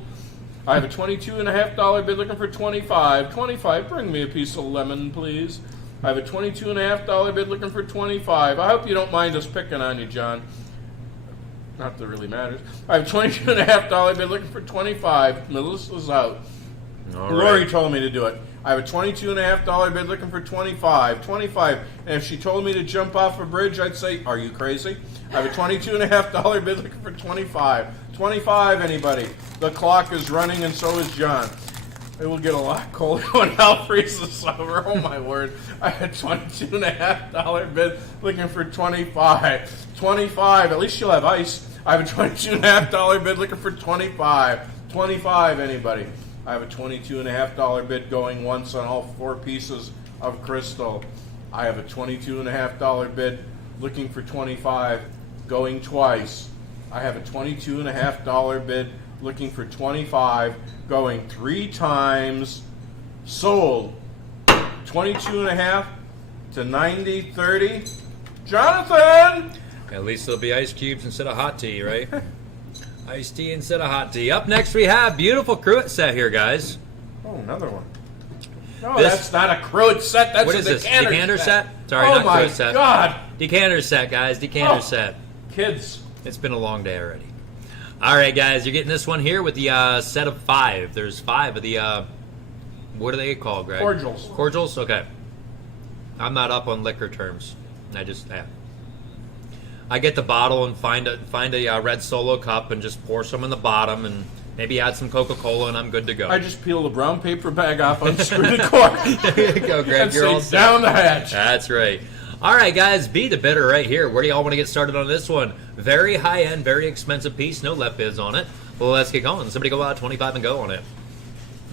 I have a $22 and a half bid looking for 25. 25, bring me a piece of lemon, please. I have a $22 and a half bid looking for 25. I hope you don't mind us picking on you, John. Not that it really matters. I have a $22 and a half bid looking for 25. Melissa's out. All Lori right. told me to do it. I have a $22 and a half bid looking for 25. 25. And if she told me to jump off a bridge, I'd say, are you crazy? I have a $22 and a half bid looking for 25. 25, anybody? The clock is running and so is John. It will get a lot colder when hell freezes over. Oh my word. I had $22 and a half bid looking for 25. 25. At least she'll have ice. I have a $22 and a half bid looking for 25. 25, anybody? I have a $22 and a half bid going once on all 4 pieces of crystal. I have a $22 and a half bid looking for 25 going twice. I have a $22 and a half bid looking for 25 going 3 times. Sold. 22 and a half to 90, 30. Jonathan! At least there'll be ice cubes instead of hot tea, right? Iced tea instead of hot tea. Up next we have beautiful cruet set here, guys. Oh, another one. No, that's not a cruet set. That's what a is this? decanter Decanter set? Sorry, oh not my cruet set. God! Decanter set, guys. Decanter set. Kids. It's been a long day already. All right, guys. You're getting this one here with the set of 5. There's 5 of the, what are they called, Greg? Cordials. Cordials? Okay. I'm not up on liquor terms. I get the bottle and find a red Solo cup and just pour some in the bottom and maybe add some Coca-Cola and I'm good to go. I just peel the brown paper bag off, unscrew the cork. There you go, Greg. And You're say, all set. down the hatch. That's right. All right, guys, be the bidder right here. Where do y'all want to get started on this one? Very high-end, very expensive piece. No left bids on it. Well, let's get going. Somebody go out 25 and go on it.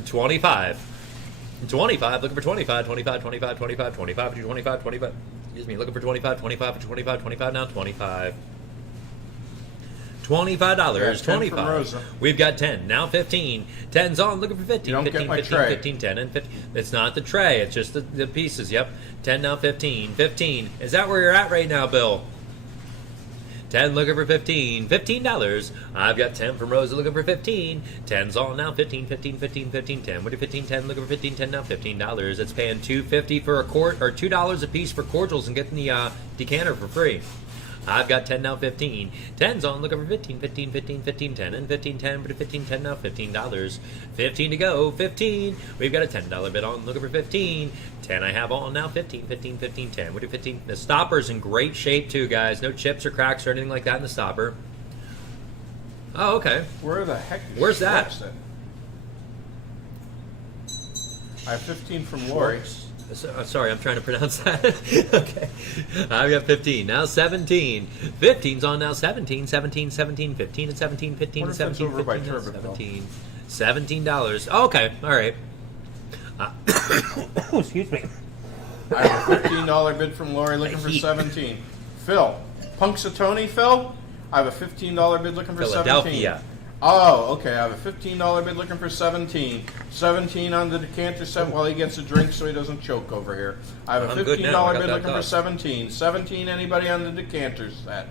25. 25. Looking for 25. 25, 25, 25, 25, 25, 25. Excuse me. Looking for 25, 25, 25, 25. Now 25. $25, 25. We've got 10. Now 15. 10's on. Looking for 15. You don't 15, get my 15, tray. 15, 10, and 15. It's not the tray. It's just the pieces. Yep. 10 now 15. 15. Is that where you're at right now, Bill? 10 looking for 15. $15. I've got 10 from Rosa looking for 15. 10's on now. 15, 15, 15, 15, 10. What are 15, 10 looking for 15, 10 now $15. It's paying $2.50 for a quart or $2 a piece for cordials and getting the decanter for free. I've got 10 now 15. 10's on looking for 15, 15, 15, 15, 10, and 15, 10, but a 15, 10 now $15. 15 to go, 15. We've got a $10 bid on looking for 15. 10 I have on now 15, 15, 15, 10. What do 15? The stopper's in great shape too, guys. No chips or cracks or anything like that in the stopper. Oh, okay. Where the heck is Where's that? Schwartz at? I have 15 from Lori. Sorry, I'm trying to pronounce that. Okay. I've got 15. Now 17. 15's on now. 17, 17, 17, 15, and 17, 15, and 17, 15, and 17. $17. Okay. All right. Excuse me. I have a $15 bid from Lori looking for 17. Phil. Punxsutawney, Phil? I have a $15 bid looking for Philadelphia. 17. Oh, okay. I have a $15 bid looking for 17. 17 on the decanter set while he gets a drink so he doesn't choke over here. I have a $15 bid looking for 17. 17, anybody on the decanter set?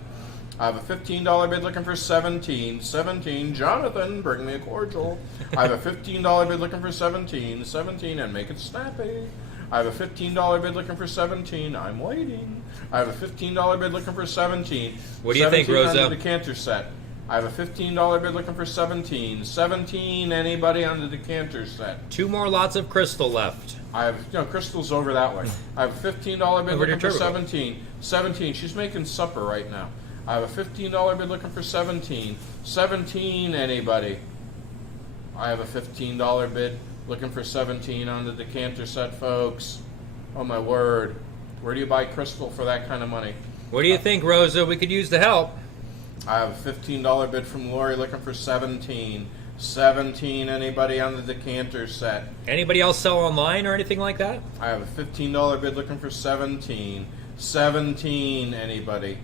I have a $15 bid looking for 17. 17, Jonathan, bring me a cordial. I have a $15 bid looking for 17. 17, and make it snappy. I have a $15 bid looking for 17. I'm waiting. I have a $15 bid looking for 17. What do you think, Rosa? 17 on the decanter set. I have a $15 bid looking for 17. 17, anybody on the decanter set? 2 more lots of crystal left. I have, crystal's over that way. I have a $15 bid looking for 17. 17, she's making supper right now. I have a $15 bid looking for 17. 17, anybody? I have a $15 bid looking for 17 on the decanter set, folks. Oh my word. Where do you buy crystal for that kind of money? What do you think, Rosa? We could use the help. I have a $15 bid from Lori looking for 17. 17, anybody on the decanter set? Anybody else sell online or anything like that? I have a $15 bid looking for 17. 17, anybody?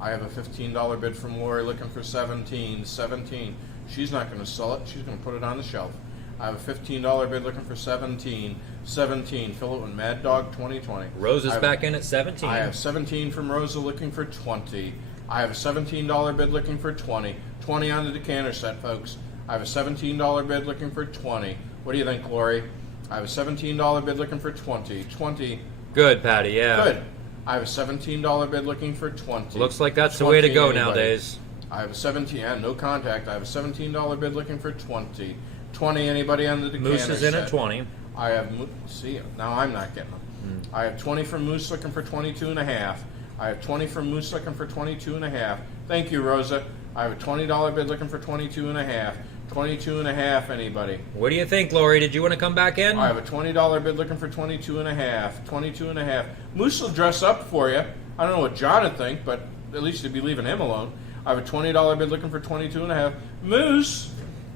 I have a $15 bid from Lori looking for 17. 17. She's not going to sell it. She's going to put it on the shelf. I have a $15 bid looking for 17. 17. Fill it with Mad Dog 2020. Rosa's back in at 17. I have 17 from Rosa looking for 20. I have a $17 bid looking for 20. 20 on the decanter set, folks. I have a $17 bid looking for 20. What do you think, Lori? I have a $17 bid looking for 20. 20. Good, Patty, yeah. Good. I have a $17 bid looking for 20. Looks like that's the way to go nowadays. I have a 17, and no contact. I have a $17 bid looking for 20. 20, anybody on the decanter Moose is in set? at 20. I have, see, now I'm not getting them. I have 20 from Moose looking for 22 and a half. I have 20 from Moose looking for 22 and a half. Thank you, Rosa. I have a $20 bid looking for 22 and a half. 22 and a half, anybody? What do you think, Lori? Did you want to come back in? I have a $20 bid looking for 22 and a half. 22 and a half. Moose will dress up for you. I don't know what John would think, but at least you'd be leaving him alone. I have a $20 bid looking for 22 and a half. Moose!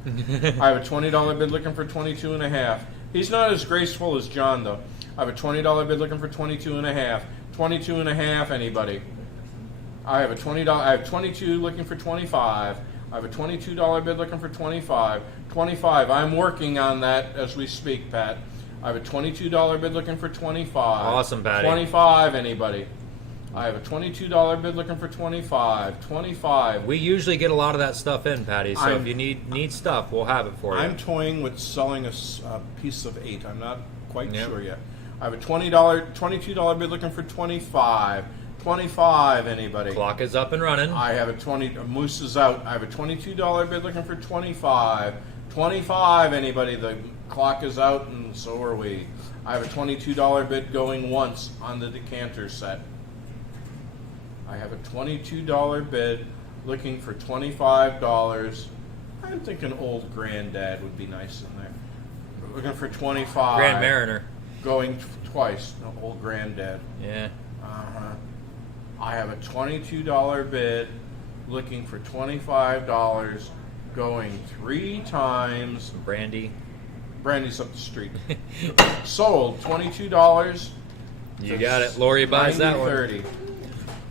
I have a $20 bid looking for 22 and a half. He's not as graceful as John, though. I have a $20 bid looking for 22 and a half. 22 and a half, anybody? I have a $20. I have 22 looking for 25. I have a $22 bid looking for 25. 25. I'm working on that as we speak, Pat. I have a $22 bid looking for 25. Awesome, Patty. 25, anybody? I have a $22 bid looking for 25. 25. We usually get a lot of that stuff in, Patty, so if you need stuff, we'll have it for you. I'm toying with selling a piece of 8. I'm not quite sure yet. I have a $22 bid looking for 25. 25, anybody? Clock is up and running. I have a Moose is out. I have a $22 bid looking for 25. 25, anybody? The clock is out, and so are we. I have a $22 bid going once on the decanter set. I have a $22 bid looking for $25. I'm thinking Old Granddad would be nice in there. Looking for 25. Grand Mariner. Going twice. No, Old Granddad. Yeah. I have a $22 bid looking for $25 going 3 times. Brandy. Brandy's up the street. Sold. $22. You got it. Lori buys that one. 30.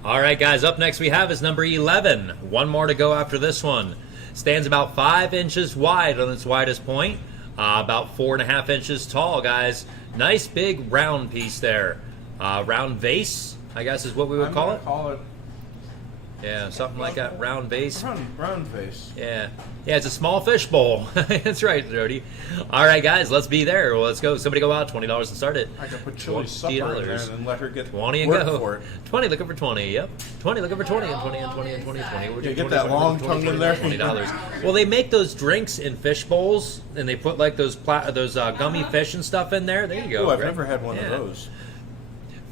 All right, guys. Up next we have is number 11. One more to go after this one. Stands about 5 inches wide on its widest point. About 4.5 inches tall, guys. Nice big round piece there. Round vase, I guess is what we would call it. Yeah, something like that. Round vase. Round vase. Yeah. Yeah, it's a small fish bowl. That's right, Jody. All right, guys, let's be there. Well, let's go. Somebody go out. $20 to start it. I could put Chili's supper in there and let her get 20 and work go. for it. 20 looking for 20. Yep. 20 looking for 20 and 20 and 20 and 20 and 20. We're doing get 20, that 20, long 20, tongue 20, in there. $20. Well, they make those drinks in fish bowls, and they put like those gummy fish and stuff in there. There you go. Oh, I've never had one of those.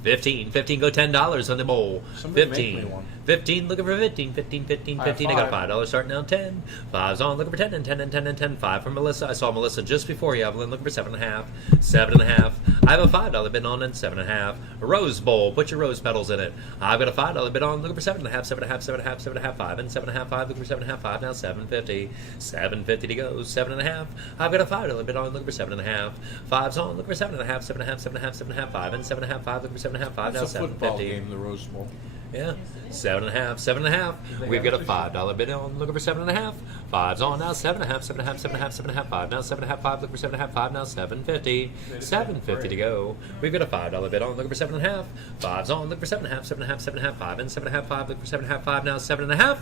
15 go $10 on the bowl. Somebody 15 make me one. 15, looking for 15, 15, 15, 15. I got a $5 start now, 10. 5's on, looking for 10 and 10 and 10 and 10. 5 for Melissa. I saw Melissa just before you, Evelyn, looking for 7.5. 7.5. I have a $5 bid on and 7.5. A rose bowl, put your rose petals in it. I've got a $5 bid on, looking for 7.5, 7.5, 7.5, 7.5, 5 and 7.5, 5, looking for 7.5, 5 now, 7.50. 7.50 to go, 7.5. I've got a $5 bid on, looking for 7.5. 5's on, looking for 7.5, 7.5, 7.5, 7.5, 5 and 7.5, 5, looking for 7.5, 5 now, It's a football 7.50. game, the Rose Bowl. Yeah, 7.5, 7.5. We've got a $5 bid on, looking for 7.5. 5's on now, 7.5, 7.5, 7.5, 7.5, 5 now, 7.5, 5, looking for 7.5, 5 now, 7.50. 7.50 to go. We've got a $5 bid on, looking for 7.5. 5's on, looking for 7.5, 7.5, 7.5, 5 and 7.5, 5, looking for 7.5, 5 now, 7.5.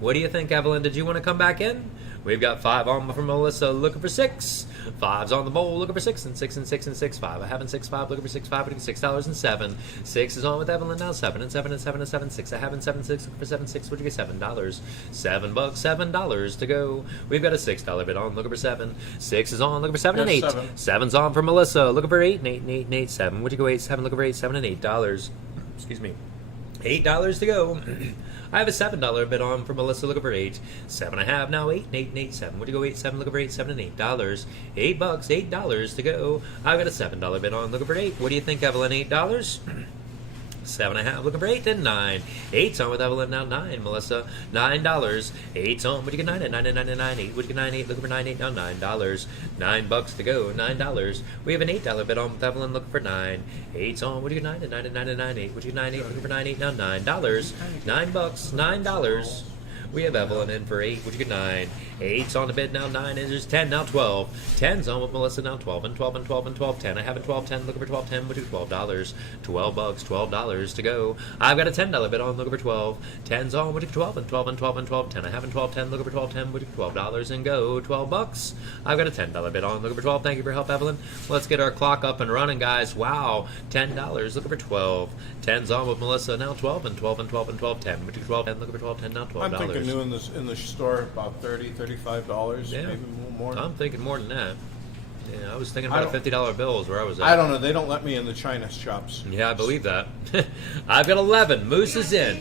What do you think, Evelyn? Did you want to come back in? We've got 5 on from Melissa, looking for 6. 5's on the bowl, looking for 6 and 6 and 6 and 6. 5. I haven't 6, 5, looking for 6, 5, looking for $6 and 7. 6 is on with Evelyn now, 7 and 7 and 7 and 7. 6. I haven't 7, 6, looking for 7, 6. What'd you get? $7. $7, $7 to go. We've got a $6 bid on, looking for 7. 6 is on, looking for 7 and 8. 7's on for Melissa, looking for 8 and 8 and 8 and 8. 7. What'd you go? 8, 7, looking for 8, 7 and $8. Excuse me. $8 to go. I have a $7 bid on for Melissa, looking for 8. 7.5 now, 8 and 8 and 8, 7. Would you go 8, 7, looking for 8, 7 and $8. $8, $8 to go. I've got a $7 bid on, looking for 8. What do you think, Evelyn? $8? 7.5, looking for 8 and 9. 8's on with Evelyn now, 9. Melissa, $9. 8's on. Would you get 9 and 9 and 9 and 9? 8. Would you get 9, 8? Looking for 9, 8 now, $9. $9 to go. $9. We have an $8 bid on with Evelyn, looking for 9. 8's on. Would you get 9 and 9 and 9 and 9? 8. Would you get 9, 8? Looking for 9, 8 now, $9. $9. $9. We have Evelyn in for 8. Would you get 9? 8's on the bid now, 9. And there's 10 now, 12. 10's on with Melissa now, 12 and 12 and 12 and 12. 10. I have a 12, 10. Looking for 12, 10. Would you $12? $12. $12 to go. I've got a $10 bid on, looking for 12. 10's on. Would you 12 and 12 and 12 and 12. 10. I have a 12, 10. Looking for 12, 10. Would you $12 and go? $12. I've got a $10 bid on, looking for 12. Thank you for your help, Evelyn. Let's get our clock up and running, guys. Wow. $10. Looking for 12. 10's on with Melissa now, 12 and 12 and 12 and 12. 10. Would you 12? 10. Looking for 12, 10 now, $12. I'm thinking new in the store about $30, $35, Yeah. maybe more. I'm thinking more than that. Yeah, I was thinking about $50 bills where I was at. I don't know. They don't let me in the China shops. Yeah, I believe that. I've got 11. Moose is in.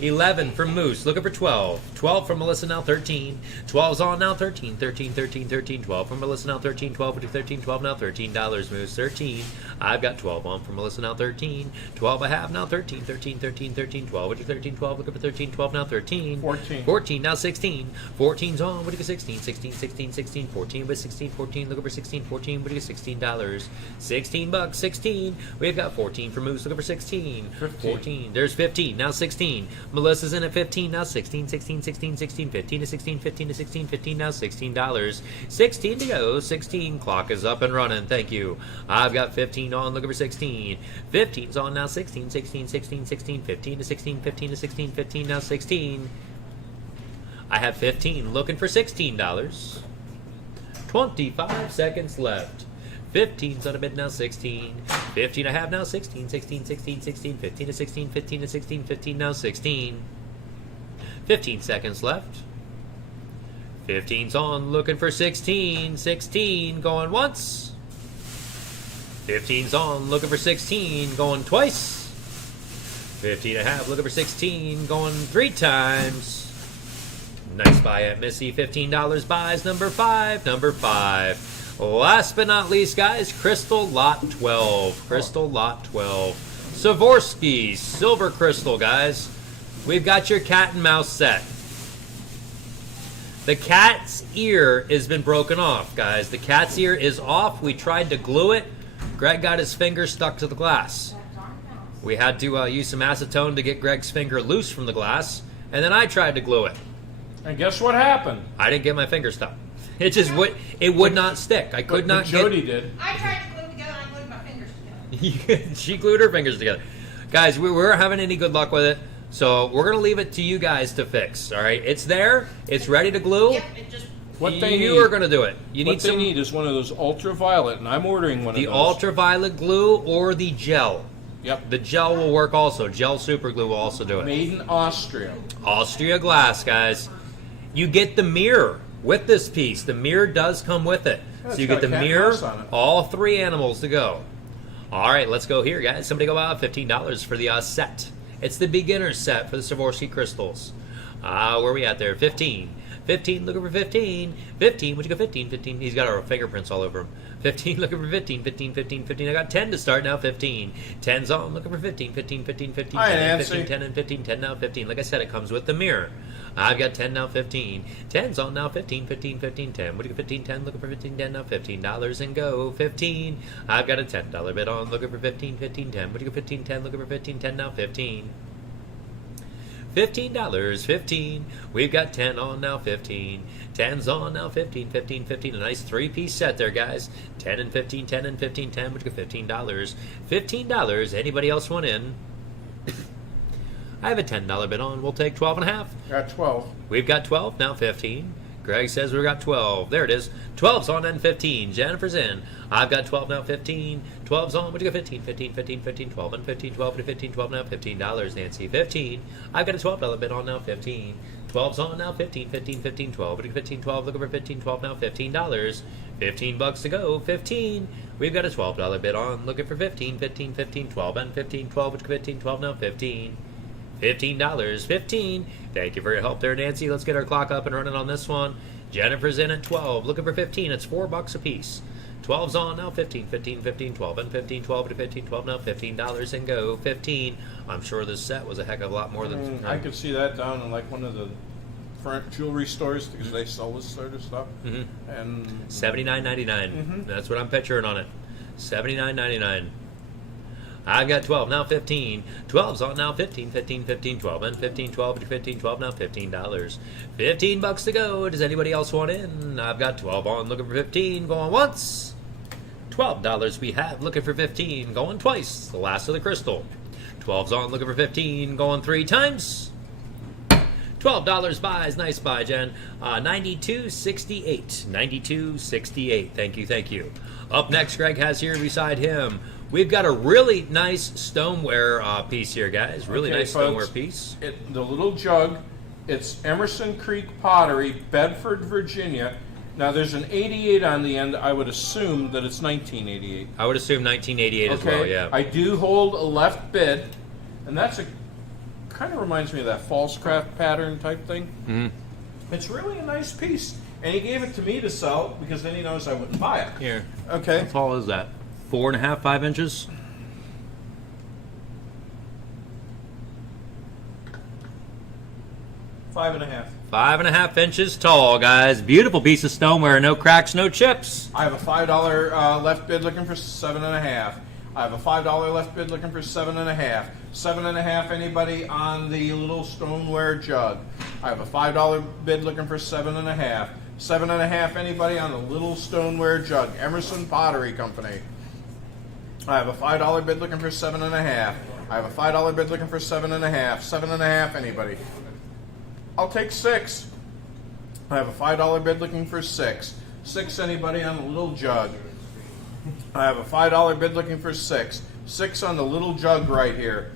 11 from Moose, looking for 12. 12 from Melissa now, 13. 12's on now, 13. 13, 13, 13. 12 from Melissa now, 13. 12 to 13. 12 now, $13. Moose, 13. I've got 12 on from Melissa now, 13. 12 I have now, 13. 13, 13, 13. 12 to 13. 12, looking for 13. 12 now, 13. 14. 14 now, 16. 14's on. What do you get? 16. 16, 16, 16. 14 with 16. 14, looking for 16. 14. What do you get? $16. $16. 16. We've got 14 for Moose, looking for 16. 14. There's 15. Now 16. Melissa's in at 15, now 16, 16, 16, 16, 15 to 16, 15 to 16, 15 now $16. 16 to go, 16, clock is up and running, thank you. I've got 15 on, looking for 16. 15's on now, 16, 16, 16, 16, 15 to 16, 15 to 16, 15 now 16. I have 15, looking for $16. 25 seconds left. 15's on a bid now, 16. 15 I have now, 16, 16, 16, 16, 15 to 16, 15 to 16, 15 now, 16. 15 seconds left. 15's on, looking for 16. 16, going once. 15's on, looking for 16, going twice. 15 I have, looking for 16, going 3 times. Nice buy at Missy, $15 buys, number 5, number 5. Last but not least, guys, Crystal Lot 12. Crystal Lot 12. Swarovski, silver crystal, guys. We've got your cat and mouse set. The cat's ear has been broken off, guys. The cat's ear is off. We tried to glue it. Greg got his finger stuck to the glass. We had to use some acetone to get Greg's finger loose from the glass, and then I tried to glue it. And guess what happened? I didn't get my finger stuck. It just would not stick. I could not get. Jody did. I tried to glue together, I glued my fingers together. She glued her fingers together. Guys, we weren't having any good luck with it, so we're going to leave it to you guys to fix, all right? It's there. It's ready to glue. Yep, it just... You are going to do it. What they need is one of those ultraviolet, and I'm ordering one of those. The ultraviolet glue or the gel. Yep. The gel will work also. Gel super glue will also do it. Made in Austria. Austria glass, guys. You get the mirror with this piece. The mirror does come with it. So you get the mirror, all 3 animals to go. All right, let's go here, guys. Somebody go out $15 for the set. It's the beginner set for the Swarovski crystals. Where are we at there? 15. 15, looking for 15. 15, what you got? 15, 15. He's got our fingerprints all over him. 15, looking for 15, 15, 15, 15. I got 10 to start now, 15. 10's on, looking for 15, 15, 15, 15, Hi, 10, and Nancy. 15, 10, and 15, 10 now, 15. Like I said, it comes with the mirror. I've got 10 now, 15. 10's on now, 15, 15, 15, 10. What do you got? 15, 10, looking for 15, 10 now, $15 and go. 15. I've got a $10 bid on, looking for 15, 15, 10. What do you got? 15, 10, looking for 15, 10 now, 15. $15, 15. We've got 10 on now, 15. 10's on now, 15, 15, 15. A nice three-piece set there, guys. 10 and 15, 10 and 15, 10. Which got $15. $15. Anybody else want in? I have a $10 bid on. We'll take 12 and a half. Got 12. We've got 12, now 15. Greg says we've got 12. There it is. 12's on and 15. Jennifer's in. I've got 12 now, 15. 12's on. What do you got? 15, 15, 15, 15, 12 and 15, 12 to 15, 12 now, $15. Nancy, 15. I've got a $12 bid on now, 15. 12's on now, 15, 15, 15, 12. What do you got? 15, 12. Looking for 15, 12 now, $15. 15 bucks to go. 15. We've got a $12 bid on. Looking for 15, 15, 15, 12 and 15, 12. What do you got? 15, 12 now, 15. $15, 15. Thank you for your help there, Nancy. Let's get our clock up and running on this one. Jennifer's in at 12. Looking for 15. It's $4 a piece. 12's on now. 15, 15, 15, 12 and 15, 12 to 15, 12 now. $15 and go. 15. I'm sure this set was a heck of a lot more than. I could see that down in like one of the front jewelry stores because they sell this sort of stuff. Mm-hmm. And $79.99. That's what I'm picturing on it. $79.99. I've got 12, now 15. 12's on now, 15, 15, 15, 12, and 15, 12, 15, 12, now $15. 15 bucks to go. Does anybody else want in? I've got 12 on, looking for 15, going once. $12 we have, looking for 15, going twice. The last of the crystal. 12's on, looking for 15, going 3 times. $12 buys, nice buy, Jen. 92.68. 92.68. Thank you, thank you. Up next, Greg has here beside him. We've got a really nice stoneware piece here, guys. Really okay, nice folks, stoneware piece. The little jug, it's Emerson Creek Pottery, Bedford, Virginia. Now, there's an 88 on the end. I would assume that it's 1988. I would assume 1988 as well, yeah. I do hold a left bid, and that's a kind of reminds me of that false craft pattern type thing. Mm-hmm. It's really a nice piece, and he gave it to me to sell because then he knows I wouldn't buy it. Here. Okay. How tall is that? 4.5, 5 inches? Five and a half. 5.5 inches tall, guys. Beautiful piece of stoneware. No cracks, no chips. I have a $5 left bid looking for 7.5. I have a $5 left bid looking for 7.5. 7.5. Anybody on the little stoneware jug? I have a $5 bid looking for 7.5. 7.5. Anybody on the little stoneware jug? Emerson Pottery Company. I have a $5 bid looking for 7.5. I have a $5 bid looking for 7.5. 7.5. Anybody? I'll take 6. I have a $5 bid looking for 6. 6. Anybody on the little jug? I have a $5 bid looking for 6. 6 on the little jug right here.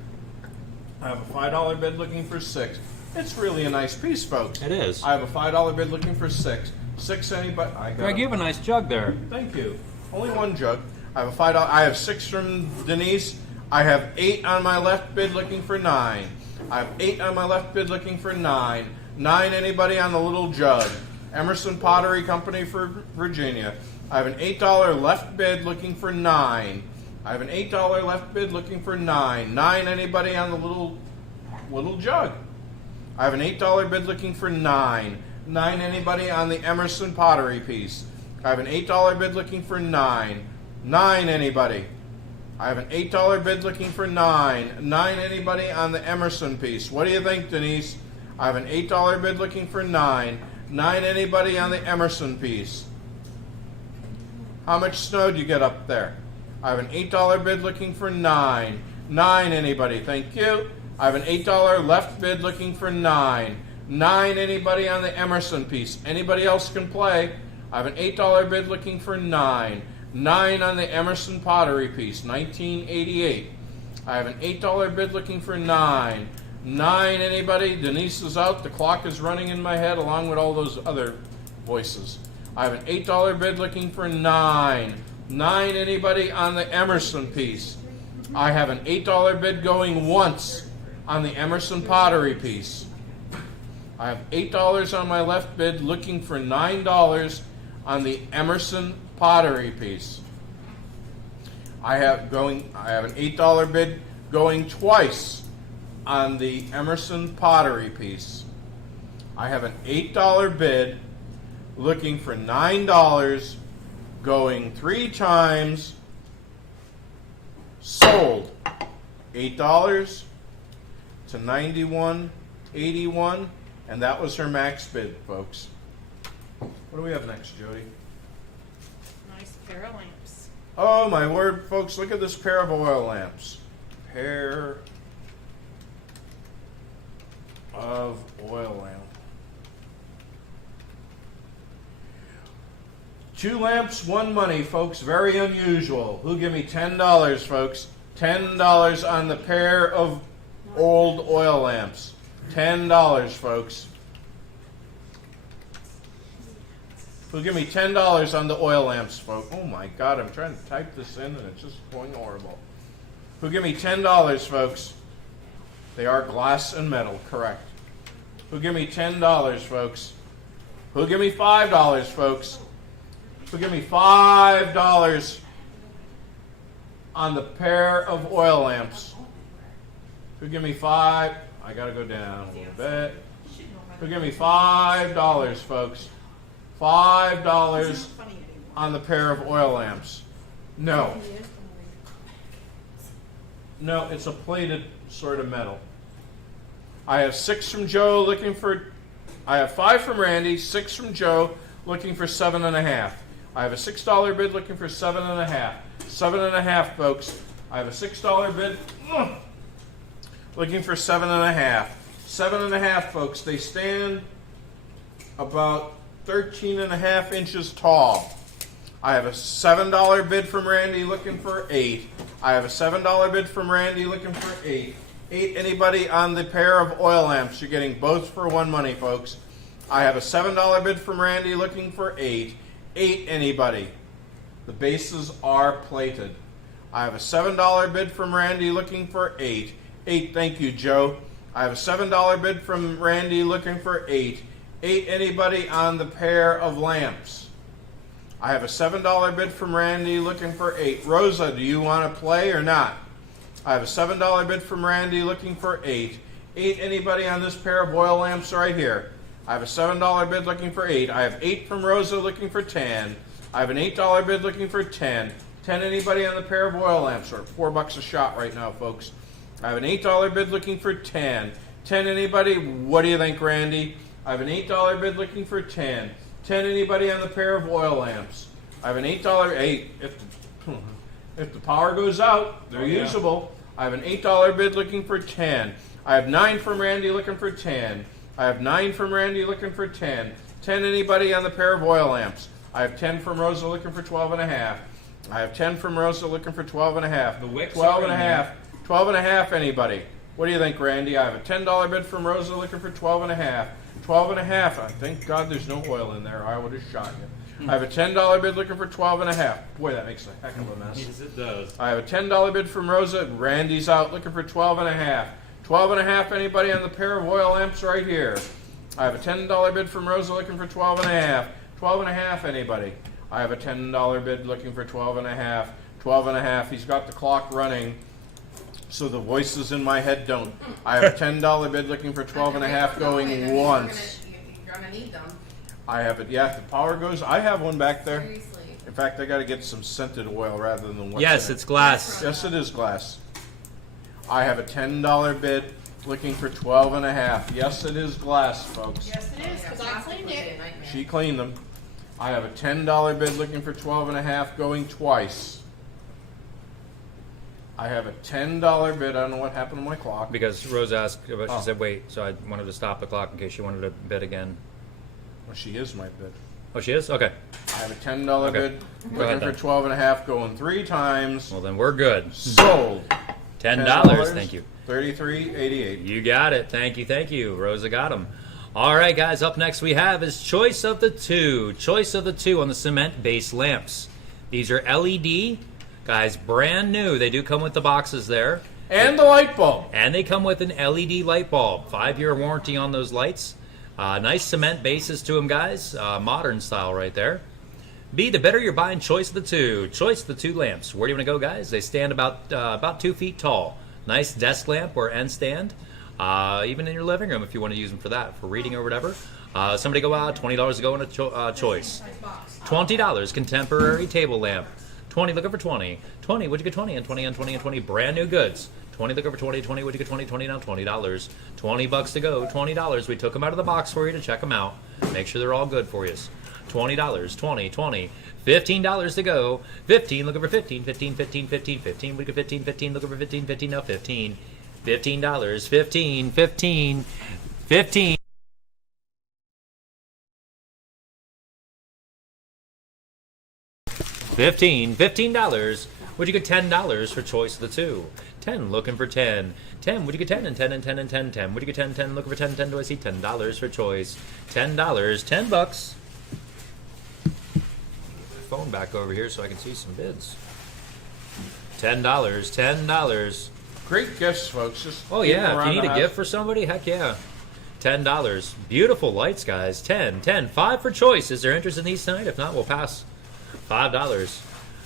I have a $5 bid looking for 6. It's really a nice piece, folks. It is. I have a $5 bid looking for 6. 6. Anybody? Greg, you have a nice jug there. Thank you. Only one jug. I have a $5. I have 6 from Denise. I have 8 on my left bid looking for 9. I have 8 on my left bid looking for 9. 9. Anybody on the little jug? Emerson Pottery Company for Virginia. I have an $8 left bid looking for 9. I have an $8 left bid looking for 9. 9. Anybody on the little jug? I have an $8 bid looking for 9. 9. Anybody on the Emerson Pottery piece? I have an $8 bid looking for 9. 9. Anybody? I have an $8 bid looking for 9. 9. Anybody on the Emerson piece? What do you think, Denise? I have an $8 bid looking for 9. 9. Anybody on the Emerson piece? How much snow do you get up there? I have an $8 bid looking for 9. 9. Anybody? Thank you. I have an $8 left bid looking for 9. 9. Anybody on the Emerson piece? Anybody else can play. I have an $8 bid looking for 9. 9 on the Emerson Pottery piece, 1988. I have an $8 bid looking for 9. 9. Anybody? Denise is out. The clock is running in my head along with all those other voices. I have an $8 bid looking for 9. 9. Anybody on the Emerson piece? I have an $8 bid going once on the Emerson pottery piece. I have $8 on my left bid, looking for $9 on the Emerson pottery piece. I have an $8 bid going twice on the Emerson pottery piece. I have an $8 bid looking for $9 going 3 times. Sold. $8 to $91.81, and that was her max bid, folks. What do we have next, Jody? Nice pair of lamps. Oh my word, folks, look at this pair of oil lamps. Pair of oil lamps. 2 lamps, 1 money, folks. Very unusual. Who give me $10, folks? $10 on the pair of old oil lamps. $10, folks. Who give me $10 on the oil lamps, folks? Oh my God, I'm trying to type this in and it's just going horrible. Who give me $10, folks? They are glass and metal, correct. Who give me $10, folks? Who give me $5, folks? Who give me $5 on the pair of oil lamps? Who give me $5? I gotta go down a little bit. Who give me $5, folks? $5 on the pair of oil lamps. No. No, it's a plated sort of metal. I have 6 from Joe looking for, I have 5 from Randy, 6 from Joe looking for 7.5. I have a $6 bid looking for 7.5. 7.5, folks. I have a $6 bid looking for 7.5. 7.5, folks. They stand about 13.5 inches tall. I have a $7 bid from Randy looking for 8. I have a $7 bid from Randy looking for 8. 8, anybody on the pair of oil lamps? You're getting both for 1 money, folks. I have a $7 bid from Randy looking for 8. 8, anybody? The bases are plated. I have a $7 bid from Randy looking for 8. 8, thank you, Joe. I have a $7 bid from Randy looking for 8. 8, anybody on the pair of lamps? I have a $7 bid from Randy looking for 8. Rosa, do you want to play or not? I have a $7 bid from Randy looking for 8. 8, anybody on this pair of oil lamps right here? I have a $7 bid looking for 8. I have 8 from Rosa looking for 10. I have an $8 bid looking for 10. 10, anybody on the pair of oil lamps? Or $4 a shot right now, folks. I have an $8 bid looking for 10. 10, anybody? What do you think, Randy? I have an $8 bid looking for 10. 10, anybody on the pair of oil lamps? I have an $8. Hey, if the power goes out, they're usable. I have an $8 bid looking for 10. I have 9 from Randy looking for 10. I have 9 from Randy looking for 10. 10, anybody on the pair of oil lamps? I have 10 from Rosa looking for 12.5. I have 10 from Rosa looking for 12.5. The wicks 12.5. 12.5, anybody? What do you think, Randy? I have a $10 bid from Rosa looking for 12.5. 12.5. Thank God there's no oil in there. I would have shot you. I have a $10 bid looking for 12.5. Boy, that makes a heck of a mess. Yes, it does. I have a $10 bid from Rosa. Randy's out looking for 12.5. 12.5, anybody on the pair of oil lamps right here? I have a $10 bid from Rosa looking for 12.5. 12.5, anybody? I have a $10 bid looking for 12.5. 12.5, he's got the clock running, so the voices in my head don't. I have a $10 bid looking for 12.5 going once. You're gonna need them. I have it, yeah, if the power goes, I have one back there. Seriously. In fact, I got to get some scented oil rather than what's Yes, in it. it's glass. Yes, it is glass. I have a $10 bid looking for 12.5. Yes, it is glass, folks. Yes, it is, because I cleaned it. She cleaned them. I have a $10 bid looking for 12.5 going twice. I have a $10 bid. I don't know what happened to my clock. Because Rose asked, but she Oh. said wait, so I wanted to stop the clock in case she wanted to bid again. Well, she is my bid. Oh, she is? Okay. I have a $10 Okay. bid Go ahead looking then. for 12.5 going 3 times. Well, then we're good. Sold. $10. Thank you. $33.88. You got it. Thank you. Thank you. Rosa got them. All right, guys. Up next we have is Choice of the Two. Choice of the Two on the cement base lamps. These are LED Guys, brand new. They do come with the boxes there. And the light bulb. And they come with an LED light bulb. 5-year warranty on those lights. Nice cement bases to them, guys. Modern style right there. B, the better you're buying choice of the two. Choice of the two lamps. Where do you want to go, guys? They stand about 2 feet tall. Nice desk lamp or end stand. Even in your living room if you want to use them for that, for reading or whatever. Somebody go out, $20 to go in a choice. $20, contemporary table lamp. 20, looking for 20. 20, what'd you get 20? And 20 and 20 and 20, brand new goods. 20, looking for 20, 20, what'd you get 20? 20 now, $20. 20 bucks to go, $20. We took them out of the box for you to check them out. Make sure they're all good for you. $20, 20, 20. $15 to go. 15, looking for 15, 15, 15, 15, 15. We get 15, 15, looking for 15, 15, now 15. $15, 15, 15, 15. $15. Would you get $10 for choice of the two? 10, looking for 10. 10, would you get 10 and 10 and 10 and 10 10? Would you get 10, 10, looking for 10, 10, do I see $10 for choice? $10, 10 bucks. Phone back over here so I can see some bids. $10, $10. Great gifts, folks. Just oh yeah, if you need a gift for somebody, heck yeah. $10. Beautiful lights, guys. 10, 10. 5 for choice. Is there interest in these tonight? If not, we'll pass. $5.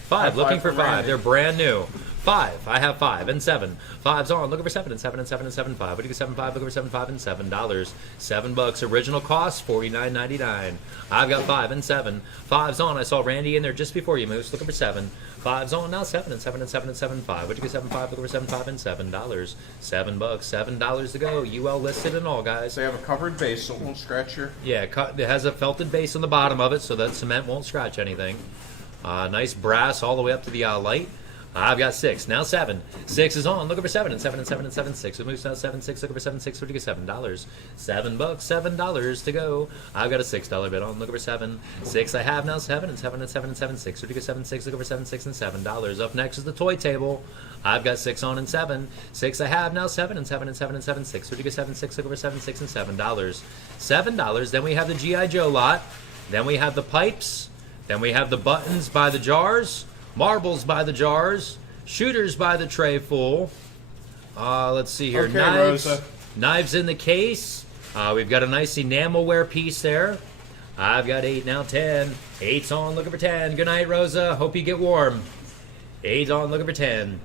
5, looking for 5. They're brand new. 5, I have 5 and 7. 5's on, looking for 7 and 7 and 7 and 7 5. What do you get 7 5? Looking for 7 5 and $7. $7. Original cost $49.99. I've got 5 and 7. 5's on. I saw Randy in there just before you, Moose. Looking for 7. 5's on now. 7 and 7 and 7 and 7 5. What do you get 7 5? Looking for 7 5 and $7. $7. $7 to go. UL listed and all, guys. They have a covered base, so it won't scratch your. Yeah, it has a felted base on the bottom of it, so that cement won't scratch anything. Nice brass all the way up to the light. I've got 6. Now 7. 6 is on. Looking for 7 and 7 and 7 and 7 6. It moves now 7 6. Looking for 7 6. What do you get? $7. $7. $7 to go. I've got a $6 bid on. Looking for 7. 6 I have now 7 and 7 and 7 and 7 6. What do you get? 7 6. Looking for 7 6 and $7. Up next is the toy table. I've got 6 on and 7. 6 I have now 7 and 7 and 7 and 7 6. What do you get? 7 6. Looking for 7 6 and $7. $7. Then we have the G.I. Joe lot. Then we have the pipes. Then we have the buttons by the jars, marbles by the jars, shooters by the tray full. Let's see here. Okay, knives, Rosa. Knives in the case. We've got a nice enamelware piece there. I've got 8 now, 10. 8's on, looking for 10. Good night, Rosa. Hope you get warm. 8's on, looking for 10.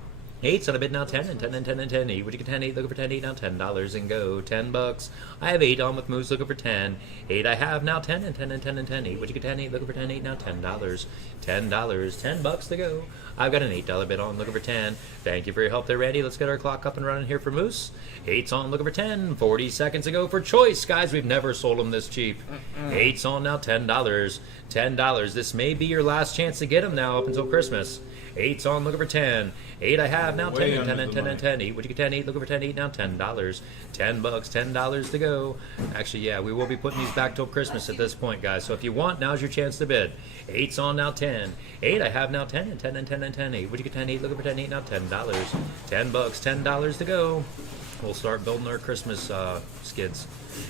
8's on a bid now, 10 and 10 and 10 and 10. 8, would you get 10? 8, looking for 10. 8 now, $10 and go. $10. I have 8 on with Moose, looking for 10. 8 I have now, 10 and 10 and 10 and 10. 8, would you get 10? 8, looking for 10. 8 now, $10. $10. $10 to go. I've got an $8 bid on, looking for 10. Thank you for your help there, Randy. Let's get our clock up and running here for Moose. 8's on, looking for 10. 40 seconds to go for choice. Guys, we've never sold them this cheap. 8's on now, $10. $10. This may be your last chance to get them now up until Christmas. 8's on, looking for 10. 8 I have now, 10 and 10 and 10 and 10. 8, would you get 10? 8, looking for 10. 8 now, $10. $10. $10 to go. Actually, yeah, we will be putting these back till Christmas at this point, guys. So if you want, now's your chance to bid. 8's on now, 10. 8 I have now, 10 and 10 and 10 and 10. 8, would you get 10? 8, looking for 10. 8 now, $10. $10. $10 to go. We'll start building our Christmas skids.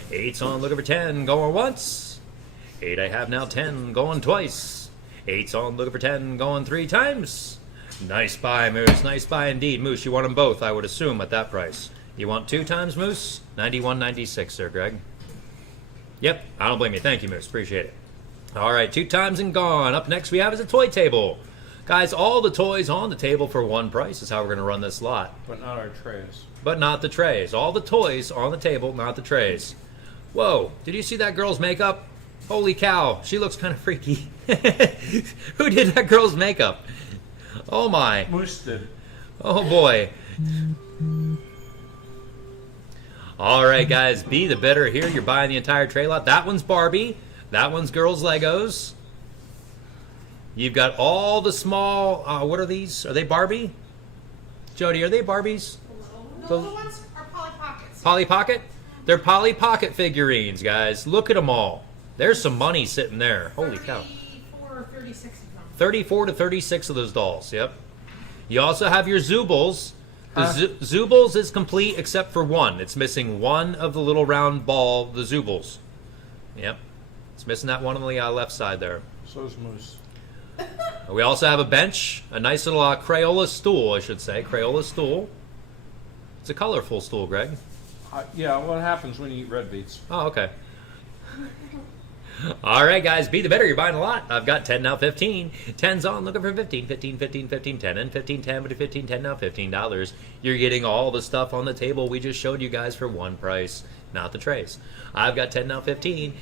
8's on, looking for 10. Going once. 8 I have now, 10. Going twice. 8's on, looking for 10. Going 3 times. Nice buy, Moose. Nice buy indeed. Moose, you want them both, I would assume, at that price. You want 2 times, Moose? $91.96, sir, Greg. Yep, I don't blame you. Thank you, Moose. Appreciate it. All right, 2 times and gone. Up next we have is a toy table. Guys, all the toys on the table for one price is how we're going to run this lot. But not our trays. But not the trays. All the toys on the table, not the trays. Whoa, did you see that girl's makeup? Holy cow, she looks kind of freaky. Who did that girl's makeup? Oh my. Moose did. Oh boy. All right, guys, be the bidder here. You're buying the entire tray lot. That one's Barbie. That one's girls' Legos. You've got all the small, what are these? Are they Barbie? Jody, are they Barbies? The little ones are Polly Pockets. Polly Pocket? They're Polly Pocket figurines, guys. Look at them all. There's some money sitting there. Holy cow. 34 or 36 of them. 34 to 36 of those dolls, yep. You also have your Zoobles. The Zoobles is complete except for one. It's missing one of the little round ball, the Zoobles. Yep. It's missing that one on the left side there. So is Moose. We also have a bench, a nice little Crayola stool, I should say. Crayola stool. It's a colorful stool, Greg. Yeah, what happens when you eat red beets? Oh, okay. All right, guys, be the better. You're buying a lot. I've got 10 now, 15. 10's on, looking for 15, 15, 15, 15, 10, and 15, 10, but 15, 10 now, $15. You're getting all the stuff on the table we just showed you guys for one price, not the trays. I've got 10 now, 15.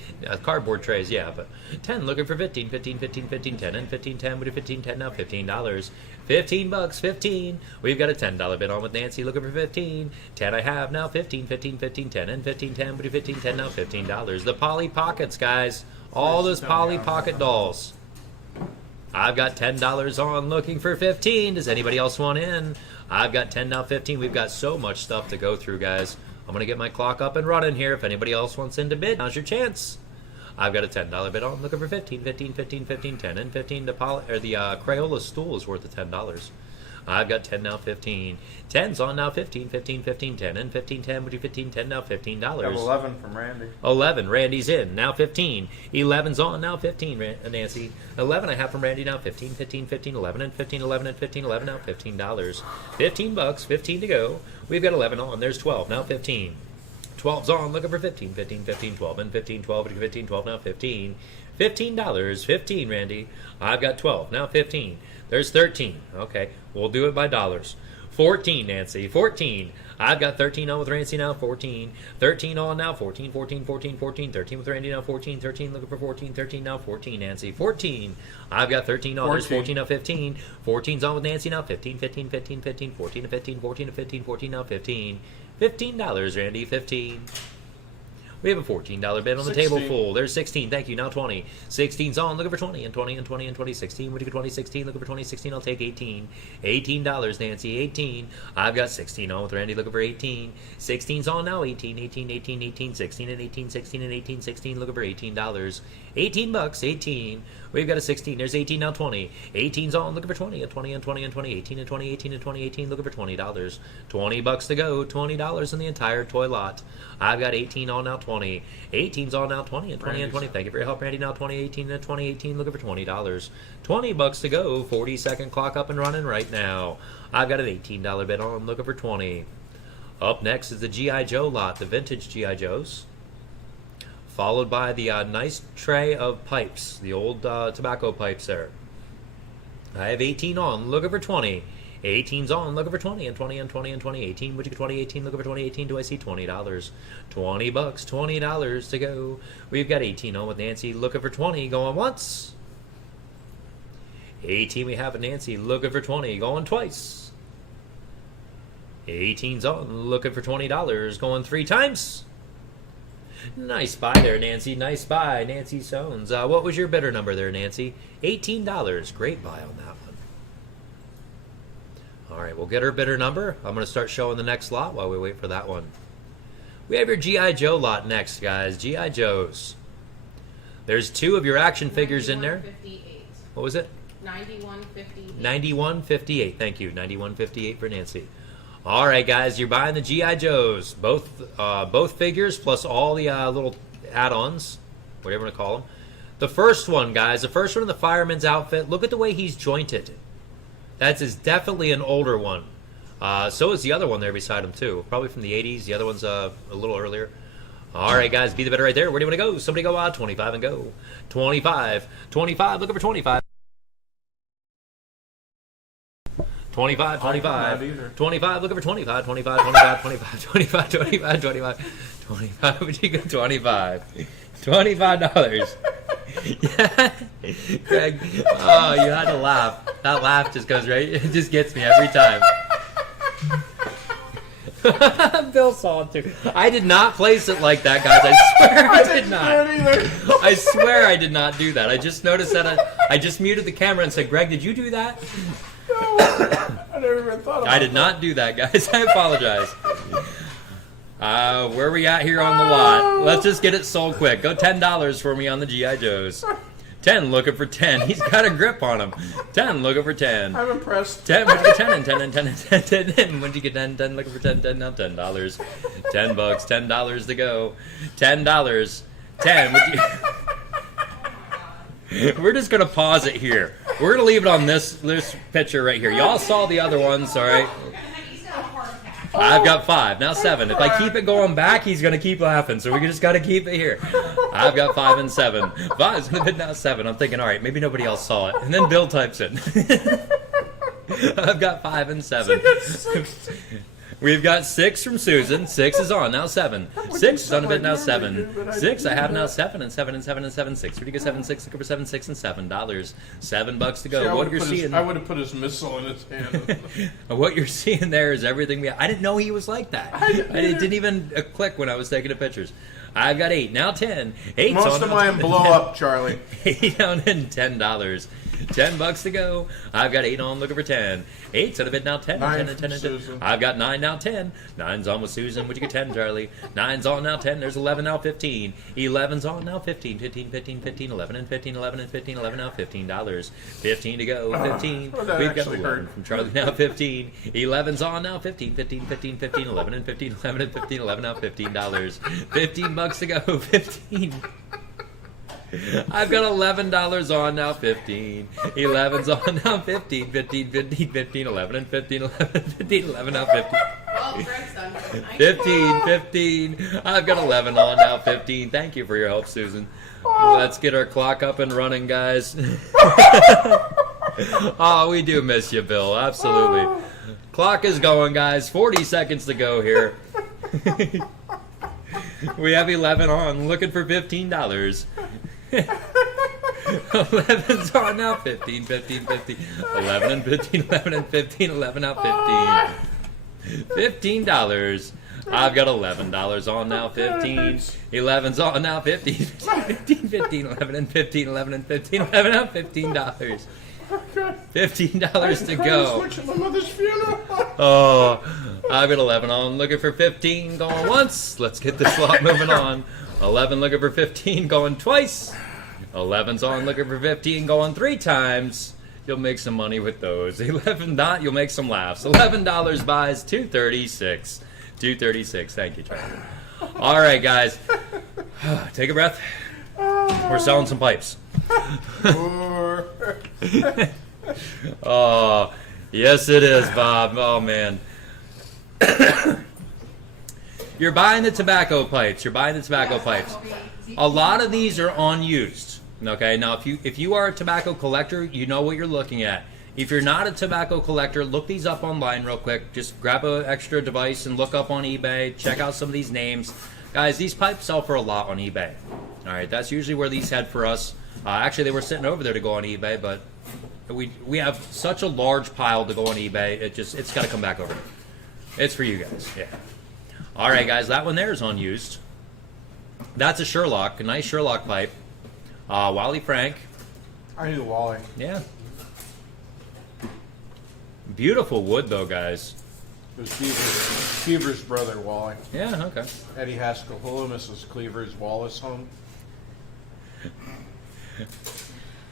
Cardboard trays, yeah, but 10, looking for 15, 15, 15, 15, 10, and 15, 10, but 15, 10 now, $15. 15 bucks, 15. We've got a $10 bid on with Nancy, looking for 15. 10 I have now, 15, 15, 15, 10, and 15, 10, but 15, 10 now, $15. The Polly Pockets, guys. All those Polly Pocket dolls. I've got $10 on, looking for 15. Does anybody else want in? I've got 10 now, 15. We've got so much stuff to go through, guys. I'm going to get my clock up and running here. If anybody else wants in to bid, now's your chance. I've got a $10 bid on, looking for 15, 15, 15, 15, 10, and 15. The Crayola stool is worth the $10. I've got 10 now, 15. 10's on now, 15, 15, 15, 10, and 15, 10, would you 15, 10 now, $15. I have 11 from Randy. 11, Randy's in, now 15. 11's on, now 15, Nancy. 11 I have from Randy, now 15, 15, 15, 11, and 15, 11, and 15, 11, now $15. 15 bucks, 15 to go. We've got 11 on, there's 12, now 15. 12's on, looking for 15, 15, 15, 12, and 15, 12, 15, 12, now 15. $15, 15, Randy. I've got 12, now 15. There's 13. Okay, we'll do it by dollars. 14, Nancy. 14. I've got 13 on with Nancy now. 14. 13 on now. 14, 14, 14, 14. 13 with Randy now. 14, 13. Looking for 14. 13 now. 14, Nancy. 14. I've got 13 on. There's 14 now. 15. 14's on with Nancy now. 15, 15, 15, 15. 14 to 15. 14 to 15. 14 now. 15. $15, Randy. 15. We have a $14 bid on the 16. table full. There's 16. Thank you. Now 20. 16's on. Looking for 20 and 20 and 20 and 20. 16. Would you get 20? 16. Looking for 20. 16. I'll take 18. $18, Nancy. 18. I've got 16 on with Randy. Looking for 18. 16's on now. 18. 18. 18. 18. 16 and 18. 16 and 18. 16. Looking for $18. 18 bucks. 18. We've got a 16. There's 18 now. 20. 18's on. Looking for 20 and 20 and 20 and 20. 18 and 20. 18 and 20. 18. Looking for $20. 20 bucks to go. $20 in the entire toy lot. I've got 18 on now. 20. 18's on now. 20 and 20 and 20. Thank you for your help, Randy. Now 20. 18 and 20. 18. Looking for $20. 20 bucks to go. 40-second clock up and running right now. I've got an $18 bid on. Looking for 20. Up next is the G.I. Joe lot, the vintage G.I. Joes, followed by the nice tray of pipes, the old tobacco pipes there. I have 18 on, looking for 20. 18's on, looking for 20 and 20 and 20 and 20. 18, would you get 20? 18, looking for 20. 18, do I see $20? 20 bucks, $20 to go. We've got 18 on with Nancy, looking for 20, going once. 18 we have with Nancy, looking for 20, going twice. 18's on, looking for $20, going 3 times. Nice buy there, Nancy. Nice buy, Nancy Sones. What was your bidder number there, Nancy? $18. Great buy on that one. All right, we'll get her bidder number. I'm going to start showing the next lot while we wait for that one. We have your G.I. Joe lot next, guys. G.I. Joes. There's 2 of your action figures in there. 91.58. What was it? 91.58. 91.58. Thank you. 91.58 for Nancy. All right, guys, you're buying the G.I. Joes, both figures plus all the little add-ons, whatever you want to call them. The first one, guys, the first one in the fireman's outfit, look at the way he's jointed. That's definitely an older one. So is the other one there beside him, too. Probably from the 80s. The other one's a little earlier. All right, guys, be the better right there. Where do you want to go? Somebody go 25 and go. 25. 25, looking for 25. 25, 25, 25, looking for 25, 25, 25, 25, 25, 25, 25, 25, would you go 25? $25. Yeah. Greg, oh, you had to laugh. That laugh just goes right, it just gets me every time. Bill saw it too. I did not place it like that, guys. I swear I did not. I swear I did not do that. I just noticed that I just muted the camera and said, Greg, did you do that? I never even thought about I did not do that, guys. I apologize. Where are we at here on the lot? Let's just get it sold quick. Go $10 for me on the G.I. Joes. 10, looking for 10. He's got a grip on him. 10, looking for 10. I'm impressed. 10, would you get 10 and 10 and 10 and 10 and 10? Would you get 10, 10, looking for 10, 10, now $10. $10, $10 to go. $10. 10, would you... We're just gonna pause it here. We're gonna leave it on this picture right here. Y'all saw the other ones, all right? I've got 5, now 7. If I keep it going back, he's gonna keep laughing, so we just gotta keep it here. I've got 5 and 7. 5's gonna be now 7. I'm thinking, all right, maybe nobody else saw it. And then Bill types it. I've got 5 and 7. We've got 6 from Susan. 6 is on, now 7. 6 is on a bit, now 7. 6, I have now 7 and 7 and 7 and 7. 6. Where'd you get 7, 6, look over 7, 6 and $7. $7 to go. See, what you're seeing, I would have put his missile in his hand. what you're seeing there is everything we. I didn't know he was like that. It didn't even click when I was taking the pictures. I've got 8, now 10. 8's Most of mine blow up, Charlie. 8 on and $10. $10 to go. I've got 8 on, looking for 10. 8's on a bit now 10. 9 10 and 10 and 10. Susan. I've got 9 now 10. 9's on with Susan. Would you get 10, Charlie? 9's on now 10. There's 11 now 15. 11's on now 15. 15, 15, 15, 11 and 15, 11 and 15, 11 now $15. 15 to go. 15. that We've got actually 11 hurt. from Charlie now 15. 11's on now 15, 15, 15, 15, 11 and 15, 11 and 15, 11 now $15. $15 to go. 15. I've got $11 on now 15. 11's on now 15. 15, 15, 15, 11 and 15, 11 and 15, 11 now 15. Well, Greg's done. 15, 15. I've got 11 on now 15. Thank you for your help, Susan. Let's get our clock up and running, guys. Oh, we do miss you, Bill. Absolutely. Clock is going, guys. 40 seconds to go here. We have 11 on, looking for $15. 11's on now 15, 15, 15, 11 and 15, 11 and 15, 11 now 15. $15. I've got $11 on now 15. 11's on now 15, 15, 15, 11 and 15, 11 and 15, 11 now $15. $15 to go. Oh, I've got 11 on, looking for 15, going once. Let's get this lot moving on. 11 looking for 15, going twice. 11's on, looking for 15, going 3 times. You'll make some money with those. 11 not, you'll make some laughs. $11 buys, $236. $236. Thank you, Charlie. All right, guys. Take a breath. We're selling some pipes. Oh, yes it is, Bob. Oh, man. You're buying the tobacco pipes. You're buying the tobacco pipes. A lot of these are unused. Okay, now if you are a tobacco collector, you know what you're looking at. If you're not a tobacco collector, look these up online real quick. Just grab an extra device and look up on eBay. Check out some of these names. Guys, these pipes sell for a lot on eBay. All right, that's usually where these head for us. Actually, they were sitting over there to go on eBay, but we have such a large pile to go on eBay. It's got to come back over. It's for you guys. Yeah. All right, guys, that one there is unused. That's a Sherlock, a nice Sherlock pipe. Wally Frank. I knew Wally. Yeah. Beautiful wood, though, guys. It was Cleaver's brother, Wally. Yeah, okay. Eddie Haskell. Hello, Mrs. Cleaver's Wallace home.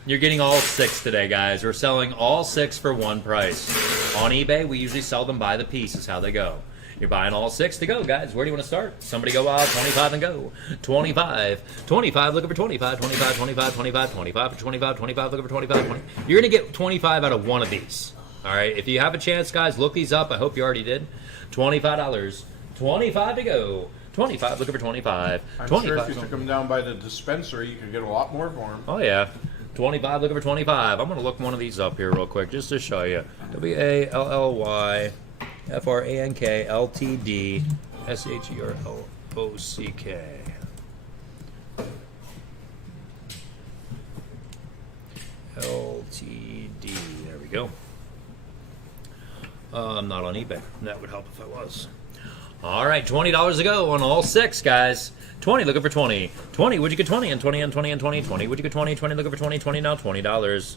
You're getting all 6 today, guys. We're selling all 6 for one price. On eBay, we usually sell them by the piece is how they go. You're buying all 6 to go, guys. Where do you want to start? Somebody go out, 25 and go. 25. 25, looking for 25. 25, 25, 25, 25 for 25, 25, looking for 25, 20. You're going to get 25 out of one of these. All right, if you have a chance, guys, look these up. I hope you already did. $25. 25 to go. 25, looking for 25. I'm 25. sure if you took them down by the dispensary, you could get a lot more for them. Oh, yeah. 25, looking for 25. I'm going to look one of these up here real quick just to show you. WALLYFRANKLTD SHERLOCK. LTD. There we go. I'm not on eBay. That would help if I was. All right, $20 to go on all 6, guys. 20, looking for 20. 20, would you get 20? And 20, and 20, and 20, 20. Would you get 20? 20, looking for 20, 20, now $20.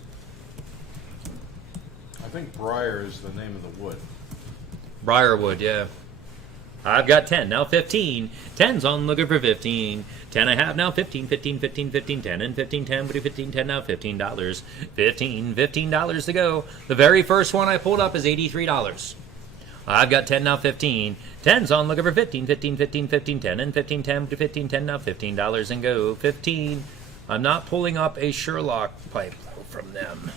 I think Briar is the name of the wood. Briarwood, yeah. I've got 10, now 15. 10's on, looking for 15. 10 I have now, 15, 15, 15, 15, 10, and 15, 10, we do 15, 10 now, $15. 15, $15 to go. The very first one I pulled up is $83. I've got 10 now, 15. 10's on, looking for 15, 15, 15, 15, 10, and 15, 10, we do 15, 10 now, $15 and go. 15, I'm not pulling up a Sherlock pipe from them.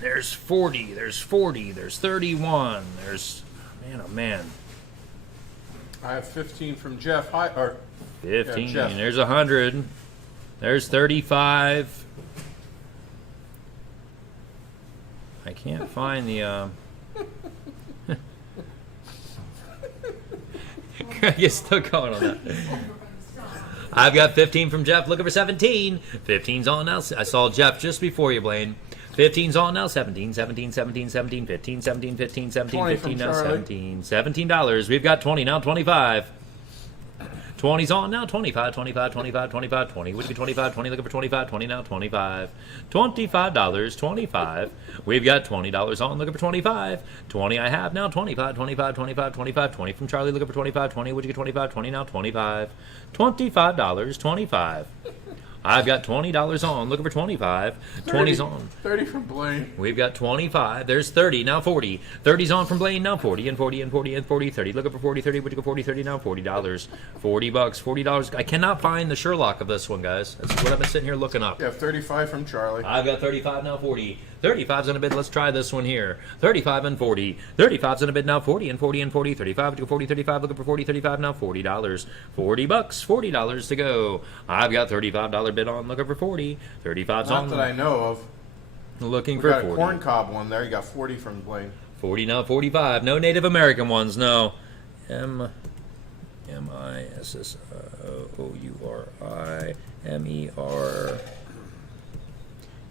There's 40, there's 40, there's 31, there's, man, oh man. I have 15 from Jeff. 15, yeah, Jeff. There's 100, there's 35. I can't find the, You're still going on that. I've got 15 from Jeff, looking for 17. 15's on now. I saw Jeff just before you, Blaine. 15's on now. 17, 17, 17, 17, 15, 17, 15, 17, 15, now 17. $17. We've got 20 now, 25. 20's on now, 25, 25, 25, 25, 20. Would be 25, 20, looking for 25, 20 now, 25. $25, 25. We've got $20 on, looking for 25. 20 I have now, 25, 25, 25, 25, 20 from Charlie, looking for 25, 20. Would you get 25, 20 now, 25. $25, 25. I've got $20 on, looking for 25. 20's on. 30 from Blaine. We've got 25. There's 30, now 40. 30's on from Blaine, now 40, and 40, and 40, and 40, 30. Looking for 40, 30. Would you go 40, 30 now? $40. $40, $40. I cannot find the Sherlock of this one, guys. That's what I've been sitting here looking up. You have 35 from Charlie. I've got 35 now, 40. 35's on a bid. Let's try this one here. 35 and 40. 35's on a bid now, 40 and 40 and 40. 35 to go 40, 35. Looking for 40, 35 now, $40. $40, $40 to go. I've got $35 bid on. Looking for 40. 35's on. Not that I know of. Looking We for got 40. a corn cob one there. You got 40 from Blaine. 40 now, 45. No Native American ones, no. M-I-S-S-O-U-R-I M-E-R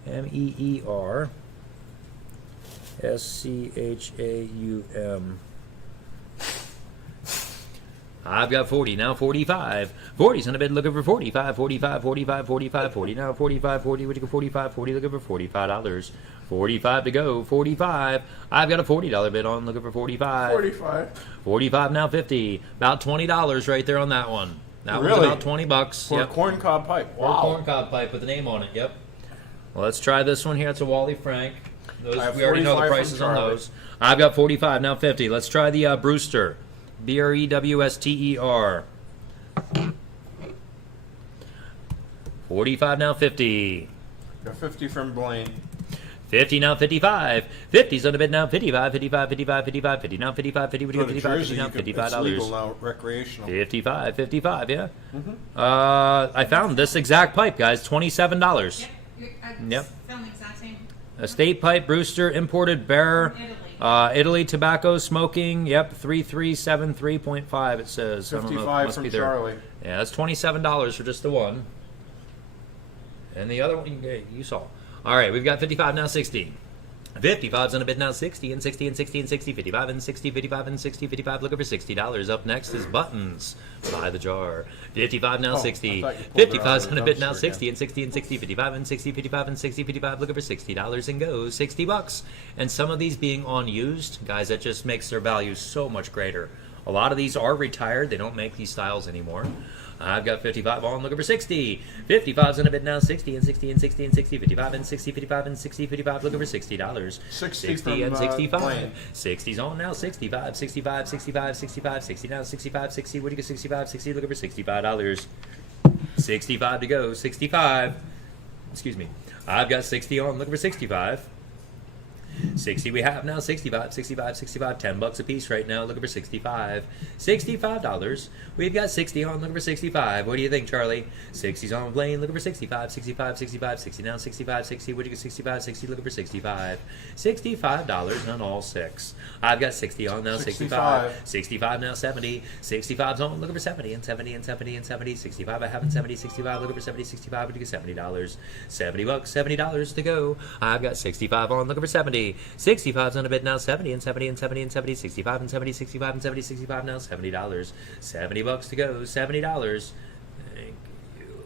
M-E-E-R S-C-H-A-U-M. I've got 40 now, 45. 40's on a bid, looking for 45, 45, 45, 45, 40 now, 45, 40. Would you go 45, 40, looking for $45. 45 to go, 45. I've got a $40 bid on, looking for 45. 45. 45 now, 50. About $20 right there on that one. That Really? was about 20 bucks. For a corn cob pipe. For a Wow. corn cob pipe with the name on it, yep. Well, let's try this one here. It's a Wally Frank. Those, I have we already know the 45 from prices on Charlie. those. I've got 45 now, 50. Let's try the Brewster. B-R-E-W-S-T-E-R. 45 now, 50. Got 50 from Blaine. 50 now, 55. 50's on the bid now, 55, 55, 55, 55, 50 now, 55, 50, Go to 55, 50 Jersey, now, you can, it's legal $55. now, recreational. 55, 55, yeah. I found this exact pipe, guys, $27. Yep. I Yep. found the exact same. Estate pipe, Brewster, imported bearer. From Italy. Italy tobacco smoking. Yep, 3373.5 it says. I don't know, it 55 must from be there. Charlie. Yeah, that's $27 for just the one. And the other one you saw. All right, we've got 55 now, 60. 55's on a bid now, 60 and 60 and 60 and 60, 55 and 60, 55 and 60, 55. Looking for $60. Up next is buttons. Buy the jar. 55 now, Oh, 60. I thought you pulled it out 55's of on the a bid now, dumpster 60 and 60 and 60, 55 and 60, 55 and 60, 55. Looking for $60 and goes $60. And some of these being unused, guys, that just makes their value so much greater. A lot of these are retired. They don't make these styles anymore. I've got 55 on, looking for 60. 55's on a bid now, 60 and 60 and 60 and 60, 55 and 60, 55 and 60, 55, looking for $60. 60 60 and from, 65. Blaine. 60's on now, 65, 65, 65, 65, 60 now, 65, 60. What do you get? 65, 60, looking for $65. 65 to go, 65. Excuse me. I've got 60 on, looking for 65. 60 we have now, 65, 65, 65, $10 a piece right now, looking for 65. $65. We've got 60 on, looking for 65. What do you think, Charlie? 60's on Blaine, looking for 65, 65, 65, 60 now, 65, 60. What do you get? 65, 60, looking for 65. $65 on all six. I've got 60 on now, 65. 65 now, 70. 65's on, looking for 70 and 70 and 70 and 70. 65 I have in 70, 65, looking for 70, 65. What do you get? $70. $70, $70 to go. I've got 65 on, looking for 70. 65's on a bid now, 70 and 70 and 70 and 70, 65 and 70, 65 and 70, 65 now, $70. $70 to go, $70. Thank you.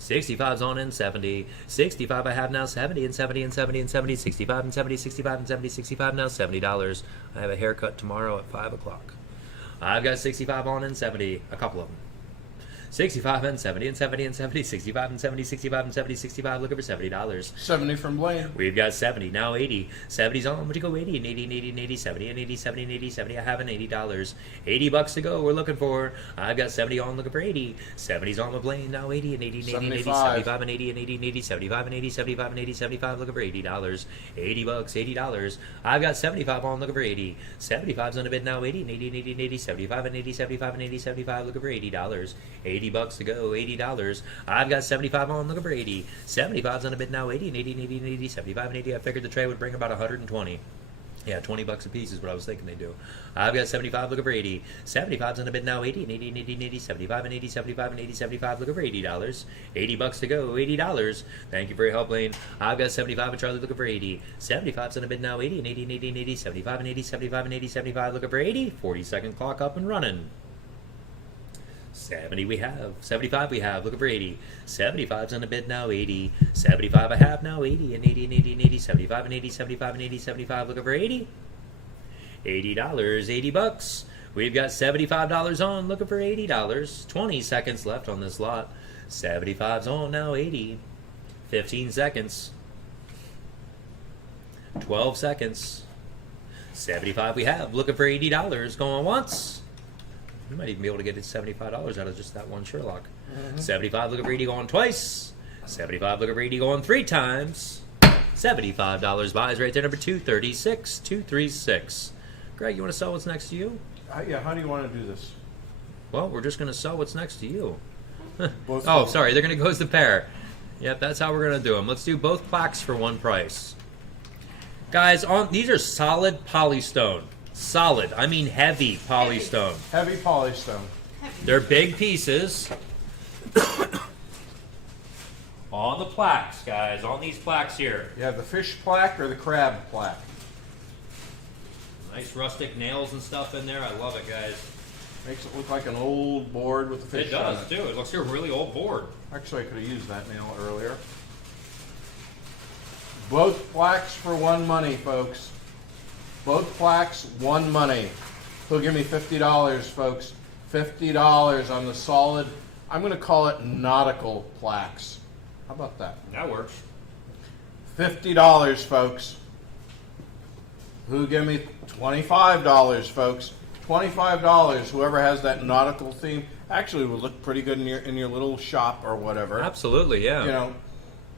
65's on in 70. 65 I have now, 70 and 70 and 70 and 70, 65 and 70, 65 and 70, 65 now, $70. I have a haircut tomorrow at 5 o'clock. I've got 65 on in 70, a couple of them. 65 and 70 and 70 and 70, 65 and 70, 65 and 70, 65. Looking for $70. 70 from Blaine. We've got 70, now 80. 70's on. Would you go 80 and 80 and 80 and 80, 70 and 80, 70 and 80, 70. I have an $80. $80 to go. We're looking for. I've got 70 on, looking for 80. 70's on with Blaine, now 80 and 80 and 80 and 80, 75 and 80 and 80 and 80, 75 and 80, 75 and 80, 75. Looking for $80. $80, $80. I've got 75 on, looking for 80. 75's on the bid now, 80 and 80 and 80 and 80, 75 and 80, 75 and 80, 75. Looking for $80. $80 to go. $80. I've got 75 on, looking for 80. 75's on the bid now, 80 and 80 and 80 and 80, 75 and 80. I figured the tray would bring about 120. Yeah, $20 a piece is what I was thinking they'd do. I've got 75, looking for 80. 75's on the bid now, 80 and 80 and 80 and 80, 75 and 80, 75 and 80, 75, looking for $80. $80 to go, $80. Thank you for your help, Lane. I've got 75 and Charlie looking for 80. 75's on the bid now, 80 and 80 and 80 and 80, 75 and 80, 75 and 80, 75, looking for 80. 40-second clock up and running. 70 we have. 75 we have. Looking for 80. 75's on the bid now. 80. 75 I have now. 80 and 80 and 80 and 80. 75 and 80. 75 and 80. 75 looking for 80. $80. $80. We've got $75 on. Looking for $80. 20 seconds left on this lot. 75's on now. 80. 15 seconds. 12 seconds. 75 we have. Looking for $80. Going once. We might even be able to get it $75 out of just that one Sherlock. 75 looking for 80 going twice. 75 looking for 80 going 3 times. $75 buys right there, number 236. 236. Greg, you want to sell what's next to you? Yeah, how do you want to do this? Well, we're just going to sell what's next to you. Both Oh, sorry, they're going to go as the pair. Yep, that's how we're going to do them. Let's do both plaques for one price. Guys, these are solid polystone. Solid. I mean heavy polystone. Heavy polystone. They're big pieces. On the plaques, guys. On these plaques here. You have the fish plaque or the crab plaque. Nice rustic nails and stuff in there. I love it, guys. Makes it look like an old board with the fish It on does, it. too. It looks like a really old board. Actually, I could have used that nail earlier. Both plaques for one money, folks. Both plaques, one money. Who'll give me $50, folks? $50 on the solid, I'm going to call it nautical plaques. How about that? That works. $50, folks. Who give me $25, folks? $25. Whoever has that nautical theme actually would look pretty good in your little shop or whatever. Absolutely, yeah. You know,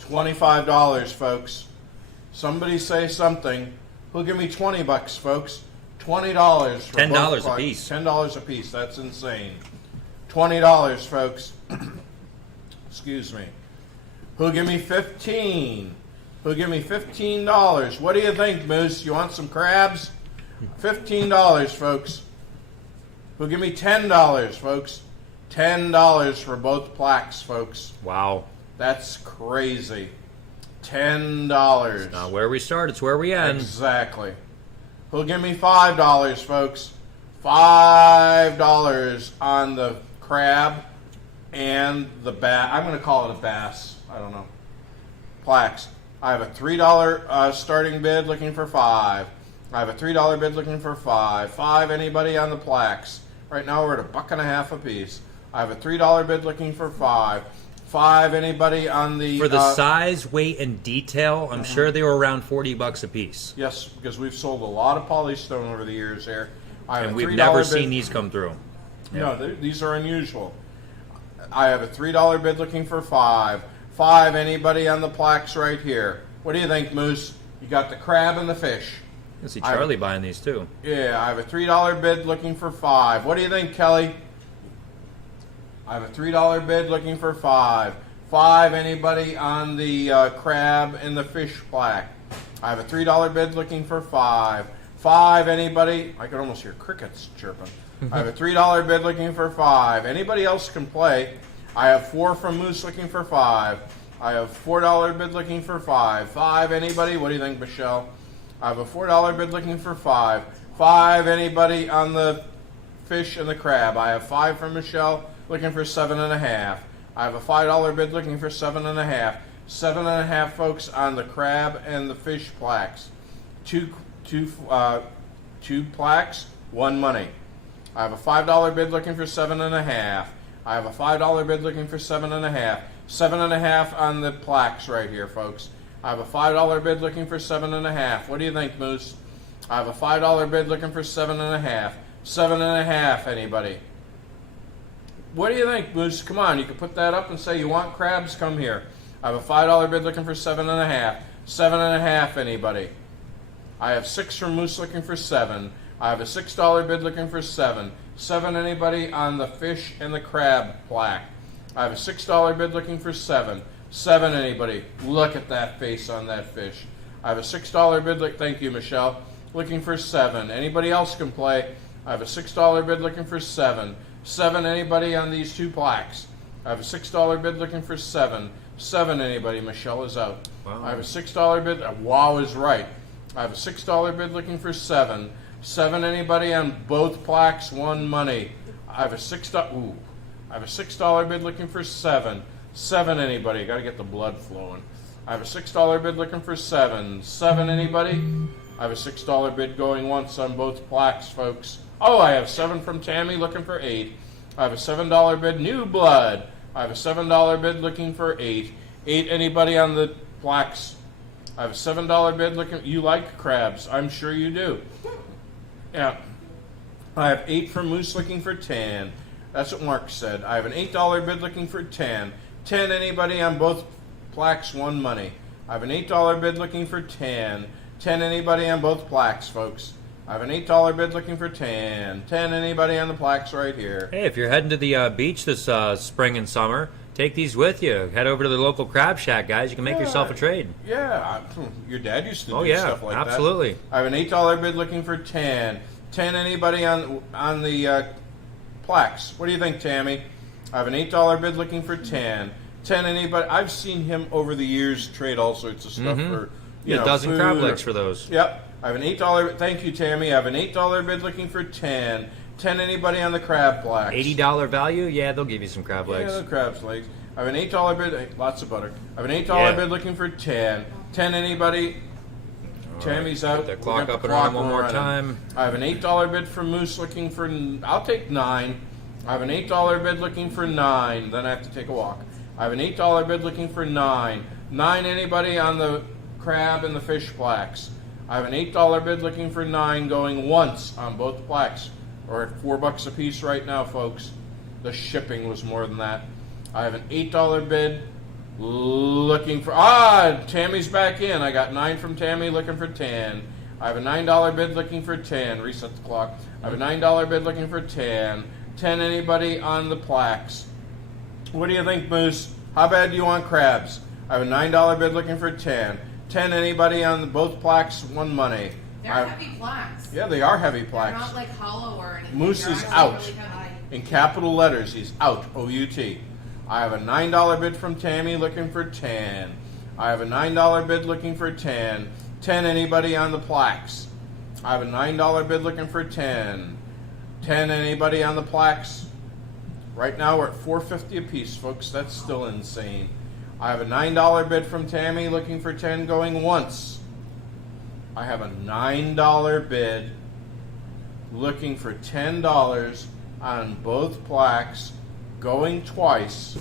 $25, folks. Somebody say something. Who'll give me $20, folks? $20 for $10 both a piece. $10 a piece. That's insane. $20, folks. Excuse me. Who'll give me $15? Who'll give me $15? What do you think, Moose? You want some crabs? $15, folks. Who'll give me $10, folks? $10 for both plaques, folks. Wow. That's crazy. $10. It's not where we start, it's where we end. Exactly. Who'll give me $5, folks? $5 on the crab and the bass. I'm going to call it a bass. I don't know. Plaques. I have a $3 starting bid looking for $5. I have a $3 bid looking for $5. $5 anybody on the plaques. Right now we're at $1.50 a piece. I have a $3 bid looking for $5. $5 anybody on the... For the size, weight, and detail, I'm sure they were around $40 a piece. Yes, because we've sold a lot of polystone over the years here. I have And a we've $3 never bid. seen these come through. No, these are unusual. I have a $3 bid looking for $5. $5 anybody on the plaques right here. What do you think, Moose? You got the crab and the fish. I see Charlie buying these too. Yeah, I have a $3 bid looking for $5. What do you think, Kelly? I have a $3 bid looking for $5. $5 anybody on the crab and the fish plaque. I have a $3 bid looking for $5. $5 anybody? I can almost hear crickets chirping. I have a $3 bid looking for $5. Anybody else can play. I have $4 from Moose looking for $5. I have $4 bid looking for $5. $5 anybody? What do you think, Michelle? I have a $4 bid looking for $5. $5 anybody on the fish and the crab. I have $5 from Michelle looking for $7.50. I have a $5 bid looking for $7.50. $7.50, folks, on the crab and the fish plaques. Two plaques, one money. I have a $5 bid looking for $7.50. I have a $5 bid looking for 7.5. 7.5 on the plaques right here, folks. I have a $5 bid looking for 7.5. What do you think, Moose? I have a $5 bid looking for 7.5. 7.5, anybody? What do you think, Moose? Come on, you can put that up and say you want crabs, come here. I have a $5 bid looking for 7.5. 7.5, anybody? I have 6 from Moose looking for 7. I have a $6 bid looking for 7. 7, anybody on the fish and the crab plaque? I have a $6 bid looking for 7. 7, anybody? Look at that face on that fish. I have a $6 bid, thank you, Michelle, looking for 7. Anybody else can play? I have a $6 bid looking for 7. 7, anybody on these 2 plaques? I have a $6 bid looking for 7. 7, anybody? Michelle is out. Wow. I have a $6 bid. Wow is right. I have a $6 bid looking for 7. 7, anybody on both plaques? Won money. I have a $6. Ooh. I have a $6 bid looking for 7. 7, anybody? Got to get the blood flowing. I have a $6 bid looking for 7. 7, anybody? I have a $6 bid going once on both plaques, folks. Oh, I have 7 from Tammy looking for 8. I have a $7 bid, new blood. I have a $7 bid looking for 8. 8, anybody on the plaques? I have a $7 bid looking. You like crabs? I'm sure you do. Yeah. I have 8 from Moose looking for 10. That's what Mark said. I have an $8 bid looking for 10. 10, anybody on both plaques? Won money. I have an $8 bid looking for 10. 10, anybody on both plaques, folks? I have an $8 bid looking for 10. 10, anybody on the plaques right here? Hey, if you're heading to the beach this spring and summer, take these with you. Head over to the local crab shack, guys. You can make yourself a trade. Yeah. Your dad used to do stuff like absolutely. that. I have an $8 bid looking for 10. 10, anybody on the plaques? What do you think, Tammy? I have an $8 bid looking for 10. 10, anybody? I've seen him over the years trade all sorts of stuff for, a dozen crab legs for those. Yep. I have an $8. Thank you, Tammy. I have an $8 bid looking for 10. 10, anybody on the crab plaques? $80 value? Yeah, they'll give you some crab legs. Yeah, the crab's legs. I have an $8 bid. Hey, lots of butter. I have an $8 bid looking for 10. 10, anybody? Tammy's out. Put that clock up and on one more time. I have an $8 bid from Moose looking for. I'll take 9. I have an $8 bid looking for 9. Then I have to take a walk. I have an $8 bid looking for 9. 9, anybody on the crab and the fish plaques? I have an $8 bid looking for 9 going once on both plaques. Or at $4 a piece right now, folks. The shipping was more than that. I have an $8 bid looking for... Tammy's back in. I got 9 from Tammy looking for 10. I have a $9 bid looking for 10. Reset the clock. I have a $9 bid looking for 10. 10, anybody on the plaques? What do you think, Moose? How bad do you want crabs? I have a $9 bid looking for 10. 10, anybody on both plaques? Won money. They're heavy plaques. Yeah, they are heavy They're plaques. not like hollow or anything. Moose They're is actually out. really heavy. In capital letters, he's out. O-U-T. I have a $9 bid from Tammy looking for 10. I have a $9 bid looking for 10. 10, anybody on the plaques? I have a $9 bid looking for 10. 10, anybody on the plaques? Right now we're at $4.50 a piece, folks. That's still insane. I have a $9 bid from Tammy looking for 10 going once. I have a $9 bid looking for $10 on both plaques going twice.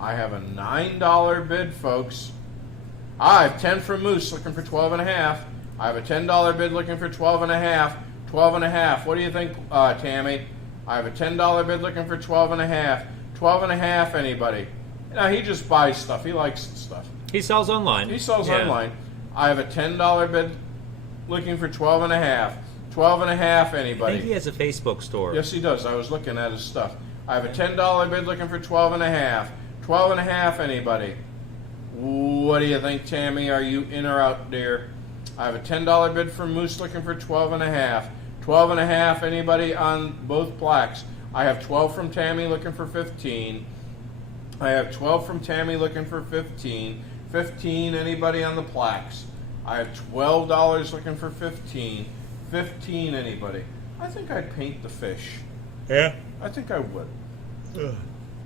I have a $9 bid, folks. I have 10 from Moose looking for 12.5. I have a $10 bid looking for 12.5. 12.5. What do you think, Tammy? I have a $10 bid looking for 12.5. 12.5, anybody? Now, he just buys stuff. He likes stuff. He sells online. He sells online. I have a $10 bid looking for 12.5. 12.5, anybody? I think he has a Facebook store. Yes, he does. I was looking at his stuff. I have a $10 bid looking for 12.5. 12.5, anybody? What do you think, Tammy? Are you in or out, dear? I have a $10 bid from Moose looking for 12.5. 12.5, anybody on both plaques? I have 12 from Tammy looking for 15. I have 12 from Tammy looking for 15. 15, anybody on the plaques? I have $12 looking for 15. 15, anybody? I think I'd paint the fish. Yeah? I think I would.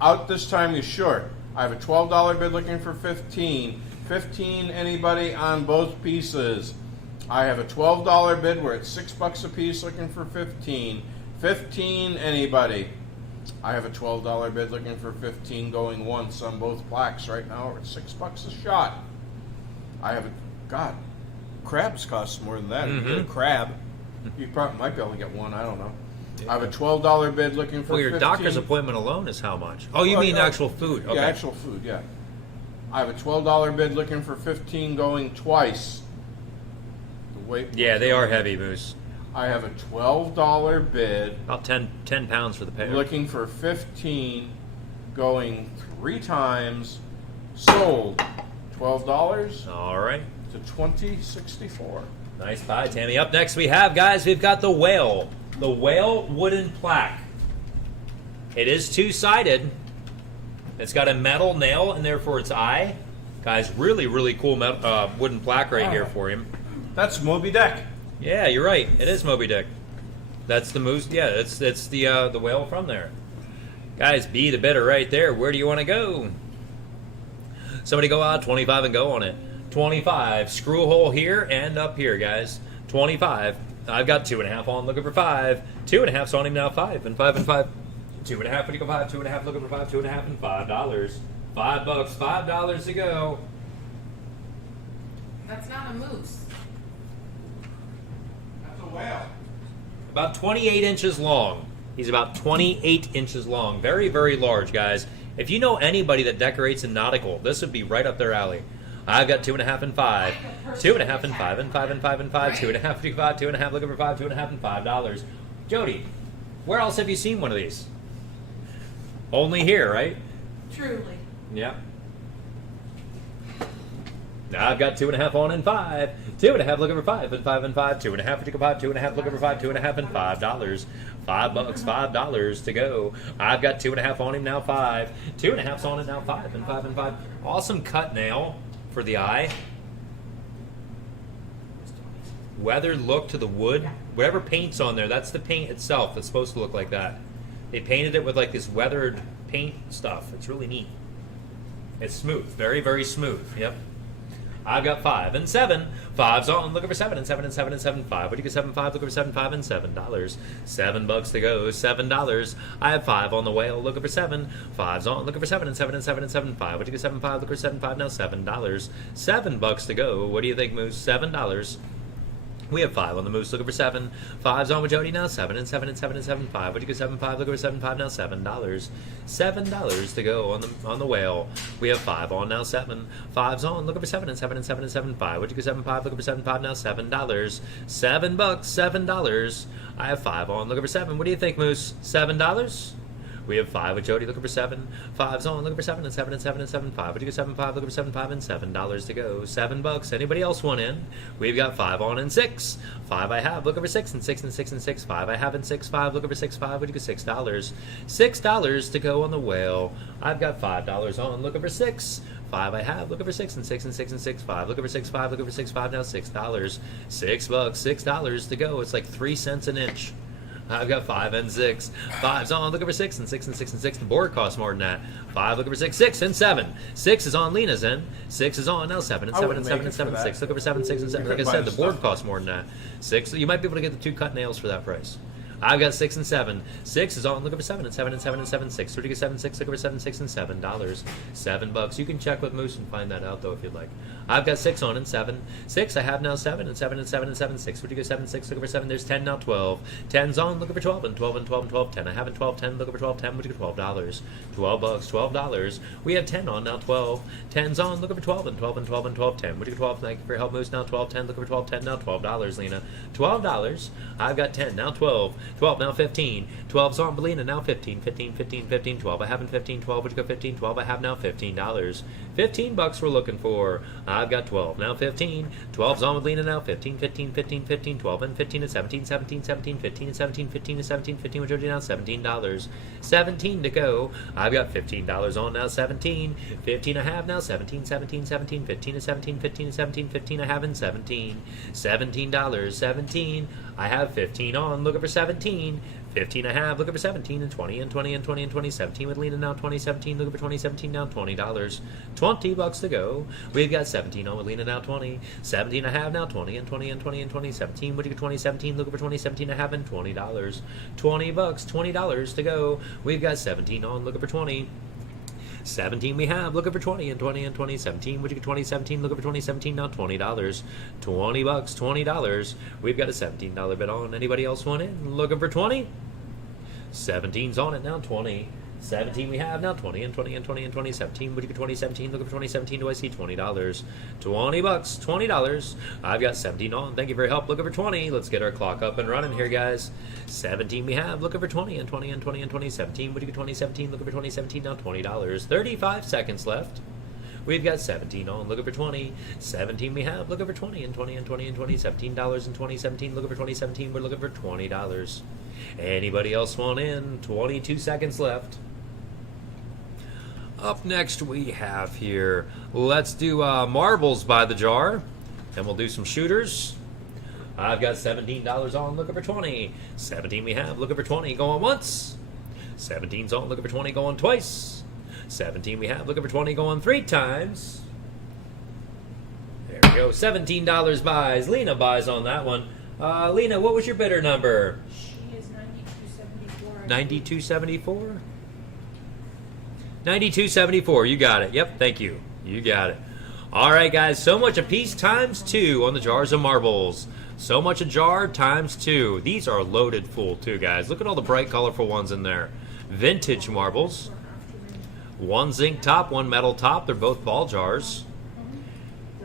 Out this time, you sure? I have a $12 bid looking for 15. 15, anybody on both pieces? I have a $12 bid. We're at $6 a piece looking for 15. 15, anybody? I have a $12 bid looking for 15 going once on both plaques right now. It's $6 a shot. I have a, God, crabs cost more than that. If you get a crab, you probably might be able to get one. I don't know. I have a $12 bid looking for Well, your 15. doctor's appointment alone is how much? Oh, you mean actual food? Okay. Yeah, actual food, yeah. I have a $12 bid looking for 15 going twice. The weight. Yeah, they are heavy, Moose. I have a $12 bid About 10 pounds for the pair. looking for 15 going 3 times. Sold. $12 All right. to $20.64. Nice buy, Tammy. Up next we have, guys, we've got the whale. The whale wooden plaque. It is two-sided. It's got a metal nail in there for its eye. Guys, really, really cool metal, wooden plaque right here for him. That's Moby Dick. Yeah, you're right. It is Moby Dick. That's the moose. Yeah, it's the whale from there. Guys, be the bidder right there. Where do you want to go? Somebody go out 25 and go on it. 25. Screw hole here and up here, guys. 25. I've got 2.5 on, looking for 5. 2.5's on him now, 5 and 5 and 5. 2.5 when you go 5, 2.5 looking for 5, 2.5 and $5. $5, $5 to go. That's not a moose. That's a whale. About 28 inches long. He's about 28 inches long. Very, very large, guys. If you know anybody that decorates in nautical, this would be right up their alley. I've got 2.5 and 5. 2.5 and 5 and 5 and 5 and 5. 2.5 to 5, 2.5 looking for 5, 2.5 and $5. Jody, where else have you seen one of these? Only here, right? Truly. Yeah. Now I've got 2.5 on and 5. 2.5 looking for 5 and 5 and 5. 2.5 to 5, 2.5 looking for 5, 2.5 and $5. $5, $5 to go. I've got 2.5 on him now, 5. 2.5's on it now, 5 and 5 and 5. Awesome cut nail for the eye. Weathered look to the wood. Whatever paint's on there, that's the paint itself. It's supposed to look like that. They painted it with like this weathered paint stuff. It's really neat. It's smooth. Very, very smooth. Yep. I've got 5 and 7. 5's on, looking for 7 and 7 and 7 and 7. 5. What do you get? 7, 5, looking for 7, 5 and $7. $7 to go. $7. I have 5 on the whale, looking for 7. 5's on, looking for 7 and 7 and 7 and 7. 5. What do you get? 7, 5, looking for 7, 5. Now $7. $7 to go. What do you think, Moose? $7. We have 5 on the moose, looking for 7. 5's on with Jody now, 7 and 7 and 7 and 7. 5. What do you get? 7, 5, looking for 7, 5. Now $7. $7 to go on the whale. We have 5 on now, 7. 5's on, looking for 7 and 7 and 7 and 7. 5. What do you get? 7, 5, looking for 7, 5. Now $7. $7, $7. I have 5 on, looking for 7. What do you think, Moose? $7? We have 5 with Jody, looking for 7. 5's on, looking for 7 and 7 and 7 and 7. 5. Would you get 7, 5, looking for 7, 5 and $7 to go. $7. Anybody else want in? We've got 5 on and 6. 5 I have, looking for 6 and 6 and 6 and 6. 5 I have and 6. 5 looking for 6, 5. Would you get $6? $6 to go on the whale. I've got $5 on, looking for 6. 5 I have, looking for 6 and 6 and 6 and 6. 5 looking for 6, 5 looking for 6, 5. Now $6. $6, $6 to go. It's like 3 cents an inch. I've got 5 and 6. 5's on, looking for 6 and 6 and 6 and 6. The board costs more than that. 5 looking for 6, 6 and 7. 6 is on Lena's end. 6 is on now, 7 and 7 and 7 and 7 and 6. Looking for 7, 6 and 7. Like I said, the board costs more than that. 6. You might be able to get the 2 cut nails for that price. I've got 6 and 7. 6 is on, looking for 7 and 7 and 7 and 7. 6. So you get 7, 6, looking for 7, 6 and $7. $7. You can check with Moose and find that out though if you'd like. I've got 6 on and 7. 6 I have now, 7 and 7 and 7 and 7. 6. Would you get 7, 6, looking for 7? There's 10 now, 12. 10's on, looking for 12 and 12 and 12 and 12. 10 I have and 12. 10 looking for 12. 10. Would you get $12? $12. $12. We have 10 on now, 12. 10's on, looking for 12 and 12 and 12 and 12. 10. Would you get 12? Thank you for your help, Moose. Now 12. 10 looking for 12. 10 now, $12. Lena. $12. I've got 10 now, 12. 12 now, 15. 12's on Belina now, 15. 15. 15. 15. 12 I have and 15. 12. Would you go 15? 12 I have now, $15. $15 we're looking for. I've got 12 now, 15. 12's on with Lena now, 15. 15. 15. 15. 12 and 15 and 17. 17. 17. 15 and 17. 15 and 17. 15 with Jody now, $17. 17 to go. I've got $15 on now, 17. 15 I have now, 17. 17. 17. 15 and 17. 15 and 17. 15 I have and 17. $17. 17. I have 15 on, looking for 17. 15 and a half, looking for 17 and 20 and 20 and 20 and 20, 17 with Lena now 2017, looking for 2017 now $20, $20 to go. We've got 17 on with Lena now 20, 17 and a half now 20 and 20 and 20 and 20, 17, what do you get 2017, looking for 2017 and a half and $20, $20, $20 to go. We've got 17 on, looking for 20. 17 we have, looking for 20 and 20 and 20, 17, would you get 2017, looking for 2017 now $20, $20, $20. We've got a $17 bid on. Anybody else want in? Looking for 20? 17's on it now, 20. 17 we have now, 20 and 20 and 20 and 20, 17, would you get 2017, looking for 2017, do I see $20, $20, $20. I've got 17 on, thank you for your help, looking for 20, let's get our clock up and running here, guys. 17 we have, looking for 20 and 20 and 20 and 20, 17, would you get 2017, looking for 2017, now $20, 35 seconds left. We've got 17 on, looking for 20. 17 we have, looking for 20 and 20 and 20 and 20, $17 and 2017, looking for 2017, we're looking for $20. Anybody else want in? 22 seconds left. Up next we have here, let's do marbles by the jar, then we'll do some shooters. I've got $17 on, looking for 20. 17 we have, looking for 20, going once. 17's on, looking for 20, going twice. 17 we have, looking for 20, going 3 times. There we go, $17 buys. Lena buys on that one. Lena, what was your bidder number? She is 92.74. 92.74? 92.74, you got it. Yep, thank you. You got it. All right, guys, so much a piece times 2 on the jars of marbles. So much a jar times 2. These are loaded full, too, guys. Look at all the bright, colorful ones in there. Vintage marbles. One zinc top, one metal top. They're both ball jars.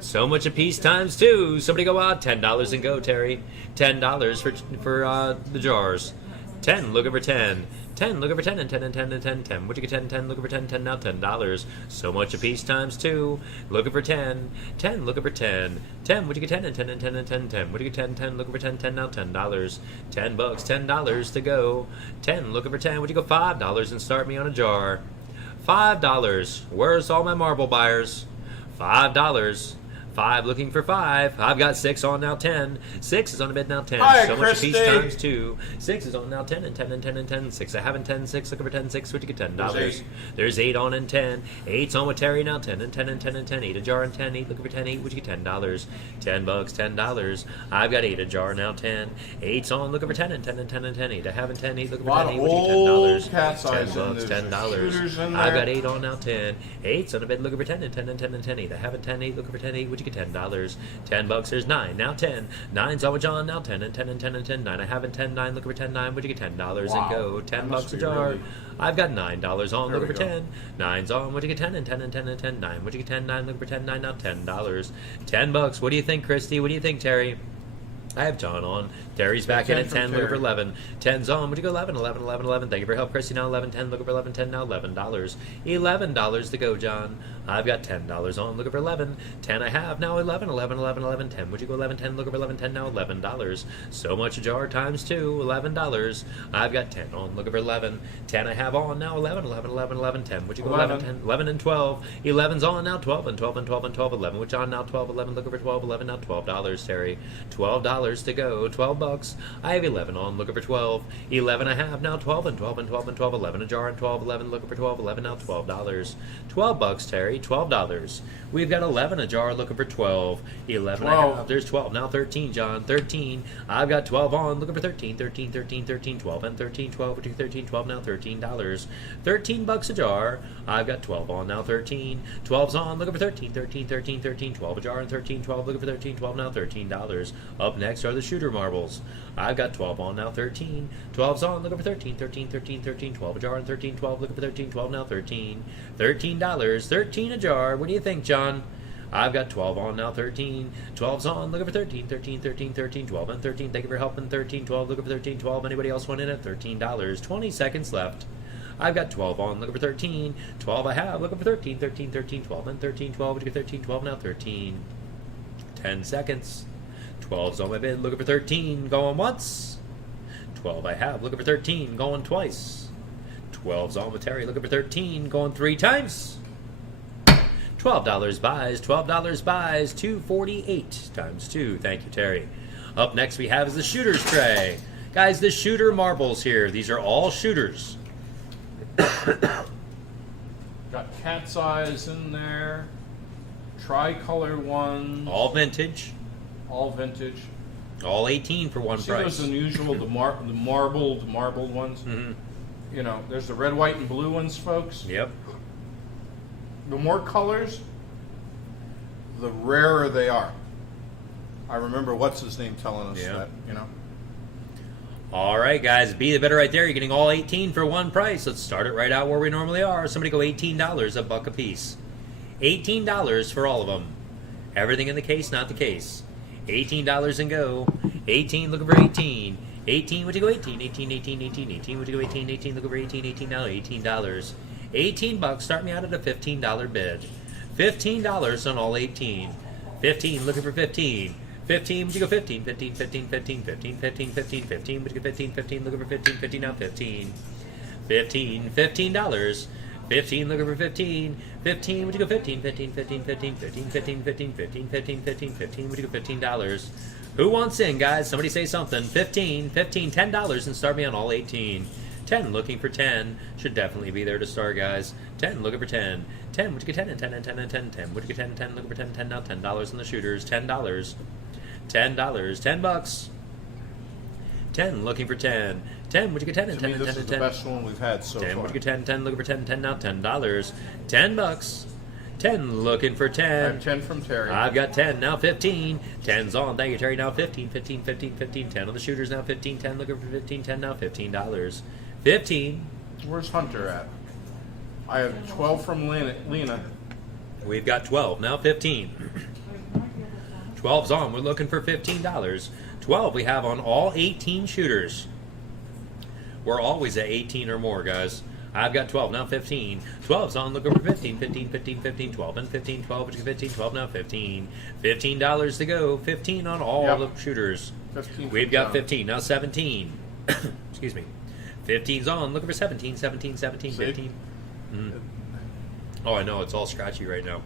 So much a piece times 2. Somebody go out. $10 and go, Terry. $10 for the jars. 10, looking for 10. 10, looking for 10 and 10 and 10 and 10, 10. Would you get 10, 10, looking for 10, 10 now, $10. So much a piece times 2. Looking for 10. 10, looking for 10. 10, would you get 10 and 10 and 10 and 10, 10. Would you get 10, 10, looking for 10, 10 now, $10. $10, $10 to go. 10, looking for 10. Would you go $5 and start me on a jar? $5. Where's all my marble buyers? $5. 5 looking for 5. I've got 6 on now, 10. 6 is on the bid now, 10. Hi, so Christy. much a piece times 2. 6 is on now, 10 and 10 and 10 and 10. 6 I haven't 10. 6 looking for 10. 6 would you get $10? There's 8 on and 10. 8's on with Terry now, 10 and 10 and 10 and 10. 8 a jar and 10. 8 looking for 10. 8 would you get $10? $10, $10. I've got 8 a jar now, 10. 8's on looking for 10 and 10 and 10 and 10. 8 I haven't 10. 8 looking for 10. 8 would you get $10? $10, $10. I've got 8 on now, 10. 8's on the bid looking for 10 and 10 and 10 and 10. 8 I haven't 10. 8 looking for 10. 8 would you get $10? $10, there's 9, now 10. 9's on with John, now 10 and 10 and 10 and 10. 9 I haven't 10. 9 looking for 10. 9 would you get $10 and go. $10 a jar. Really... I've got $9 on, looking for 10. 9's on, would you get 10 and 10 and 10 and 10. 9 would you get 10. 9 looking for 10. 9 now $10. $10. What do you think, Christy? What do you think, Terry? I have John on. Terry's back in at 10, looking for 11. 10's on. Would you go 11? 11, 11, 11. Thank you for your help, Christy. Now 11, 10. Looking for 11, 10 now. $11. $11 to go, John. I've got $10 on. Looking for 11. 10 I have. Now 11, 11, 11, 11, 10. Would you go 11, 10? Looking for 11, 10 now. $11. So much a jar times 2. $11. I've got 10 on. Looking for 11. 10 I have on. Now 11, 11, 11, 11, 10. Would you go 11, 10? 11 and 12. 11's on. Now 12 and 12 and 12 and 12. 11 with John. Now 12, 11. Looking for 12. 11 now. $12, Terry. $12 to go. $12. I have 11 on, looking for 12. 11 I have now, 12 and 12 and 12 and 12. 11 a jar and 12, 11 looking for 12. 11 now, $12. $12, Terry. $12. We've got 11 a jar, looking for 12. 11 I have. There's 12. Now 13, John. 13. I've got 12 on, looking for 13. 13, 13, 13, 12 and 13. 12, 13, 12 now, $13. $13 a jar. I've got 12 on now, 13. 12's on, looking for 13. 13, 13, 13, 12 a jar and 13. 12 looking for 13. 12 now, $13. Up next are the shooter marbles. I've got 12 on now, 13. 12's on, looking for 13. 13, 13, 13, 12 a jar and 13. 12 looking for 13. 12 now, 13. $13. 13 a jar. What do you think, John? I've got 12 on now, 13. 12's on, looking for 13. 13, 13, 13, 12 and 13. Thank you for helping. 13, 12, looking for 13. 12. Anybody else want in at $13? 20 seconds left. I've got 12 on, looking for 13. 12 I have, looking for 13. 13, 13, 12 and 13. 12, would you get 13? 12 now, 13. 10 seconds. 12's on my bid, looking for 13, going once. 12 I have, looking for 13, going twice. 12's on with Terry, looking for 13, going 3 times. $12 buys, $12 buys, $2.48 times 2. Thank you, Terry. Up next we have is the shooter's tray. Guys, the shooter marbles here. These are all shooters. Got cat's eyes in there. Tricolor ones. All vintage. All vintage. All 18 for one See price. those unusual, the marbled ones? Mhm. You know, there's the red, white, and blue ones, folks. Yep. The more colors, the rarer they are. I remember what's his name telling us Yeah. that, you know. All right, guys, be the bidder right there. You're getting all 18 for one price. Let's start it right out where we normally are. Somebody go $18, a buck a piece. $18 for all of them. Everything in the case, not the case. $18 and go. 18, looking for 18. 18, would you go 18? 18, 18, 18, 18, would you go 18? 18, looking for 18, 18 now, $18. 18 bucks, start me out at a $15 bid. $15 on all 18. 15, looking for 15. 15, would you go 15? 15, 15, 15, 15, 15, 15, 15, would you go 15, 15, looking for 15, 15 now, 15. 15, $15. 15, looking for 15. 15, would you go 15, 15, 15, 15, 15, 15, 15, 15, 15, 15, 15, would you go $15? Who wants in, guys? Somebody say something. 15, 15, $10 and start me on all 18. 10, looking for 10. Should definitely be there to start, guys. 10, looking for 10. 10, would you get 10 and 10 and 10 and 10 and 10? Would you get 10 and 10, looking for 10 and 10 now? $10 on the shooters. $10. $10. 10 bucks. 10, looking for 10. 10, would you get 10 and To 10 me, and this 10 is and the 10? best one we've had so 10, far. would you get 10, 10, looking for 10, 10 now, $10. 10 bucks. 10, looking for 10. 10 from Terry. I've got 10, now 15. 10's on, thank you, Terry, now 15, 15, 15, 15. 10 on the shooters, now 15, 10, looking for 15, 10 now, $15. 15. Where's Hunter at? I have 12 from Lena. We've got 12, now 15. 12's on, we're looking for $15. 12 we have on all 18 shooters. We're always at 18 or more, guys. I've got 12, now 15. 12's on, looking for 15, 15, 15, 15, 12 and 15, 12, which is 15, 12, now 15. $15 to go, 15 on all Yep. the shooters. 15 We've from got John. 15, now 17. Excuse me. 15's on, looking for 17, 17, 17, See? 15. Oh, I know, it's all scratchy right now.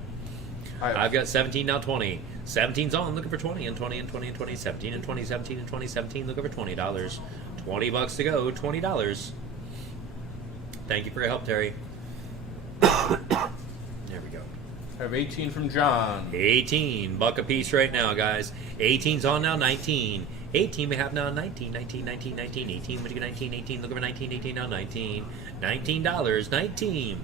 I have I've got 17, now 20. 17's on, looking for 20 and 20 and 20 and 20, 17 and 20, 17 and 20, 17, looking for $20. 20 bucks to go, $20. Thank you for your help, Terry. There we go. I have 18 from John. 18, buck a piece right now, guys. 18's on now, 19. 18 we have now, 19, 19, 19, 19, 18, would you get 19, 18, looking for 19, 18 now, 19. $19, 19.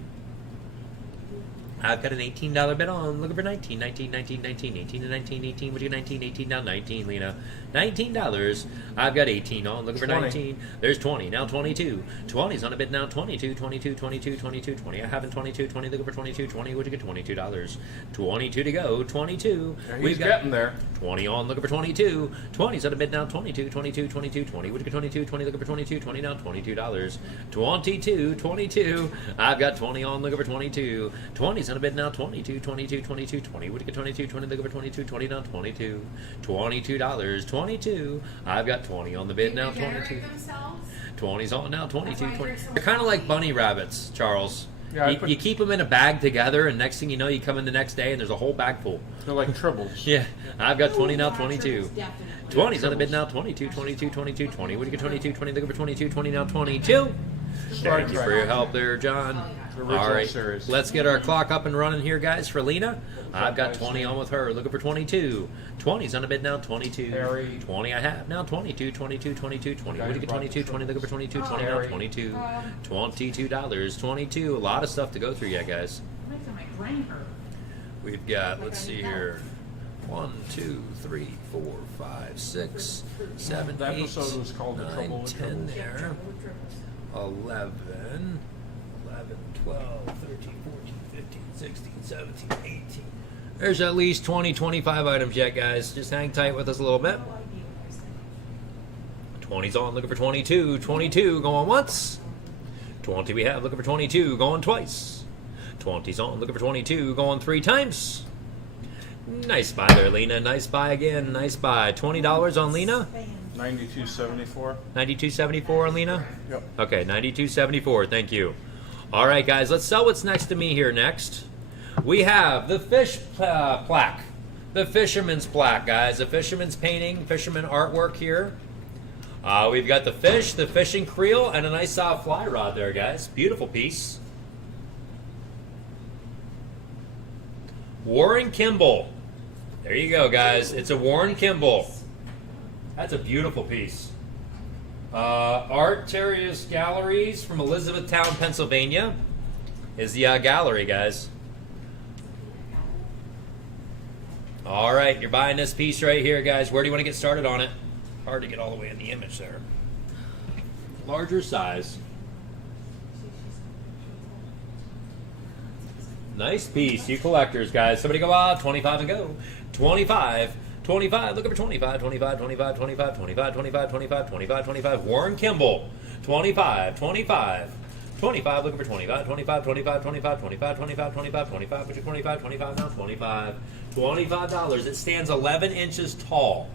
I've got an $18 bet on, looking for 19, 19, 19, 19, 18 to 19, 18, would you get 19, 18 now, 19, Lena. $19. I've got 18 on, looking for 20. 19. There's 20, now 22. 20's on a bid now, 22, 22, 22, 22, 20. I have in 22, 20, looking for 22, 20, would you get $22? 22 to go, 22. Yeah, he's getting there. 20 on, looking for 22. 20's on a bid now, 22, 22, 22, 20. Would you get 22, 20, looking for 22, 20 now, $22. 22, 22. I've got 20 on, looking for 22. 20's on a bid now, 22, 22, 22, 20. Would you get 22, 20, looking for 22, 20 now, 22. $22, 22. I've got 20 on the bid now, They generate 22. themselves. 20's on now, 22, That's why 20. they're so They're kind of like funny. bunny rabbits, Charles. Yeah, I you, put- you keep them in a bag together, and next thing you know, you come in the next day, and there's a whole bag full. They're like tribbles. Yeah, I've got 20 now, Ooh, 22. definitely. 20's on the bid now, 22, 22, 22, 20. Would you get 22, 20, looking for 22, 20 now, 22. Thank you for your help there, John. The All original right, series. let's get our clock up and running here, guys, for Lena. I've got 20 on with her, looking for 22. 20's on the bid now, 22. Harry. 20 I have now, 22, 22, 22, 20. Would you get 22, 20, looking for 22, 20 now, Harry. 22. $22, 22. A lot of stuff to go through yet, guys. Makes my brain hurt. We've got, let's see here, 1, 2, 3, 4, 5, 6, 7, The 8, episode was called The 9, Trouble with 10 Tribbles. there, 11, 12, 13, 14, 15, 16, 17, 18. There's at least 20, 25 items yet, guys. Just hang tight with us a little bit. 20's on, looking for 22. 22, going once. 20 we have, looking for 22, going twice. 20's on, looking for 22, going 3 times. Nice buy there, Lena. Nice buy again. Nice buy. $20 on Lena. 92.74. $92.74 on Lena. Yep. Okay, $92.74. Thank you. All right, guys. Let's sell what's next to me here next. We have the fish plaque. The fisherman's plaque, guys. The fisherman's painting, fisherman artwork here. We've got the fish, the fishing creel, and a nice fly rod there, guys. Beautiful piece. Warren Kimball. There you go, guys. It's a Warren Kimball. That's a beautiful piece. Art Terriers Galleries from Elizabethtown, Pennsylvania is the gallery, guys. All right, you're buying this piece right here, guys. Where do you want to get started on it? Hard to get all the way in the image there. Larger size. Nice piece, you collectors, guys. Somebody go out, 25 and go. 25, 25, looking for 25, 25, 25, 25, 25, 25, 25, 25, 25. Warren Kimball, 25, 25, 25, looking for 25, 25, 25, 25, 25, 25, 25, 25, which is 25, 25, now 25. $25. It stands 11 inches tall.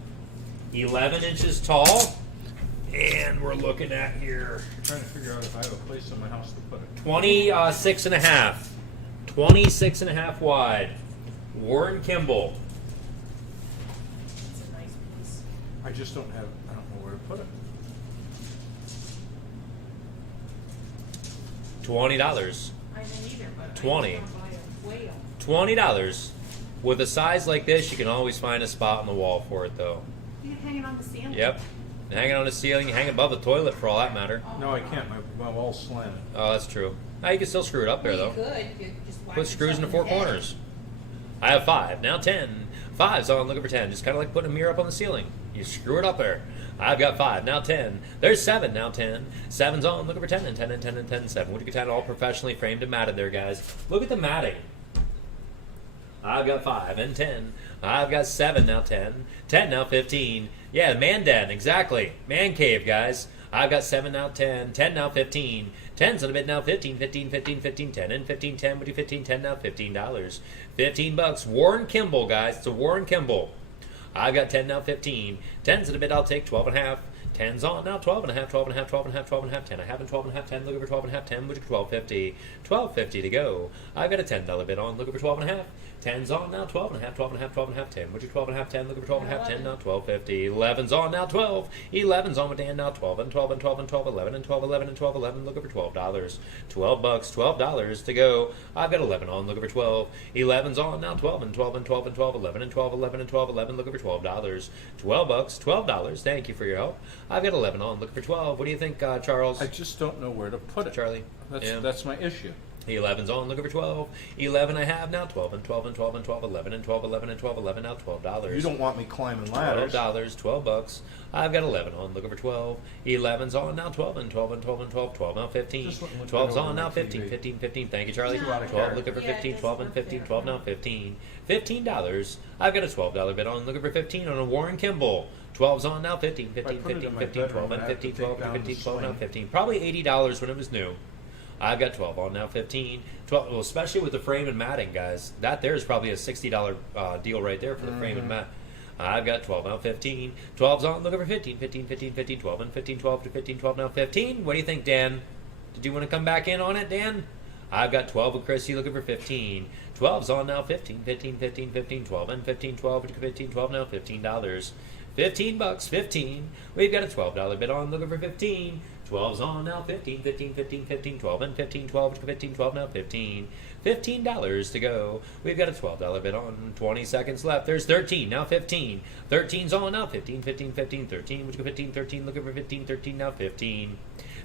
11 inches tall. And we're looking at here. I'm trying to figure out if I have a place in my house to put it. 26 and a half. 26 and a half wide. Warren Kimball. It's a nice piece. I just don't know where to put it. $20. I didn't either, but 20. I was gonna buy a whale. $20. With a size like this, you can always find a spot on the wall for it, though. You can hang it on the ceiling. Yep. Hang it on the ceiling, hang above the toilet for all that matter. No, I can't. My wall's slanted. Oh, that's true. Now you can still screw it up there, Well, though. you could. You could just whack Put screws in the yourself four head. corners. I have 5. Now 10. 5's on, looking for 10. Just kind of like putting a mirror up on the ceiling. You screw it up there. I've got 5. Now 10. There's 7. Now 10. 7's on, looking for 10 and 10 and 10 and 10 and 7. Would you get 10 all professionally framed and matted there, guys? Look at the matting. I've got 5 and 10. I've got 7, now 10. 10, now 15. Yeah, man den, exactly. Man cave, guys. I've got 7, now 10. 10, now 15. 10's in a bit, now 15. 15, 15, 15, 10, and 15, 10. Would you 15, 10, now $15. $15. Warren Kimball, guys. It's a Warren Kimball. I've got 10, now 15. 10's in a bit, I'll take 12 and a half. 10's on, now 12 and a half, 12 and a half, 12 and a half, 12 and a half, 10. I have 12 and a half, 10, looking for 12 and a half, 10, would you $12.50. $12.50 to go. I've got a $10 bid on, looking for 12 and a half. 10's on, now 12 and a half, 12 and a half, 12 and a half, 10. Would you 12 and a half, 10, looking for 12 and a half, 10, now $12.50. 11's on, now 12. 11's on with Dan, now 12 and 12 and 12 and 12, 11 and 12, 11 and 12, 11, looking for $12. $12, $12 to go. I've got 11 on, looking for 12. 11's on, now 12 and 12 and 12 and 12, 11 and 12, 11 and 12, 11, looking for $12. $12, $12. Thank you for your help. I've got 11 on, looking for 12. What do you think, Charles? I just don't know where to put it. Charlie? That's my issue. 11's on, looking for 12. 11 I have now, 12 and 12 and 12 and 12, 11 and 12, 11 and 12, 11, now $12. You don't want me climbing ladders. $12, $12. I've got 11 on, looking for 12. 11's on, now 12 and 12 and 12 and 12, 12, now 15. Just let me look 12's over on, now my 15, TV. 15, 15. Thank you, Charlie. No. 12, looking for Yeah, 15, it 12 and doesn't 15, work 12, now 15. $15. I've got a $12 bid on, looking for 15 on a Warren Kimball. 12's on, now 15, 15, If I put it 15, in my 15, 12 bedroom, and I'd have to 15, take 12 down and 15, the 12, now swing. 15. Probably $80 when it was new. I've got 12 on, now 15. 12, well, especially with the frame and matting, guys. That there is probably a $60 deal right there for the frame and mat. I've got 12 now 15. 12's on, looking for 15, 15, 15, 15, 12 and 15, 12 to 15, 12 now 15. What do you think, Dan? Did you want to come back in on it, Dan? I've got 12 with Chrissy looking for 15. 12's on now 15, 15, 15, 15, 12 and 15, 12 to 15, 12 now $15. $15, 15. We've got a $12 bid on, looking for 15. 12's on now 15, 15, 15, 15, 12 and 15, 12 to 15, 12 now 15. $15 to go. We've got a $12 bid on. 20 seconds left. There's 13. Now 15. 13's on now 15, 15, 15, 13. Which go 15, 13. Looking for 15, 13 now 15.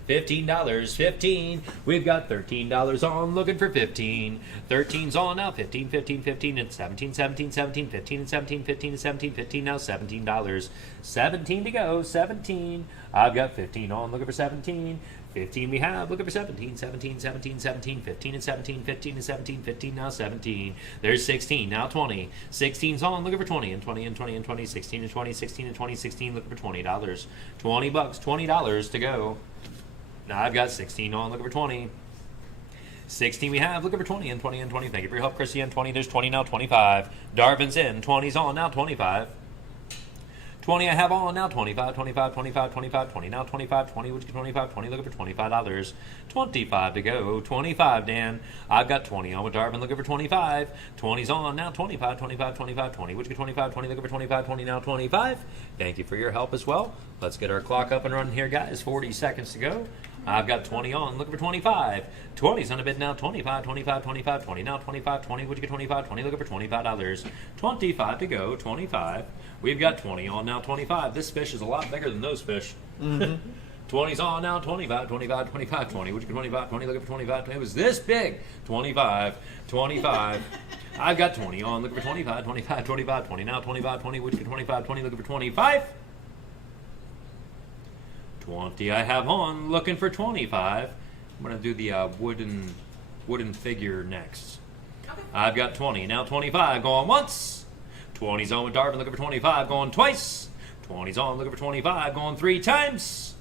$15, 15. We've got $13 on, looking for 15. 13's on now, 15, 15, 15, and 17, 17, 17, 15, and 17, 15, and 17, 15, now $17. 17 to go, 17. I've got 15 on, looking for 17. 15 we have, looking for 17, 17, 17, 17, 15 and 17, 15 and 17, 15, now 17. There's 16, now 20. 16's on, looking for 20 and 20 and 20 and 20, 16 and 20, 16 and 20, 16, looking for $20. $20, $20 to go. Now I've got 16 on, looking for 20. 16 we have, looking for 20 and 20 and 20. Thank you for your help, Chrissy, and 20. There's 20 now, 25. Darvin's in, 20's on, now 25. 20 I have on now. 25, 25, 25, 25, 20. Now 25, 20. Would you get 25, 20? Looking for $25. 25 to go. 25, Dan. I've got 20 on with Darvin. Looking for 25. 20's on now. 25, 25, 25, 20. Would you get 25, 20? Looking for 25, 20. Now 25. Thank you for your help as well. Let's get our clock up and running here, guys. 40 seconds to go. I've got 20 on, looking for 25. 20's on a bid now, 25, 25, 25, 20. Now 25, 20, would you get 25, 20? Looking for $25. 25 to go, 25. We've got 20 on now, 25. This fish is a lot bigger than those fish. 20's on now, 25, 25, 25, 20. Would you get 25, 20? Looking for 25, 20. It was this big. 25, 25. I've got 20 on, looking for 25, 25, 25, 20. Now 25, 20, would you get 25, 20? Looking for 25. 20 I have on, looking for 25. I'm going to do the wooden figure next. Okay. I've got 20. Now 25, going once. 20's on with Darvin, looking for 25, going twice. 20's on, looking for 25, going 3 times.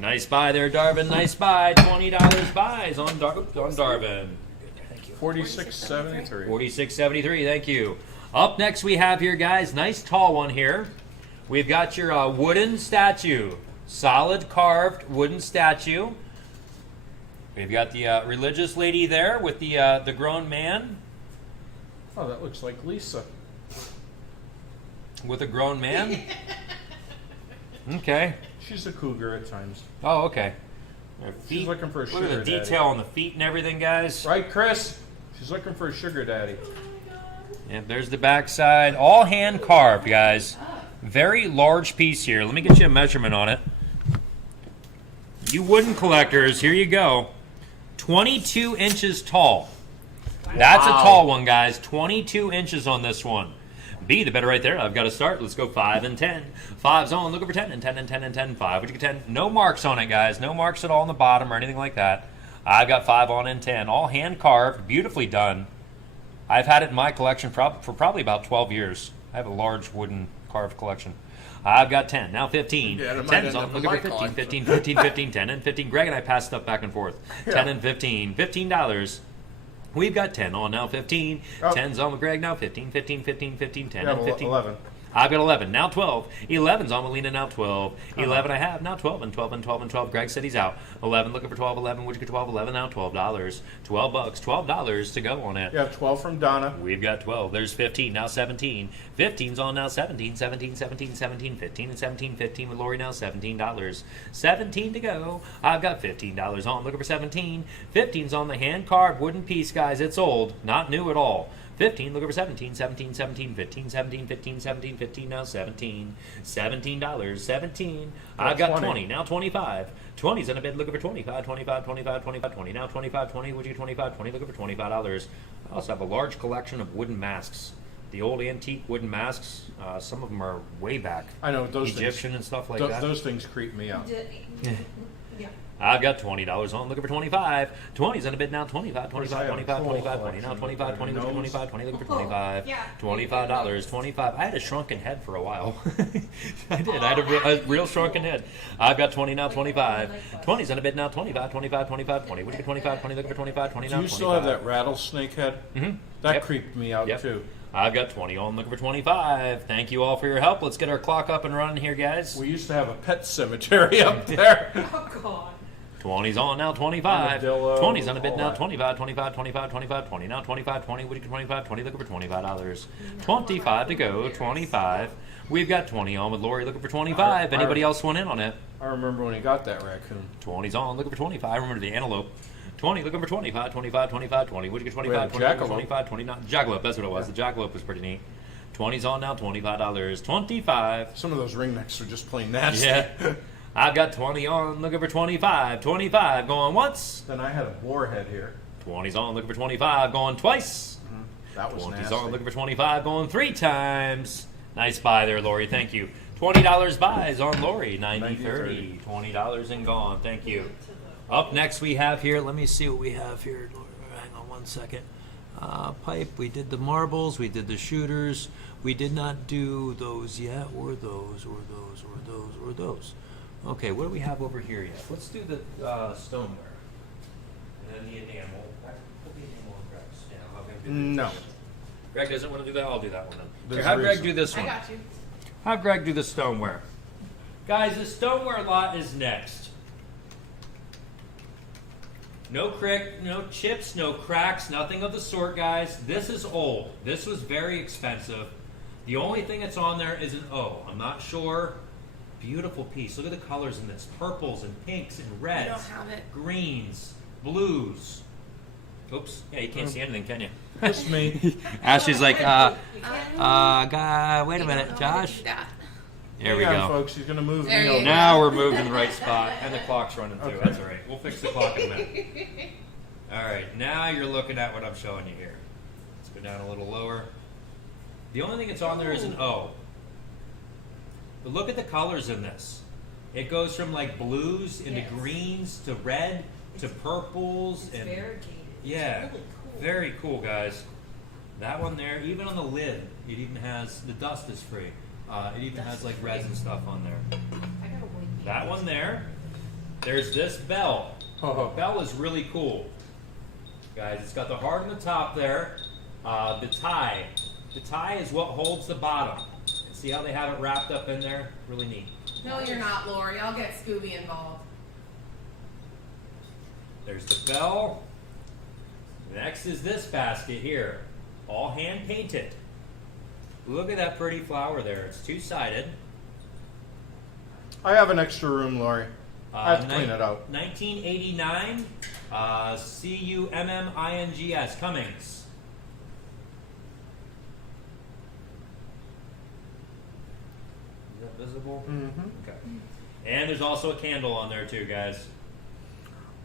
Nice buy there, Darvin, nice buy. $20 buys on Darvin. Thank you. 46.73. 46.73, thank you. Up next we have here, guys, nice tall one here. We've got your wooden statue. Solid carved wooden statue. We've got the religious lady there with the grown man. Oh, that looks like Lisa. With a grown man? Okay. She's a cougar at times. Oh, okay. She's looking for a sugar daddy. Look at the daddy. detail on the feet and everything, guys. Right, Chris? She's looking for a sugar daddy. Yeah, there's the backside. All hand carved, guys. Very large piece here. Let me get you a measurement on it. You wooden collectors, here you go. 22 inches tall. That's a tall one, guys. 22 inches on this one. B, the better right there. I've got to start. Let's go 5 and 10. 5's on. Looking for 10 and 10 and 10 and 10. 5. Would you get 10? No marks on it, guys. No marks at all on the bottom or anything like that. I've got 5 on and 10. All hand carved. Beautifully done. I've had it in my collection for probably about 12 years. I have a large wooden carved collection. I've got 10. Now 15. Yeah, 10's on. Looking for 15, 15, 15, 15, 10 and 15. Greg and I pass stuff back and forth. 10 and 15. $15. We've got 10 on now, 15. 10's on with Greg now, 15, 15, 15, 15, 10, and 15. 11. I've got 11. Now 12. 11's on Melina now, 12. 11 I have. Now 12 and 12 and 12 and 12. Greg said he's out. 11 looking for 12. 11. Would you get 12? 11 now, $12. $12. $12 to go on it. You have 12 from Donna. We've got 12. There's 15. Now 17. 15's on now, 17. 17, 17, 17, 15 and 17. 15 with Lori now, $17. 17 to go. I've got $15 on. Looking for 17. 15's on the hand-carved wooden piece, guys. It's old. Not new at all. 15, look over 17, 17, 17, 15, 17, 15, 17, 15, now 17. $17, 17. I've got 20, now 25. 20's in a bid, looking for 25, 25, 25, 25, 20. Now 25, 20, would you get 25, 20, looking for $25. I also have a large collection of wooden masks. The old antique wooden masks, some of them are way back. I know, those Egyptian things, and stuff like that. Those things creep me out. Yeah. I've got $20 on, looking for 25. 20's in a bid now, 25, 25, 25, 25, 20. Now 25, 20, looking for 25, 20, looking for 25. Yeah. $25, 25. I had a shrunken head for a while. I did. I had a real shrunken head. I've got 20 now, 25. 20's in a bid now, 25, 25, 25, 20. Would you get 25, 20, looking for 25, 20 now, Do you 25. still have that rattlesnake head? Mm-hmm. That creeped me out too. I've got 20 on, looking for 25. Thank you all for your help. Let's get our clock up and running here, guys. We used to have a pet cemetery up there. Oh, God. 20's on now, 25. Armadillo, 20's on a bid all now, that. 25, 25, 25, 25, 20. Now 25, 20, would you get 25, 20, looking for $25. 25 to go, 25. We've got 20 on with Lori, looking for 25. Anybody else want in on it? I remember when he got that raccoon. 20's on, looking for 25. I remember the antelope. 20, looking for 25, 25, 25, 20. Would you get 25, 20, jackalope. 25, 20? Not, jackalope, that's what it was. The jackalope was pretty neat. 20's on now, $25. 25. Some of those ringnecks are just plain nasty. Yeah. I've got 20 on, looking for 25. 25, going once. Then I had a boar head here. 20's on, looking for 25, going twice. That was 20's nasty. on, looking for 25, going 3 times. Nice buy there, Lori. Thank you. $20 buys on Lori. 90-30. $20 and gone. Thank you. Up next we have here, let me see what we have here. Hang on one second. Pipe, we did the marbles, we did the shooters. We did not do those yet, or those, or those, or those, or those. Okay, what do we have over here yet? Let's do the stoneware. And then the enamel. Put the enamel on Greg's. Yeah, I'll do No. Greg doesn't want to do that, I'll do that one then. There's Here, have Greg reason. do this I one. got you. Have Greg do the stoneware. Guys, the stoneware lot is next. No chips, no cracks, nothing of the sort, guys. This is old. This was very expensive. The only thing that's on there is an O. I'm not sure. Beautiful piece. Look at the colors in this. Purples and pinks and reds. I don't have it. Greens, blues. Oops. Yeah, you can't see anything, can you? Just me. Ashley's like, wait a minute, Josh. There we Hang on, go. folks. He's gonna move There me you over. go. Now we're moving in the right spot, and the clock's running too. Okay. That's all right. We'll fix the clock in a minute. All right, now you're looking at what I'm showing you here. Let's go down a little lower. The only thing that's on there is an O. But look at the colors in this. It goes from like blues into Yes. greens to red to purples It's and variegated. yeah, It's really cool. very cool, guys. That one there, even on the lid, it even has the dust is free. It even has like reds and stuff on there. I gotta wait. That one there. There's this bell. Oh. Bell is really cool, guys. It's got the heart on the top there. The tie. The tie is what holds the bottom. And see how they have it wrapped up in there? Really neat. No, you're not, Lori. I'll get Scooby involved. There's the bell. Next is this basket here. All hand painted. Look at that pretty flower there. It's two-sided. I have an extra room, Lori. I have to clean it out. 1989. Cummings. Cummings. Is that visible? Mm-hmm. Okay. And there's also a candle on there too, guys.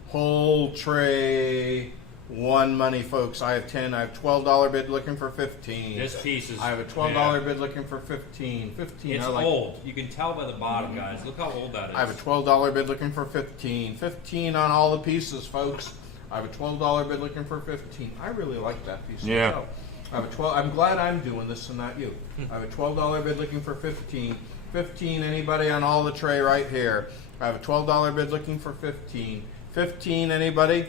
Whole tray, one money, folks. I have 10. I have $12 bid looking for 15. This piece is. I have a $12 bid looking for 15. 15. It's I like. old. You can tell by the bottom, guys. Look how old that is. I have a $12 bid looking for 15. 15 on all the pieces, folks. I have a $12 bid looking for 15. I really like that piece. Yeah. myself. I have a 12. I'm glad I'm doing this and not you. I have a $12 bid looking for 15. 15. Anybody on all the tray right here? I have a $12 bid looking for 15. 15. Anybody?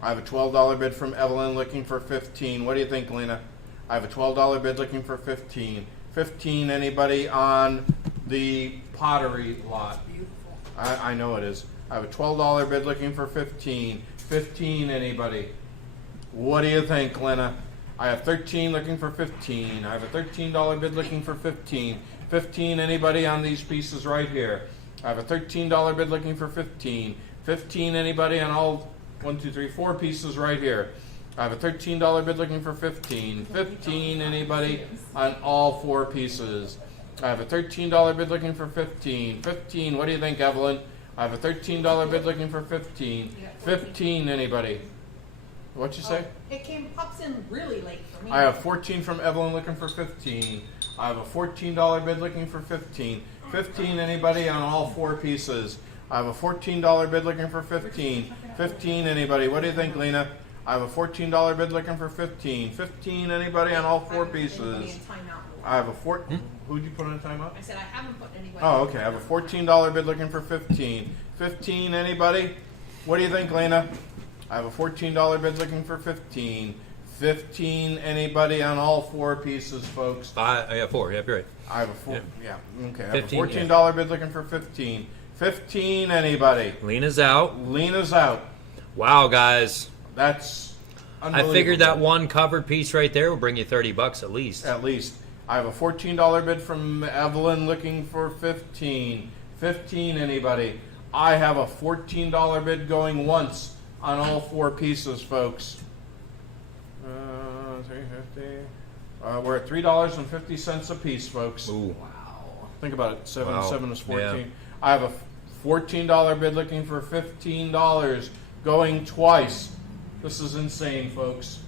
I have a $12 bid from Evelyn looking for 15. What do you think, Lena? I have a $12 bid looking for 15. 15. Anybody on the pottery lot? Beautiful. I know it is. I have a $12 bid looking for 15. 15. Anybody? What do you think, Lena? I have 13 looking for 15. I have a $13 bid looking for 15. 15. Anybody on these pieces right here? I have a $13 bid looking for 15. 15. Anybody on all 1, 2, 3, 4 pieces right here? I have a $13 bid looking for 15. 15. Anybody on all 4 pieces? I have a $13 bid looking for 15. 15. What do you think, Evelyn? I have a $13 bid looking for 15. 15. Anybody? What'd you say? Pops in really late for me. I have 14 from Evelyn looking for 15. I have a $14 bid looking for 15. 15. Anybody on all 4 pieces? I have a $14 bid looking for 15. 15. Anybody? What do you think, Lena? I have a $14 bid looking for 15. 15. Anybody on all 4 pieces? I have a Who'd you put on timeout? I said I haven't put anybody. Oh, okay. I have a $14 bid looking for 15. 15. Anybody? What do you think, Lena? I have a $14 bid looking for 15. 15. Anybody on all 4 pieces, folks? Yeah, 4. Yeah, you're right. I have a $4. Yeah. Okay. I have 15, a $14 bid looking for 15. 15. Anybody? Lena's out. Lena's out. Wow, guys. That's I unbelievable. figured that one covered piece right there will bring you $30 at least. At least. I have a $14 bid from Evelyn looking for 15. 15. Anybody? I have a $14 bid going once on all 4 pieces, folks. $3.50. We're at $3.50 a piece, folks. Ooh. Think about it. 7 Wow. 7 is 14. Yeah. I have a $14 bid looking for $15 going twice. This is insane, folks.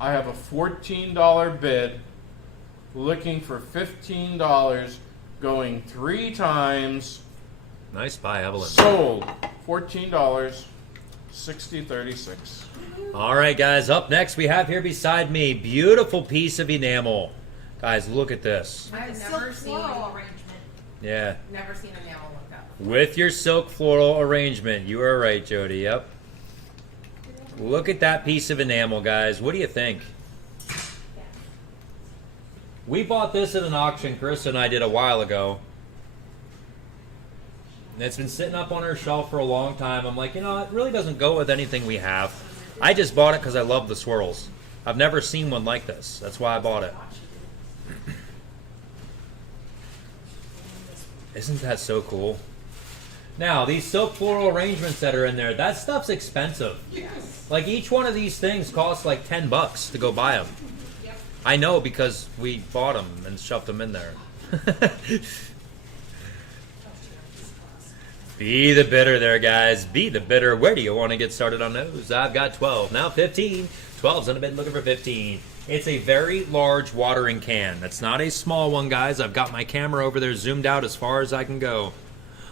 I have a $14 bid looking for $15 going 3 times. Nice buy, Evelyn. Sold. $14. 60.36. All right, guys. Up next, we have here beside me, beautiful piece of enamel. Guys, look at this. I've The never silk seen floral arrangement. Yeah. never seen a nail like that. With your silk floral arrangement. You are right, Jody. Yep. Look at that piece of enamel, guys. What do you think? We bought this at an auction Chris and I did a while ago. And it's been sitting up on our shelf for a long time. I'm like, you know, it really doesn't go with anything we have. I just bought it because I love the swirls. I've never seen one like this. That's why I bought it. Isn't that so cool? Now, these silk floral arrangements that are in there, that stuff's expensive. Yes. Like, each one of these things costs like $10 to go buy them. Yep. I know because we bought them and shoved them in there. Be the bidder there, guys. Be the bidder. Where do you want to get started on those? I've got 12. Now 15. 12's in a bid looking for 15. It's a very large watering can. That's not a small one, guys. I've got my camera over there zoomed out as far as I can go.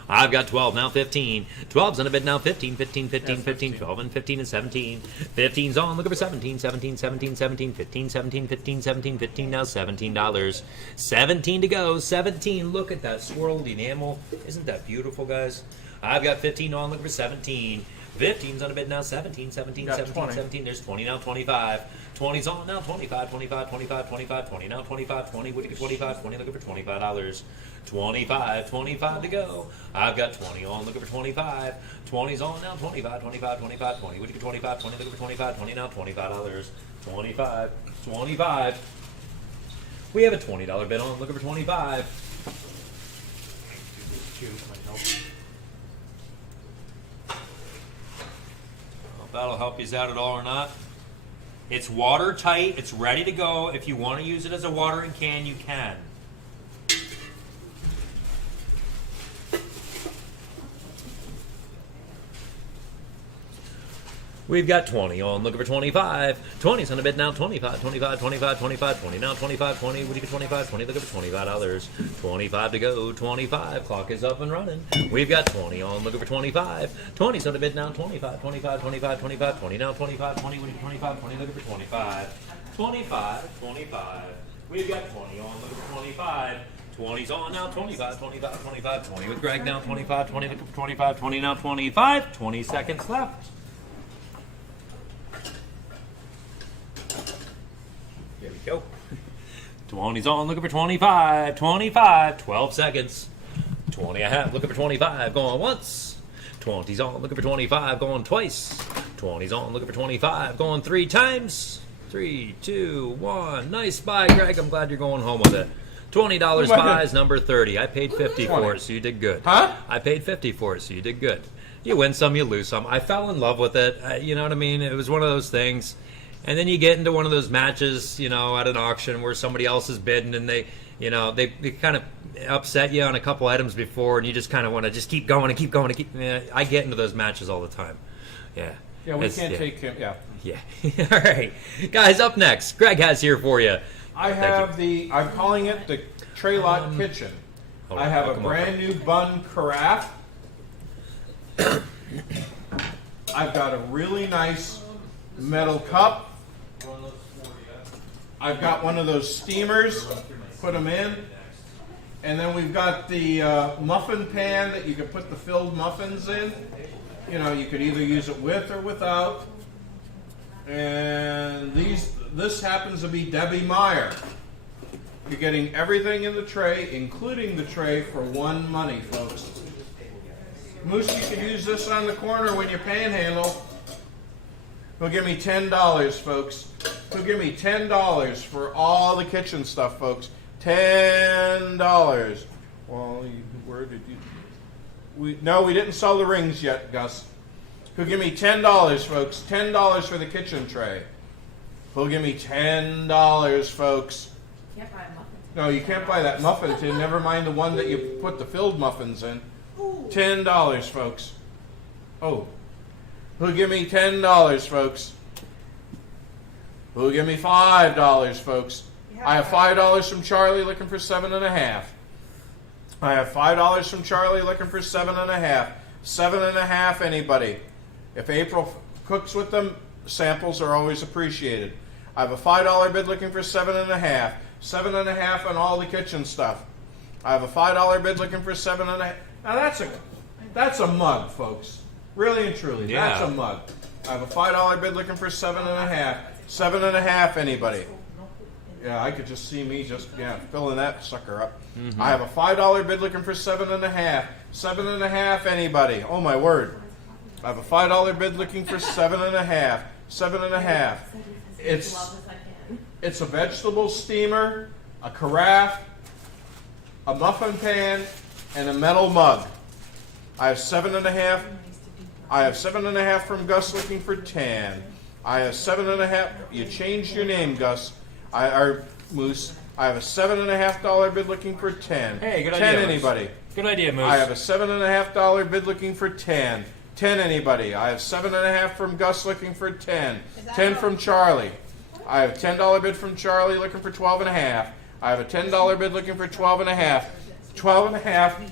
I've got 12, now 15. 12's in a bid now 15, 15, 15, 15, 12, and 15 and 17. 15's on, looking for 17, 17, 17, 17, 15, 17, 15, 17, 15, now $17. 17 to go, 17. Look at that swirled enamel. Isn't that beautiful, guys? I've got 15 on, looking for 17. 15's on a bid now, 17, 17, 17, 20. 17. There's 20 now, 25. 20's on now, 25, 25, 25, 25, 20 now, 25, 20. Would you get 25, 20, looking for $25. 25, 25 to go. I've got 20 on, looking for 25. 20's on now, 25, 25, 25, 20. Would you get 25, 20, looking for 25, 20 now, $25. 25, 25. We have a $20 bid on, looking for 25. If that'll help you out at all or not. It's watertight. It's ready to go. If you want to use it as a watering can, you can. We've got 20 on, looking for 25. 20's on the bid now, 25, 25, 25, 25, 20 now, 25, 20. Would you get 25, 20, looking for $25. 25 to go, 25. Clock is up and running. We've got 20 on, looking for 25. 20's on the bid now, 25, 25, 25, 25, 20 now, 25, 20. Would you get 25, 20, looking for 25. 25, 25. We've got 20 on, looking for 25. 20's on now, 25, 25, 25, 20 with Greg now, 25, 20, looking for 25, 20 now, 25. 20 seconds left. There we go. 20's on, looking for 25. 25, 12 seconds. 20 a half, looking for 25, going once. 20's on, looking for 25, going twice. 20's on, looking for 25, going 3 times. 3, 2, 1. Nice buy, Greg. I'm glad you're going home with it. $20 buy is number 30. I paid 50 for it, so you did good. Huh? I paid 50 for it, so you did good. You win some, you lose some. I fell in love with it. You know what I mean? It was one of those things. And then you get into one of those matches, you know, at an auction where somebody else is bidding and they kind of upset you on a couple items before, and you just kind of want to just keep going and keep going and keep. Yeah, I get into those matches all the time. Yeah. Yeah, we can't take him. Yeah. Yeah. All right, guys. Up next, Greg has here for you. I have I'm calling it the Tray Lot Kitchen. I have a brand new bun carafe. I've got a really nice metal cup. I've got one of those steamers. Put them in. And then we've got the muffin pan that you can put the filled muffins in. You know, you could either use it with or without. And this happens to be Debbie Meyer. You're getting everything in the tray, including the tray, for one money, folks. Moose, you can use this on the corner when you panhandle. He'll give me $10, folks. He'll give me $10 for all the kitchen stuff, folks. $10. Well, where did you? No, we didn't sell the rings yet, Gus. He'll give me $10, folks. $10 for the kitchen tray. He'll give me $10, folks. Can't buy a muffin. No, you can't buy that muffin tin. Never mind the one that you put the filled muffins in. $10, folks. Oh. Who'll give me $10, folks? Who'll give me $5, folks? I have $5 from Charlie looking for 7.5. I have $5 from Charlie looking for 7.5. 7.5, anybody? If April cooks with them, samples are always appreciated. I have a $5 bid looking for 7.5. 7.5 on all the kitchen stuff. I have a $5 bid looking for 7.5. Now that's a mug, folks. Really and truly, yeah. That's a mug. I have a $5 bid looking for 7.5. 7.5, anybody? Yeah, I could just see me just filling that sucker up. I have a $5 bid looking for 7.5. 7.5, anybody? Oh my word! I have a $5 bid looking for 7.5. 7.5. It's a vegetable steamer, a carafe, a muffin pan, and a metal mug. I have 7.5. I have 7.5 from Gus looking for 10. I have 7.5. You changed your name, Gus. Moose. I have a $7.5 bid looking for 10. Hey, good 10 idea. Anybody? Good idea, Moose. I have a $7.5 bid looking for 10. 10 anybody? I have 7.5 from Gus looking for 10. 10 from Charlie. I have a $10 bid from Charlie looking for 12.5. I have a $10 bid looking for 12.5. 12.5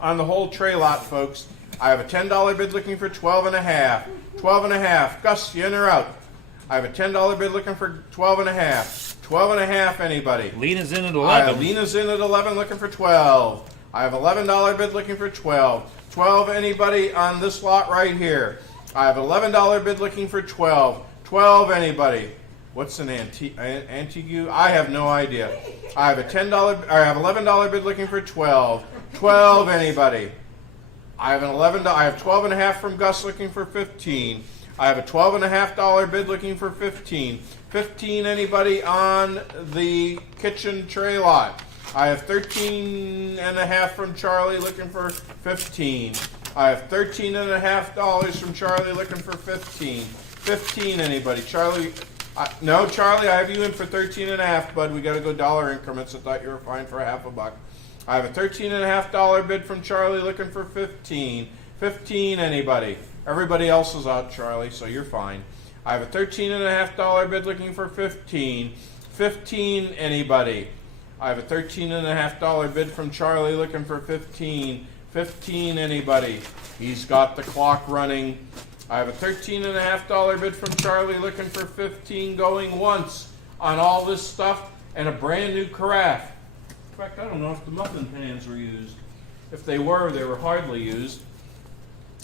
on the whole tray lot, folks. I have a $10 bid looking for 12.5. 12.5. Gus, you in or out? I have a $10 bid looking for 12.5. 12.5 anybody? Lena's in at I have 11. Lena's in at 11 looking for 12. I have $11 bid looking for 12. 12 anybody on this lot right here? I have $11 bid looking for 12. 12 anybody? What's an Antigue? I have no idea. I have a $11 bid looking for 12. 12 anybody? I have I have 12.5 from Gus looking for 15. I have a $12.5 bid looking for 15. 15 anybody on the kitchen tray lot? I have 13.5 from Charlie looking for 15. I have $13.5 from Charlie looking for 15. 15 anybody? Charlie? No, Charlie, I have you in for 13.5, bud. We got to go dollar increments. I thought you were fine for $0.50. I have a $13.5 bid from Charlie looking for 15. 15 anybody? Everybody else is out, Charlie, so you're fine. I have a $13.5 bid looking for 15. 15 anybody? I have a $13.5 bid from Charlie looking for 15. 15 anybody? He's got the clock running. I have a $13.5 bid from Charlie looking for 15 going once on all this stuff and a brand new carafe. In fact, I don't know if the muffin pans were used. If they were hardly used.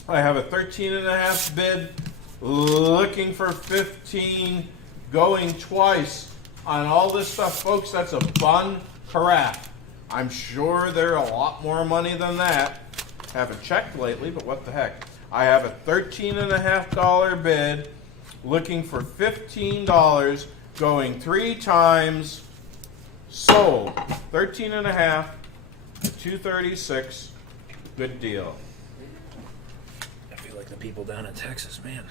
I have a $13.5 bid looking for 15 going twice on all this stuff. Folks, that's a bun carafe. I'm sure they're a lot more money than that. Haven't checked lately, but what the heck. I have a $13.5 bid looking for $15 going 3 times. Sold. 13.5 to 236. Good deal. I feel like the people down in Texas, man.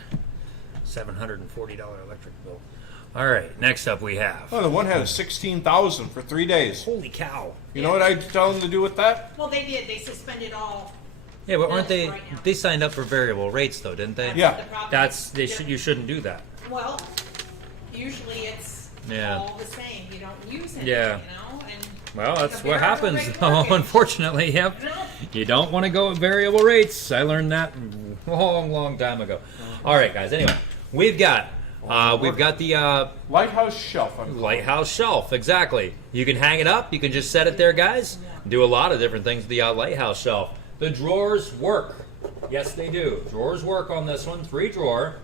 $740 electric bill. All right, next up we have. Oh, the one had a $16,000 for 3 days. Holy cow! You know what I'd tell them to do with that? Well, they did. They suspended all. Yeah, but aren't they? Right now. They signed up for variable rates, though, didn't they? Yeah. The problem That's is- you shouldn't do that. Well, usually it's Yeah. all the same. You don't use anything, Yeah. you know? And Well, that's It's a what variable happens, rate though. mortgage. Unfortunately, yep. You know? You don't want to go with variable rates. I learned that a long time ago. All right, guys. Anyway, we've got the Lighthouse shelf. I'm calling it. lighthouse shelf. Exactly. You can hang it up. You can just set it there, guys. Do a lot of different things with the lighthouse shelf. The drawers work. Yes, they do. Drawers work on this one. 3 drawer.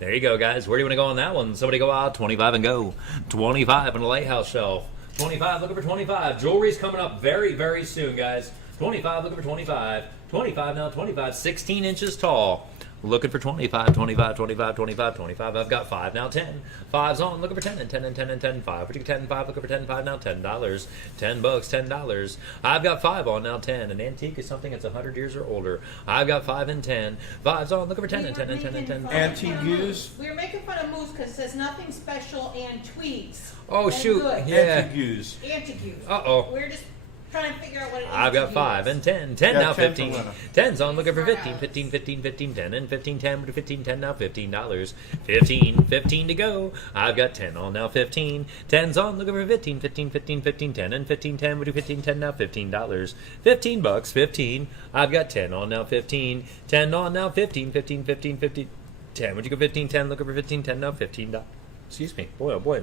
There you go, guys. Where do you want to go on that one? Somebody go out 25 and go. 25 on the lighthouse shelf. 25, looking for 25. Jewelry's coming up very, very soon, guys. 25, looking for 25. 25 now, 25. 16 inches tall. Looking for 25, 25, 25, 25, 25. I've got 5 now, 10. 5's on, looking for 10 and 10 and 10 and 10. 5 for 10, 5, looking for 10, 5 now, $10. $10, $10. I've got 5 on now, 10. An antique is something that's 100 years or older. I've got 5 and 10. 5's on, looking for 10 and 10 and 10 and 10. Antique use? We were making fun of Moose because it says nothing special and tweaks. Oh, and shoot. good. Yeah. Antique use. Antiques. Uh-oh. We're just trying to figure out what it is. I've got to 5 use. and 10. 10 Yeah, now, 10 15. for Lena. 10's on, looking for 15. 15, 15, 15, 10 and 15, 10 to 15, 10 now, $15. 15, 15 to go. I've got 10 on now, 15. 10's on, looking for 15, 15, 15, 15, 10 and 15, 10 we do 15, 10 now, $15. $15, 15. I've got 10 on now, 15. 10 on now, 15, 15, 15, 15. 10, would you go 15, 10, looking for 15, 10 now, $15. Excuse me. Boy, oh boy.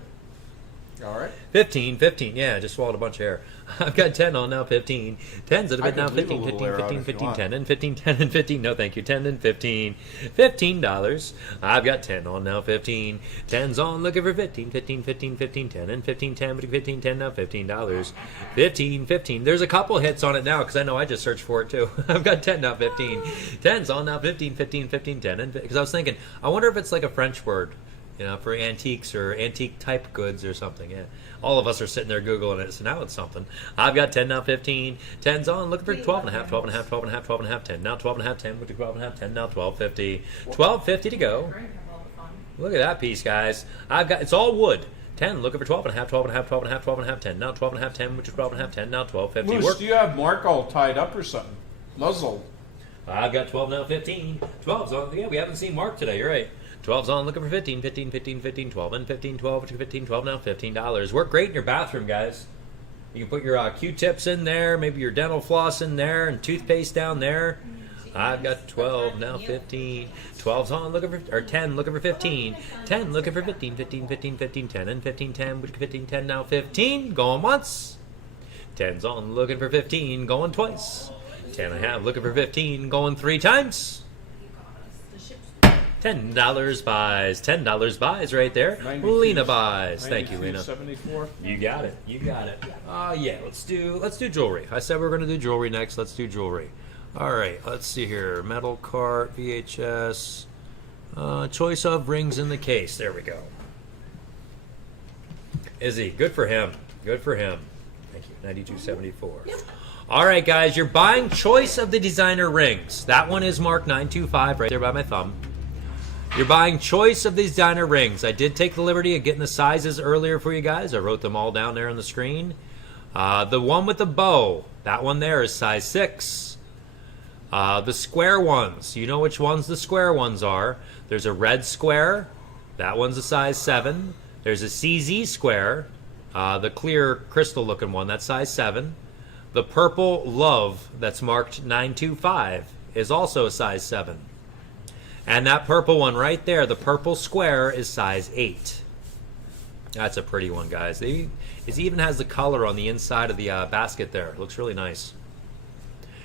All right. 15, 15. Yeah, just swallowed a bunch of air. I've got 10 on now, 15. 10's at a bit now, 15, 15, 15, 15, 10, and 15, 10, and 15. No, thank you. 10 and 15. $15. I've got 10 on now, 15. 10's on, looking for 15, 15, 15, 15, 10, and 15, 10, 15, 10 now, $15. 15, 15. There's a couple hits on it now, because I know I just searched for it, too. I've got 10 now, 15. 10's on now, 15, 15, 15, 10, and because I was thinking, I wonder if it's like a French word, you know, for antiques or antique type goods or something. Yeah, all of us are sitting there Googling it, so now it's something. I've got 10 now, 15. 10's on, looking for 12 and a half, 12 and a half, 12 and a half, 12 and a half, 10. Now 12 and a half, 10 with the 12 and a half, 10 now, 12.50. 12.50 to go. Look at that piece, guys. I've got, it's all wood. 10, looking for 12 and a half, 12 and a half, 12 and a half, 12 and a half, 10. Now 12 and a half, 10, which is 12 and a half, 10. Now 12.50. Moose, do you have Mark all tied up or something? Muzzled. I've got 12 now, 15. 12's on. Yeah, we haven't seen Mark today. You're right. 12's on, looking for 15, 15, 15, 15, 12, and 15, 12, 15, 12 now, $15. Work great in your bathroom, guys. You can put your Q-tips in there, maybe your dental floss in there, and toothpaste down there. I've got 12, now 15. 12's on, looking for, or 10, looking for 15. 10, looking for 15, 15, 15, 15, 10, and 15, 10, 15, 10, now 15. Going once. 10's on, looking for 15, going twice. 10 and a half, looking for 15, going 3 times. $10 buys. $10 buys right there. Lena buys. Thank you, Lena. 74. You got it. You got it. Yeah, let's do jewelry. I said we were going to do jewelry next. Let's do jewelry. All right, let's see here. Metal cart, VHS. Choice of rings in the case. There we go. Izzy, good for him. Good for him. Thank you. 92.74. Yep. All right, guys, you're buying choice of the designer rings. That one is marked 925 right there by my thumb. You're buying choice of the designer rings. I did take the liberty of getting the sizes earlier for you guys. I wrote them all down there on the screen. The one with the bow, that one there is size 6. The square ones, you know which ones the square ones are. There's a red square. That one's a size 7. There's a CZ square, the clear crystal looking one, that's size 7. The purple love that's marked 925 is also a size 7. And that purple one right there, the purple square, is size 8. That's a pretty one, guys. It even has the color on the inside of the basket there. It looks really nice.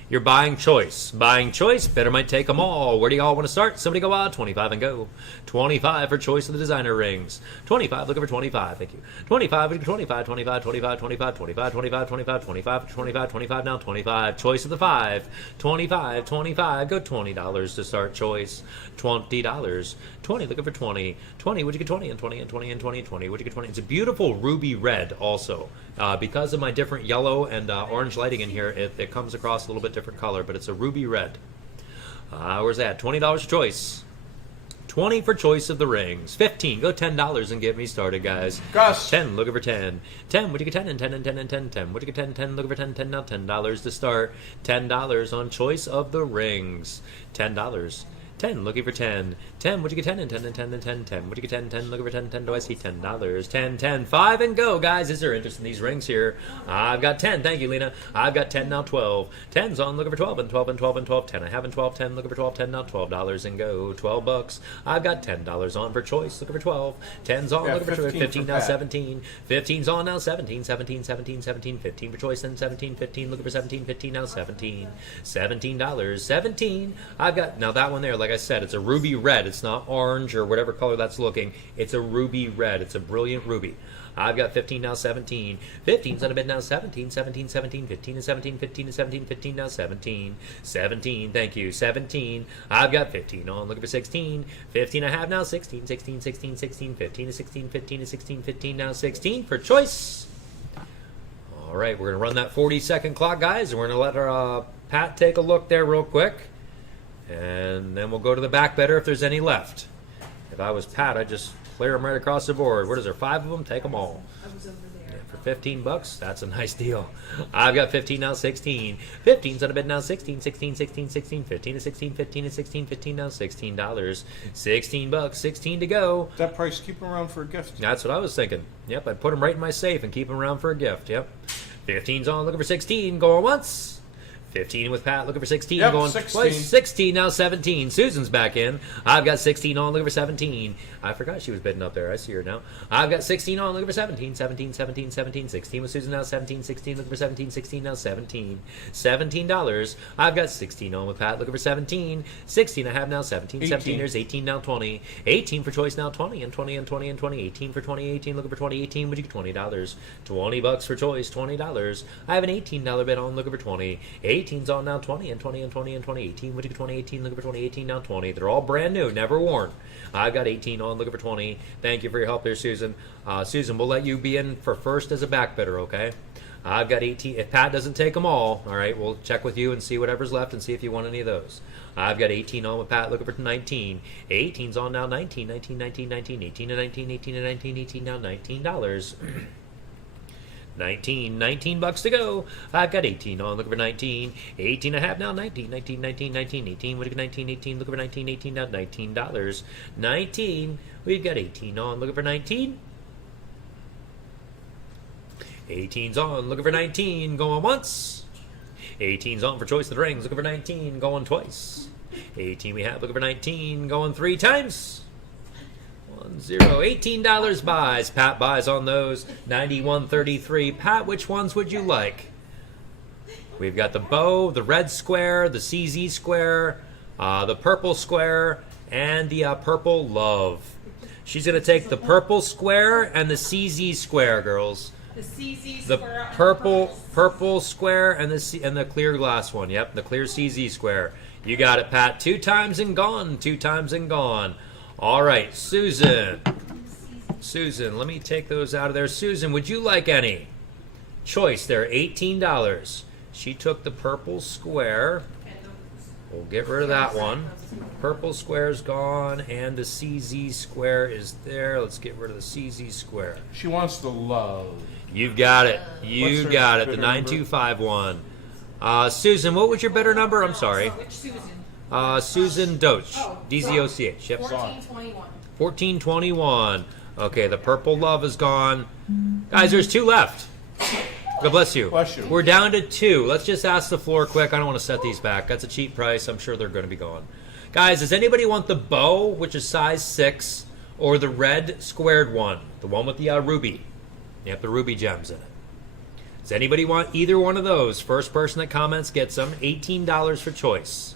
You're buying choice. Buying choice, better might take them all. Where do y'all want to start? Somebody go out. 25 and go. 25 for choice of the designer rings. 25, looking for 25. Thank you. 25, 25, 25, 25, 25, 25, 25, 25, 25, 25, 25, now 25. Choice of the 5. 25, 25, go $20 to start choice. $20. 20, looking for 20. 20, would you get 20 and 20 and 20 and 20 and 20? Would you get 20? It's a beautiful ruby red also. Because of my different yellow and orange lighting in here, it comes across a little bit different color, but it's a ruby red. Where's that? $20 choice. 20 for choice of the rings. 15, go $10 and get me started, guys. Gus. 10, looking for 10. 10, would you get 10 and 10 and 10 and 10 and 10? Would you get 10, 10, looking for 10, 10, now $10 to start. $10 on choice of the rings. $10. 10, looking for 10. 10, would you get 10 and 10 and 10 and 10 and 10? Would you get 10, 10, looking for 10, 10, do I see $10? 10, 10, 5 and go, guys. Is there interest in these rings here? I've got 10, thank you, Lena. I've got 10, now 12. 10's on, looking for 12 and 12 and 12 and 12. 10, I have in 12, 10, looking for 12, 10, now $12 and go. 12 bucks. I've got $10 on for choice, looking for 12. 10's on, looking for 15, now 17. 15's on, now 17, 17, 17, 17, 15 for choice, then 17, 15, looking for 17, 15, now 17. $17, 17. I've got, now that one there, like I said, it's a ruby red. It's not orange or whatever color that's looking. It's a ruby red. It's a brilliant ruby. I've got 15, now 17. 15's on a bit now 17, 17, 17, 15 and 17, 15 and 17, 15 now 17. 17, thank you. 17. I've got 15 on, looking for 16. 15 I have now 16, 16, 16, 16, 15 and 16, 15 and 16, 15 now 16 for choice. All right, we're going to run that 40-second clock, guys, and we're going to let our Pat take a look there real quick. And then we'll go to the back better if there's any left. If I was Pat, I'd just clear them right across the board. What is there, 5 of them? Take them all. I was over there. Yeah, for 15 bucks, that's a nice deal. I've got 15, now 16. 15's on a bid now 16, 16, 16, 16, 15 and 16, 15 and 16, 15 now $16. 16 bucks, 16 to go. That price, keep them around for a gift. That's what I was thinking. Yep, I'd put them right in my safe and keep them around for a gift. Yep. 15's on, looking for 16, going once. 15 with Pat, looking for 16. Yep, Going 16. twice. 16, now 17. Susan's back in. I've got 16 on, looking for 17. I forgot she was bidding up there. I see her now. I've got 16 on, looking for 17. 17, 17, 17, 16 with Susan now. 17, 16, looking for 17. 16, now 17. $17. I've got 16 on with Pat, looking for 17. 16 I have now. 17, 17. There's 18 now. 20. 18 for choice now. 20 and 20 and 20 and 20. 18 for 20. 18 looking for 20. 18. Would you get $20? $20 for choice. $20. I have an $18 bid on, looking for 20. 18's on now. 20 and 20 and 20 and 20. 18. Would you get 20? 18 looking for 20. 18 now. 20. They're all brand new, never worn. I've got 18 on, looking for 20. Thank you for your help there, Susan. Susan, we'll let you be in for first as a back bidder, okay? I've got 18. If Pat doesn't take them all right, we'll check with you and see whatever's left and see if you want any of those. I've got 18 on with Pat, looking for 19. 18's on now. 19, 19, 19, 19, 18 to 19, 18 to 19, 18 now. $19. 19 bucks to go. I've got 18 on, looking for 19. 18 I have now. 19, 19, 19, 19, 18. What do you get? 19, 18, looking for 19, 18 now. $19. 19. We've got 18 on, looking for 19. 18's on, looking for 19. Going once. 18's on for choice of the rings, looking for 19. Going twice. 18 we have, looking for 19. Going 3 times. 0. $18 buys. Pat buys on those. 91.33. Pat, which ones would you like? We've got the bow, the red square, the CZ square, the purple square, and the purple love. She's going to take the purple square and the CZ square, girls. The CZ The square. purple square and the clear glass one. Yep, the clear CZ square. You got it, Pat. 2 times and gone. 2 times and gone. All right, Susan. Susan, let me take those out of there. Susan, would you like any? Choice, they're $18. She took the purple square. We'll get rid of that one. Purple square's gone, and the CZ square is there. Let's get rid of the CZ square. She wants the love. You've got it. You What's got her it. The bidder number? 9251. Susan, what was your bidder number? I'm sorry. Which Susan? Susan Doach. Oh, DZOCH. Yep. 1421. 1421. Okay, the purple love is gone. Guys, there's 2 left. God bless you. Bless you. We're down to 2. Let's just ask the floor quick. I don't want to set these back. That's a cheap price. I'm sure they're going to be gone. Guys, does anybody want the bow, which is size 6, or the red squared one? The one with the ruby. Yep, the ruby gems in it. Does anybody want either one of those? First person that comments gets them. $18 for choice.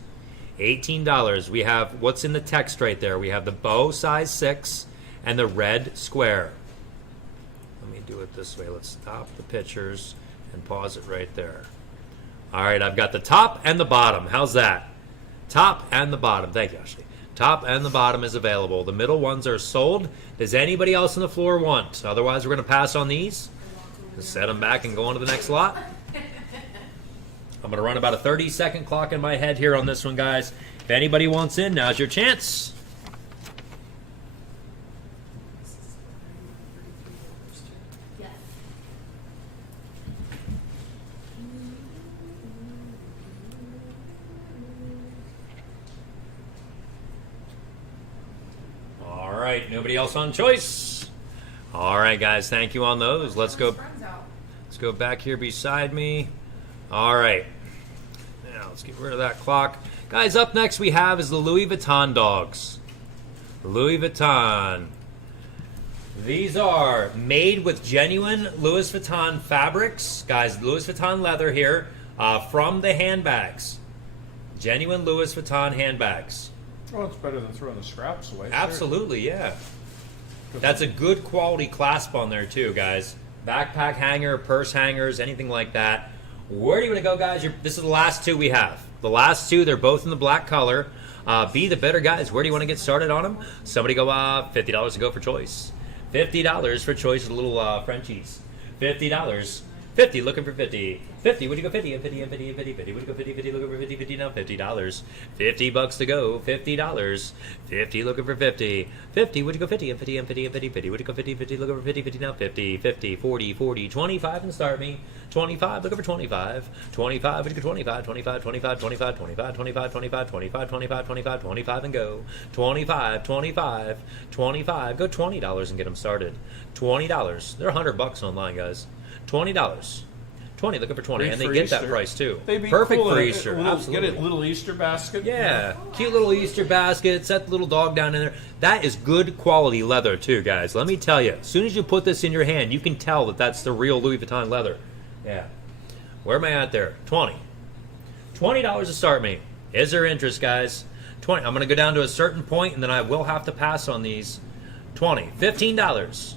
$18. We have what's in the text right there. We have the bow size 6 and the red square. Let me do it this way. Let's stop the pictures and pause it right there. All right, I've got the top and the bottom. How's that? Top and the bottom. Thank you, Ashley. Top and the bottom is available. The middle ones are sold. Does anybody else on the floor want? Otherwise, we're going to pass on these. Just set them back and go on to the next lot. I'm going to run about a 30-second clock in my head here on this one, guys. If anybody wants in, now's your chance. Yes. All right, nobody else on choice. All right, guys, thank you on those. Let's go back here beside me. All right. Now, let's get rid of that clock. Guys, up next we have is the Louis Vuitton dogs. Louis Vuitton. These are made with genuine Louis Vuitton fabrics. Guys, Louis Vuitton leather here from the handbags. Genuine Louis Vuitton handbags. Well, it's better than throwing the scraps away. Absolutely, yeah. That's a good quality clasp on there too, guys. Backpack hanger, purse hangers, anything like that. Where do you want to go, guys? This is the last 2 we have. The last 2, they're both in the black color. Be the better, guys. Where do you want to get started on them? Somebody go $50 to go for choice. $50 for choice of the little Frenchies. $50. 50, looking for 50. 50, would you go 50 and 50 and 50 and 50, 50, would you go 50, 50, looking for 50, 50 now, $50. $50 to go, $50. 50, looking for 50. 50, would you go 50 and 50 and 50 and 50, 50, would you go 50, 50, looking for 50, 50 now, 50, 50, 40, 40, 25 and start me. 25, looking for 25. 25, would you go 25, 25, 25, 25, 25, 25, 25, 25, 25, 25, 25 and go. 25, 25, 25, go $20 and get them started. $20. They're $100 online, guys. $20. 20, looking for 20. Great And they for get that Easter. price too. They'd be Perfect cool for in Easter. Get Absolutely. a little Easter basket. Yeah, cute little Easter basket. Set the little dog down in there. That is good quality leather too, guys. Let me tell you. As soon as you put this in your hand, you can tell that that's the real Louis Vuitton leather. Yeah. Where am I at there? 20. $20 to start me. Is there interest, guys? 20. I'm going to go down to a certain point, and then I will have to pass on these. 20. $15.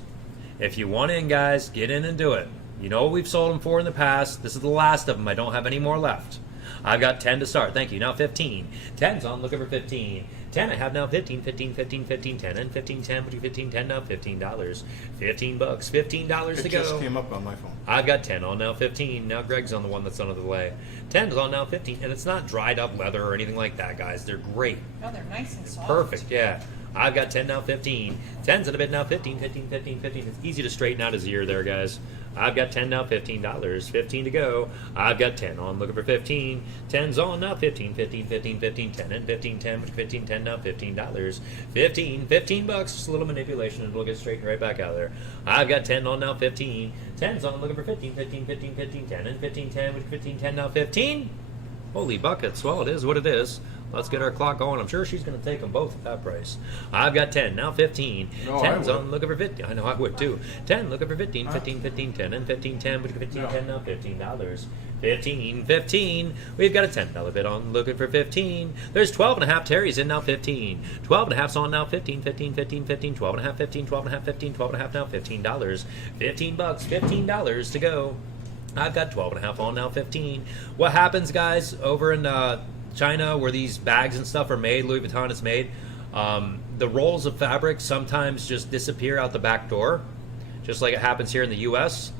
If you want in, guys, get in and do it. You know what we've sold them for in the past. This is the last of them. I don't have any more left. I've got 10 to start. Thank you. Now 15. 10's on. Looking for 15. 10. I have now 15, 15, 15, 15, 10, and 15, 10, 15, 10, now $15. $15. $15 to It go. just came up on my phone. I've got 10 on now 15. Now Greg's on the one that's under the delay. 10 is on now 15. And it's not dried up leather or anything like that, guys. They're great. No, they're nice and soft. Perfect, yeah. I've got 10 now 15. 10's in a bit now 15, 15, 15, 15. It's easy to straighten out his ear there, guys. I've got 10 now $15. 15 to go. I've got 10 on. Looking for 15. 10's on now 15, 15, 15, 15, 10, and 15, 10, 15, 10 now $15. 15, $15. Just a little manipulation and it'll get straightened right back out of there. I've got 10 on now 15. 10's on. Looking for 15, 15, 15, 15, 10, and 15, 10, 15, 10 now 15. Holy buckets. Well, it is what it is. Let's get our clock going. I'm sure she's going to take them both at that price. I've got 10, now 15. No, 10's I on, would. looking for 15. I know I would too. 10, looking for 15, 15, 15, 10, and 15, 10, 15, 10, now $15. 15, 15. We've got a $10 bid on, looking for 15. There's 12 and a half Terry's in now 15. 12 and a half's on now 15, 15, 15, 15, 12 and a half, 15, 12 and a half, 15, 12 and a half now $15. $15, $15 to go. I've got 12 and a half on now 15. What happens, guys, over in China where these bags and stuff are made, Louis Vuitton is made, the rolls of fabric sometimes just disappear out the back door, just like it happens here in the U.S.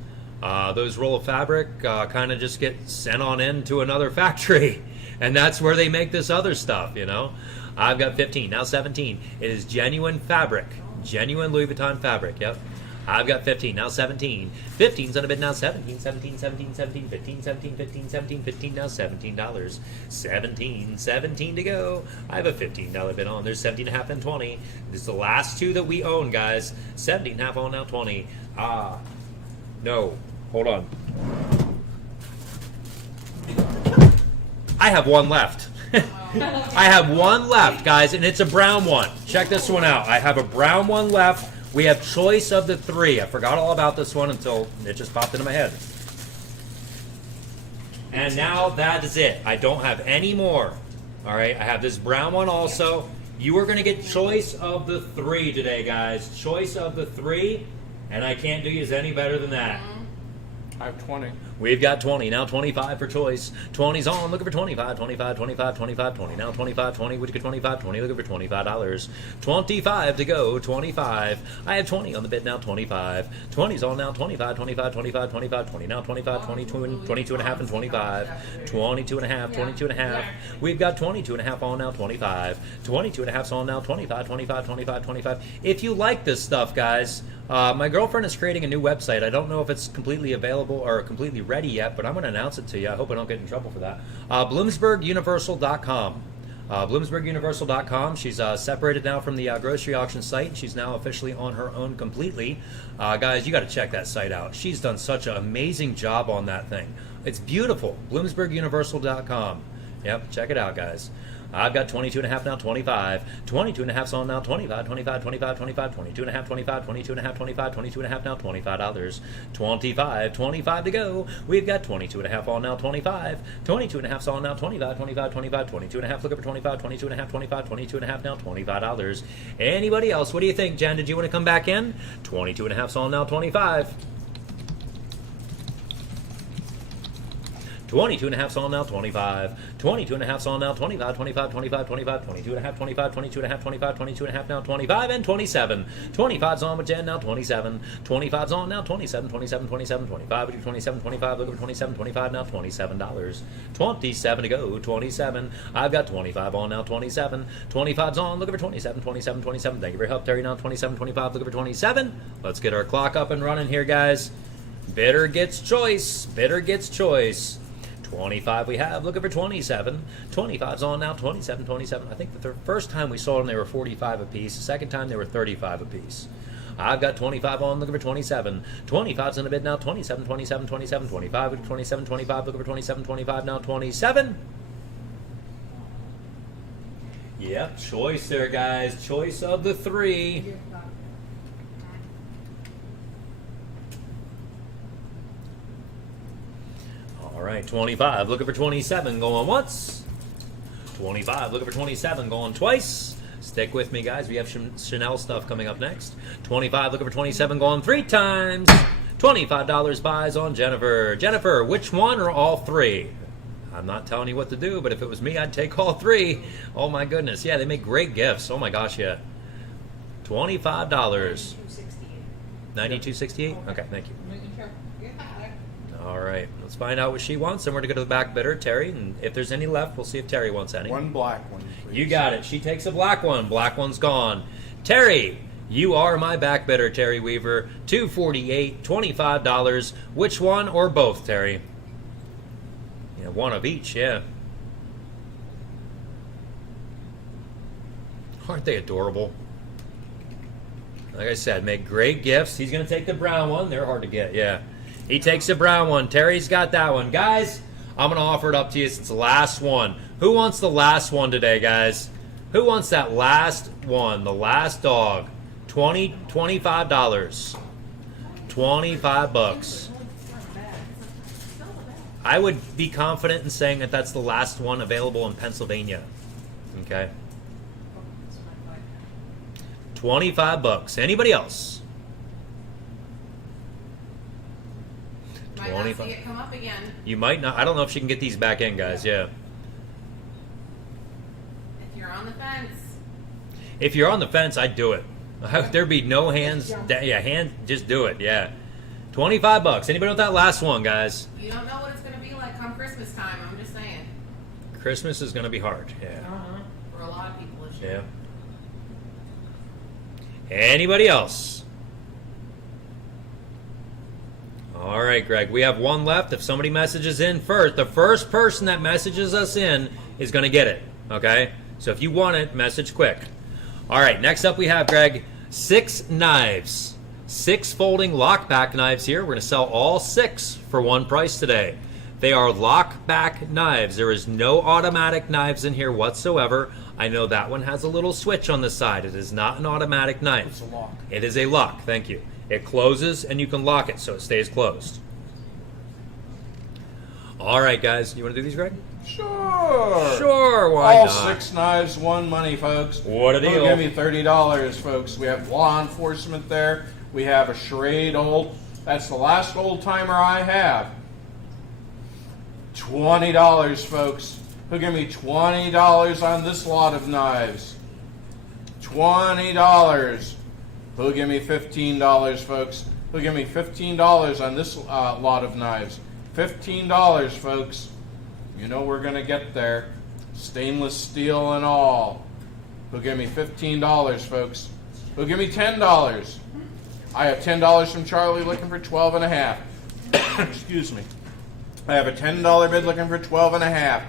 Those roll of fabric kind of just get sent on into another factory, and that's where they make this other stuff, you know. I've got 15, now 17. It is genuine fabric, genuine Louis Vuitton fabric, yep. I've got 15, now 17. 15's on a bid now 17, 17, 17, 17, 15, 17, 15, 17, 15, now $17. 17, 17 to go. I have a $15 bid on. There's 17 and a half and 20. This is the last two that we own, guys. 17 and a half on now 20. No. Hold on. I have one left. I have one left, guys, and it's a brown one. Check this one out. I have a brown one left. We have choice of the three. I forgot all about this one until it just popped into my head. And now that is it. I don't have any more. All right, I have this brown one also. You are going to get choice of the three today, guys. Choice of the three, and I can't do you any better than that. I have 20. We've got 20, now 25 for choice. 20's on, looking for 25, 25, 25, 25, 20. Now 25, 20, we get 25, 20, looking for $25. 25 to go, 25. I have 20 on the bid now, 25. 20's on now, 25, 25, 25, 25, 20. Now 25, 22, 22 and a half, and 25. 22 and a half, 22 and a half. We've got 22 and a half on now, 25. 22 and a half's on now, 25, 25, 25, 25. If you like this stuff, guys, my girlfriend is creating a new website. I don't know if it's completely available or completely ready yet, but I'm going to announce it to you. I hope I don't get in trouble for that. Bloomsburguniversal.com. Bloomsburguniversal.com. She's separated now from the grocery auction site. She's now officially on her own completely. Guys, you got to check that site out. She's done such an amazing job on that thing. It's beautiful. Bloomsburguniversal.com. Yep, check it out, guys. I've got 22 and a half now, 25. 22 and a half's on now, 25, 25, 25, 25, 22 and a half, 25, 22 and a half, 25, 22 and a half now, $25. 25, 25 to go. We've got 22 and a half on now, 25. 22 and a half's on now, 25, 25, 25, 22 and a half, looking for 25, 22 and a half, 25, 22 and a half now, $25. Anybody else? What do you think, Jen? Did you want to come back in? 22 and a half's on now, 25. 22 and a half's on now, 25. 22 and a half's on now, 25, 25, 25, 25, 22 and a half, 25, 22 and a half, 25, 22 and a half now, 25, and 27. 25's on with Jen now, 27. 25's on now, 27, 27, 27, 25, 27, 25, looking for 27, 25 now, $27. 27 to go, 27. I've got 25 on now, 27. 25's on, looking for 27, 27, 27. Thank you for your help, Terry. Now 27, 25, looking for 27. Let's get our clock up and running here, guys. Bidder gets choice. Bidder gets choice. 25 we have, looking for 27. 25's on now, 27, 27. I think the first time we sold them, they were 45 a piece. The second time, they were 35 a piece. I've got 25 on, looking for 27. 25's in the bid now. 27, 27, 27, 25, 27, 25, looking for 27, 25 now. 27. Yep, choice there, guys. Choice of the 3. All right, 25, looking for 27, going once. 25, looking for 27, going twice. Stick with me, guys. We have Chanel stuff coming up next. 25, looking for 27, going 3 times. $25 buys on Jennifer. Jennifer, which one or all 3? I'm not telling you what to do, but if it was me, I'd take all 3. Oh, my goodness. Yeah, they make great gifts. Oh, my gosh, yeah. $25. $92.68? Okay, thank you. All right, let's find out what she wants, and we're going to go to the back bidder, Terry, and if there's any left, we'll see if Terry wants any. One black one, please. You got it. She takes a black one. Black one's gone. Terry, you are my back bidder, Terry Weaver. $248, $25. Which one or both, Terry? Yeah, one of each, yeah. Aren't they adorable? Like I said, make great gifts. He's going to take the brown one. They're hard to get, yeah. He takes the brown one. Terry's got that one. Guys, I'm going to offer it up to you. It's the last one. Who wants the last one today, guys? Who wants that last one? The last dog. $25. 25 bucks. I would be confident in saying that that's the last one available in Pennsylvania. Okay. 25 bucks. Anybody else? Might not see it come up again. You might not. I don't know if she can get these back in, guys. Yeah. If you're on the fence. If you're on the fence, I'd do it. There'd be no hands. Yeah, just do it. Yeah. 25 bucks. Anybody want that last one, guys? You don't know what it's going to be like come Christmas time. I'm just saying. Christmas is going to be hard. Yeah. For a lot of people this year. Yeah. Anybody else? All right, Greg. We have one left. If somebody messages in first, the first person that messages us in is going to get it. Okay? So if you want it, message quick. All right. Next up we have, Greg, 6 knives. 6 folding lockback knives here. We're going to sell all 6 for one price today. They are lockback knives. There is no automatic knives in here whatsoever. I know that one has a little switch on the side. It is not an automatic knife. It's a lock. It is a lock. Thank you. It closes and you can lock it so it stays closed. All right, guys. You want to do these, Greg? Sure. Sure, why All not? 6 knives, one money, folks. What a deal. Give me $30, folks. We have law enforcement there. We have a charade old. That's the last old timer I have. $20, folks. Who give me $20 on this lot of knives? $20. Who'll give me $15, folks? Who'll give me $15 on this lot of knives? $15, folks. You know we're going to get there. Stainless steel and all. Who'll give me $15, folks? Who'll give me $10? I have $10 from Charlie looking for 12 and a half. Excuse me. I have a $10 bid looking for 12 and a half.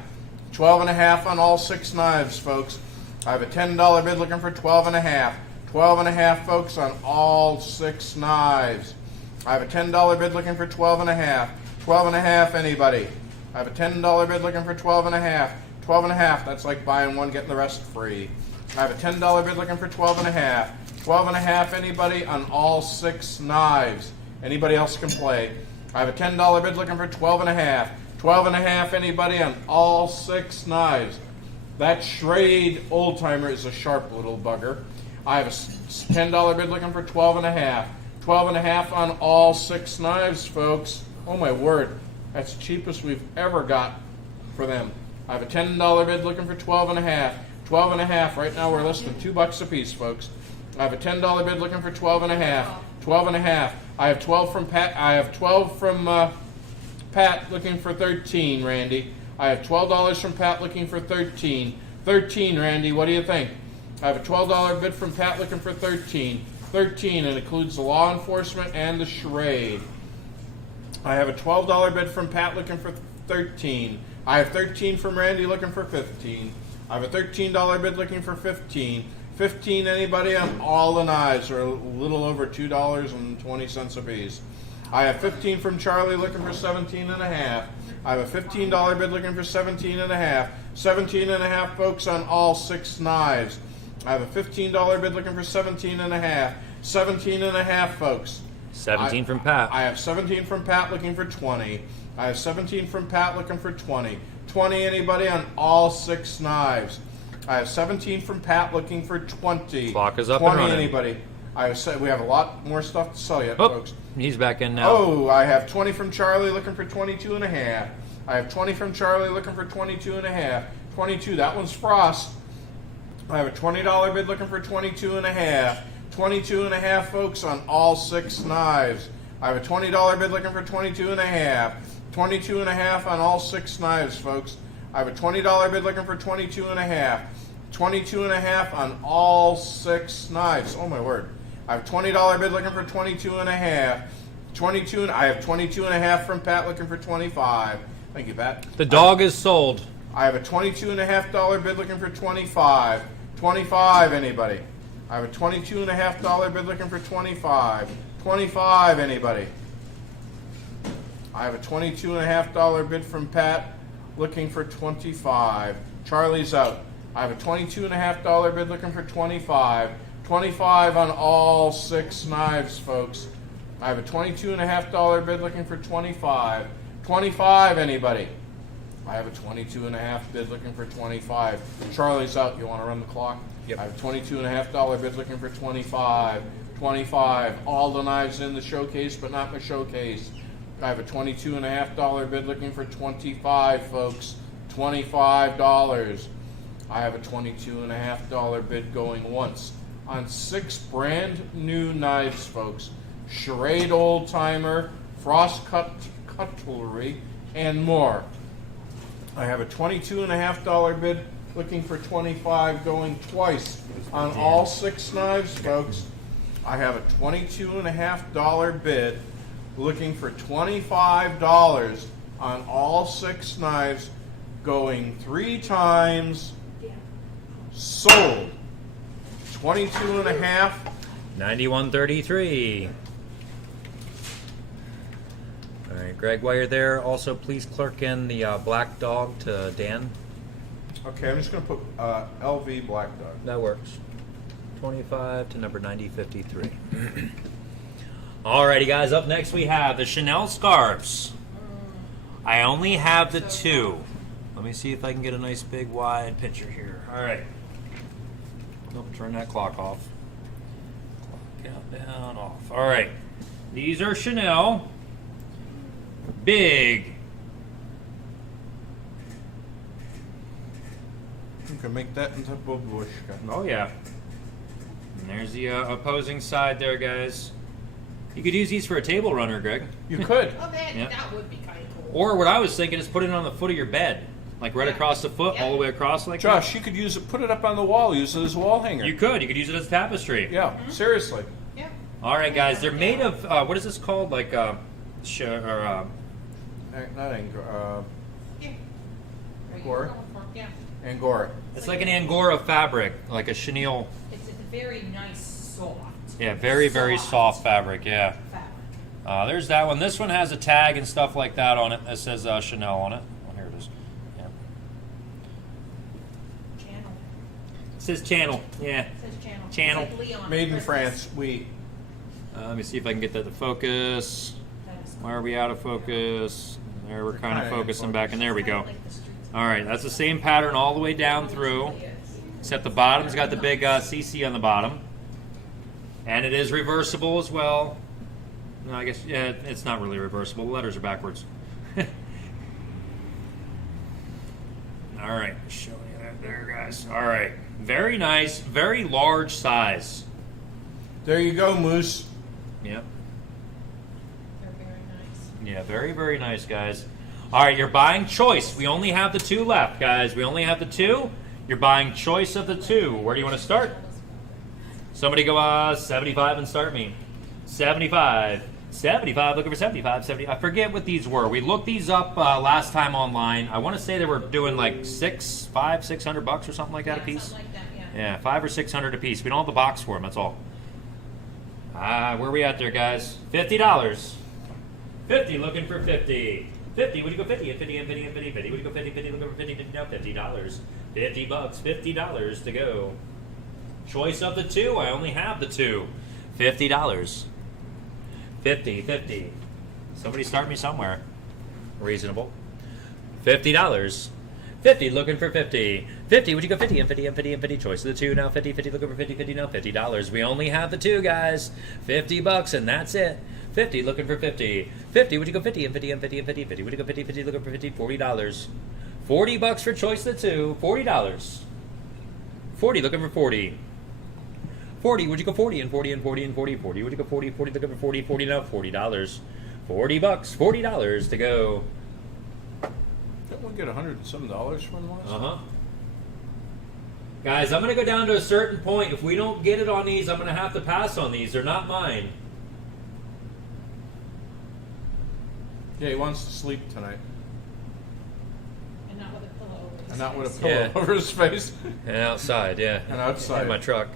12 and a half on all 6 knives, folks. I have a $10 bid looking for 12 and a half. 12 and a half, folks, on all 6 knives. I have a $10 bid looking for 12 and a half. 12 and a half, anybody? I have a $10 bid looking for 12 and a half. 12 and a half, that's like buying one, getting the rest free. I have a $10 bid looking for 12 and a half. 12 and a half, anybody, on all 6 knives. Anybody else can play. I have a $10 bid looking for 12 and a half. 12 and a half, anybody, on all 6 knives. That Schrade old timer is a sharp little bugger. I have a $10 bid looking for 12 and a half. 12 and a half on all 6 knives, folks. Oh my word. That's the cheapest we've ever got for them. I have a $10 bid looking for 12 and a half. 12 and a half. Right now we're less than $2 a piece, folks. I have a $10 bid looking for 12 and a half. 12 and a half. I have 12 from Pat. I have 12 from Pat looking for 13, Randy. I have $12 from Pat looking for 13. 13, Randy. What do you think? I have a $12 bid from Pat looking for 13. 13, and includes the law enforcement and the charade. I have a $12 bid from Pat looking for 13. I have 13 from Randy looking for 15. I have a $13 bid looking for 15. 15, anybody on all the knives, or a little over $2.20 a piece. I have 15 from Charlie looking for 17 and a half. I have a $15 bid looking for 17 and a half. 17 and a half, folks, on all 6 knives. I have a $15 bid looking for 17 and a half. 17 and a half, folks. 17 from Pat. I have 17 from Pat looking for 20. I have 17 from Pat looking for 20. 20, anybody on all 6 knives. I have 17 from Pat looking for 20. Clock is up 20, and running. anybody. We have a lot more stuff to sell yet, Oh, folks. he's back in now. Oh, I have 20 from Charlie looking for 22 and a half. I have 20 from Charlie looking for 22 and a half. 22, that one's Frost. I have a $20 bid looking for 22 and a half. 22 and a half, folks, on all 6 knives. I have a $20 bid looking for 22 and a half. 22 and a half on all 6 knives, folks. I have a $20 bid looking for 22 and a half. 22 and a half on all 6 knives. Oh my word. I have $20 bid looking for 22 and a half. I have 22 and a half from Pat looking for 25. Thank you, Pat. The dog is sold. I have a $22 and a half bid looking for 25. 25, anybody? I have a $22 and a half bid looking for 25. 25, anybody? I have a $22 and a half bid from Pat looking for 25. Charlie's out. I have a $22 and a half bid looking for 25. 25 on all 6 knives, folks. I have a $22 and a half bid looking for 25. 25, anybody? I have a 22 and a half bid looking for 25. Charlie's out. You want to run the clock? Yep. I have a $22 and a half bid looking for 25. 25. All the knives in the showcase, but not in the showcase. I have a $22 and a half bid looking for 25, folks. $25. I have a $22 and a half bid going once on 6 brand new knives, folks. Charade Old Timer, Frost Cutlery, and more. I have a $22 and a half bid looking for 25 going twice on all 6 knives, folks. I have a $22 and a half bid looking for $25 on all 6 knives going 3 times. Sold. 22 and a half. 91.33. All right, Greg, while you're there, also please clerk in the black dog to Dan. Okay, I'm just going to put LV Black Dog. That works. 25 to number 9053. Alrighty, guys, up next we have the Chanel scarves. I only have the 2. Let me see if I can get a nice big wide picture here. All right. Nope, turn that clock off. Clock countdown off. All right. These are Chanel. Big. You can make that into a bush. Oh, yeah. And there's the opposing side there, guys. You could use these for a table runner, Greg. You could. Oh, Yeah. that would be kind of cool. Or what I was thinking is put it on the foot of your bed. Like right across the foot, all the way across like Josh, you could use it, put it up on the wall, use it as a wall hanger. that. You could use it as tapestry. Yeah, seriously. Yeah. All right, guys. They're made of, what is this called? Like, Not Angora. Yeah. Angora? Yeah. Angora. it's like an Angora fabric, like a chenille. It's a very nice, soft. Yeah, very, very soft fabric, yeah. fabric. There's that one. This one has a tag and stuff like that on it that says Chanel on it. Oh, here it is. Yeah. Channel. It says channel, yeah. It says channel. Channel. It's like Leon Made in Christmas. France. We. Let me see if I can get that to focus. That is Why are we out of focus? There, we're kind of kinda in focusing back, and there we go. like the streets. All right, that's the same pattern all the way down through, except the bottom's got the big CC on the bottom. And it is reversible as well. No, I guess, yeah, it's not really reversible. The letters are backwards. All right, showing you that there, guys. All right, very nice, very large size. There you go, Moose. Yep. They're very nice. Yeah, very, very nice, guys. All right, you're buying choice. We only have the 2 left, guys. We only have the 2. You're buying choice of the 2. Where do you want to start? Somebody go 75 and start me. 75. 75, looking for 75, 70. I forget what these were. We looked these up last time online. I want to say they were doing like $600 or something like that a piece. Something like that, yeah. Yeah, 500 or 600 a piece. We don't have the box for them. That's all. Where are we at there, guys? $50. 50, looking for 50. 50, would you go 50 and 50 and 50 and 50? 50, would you go 50, 50, looking for 50, 50, now $50. 50 bucks, $50 to go. Choice of the two, I only have the two. $50. 50, 50. Somebody start me somewhere. Reasonable. $50. 50, looking for 50. 50, would you go 50 and 50 and 50 and 50? Choice of the two, now 50, 50, looking for 50, 50, now $50. We only have the two, guys. 50 bucks, and that's it. 50, looking for 50. 50, would you go 50 and 50 and 50 and 50? 50, would you go 50, 50, looking for 50? $40. 40 bucks for choice of the two. $40. 40, looking for 40. 40, would you go 40 and 40 and 40 and 40? 40, would you go 40, 40, looking for 40, 40 now, $40. 40 bucks, $40 to go. Didn't we get $100 and some dollars from last? Guys, I'm going to go down to a certain point. If we don't get it on these, I'm going to have to pass on these. They're not mine. Yeah, he wants to sleep tonight. And not with a pillow over his And not with a face. pillow Yeah. over his face. And outside, yeah. And outside. In my truck.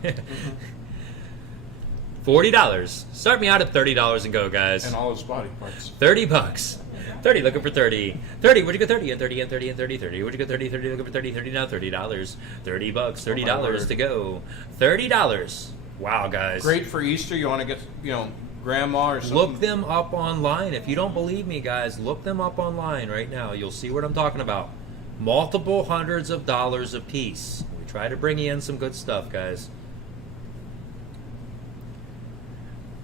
$40. Start me out at $30 and go, guys. And all his body parts. 30 bucks. 30, looking for 30. 30, would you go 30 and 30 and 30 and 30, 30? Would you go 30, 30, looking for 30, 30 now, $30. 30 bucks, $30 to go. $30. Wow, guys. Great for Easter. You want to get, grandma or something. Look them up online. If you don't believe me, guys, look them up online right now. You'll see what I'm talking about. Multiple hundreds of dollars a piece. We try to bring you in some good stuff, guys.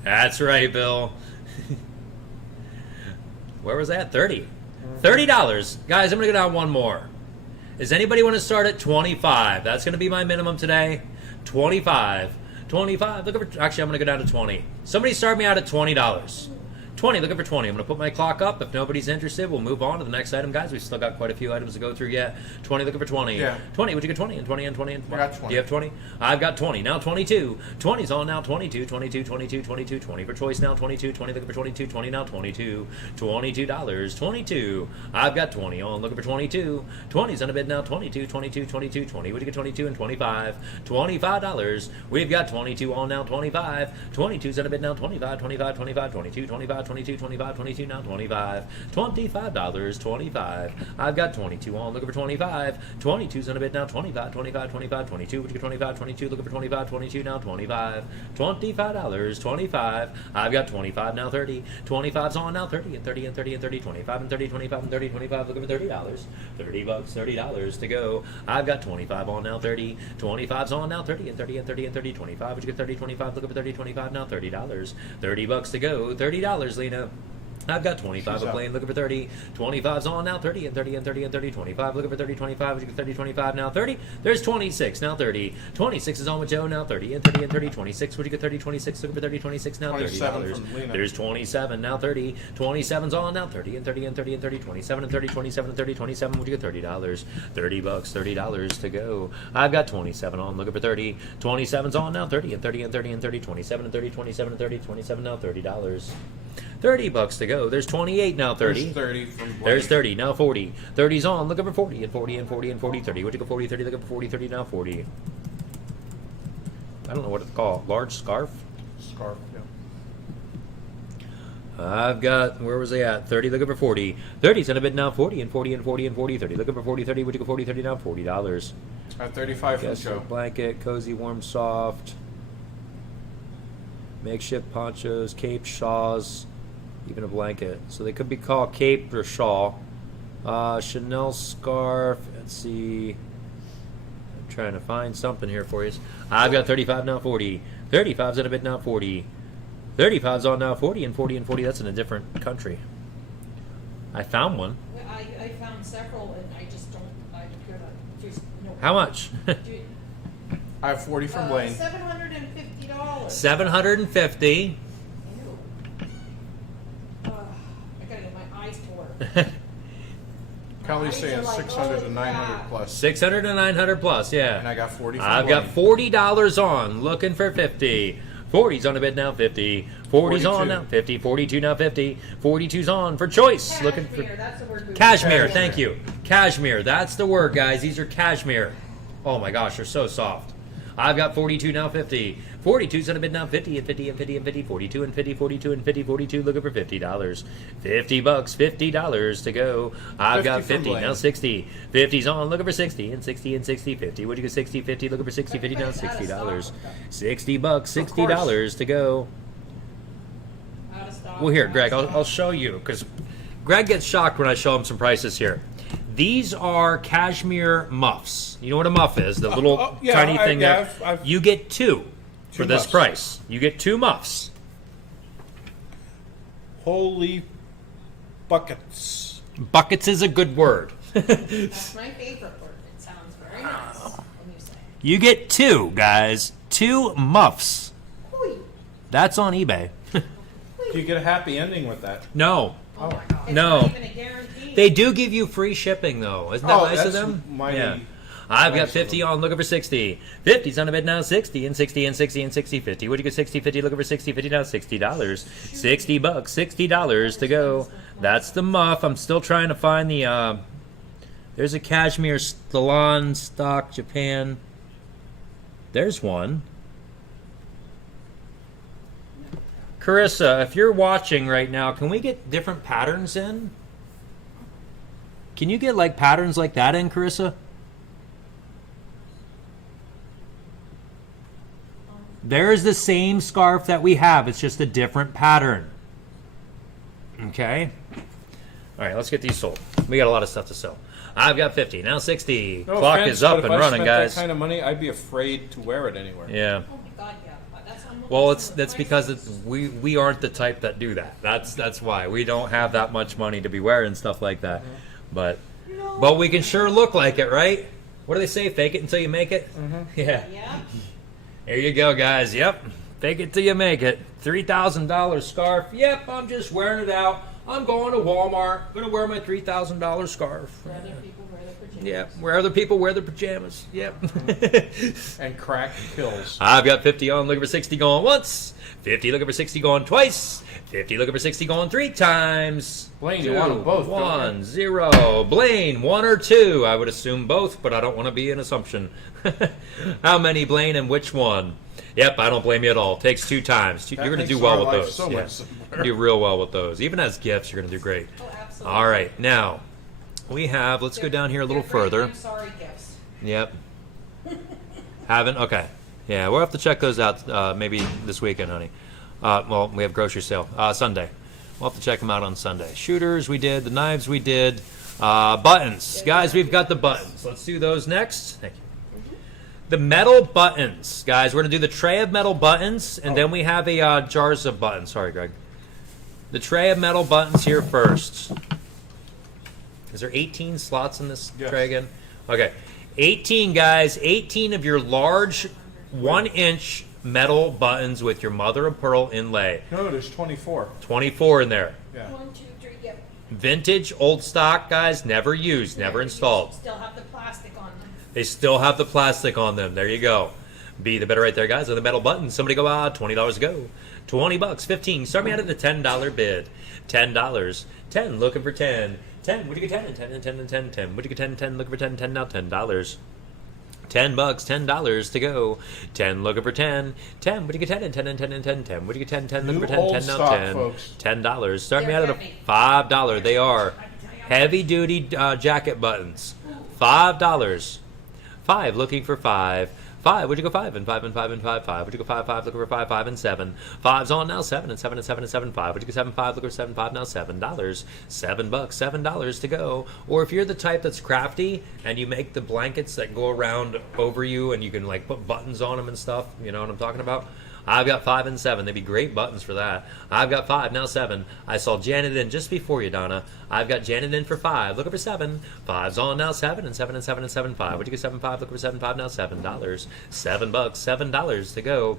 That's right, Bill. Where was that? 30. $30. Guys, I'm going to go down one more. Does anybody want to start at 25? That's going to be my minimum today. 25. 25. Look over. Actually, I'm going to go down to 20. Somebody start me out at $20. 20. Looking for 20. I'm going to put my clock up. If nobody's interested, we'll move on to the next item, guys. We've still got quite a few items to go through yet. 20. Looking for 20. Yeah. 20. Would you get 20 and 20 and 20 and 20? I got 20. Do you have 20? I've got 20. Now 22. 20's on now. 22. 22. 22. 22. 20 for choice now. 22. 20. Looking for 22. 20 now. 22. $22. 22. I've got 20 on. Looking for 22. 20's on a bid now. 22. 22. 22. 20. Would you get 22 and 25? $25. We've got 22 on now. 25. 22's on a bid now. 25. 25. 25. 22. 25. 22. 25. 22 now. 25. $25. 25. I've got 22 on. Looking for 25. 22's on a bid now. 25. 25. 25. 22. Would you get 25? 22. Looking for 25. 22 now. 25. $25. 25. I've got 25 now. 30. 25's on now. 30 and 30 and 30 and 30. 25 and 30. 25 and 30. 25. Looking for $30. 30 bucks. $30 to go. I've got 25 on now. 30. 25's on now. 30 and 30 and 30 and 30. 25. Would you get 30? 25. Looking for 30. 25 now. $30. 30 bucks to go. $30, Lena. I've got 25 a plane, looking for 30. 25's on now, 30 and 30 and 30 and 30. 25, looking for 30, 25. Would you get 30, 25 now, 30? There's 26, now 30. 26 is on with Joe, now 30 and 30 and 30. 26, would you get 30, 26? Looking for 30, 26 now, $30. There's 27, now 30. 27's on now, 30 and 30 and 30 and 30. 27 and 30, 27 and 30, 27. Would you get $30? 30 bucks, $30 to go. I've got 27 on, looking for 30. 27's on now, 30 and 30 and 30 and 30. 27 and 30, 27 and 30. 27 now, $30. 30 bucks to go. There's 28 now, 30. There's 30 from Blake. There's 30 now, 40. 30's on, looking for 40 and 40 and 40 and 40. 30. Would you go 40, 30, looking for 40, 30 now, 40. I don't know what it's called. Large scarf? Scarf, yeah. I've got, where was they at? 30, looking for 40. 30's in a bid now, 40 and 40 and 40 and 40. 30, looking for 40, 30. Would you go 40, 30 now, $40. At 35 from Guess Joe. blanket, cozy, warm, soft. Makeshift ponchos, cape, shawls. Even a blanket. So they could be called cape or shawl. Chanel scarf. Let's see. I'm trying to find something here for you. I've got 35 now, 40. 35's in a bit now, 40. 35's on now, 40 and 40 and 40. That's in a different country. I found one. I found several, and I just don't. I'm gonna just no. How much? I have 40 from Blaine. $750. $750. I gotta get my eyes to work. Kelly's saying like, 600 to oh, 900 God. plus. 600 to 900 plus, yeah. And I got 40 from I've Blaine. got $40 on, looking for 50. 40's on a bid now, 50. 40's on 42. now, 50. 42 now, 50. 42's on for choice. Looking for That's the word. cashmere. Thank you. Cashmere. That's the word, guys. These are cashmere. Oh my gosh, they're so soft. I've got 42 now 50. 42's on a bid now 50 and 50 and 50 and 50. 42 and 50, 42 and 50, 42. Looking for $50. 50 bucks, $50 to go. I've got 50 now 60. 50's on. Looking for 60 and 60 and 60, 50. What'd you get? 60, 50. Looking for 60, 50 now $60. 60 bucks, $60 to go. Out of stock. Well, here, Greg, I'll show you because Greg gets shocked when I show him some prices here. These are cashmere muffs. You know what a muff is? The little tiny thing there. You get two for this price. You get 2 muffs. Holy buckets. Buckets is a good word. That's my favorite word. It sounds very nice when you say it. You get 2, guys. 2 muffs. Ooh. That's on eBay. Do you get a happy ending with that? No. Oh my God. It's No. not even a guarantee. They do give you free shipping, though. Isn't that nice of that's them? mighty I've got nice of 50 them. on, looking for 60. 50's on a bid now, 60 and 60 and 60 and 60, 50. What'd you get? 60, 50, looking for 60, 50 now, $60. 60 bucks, $60 to go. That's the muff. I'm still trying to find the, there's a cashmere Salon stock, Japan. There's one. Carissa, if you're watching right now, can we get different patterns in? Can you get like patterns like that in, Carissa? There's the same scarf that we have. It's just a different pattern. Okay? All right, let's get these sold. We got a lot of stuff to sell. I've got 50. Now 60. No Clock offense, is up but and if I running, spent guys. that kind of money, I'd be afraid to wear it anywhere. Yeah. Oh my God, yeah. Well, that's because we aren't the type that do that. That's why we don't have that much money to be wearing stuff like that. But we can sure look like it, right? What do they say? Fake it until you make it. Yeah. Yeah. There you go, guys. Yep. Fake it till you make it. $3,000 scarf. Yep. I'm just wearing it out. I'm going to Walmart. Gonna wear my $3,000 scarf. Where other people wear their pajamas. Yep. Where other people wear their pajamas. Yep. And crack kills. I've got 50 on, looking for 60 going once. 50 looking for 60 going twice. 50 looking for 60 going 3 times. Blaine, you want them both, don't you? 1, 0. Blaine, 1 or 2. I would assume both, but I don't want to be an assumption. How many, Blaine, and which one? Yep, I don't blame you at all. Takes 2 times. You're going to do makes well our with life those. so Yeah. much simpler. You do real well with those. Even as gifts, you're going to do great. Oh, absolutely. All right, now we have. Let's go down here a little They're great, further. I'm sorry, gifts. Yep. Haven't? Okay. Yeah, we'll have to check those out maybe this weekend, honey. Well, we have grocery sale. Sunday. We'll have to check them out on Sunday. Shooters, we did. The knives, we did. Buttons. Guys, we've got the buttons. Let's do those next. Thank you. The metal buttons. Guys, we're going to do the tray of metal buttons, and then we have a jars of buttons. Sorry, Greg. The tray of metal buttons here first. Is there 18 slots in this tray again? Okay. 18, guys. 18 of your large 1-inch metal buttons with your mother of pearl inlay. No, there's 24. 24 in there. Yeah. 1, 2, 3, yep. Vintage, old stock, guys. Never used, never installed. Still have the plastic on them. They still have the plastic on them. There you go. Be the better right there, guys. On the metal buttons. Somebody go, $20 to go. 20 bucks, 15. Start me out at the $10 bid. $10. 10, looking for 10. 10, would you get 10? And 10 and 10 and 10. 10, would you get 10? 10, looking for 10. 10 now, $10. 10 bucks, $10 to go. 10, looking for 10. 10, would you get 10? And 10 and 10 and 10. 10, would you get 10? 10, looking for 10. 10 now, stock, 10. folks. $10. Start me They're out at a heavy. $5. They are heavy duty jacket buttons. $5. 5, looking for 5. 5, would you go 5 and 5 and 5 and 5, 5? Would you go 5, 5, looking for 5, 5 and 7? 5's on now, 7 and 7 and 7 and 7, 5. Would you go 7, 5, looking for 7, 5 now, $7. $7 bucks, $7 to go. Or if you're the type that's crafty and you make the blankets that go around over you and you can like put buttons on them and stuff, you know what I'm talking about? I've got 5 and 7. They'd be great buttons for that. I've got 5, now 7. I saw Janet in just before you, Donna. I've got Janet in for 5. Looking for 7. 5's on now, 7 and 7 and 7 and 7, 5. Would you get 7, 5? Looking for 7, 5 now, $7. $7 bucks, $7 to go.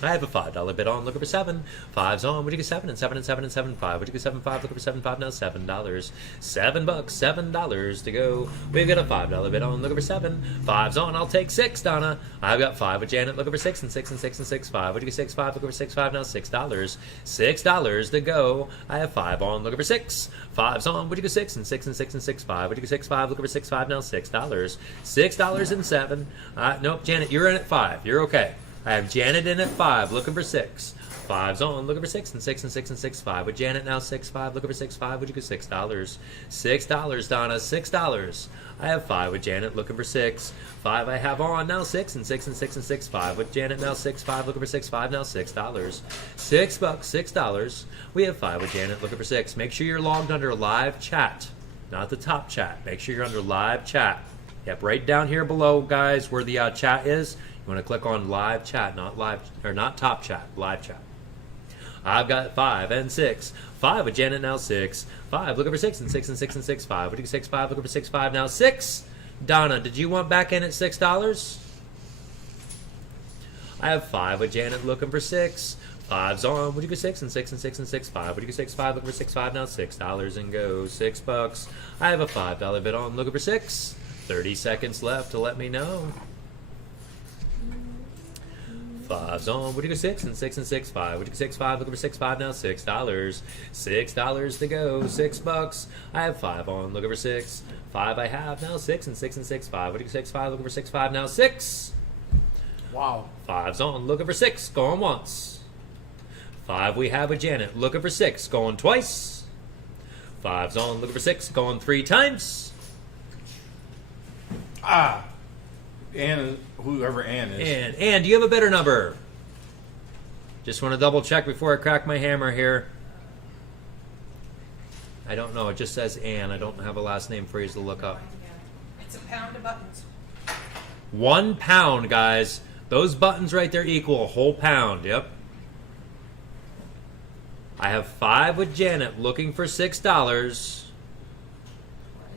I have a $5 bid on, looking for 7. 5's on, would you get 7 and 7 and 7 and 7 5? Would you get 7 5? Looking for 7 5 now, $7. $7, $7 to go. We've got a $5 bid on, looking for 7. 5's on, I'll take 6, Donna. I've got 5 with Janet, looking for 6 and 6 and 6 and 6 5. Would you get 6 5? Looking for 6 5 now, $6. $6 to go. I have 5 on, looking for 6. 5's on, would you get 6 and 6 and 6 and 6 5? Would you get 6 5? Looking for 6 5 now, $6. $6 and 7. Nope, Janet, you're in at 5. You're okay. I have Janet in at 5, looking for 6. 5's on, looking for 6 and 6 and 6 and 6 5. With Janet now 6 5, looking for 6 5. Would you get $6? $6, Donna, $6. I have 5 with Janet, looking for 6. 5 I have on now 6 and 6 and 6 and 6 5. With Janet now 6 5, looking for 6 5 now $6. $6, $6. We have 5 with Janet, looking for 6. Make sure you're logged under live chat, not the top chat. Make sure you're under live chat. Yep, right down here below, guys, where the chat is. You want to click on live chat, not top chat, live chat. I've got 5 and 6. 5 with Janet now 6. 5 looking for 6 and 6 and 6 and 6 5. What do you 6 5 looking for 6 5 now 6. Donna, did you want back in at $6? I have 5 with Janet looking for 6. 5's on. Would you go 6 and 6 and 6 and 6 5? Would you go 6 5 looking for 6 5 now $6 and go $6. I have a $5 bid on looking for 6. 30 seconds left to let me know. 5's on. Would you go 6 and 6 and 6 5? Would you go 6 5 looking for 6 5 now $6. $6 to go. $6. I have 5 on looking for 6. 5 I have now 6 and 6 and 6 5. Would you go 6 5 looking for 6 5 now 6. Wow. 5's on looking for 6 going once. 5 we have with Janet looking for 6 going twice. 5's on looking for 6 going 3 times. Ann, whoever Ann is. And do you have a better number? Just want to double check before I crack my hammer here. I don't know. It just says Ann. I don't have a last name for you to look up. It's a pound of buttons. 1 pound, guys. Those buttons right there equal a whole pound. Yep. I have 5 with Janet looking for $6.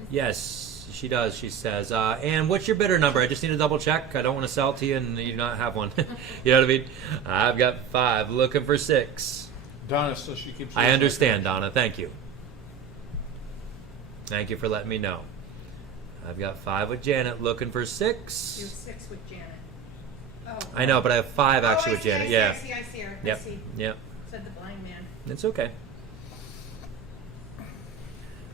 Yes. She does, she says. And what's your bidder number? I just need to double check. I don't want to sell it to you and you not have one. You know what I mean? I've got 5 looking for 6. Donna, so she keeps. I understand, Donna. Thank you. Thank you for letting me know. I've got 5 with Janet looking for 6. You're 6 with Janet. Oh. I know, but I have 5 actually with Janet. Yeah. I see her. Yep. I see. Yep. Said the blind man. It's okay.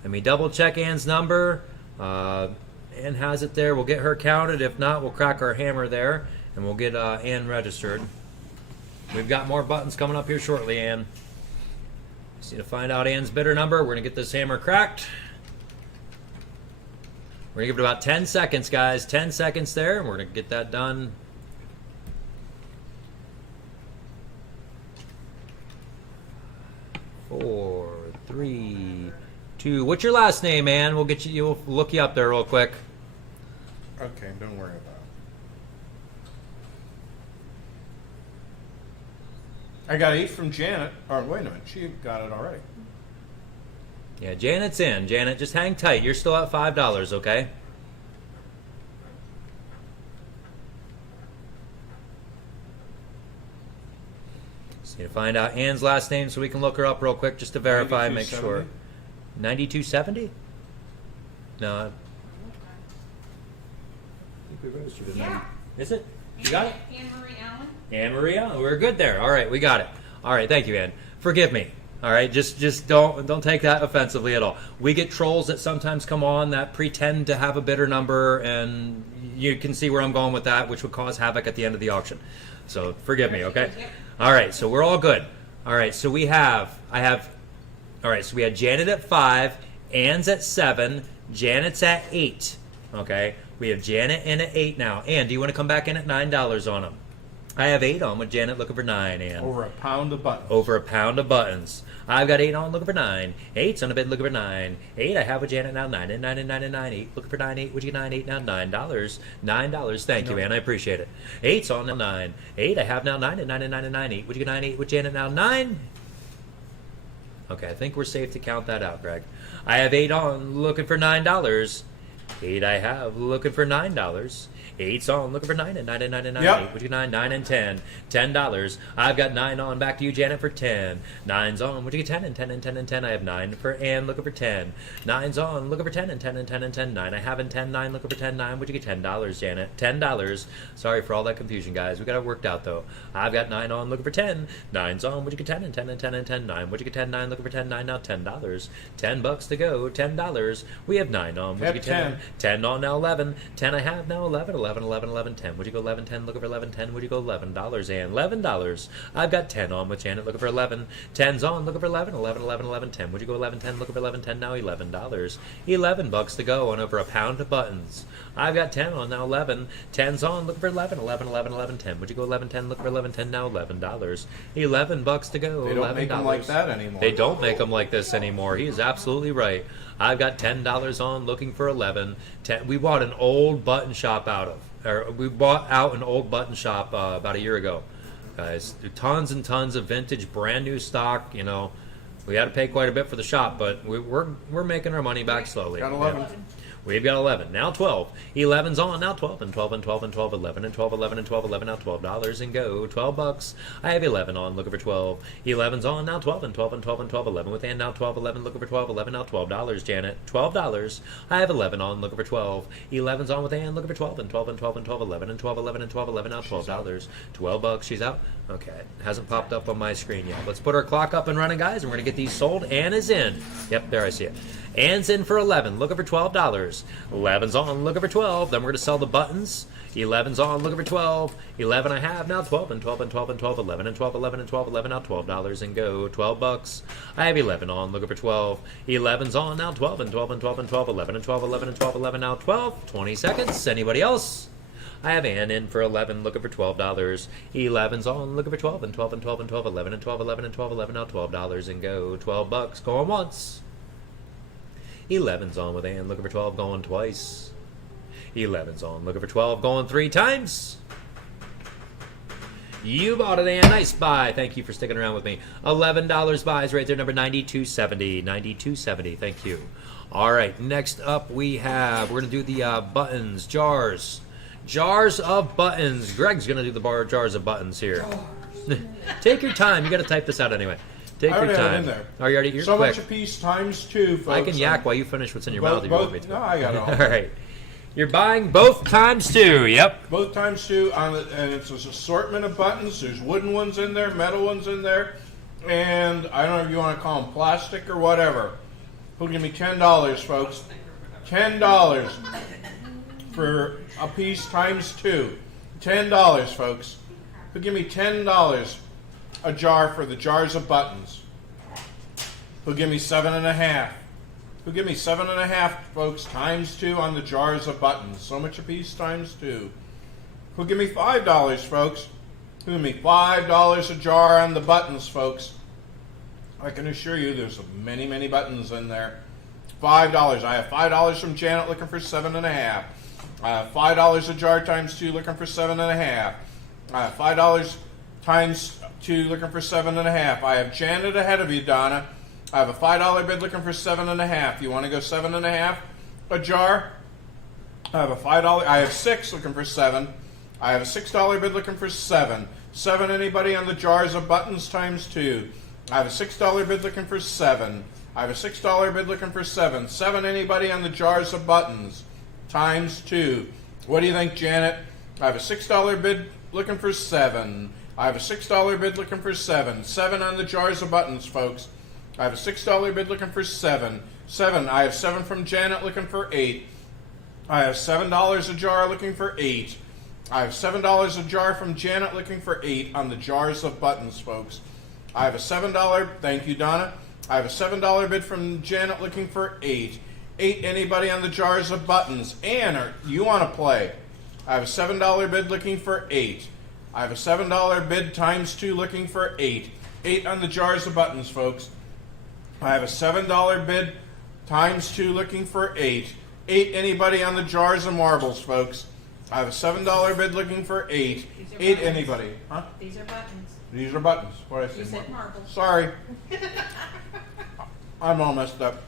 Let me double check Ann's number. Ann has it there. We'll get her counted. If not, we'll crack our hammer there, and we'll get Ann registered. We've got more buttons coming up here shortly, Ann. Just need to find out Ann's bidder number. We're going to get this hammer cracked. We're going to give it about 10 seconds, guys. 10 seconds there, and we're going to get that done. Four, 3, 2. What's your last name, Ann? We'll get you. We'll look you up there real quick. Okay, don't worry about it. I got 8 from Janet. Or wait a minute, she got it already. Yeah, Janet's in. Janet, just hang tight. You're still at $5, okay? Just need to find out Ann's last name so we can look her up real quick just to verify and make sure. 9270? No. I think we registered it. Yeah. Is it? You got it? Anne Marie Allen. Anne Maria, we're good there. All right, we got it. All right, thank you, Ann. Forgive me. All right, just don't take that offensively at all. We get trolls that sometimes come on that pretend to have a bidder number, and you can see where I'm going with that, which would cause havoc at the end of the auction. So forgive me, okay? All right, so we're all good. All right, so we had Janet at 5, Ann's at 7, Janet's at 8. Okay, we have Janet in at 8 now. Ann, do you want to come back in at $9 on them? I have 8 on with Janet looking for 9, Ann. Over a pound of buttons. Over a pound of buttons. I've got 8 on looking for 9. 8's on a bid looking for 9. 8 I have with Janet now. 9 and 9 and 9 and 9. 8 looking for 9. 8. Would you get 9? 8 now. $9. $9. Thank you, Ann. I appreciate it. 8's on now. 9. 8 I have now. 9 and 9 and 9 and 9. 8. Would you get 9? 8 with Janet now. 9. Okay, I think we're safe to count that out, Greg. I have 8 on looking for $9. 8 I have, looking for $9. 8's on, looking for 9 and 9 and 9 and 9. Yep. 8, would you 9, 9 and 10. $10. I've got 9 on. Back to you, Janet, for 10. 9's on. Would you get 10 and 10 and 10 and 10? I have 9 for Ann, looking for 10. 9's on, looking for 10 and 10 and 10 and 10. 9 I have and 10, 9, looking for 10, 9. Would you get $10, Janet? $10. Sorry for all that confusion, guys. We got it worked out, though. I've got 9 on, looking for 10. 9's on. Would you get 10 and 10 and 10 and 10? 9. Would you get 10, 9, looking for 10, 9. Now $10. $10 to go. $10. We have 9 on. Would you get 10? 10 on, now 11. 10 I have, now 11. 11, 11, 11, 10. Would you go 11, 10, looking for 11, 10? Would you go $11, Ann? $11. I've got 10 on with Janet, looking for 11. 10's on, looking for 11, 11, 11, 11, 10. Would you go 11, 10, looking for 11, 10? Now $11. $11 to go on over a pound of buttons. I've got 10 on, now 11. 10's on, looking for 11, 11, 11, 11, 10. Would you go 11, 10, looking for 11, 10? Now $11. $11 to go. They don't $11. make them like that anymore. They don't make them like this anymore. He is absolutely right. I've got $10 on, looking for 11. 10, we bought an old button shop we bought out an old button shop about a year ago. Guys, tons and tons of vintage, brand new stock. You know, we had to pay quite a bit for the shop, but we're making our money back slowly. Got 11. Yeah. We've got 11. Now 12. 11's on. Now 12 and 12 and 12 and 12, 11 and 12, 11 and 12, 11. Now $12 and go. $12. I have 11 on. Looking for 12. 11's on. Now 12 and 12 and 12 and 12, 11 with Ann. Now 12, 11. Looking for 12, 11. Now $12. Janet. $12. I have 11 on. Looking for 12. 11's on with Ann. Looking for 12 and 12 and 12 and 12, 11 and 12, 11 and 12, 11. Now $12. $12. She's out. Okay. It hasn't popped up on my screen yet. Let's put our clock up and running, guys, and we're going to get these sold. Ann is in. Yep, there I see it. Ann's in for 11, looking for $12. 11's on, looking for 12. Then we're going to sell the buttons. 11's on, looking for 12. 11 I have, now 12 and 12 and 12 and 12, 11 and 12, 11 and 12, 11. Now $12 and go. $12. I have 11 on, looking for 12. 11's on, now 12 and 12 and 12 and 12, 11 and 12, 11 and 12, 11. Now 12. 20 seconds. Anybody else? I have Ann in for 11, looking for $12. 11's on, looking for 12 and 12 and 12 and 12, 11 and 12, 11 and 12, 11. Now $12 and go. $12. Going once. 11's on with Ann, looking for 12, going twice. 11's on, looking for 12, going 3 times. You bought it, Ann. Nice buy. Thank you for sticking around with me. $11 buys right there, number 9270. 9270. Thank you. All right, next up we're going to do the buttons, jars. Jars of buttons. Greg's going to do the jars of buttons here. Take your time. You got to type this out anyway. Take your time. In there. Oh, you're so quick. Much a piece times 2, folks. I can yak while you finish what's in your mouth if you want me to. No, I got it all. All right. You're buying both times 2. Yep. Both times 2, and it's an assortment of buttons. There's wooden ones in there, metal ones in there, and I don't know if you want to call them plastic or whatever. Who'll give me $10, folks? $10 for a piece times 2. $10, folks. Who'll give me $10 a jar for the jars of buttons? Who'll give me 7.5? Who'll give me 7.5, folks, times 2 on the jars of buttons? So much a piece times 2. Who'll give me $5, folks? Who'll give me $5 a jar on the buttons, folks? I can assure you there's many, many buttons in there. $5. I have $5 from Janet looking for 7.5. I have $5 a jar times 2 looking for 7.5. I have $5 times 2 looking for 7.5. I have Janet ahead of you, Donna. I have a $5 bid looking for 7.5. You want to go 7.5 a jar? I have a $5. I have 6 looking for 7. I have a $6 bid looking for 7. 7 anybody on the jars of buttons times 2. I have a $6 bid looking for 7. I have a $6 bid looking for 7. 7 anybody on the jars of buttons times 2. What do you think, Janet? I have a $6 bid looking for 7. I have a $6 bid looking for 7. 7 on the jars of buttons, folks. I have a $6 bid looking for 7. 7. I have 7 from Janet looking for 8. I have $7 a jar looking for 8. I have $7 a jar from Janet looking for 8 on the jars of buttons, folks. I have a $7, thank you, Donna. I have a $7 bid from Janet looking for 8. 8 anybody on the jars of buttons. Ann, you want to play? I have a $7 bid looking for 8. I have a $7 bid times 2 looking for 8. 8 on the jars of buttons, folks. I have a $7 bid times 2 looking for 8. 8 anybody on the jars of marbles, folks. I have a $7 bid looking for 8. 8 anybody. Huh? These are buttons. These are buttons. What did I say? You said marbles. Sorry. I'm all messed up.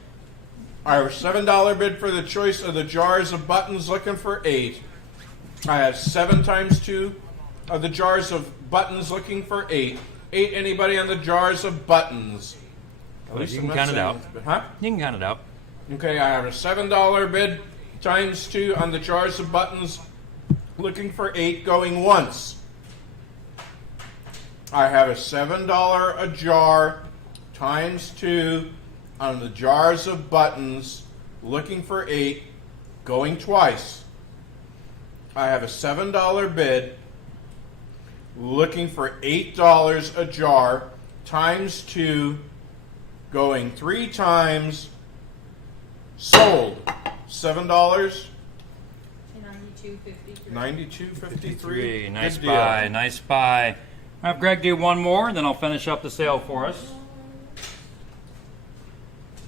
I have a $7 bid for the choice of the jars of buttons, looking for 8. I have 7 times 2 of the jars of buttons, looking for 8. 8, anybody on the jars of buttons? At Well, least you I'm can not count it saying out. it's- Huh? You can count it out. Okay, I have a $7 bid times 2 on the jars of buttons, looking for 8, going once. I have a $7 a jar times 2 on the jars of buttons, looking for 8, going twice. I have a $7 bid looking for $8 a jar times 2, going 3 times, sold. $7, $92.53. $92.53. Nice Good deal. buy. Nice buy. I'll have Greg do one more, and then I'll finish up the sale for us.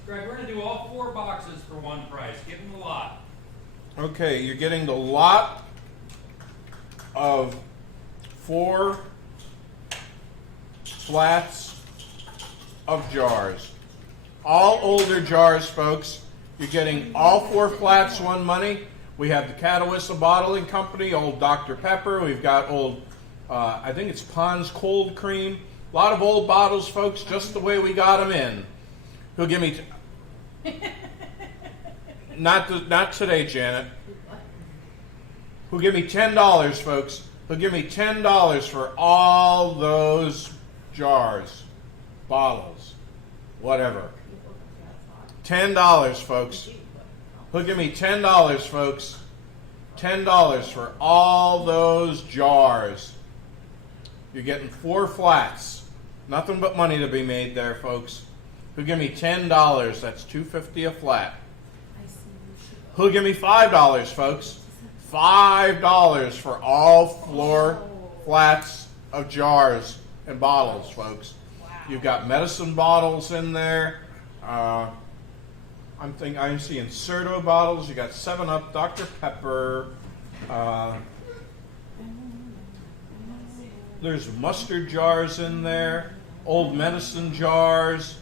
Greg, we're going to do all 4 boxes for one price. Give them a lot. Okay, you're getting the lot of 4 flats of jars. All older jars, folks. You're getting all 4 flats, one money. We have the Catawissa Bottling Company, old Dr. Pepper. We've got old, I think it's Pond's Cold Cream. A lot of old bottles, folks, just the way we got them in. Who'll give me... Not today, Janet. Who'll give me $10, folks? Who'll give me $10 for all those jars, bottles, whatever. $10, folks. Who'll give me $10, folks? $10 for all those jars. You're getting 4 flats. Nothing but money to be made there, folks. Who'll give me $10? That's $2.50 a flat. Who'll give me $5, folks? $5 for all 4 flats of jars and bottles, folks. You've got medicine bottles in there. I'm seeing Certo bottles. You got 7-Up, Dr. Pepper. There's mustard jars in there. Old medicine jars.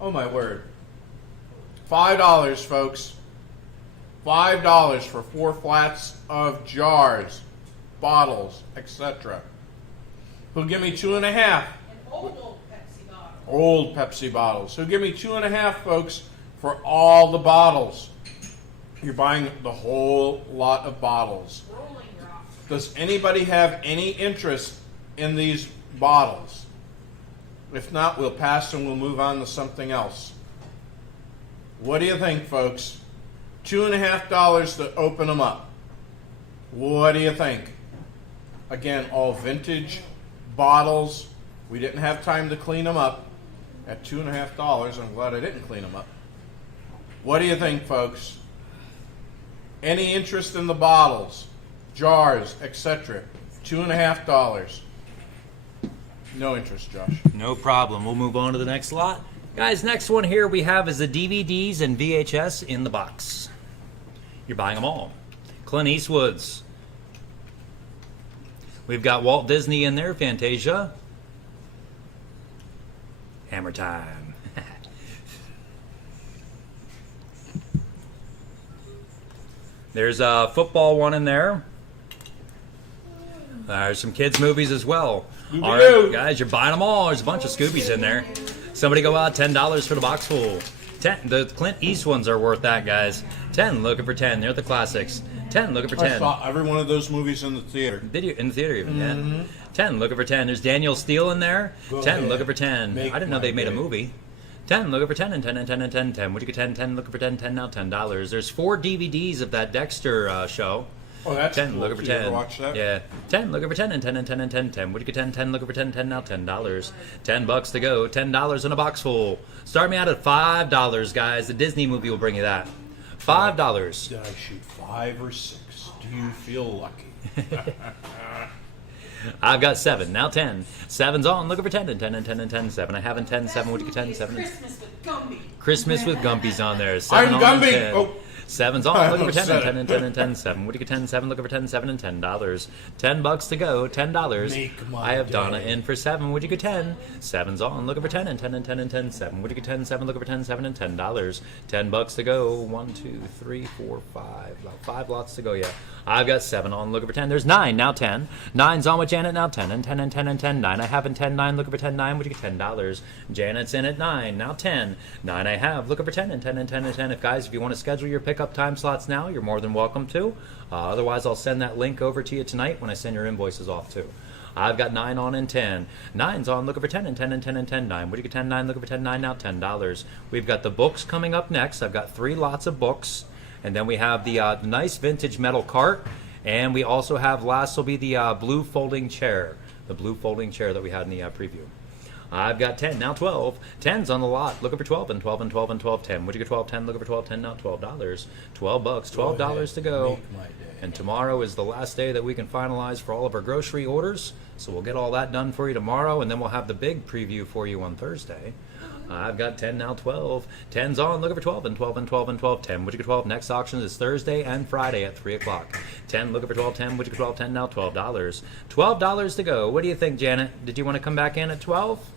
Oh my word. $5, folks. $5 for 4 flats of jars, bottles, etc. Who'll give me 2.5? And old Pepsi bottle. Old Pepsi bottles. Who'll give me 2.5, folks, for all the bottles? You're buying the whole lot of bottles. Rolling Rock. Does anybody have any interest in these bottles? If not, we'll pass and we'll move on to something else. What do you think, folks? $2.50 to open them up. What do you think? Again, all vintage bottles. We didn't have time to clean them up. At $2.50, I'm glad I didn't clean them up. What do you think, folks? Any interest in the bottles, jars, etc.? $2.50. No interest, Josh. No problem. We'll move on to the next lot. Guys, next one here we have is the DVDs and VHS in the box. You're buying them all. Clint Eastwood's. We've got Walt Disney in there, Fantasia. Hammer Time. There's a football one in there. There's some kids' movies as well. All right, guys, you're buying them all. There's a bunch of Scoobies in there. Somebody go out, $10 for the box full. 10. The Clint East ones are worth that, guys. 10, looking for 10. They're the classics. 10, looking for 10. I saw every one of those movies in the theater. In the theater, even, yeah. 10, looking for 10. There's Daniel Steele in there. Go 10, ahead. looking for 10. Make I didn't know they my made a day. movie. 10, looking for 10, and 10, and 10, and 10, 10. Would you get 10, 10, looking for 10, 10 now, $10. There's 4 DVDs of that Dexter show. Oh, that's 10, cool. looking for Did you 10. ever watch that? Yeah. 10, looking for 10, and 10, and 10, and 10, 10. Would you get 10, 10, looking for 10, 10 now, $10. $10 to go, $10 in a box full. Start me out at $5, guys. The Disney movie will bring you that. $5. Did I shoot 5 or 6? Do you feel lucky? I've got 7, now 10. 7's on, looking for 10, and 10, and 10, and 10. 7, I haven't 10, 7, would you get 10, 7? Christmas with Gumby. Christmas with Gumpy's on there. 7 I'm on and Gumby. 10. Oh. Sevens on, looking for 10 and 10 and 10 and 10. 7. Would you get 10? 7, looking for 10, 7 and $10. $10 to go, $10. Make my I have day. Donna in for 7. Would you get 10? 7's on, looking for 10 and 10 and 10 and 10. 7. Would you get 10? 7, looking for 10, 7 and $10. $10 to go. 1, 2, 3, 4, 5. About 5 lots to go, yeah. I've got 7 on, looking for 10. There's 9, now 10. 9's on with Janet, now 10 and 10 and 10 and 10. 9 I have in 10, 9, looking for 10, 9. Would you get $10? Janet's in at 9, now 10. 9 I have, looking for 10 and 10 and 10 and 10. If you want to schedule your pickup time slots now, you're more than welcome to. Otherwise, I'll send that link over to you tonight when I send your invoices off too. I've got 9 on and 10. 9's on, looking for 10 and 10 and 10 and 10. 9. Would you get 10? 9, looking for 10, 9, now $10. We've got the books coming up next. I've got 3 lots of books. And then we have the nice vintage metal cart. And we also have, last will be the blue folding chair. The blue folding chair that we had in the preview. I've got 10, now 12. 10's on the lot, looking for 12 and 12 and 12 and 12, 10. Would you get 12, 10, looking for 12, 10, now $12. $12, $12 to go. Make my day. And tomorrow is the last day that we can finalize for all of our grocery orders. So we'll get all that done for you tomorrow, and then we'll have the big preview for you on Thursday. I've got 10, now 12. 10's on, looking for 12 and 12 and 12 and 12, 10. Would you get 12? Next auction is Thursday and Friday at 3 o'clock. 10, looking for 12, 10. Would you get 12, 10, now $12. $12 to go. What do you think, Janet? Did you want to come back in at 12?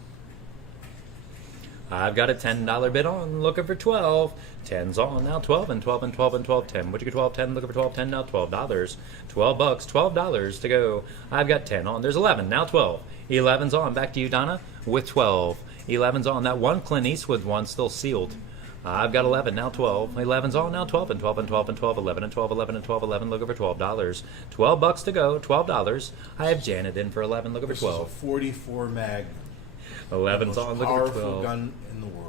I've got a $10 bid on, looking for 12. 10's on, now 12 and 12 and 12 and 12, 10. Would you get 12, 10, looking for 12, 10, now $12. $12, $12 to go. I've got 10 on. There's 11, now 12. 11's on, back to you, Donna, with 12. 11's on, that one Clint Eastwood one still sealed. I've got 11, now 12. 11's on, now 12 and 12 and 12 and 12, 11 and 12, 11 and 12, 11, looking for $12. $12 to go, $12. I have Janet in for 11, looking for 12. This is a 44 Magnum. 11's on, looking for Powerful 12. gun in the world.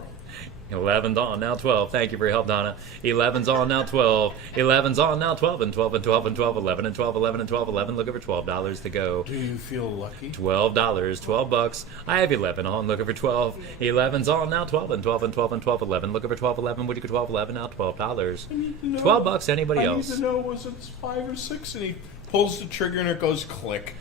11's on, now 12. Thank you for your help, Donna. 11's on, now 12. 11's on, now 12 and 12 and 12 and 12, 11 and 12, 11 and 12, 11, looking for $12 to go. Do you feel lucky? $12, $12. I have 11 on, looking for 12. 11's on, now 12 and 12 and 12 and 12, 11, looking for 12, 11. Would you get 12, 11, now $12. $12, anybody else? I need to know, was it 5 or 6? And he pulls the trigger and it goes click.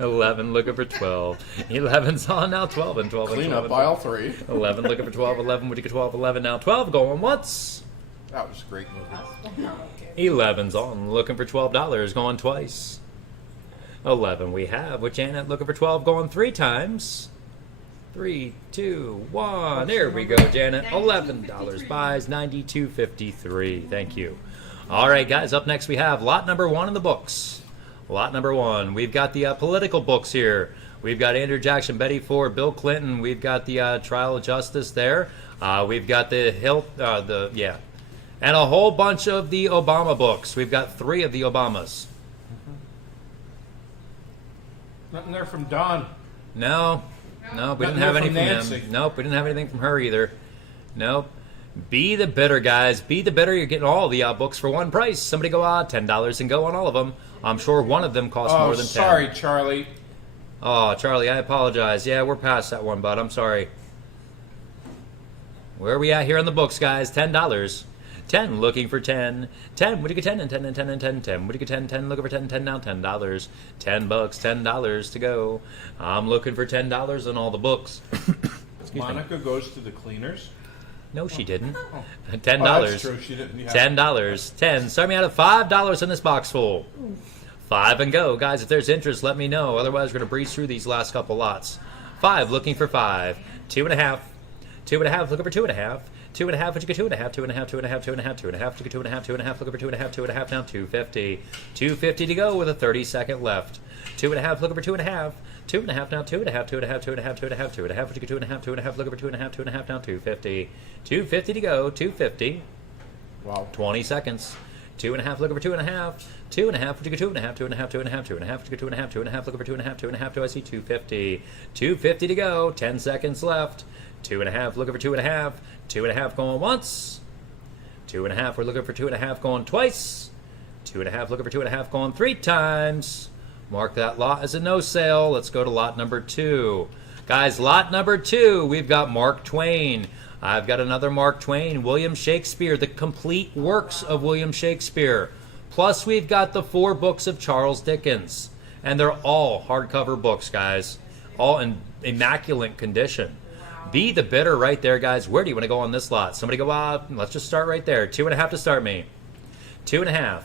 11, looking for 12. 11's on, now 12 and 12 and 12. Clean up and aisle 12. 3. 11, looking for 12, 11. Would you get 12, 11, now 12, going once. That was a great movie. 11's on, looking for $12, going twice. 11 we have with Janet, looking for 12, going 3 times. 3, 2, 1. There we go, Janet. $11 buys, $92.53. Thank you. All right, guys, up next we have lot number 1 in the books. Lot number 1. We've got the political books here. We've got Andrew Jackson, Betty Ford, Bill Clinton. We've got the Trial of Justice there. We've got the and a whole bunch of the Obama books. We've got 3 of the Obamas. Nothing there from Don. No, we didn't Nothing have there any from from Nancy. him. Nope, we didn't have anything from her either. Nope. Be the bidder, guys. Be the bidder. You're getting all the books for one price. Somebody go $10 and go on all of them. I'm sure one of them costs more than 10. Sorry, Charlie. Oh, Charlie, I apologize. Yeah, we're past that one, bud. I'm sorry. Where are we at here on the books, guys? $10. 10, looking for 10. 10, would you get 10 and 10 and 10 and 10 and 10? Would you get 10, 10, looking for 10, 10 now, $10. $10, $10 to go. I'm looking for $10 on all the books. Excuse me. Monica goes to the cleaners. No, she didn't. $10. That's true. She didn't. Yeah. $10. 10. Start me out at $5 in this box full. 5 and go. Guys, if there's interest, let me know. Otherwise, we're going to breeze through these last couple lots. 5, looking for 5. 2.5. 2.5, looking for 2.5. 2.5, would you get 2.5? 2.5, 2.5, 2.5, 2.5, would you get 2.5? 2.5, looking for 2.5, 2.5, now $2.50. $2.50 to go with a 30-second left. 2.5, looking for 2.5. 2.5 now, 2.5, 2.5, 2.5, 2.5, 2.5, would you get 2.5, 2.5, looking for 2.5, 2.5 now, $2.50. $2.50 to go, $2.50. Wow. 20 seconds. 2.5, looking for 2.5. 2.5, would you get 2.5, 2.5, 2.5, 2.5, would you get 2.5, 2.5, looking for 2.5, 2.5, do I see $2.50? $2.50 to go, 10 seconds left. 2.5, looking for 2.5. 2.5 going once. 2.5, we're looking for 2.5 going twice. 2.5, looking for 2.5 going 3 times. Mark that lot as a no sale. Let's go to lot number 2. Guys, lot number 2, we've got Mark Twain. I've got another Mark Twain, William Shakespeare, the complete works of William Shakespeare. Plus, we've got the 4 books of Charles Dickens. And they're all hardcover books, guys. All in immaculate condition. Be the bidder right there, guys. Where do you want to go on this lot? Somebody go out. Let's just start right there. 2.5 to start me. 2.5.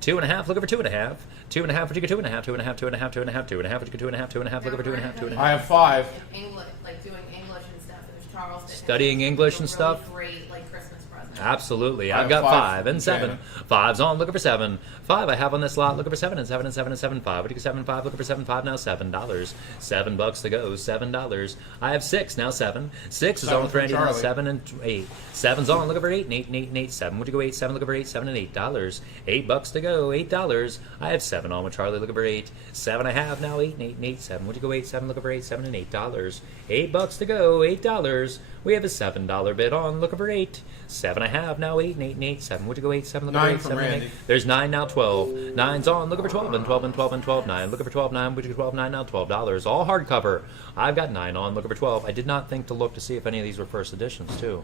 2.5. Looking for 2.5. 2.5. Would you go 2.5? 2.5. 2.5. 2.5. 2.5. Would you go 2.5? 2.5. Looking for 2.5. 2.5. I have 5. English, like doing English and stuff. There's Charles Dickens. Studying English and stuff? Really great, like Christmas present. Absolutely. I I've have got 5 5 and 7. Janet. 5's on. Looking for 7. 5 I have on this lot. Looking for 7 and 7 and 7 and 7. 5. Would you go 7? 5. Looking for 7. 5 now. $7. $7 to go. $7. I have 6 now. 7. 6 is 7 on with for Randy now. Charlie. 7 and 8. 7's on. Looking for 8 and 8 and 8 and 8. 7. Would you go 8? 7. Looking for 8. 7 and $8. $8 to go. $8. I have 7 on with Charlie. Looking for 8. 7 I have now. 8 and 8 and 8. 7. Would you go 8? 7. Looking for 8. 7 and $8. $8 to go. $8. We have a $7 bid on. Looking for 8. 7 I have now. 8 and 8 and 8. 7. Would you go 8? 7. Looking for 9 8. from 7 and 8. Randy. There's 9 now. 12. 9's on. Looking for 12 and 12 and 12 and 12. 9. Looking for 12. 9. Would you go 12? 9 now. $12. All hardcover. I've got 9 on. Looking for 12. I did not think to look to see if any of these were first editions too.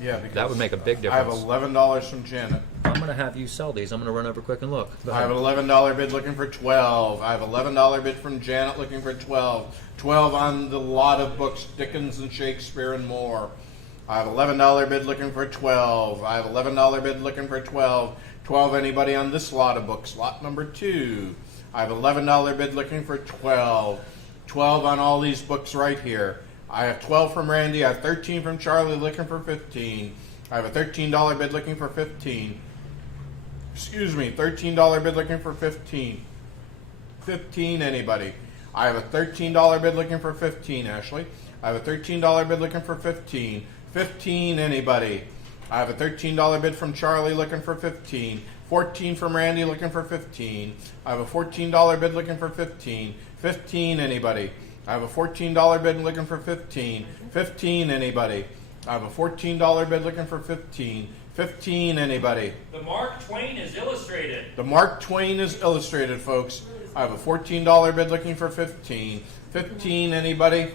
Yeah, because That would make a big I have difference. $11 from Janet. I'm going to have you sell these. I'm going to run over quick and look. Go I have ahead. an $11 bid looking for 12. I have $11 bid from Janet looking for 12. 12 on the lot of books, Dickens and Shakespeare and more. I have $11 bid looking for 12. I have $11 bid looking for 12. 12 anybody on this lot of books, lot number 2. I have $11 bid looking for 12. 12 on all these books right here. I have 12 from Randy. I have 13 from Charlie looking for 15. I have a $13 bid looking for 15. Excuse me, $13 bid looking for 15. 15 anybody. I have a $13 bid looking for 15, Ashley. I have a $13 bid looking for 15. 15 anybody. I have a $13 bid from Charlie looking for 15. 14 from Randy looking for 15. I have a $14 bid looking for 15. 15 anybody. I have a $14 bid looking for 15. 15 anybody. I have a $14 bid looking for 15. 15 anybody. The Mark Twain is illustrated. The Mark Twain is illustrated, folks. I have a $14 bid looking for 15. 15 anybody.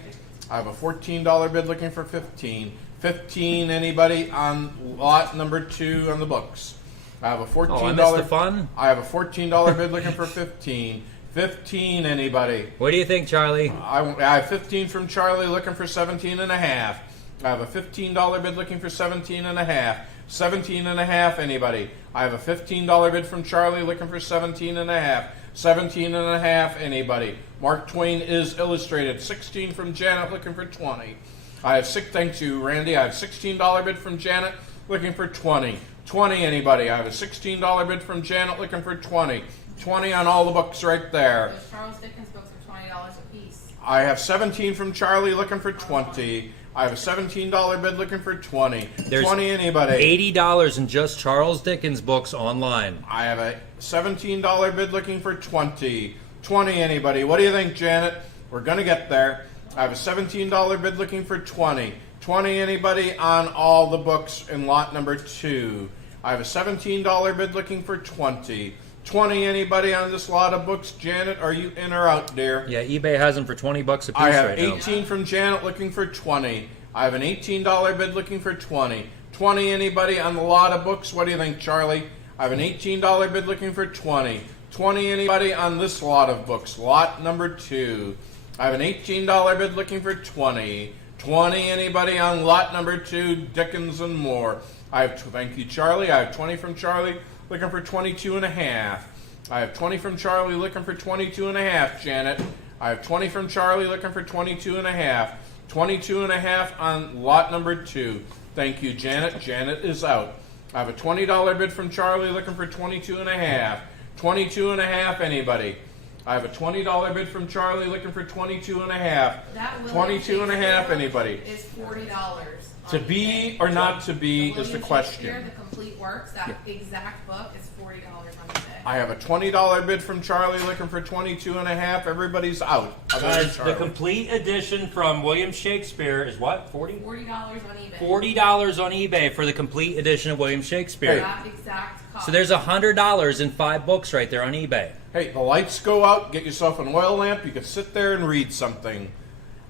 I have a $14 bid looking for 15. 15 anybody on lot number 2 on the books. I have a $14. Oh, I missed the fun. I have a $14 bid looking for 15. 15 anybody. What do you think, Charlie? I have 15 from Charlie looking for 17 and a half. I have a $15 bid looking for 17 and a half. 17 and a half anybody. I have a $15 bid from Charlie looking for 17 and a half. 17 and a half anybody. Mark Twain is illustrated. 16 from Janet looking for 20. I have thank you, Randy. I have $16 bid from Janet looking for 20. 20 anybody. I have a $16 bid from Janet looking for 20. 20 on all the books right there. Those Charles Dickens books are $20 a piece. I have 17 from Charlie looking for 20. I have a $17 bid looking for 20. There's 20 anybody. $80 in just Charles Dickens books online. I have a $17 bid looking for 20. 20 anybody. What do you think, Janet? We're going to get there. I have a $17 bid looking for 20. 20 anybody on all the books in lot number 2. I have a $17 bid looking for 20. 20 anybody on this lot of books. Janet, are you in or out, dear? Yeah, eBay has them for $20 a piece I have right now. 18 from Janet looking for 20. I have an $18 bid looking for 20. 20 anybody on the lot of books. What do you think, Charlie? I have an $18 bid looking for 20. 20 anybody on this lot of books. Lot number 2. I have an $18 bid looking for 20. 20 anybody on lot number 2, Dickens and more. I have, thank you, Charlie. I have 20 from Charlie looking for 22 and a half. I have 20 from Charlie looking for 22 and a half, Janet. I have 20 from Charlie looking for 22 and a half. 22 and a half on lot number 2. Thank you, Janet. Janet is out. I have a $20 bid from Charlie looking for 22 and a half. 22 and a half, anybody. I have a $20 bid from Charlie looking for 22 and a half. That William 22 and a half, Shakespeare anybody. Is $40. To be or not to be is the William question. Shakespeare, the complete works, that exact book is $40 on eBay. I have a $20 bid from Charlie looking for 22 and a half. Everybody's out. other than Guys, the Charlie. complete edition from William Shakespeare is what? 40? $40 on eBay. $40 on eBay for the complete edition of William Shakespeare. That exact copy. So there's $100 in 5 books right there on eBay. Hey, the lights go out. Get yourself an oil lamp. You can sit there and read something.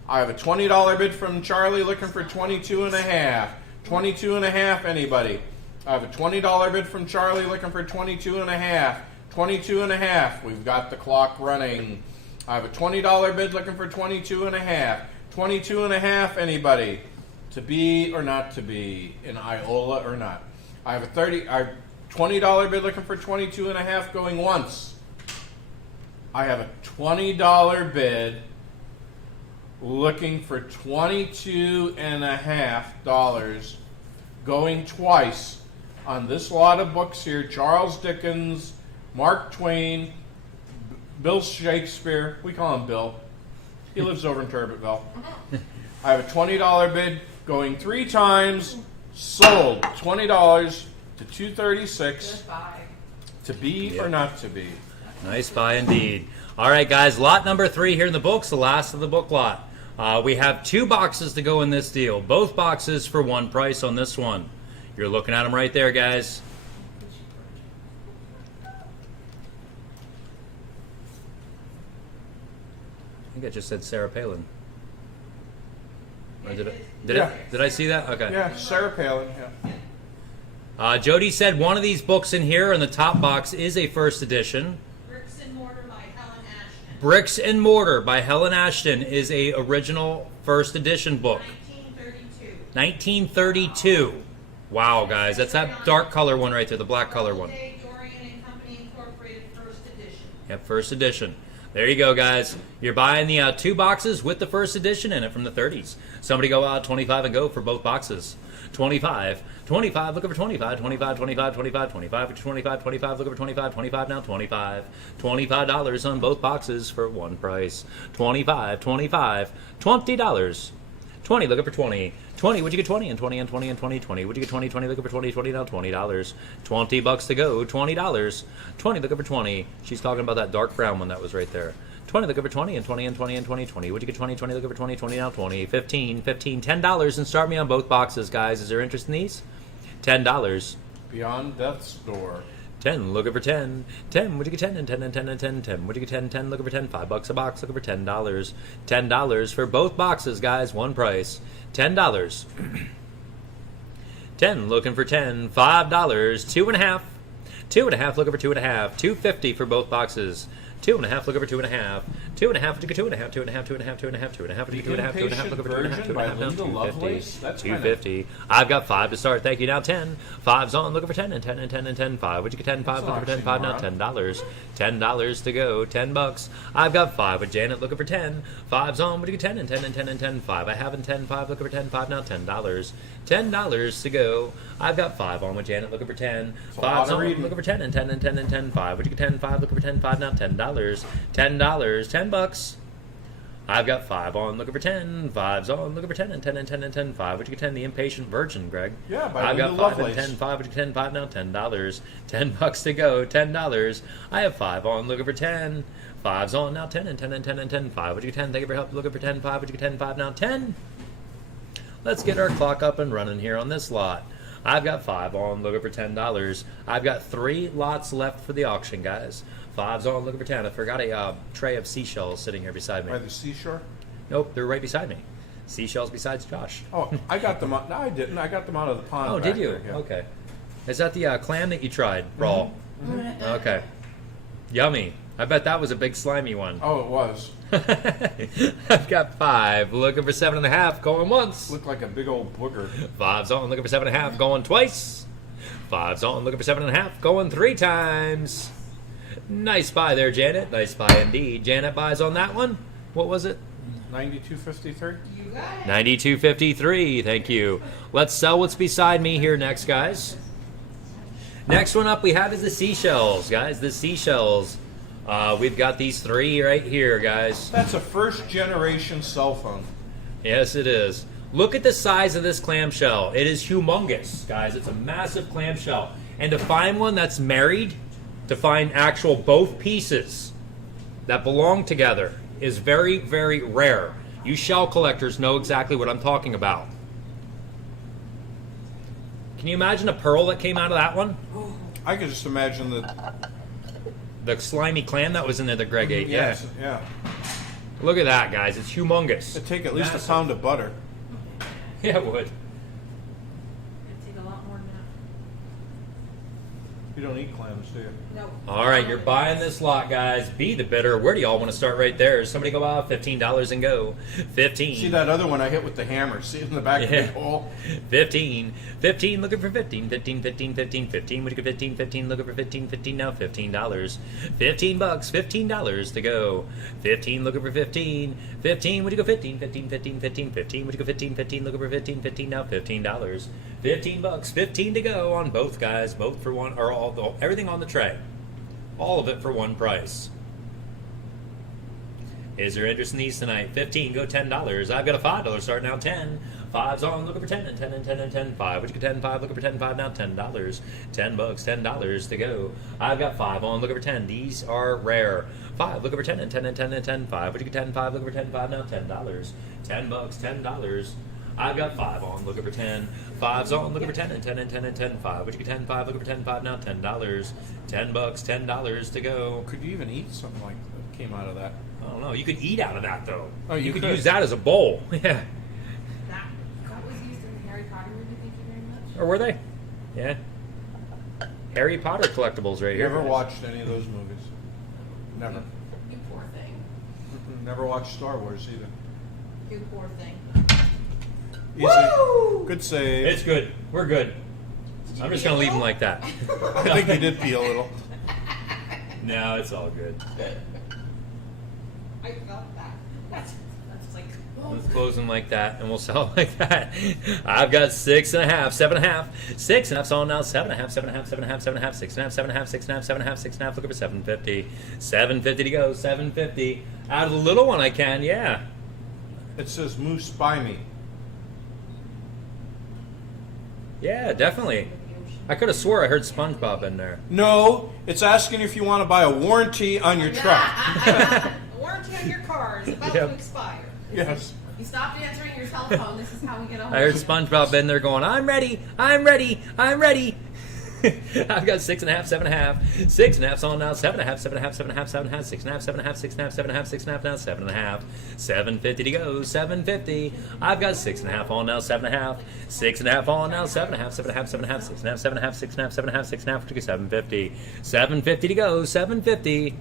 I have a $20 bid from Charlie looking for 22 and a half. 22 and a half, anybody. I have a $20 bid from Charlie looking for 22 and a half. 22 and a half. We've got the clock running. I have a $20 bid looking for 22 and a half. 22 and a half, anybody? To be or not to be, in Iola or not? I have a $20 bid looking for 22 and a half going once. I have a $20 bid looking for $22.50 going twice on this lot of books here. Charles Dickens, Mark Twain, Bill Shakespeare. We call him Bill. He lives over in Turbitville. I have a $20 bid going 3 times. Sold $20 to $236. Good buy. To be or not to be? Nice buy indeed. All right, guys, lot number 3 here in the books, the last of the book lot. We have 2 boxes to go in this deal. Both boxes for one price on this one. You're looking at them right there, guys. I think I just said Sarah Palin. Or did I see that? Okay. Yeah, Sarah Palin. Yeah. Jody said one of these books in here in the top box is a first edition. Bricks and Mortar by Helen Ashton. Bricks and Mortar by Helen Ashton is a original first edition book. 1932. Wow, guys, that's that dark color one right there, the black color one. Dorian and Company Incorporated first edition. Yep, first edition. There you go, guys. You're buying the 2 boxes with the first edition in it from the 30s. Somebody go 25 and go for both boxes. 25, looking for 25, 25, 25, 25, 25, 25, 25, looking for 25, 25 now, 25. $25 on both boxes for one price. 25, 25, $20. 20, looking for 20. 20, would you get 20 and 20 and 20 and 20, 20? Would you get 20, 20, looking for 20, 20 now, $20. $20 to go, $20. 20, looking for 20. She's talking about that dark brown one that was right there. 20, looking for 20 and 20 and 20 and 20, 20. Would you get 20, 20, looking for 20, 20 now, 20. 15, $10 and start me on both boxes, guys. Is there interest in these? $10. Beyond Death's Door. 10, looking for 10. 10, would you get 10 and 10 and 10 and 10 10? Would you get 10, 10, looking for 10? $5 a box, looking for $10. $10 for both boxes, guys. One price. $10. 10, looking for 10. $5. 2.5. 2.5, looking for 2.5. $2.50 for both boxes. 2.5, looking for 2.5. 2.5, would you get 2.5? 2.5, 2.5, 2.5, 2.5, would you get 2.5? 2.5, looking for 2.5, 2.5 now, $2.50. I've got 5 to start. Thank you. Now 10. 5's on, looking for 10 and 10 and 10 and 10. 5. Would you get 10? 5, looking for 10. 5 now, $10. $10 to go. $10. I've got 5 with Janet looking for 10. 5's on. Would you get 10 and 10 and 10 and 10? 5. I have in 10. 5 looking for 10. 5 now, $10. $10 to go. I've got 5 on with Janet looking for 10. 5's on, looking for 10 and 10 and 10 and 10. 5. Would you get 10? 5 looking for 10. 5 now, $10. $10. $10. I've got 5 on, looking for 10. 5's on, looking for 10 and 10 and 10 and 10. 5. Would you get 10? The Impatient Virgin, Greg. Yeah, by I've got Linda 5 Lovelace. and 10. 5. Would you get 10? 5 now, $10. $10 to go. $10. I have 5 on, looking for 10. 5's on now, 10 and 10 and 10 and 10. 5. Would you get 10? Thank you for help. Looking for 10. 5. Would you get 10? 5 now, 10. Let's get our clock up and running here on this lot. I've got 5 on, looking for $10. I've got 3 lots left for the auction, guys. 5's on, looking for 10. I forgot a tray of seashells sitting here beside me. By the seashore? Nope, they're right beside me. Seashells besides Josh. Oh, I got them out. No, I didn't. I got them out of the pond. Oh, back did you? there, yeah. Okay. Is that the clam that you tried, raw? Mm-hmm. Okay. Yummy. I bet that was a big slimy one. Oh, it was. I've got 5, looking for 7.5, going once. Looked like a big old booger. 5's on, looking for 7.5, going twice. 5's on, looking for 7.5, going 3 times. Nice buy there, Janet. Nice buy indeed. Janet buys on that one. What was it? 92.53. You got it. 92.53. Thank you. Let's sell what's beside me here next, guys. Next one up we have is the seashells, guys. The seashells. We've got these 3 right here, guys. That's a first generation cell phone. Yes, it is. Look at the size of this clamshell. It is humongous, guys. It's a massive clamshell. And to find one that's married, to find actual both pieces that belong together is very, very rare. You shell collectors know exactly what I'm talking about. Can you imagine a pearl that came out of that one? I could just imagine The slimy clam that was in there that Greg ate. Yes, yeah. Look at that, guys. It's humongous. It'd take at least Massive. a pound of butter. Yeah, it would. It'd take a lot more than that. You don't eat clams, do you? No. All right, you're buying this lot, guys. Be the bidder. Where do y'all want to start right there? Somebody go out, $15 and go. 15. See that other one I hit with the hammer? See it in the back of the hole? 15. 15, looking for 15. 15, 15, 15, 15. Would you get 15, 15, looking for 15, 15 now, $15. 15 bucks, $15 to go. 15, looking for 15. 15, would you go 15, 15, 15, 15, 15. Would you go 15, 15, looking for 15, 15 now, $15. 15 bucks, 15 to go on both guys, both for one, or everything on the tray. All of it for one price. Is there interest in these tonight? 15, go $10. I've got a $5 start now, 10. 5's on, looking for 10 and 10 and 10 and 10. 5, would you get 10, 5, looking for 10, 5 now, $10. 10 bucks, $10 to go. I've got 5 on, looking for 10. These are rare. 5, looking for 10 and 10 and 10 and 10. 5, would you get 10, 5, looking for 10, 5 now, $10. 10 bucks, $10. I've got 5 on, looking for 10. 5's on, looking for 10 and 10 and 10 and 10. 5, would you get 10, 5, looking for 10, 5 now, $10. 10 bucks, $10 to go. Could you even eat something like that came out of that? I don't know. You could eat out of that though. Oh, you could could. use that as a bowl. Yeah. That was used in the Harry Potter movie. Thank you very much. Or were they? Yeah. Harry Potter collectibles right here. Never watched any of those movies. Never. You poor thing. Never watched Star Wars either. You poor thing. Easy. Woo! Good save. It's good. We're good. I'm just gonna leave them like that. I think you did pee a little. No, it's all good. I felt that. That's like, Let's close them like that, and we'll sell them like that. I've got 6.5, 7.5, 6.5's on now. 7.5, 7.5, 7.5, 7.5, 6.5, 7.5, 6.5, 7.5, 6.5. Looking for 750. 750 to go. 750. Out of the little one, I can. Yeah. It says Moose by me. Yeah, definitely. I could have swore I heard SpongeBob in there. No, it's asking if you want to buy a warranty on your truck. the warranty on your car is about Yep. to expire. Yes. You stopped answering your cell phone. This is how we get on. I heard SpongeBob in there going, I'm ready, I'm ready, I'm ready. I've got 6.5, 7.5. 6.5's on now. 7.5, 7.5, 7.5, 7.5, 6.5, 7.5, 6.5, 7.5, 6.5 now. 7.5. 750 to go. 750. I've got 6.5 on now. 7.5. 6.5 on now. 7.5, 7.5, 7.5, 6.5, 7.5, 6.5, 7.5, 6.5 to go. 750. 750 to go. 750.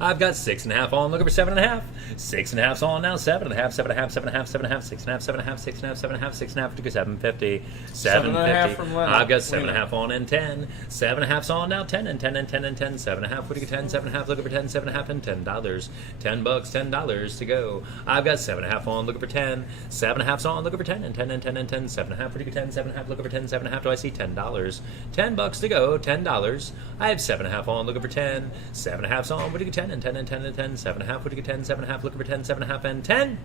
I've got 6.5 on, looking for 7.5. 6.5's on now. 7.5, 7.5, 7.5, 7.5, 6.5, 7.5, 6.5, 7.5, 6.5 to go. 750. 7.5 from Lennon. I've got 7.5 on and 10. 7.5's on now. 10 and 10 and 10 and 10. 7.5. Would you get 10? 7.5. Looking for 10. 7.5 and $10. 10 bucks. $10 to go. I've got 7.5 on, looking for 10. 7.5's on, looking for 10 and 10 and 10 and 10. 7.5. Would you get 10? 7.5. Looking for 10. 7.5. Do I see $10? 10 bucks to go. $10. I have 7.5 on, looking for 10. 7.5's on. Would you get 10 and 10 and 10 and 10? 7.5. Would you get 10? 7.5. Looking for 10. 7.5 and 10.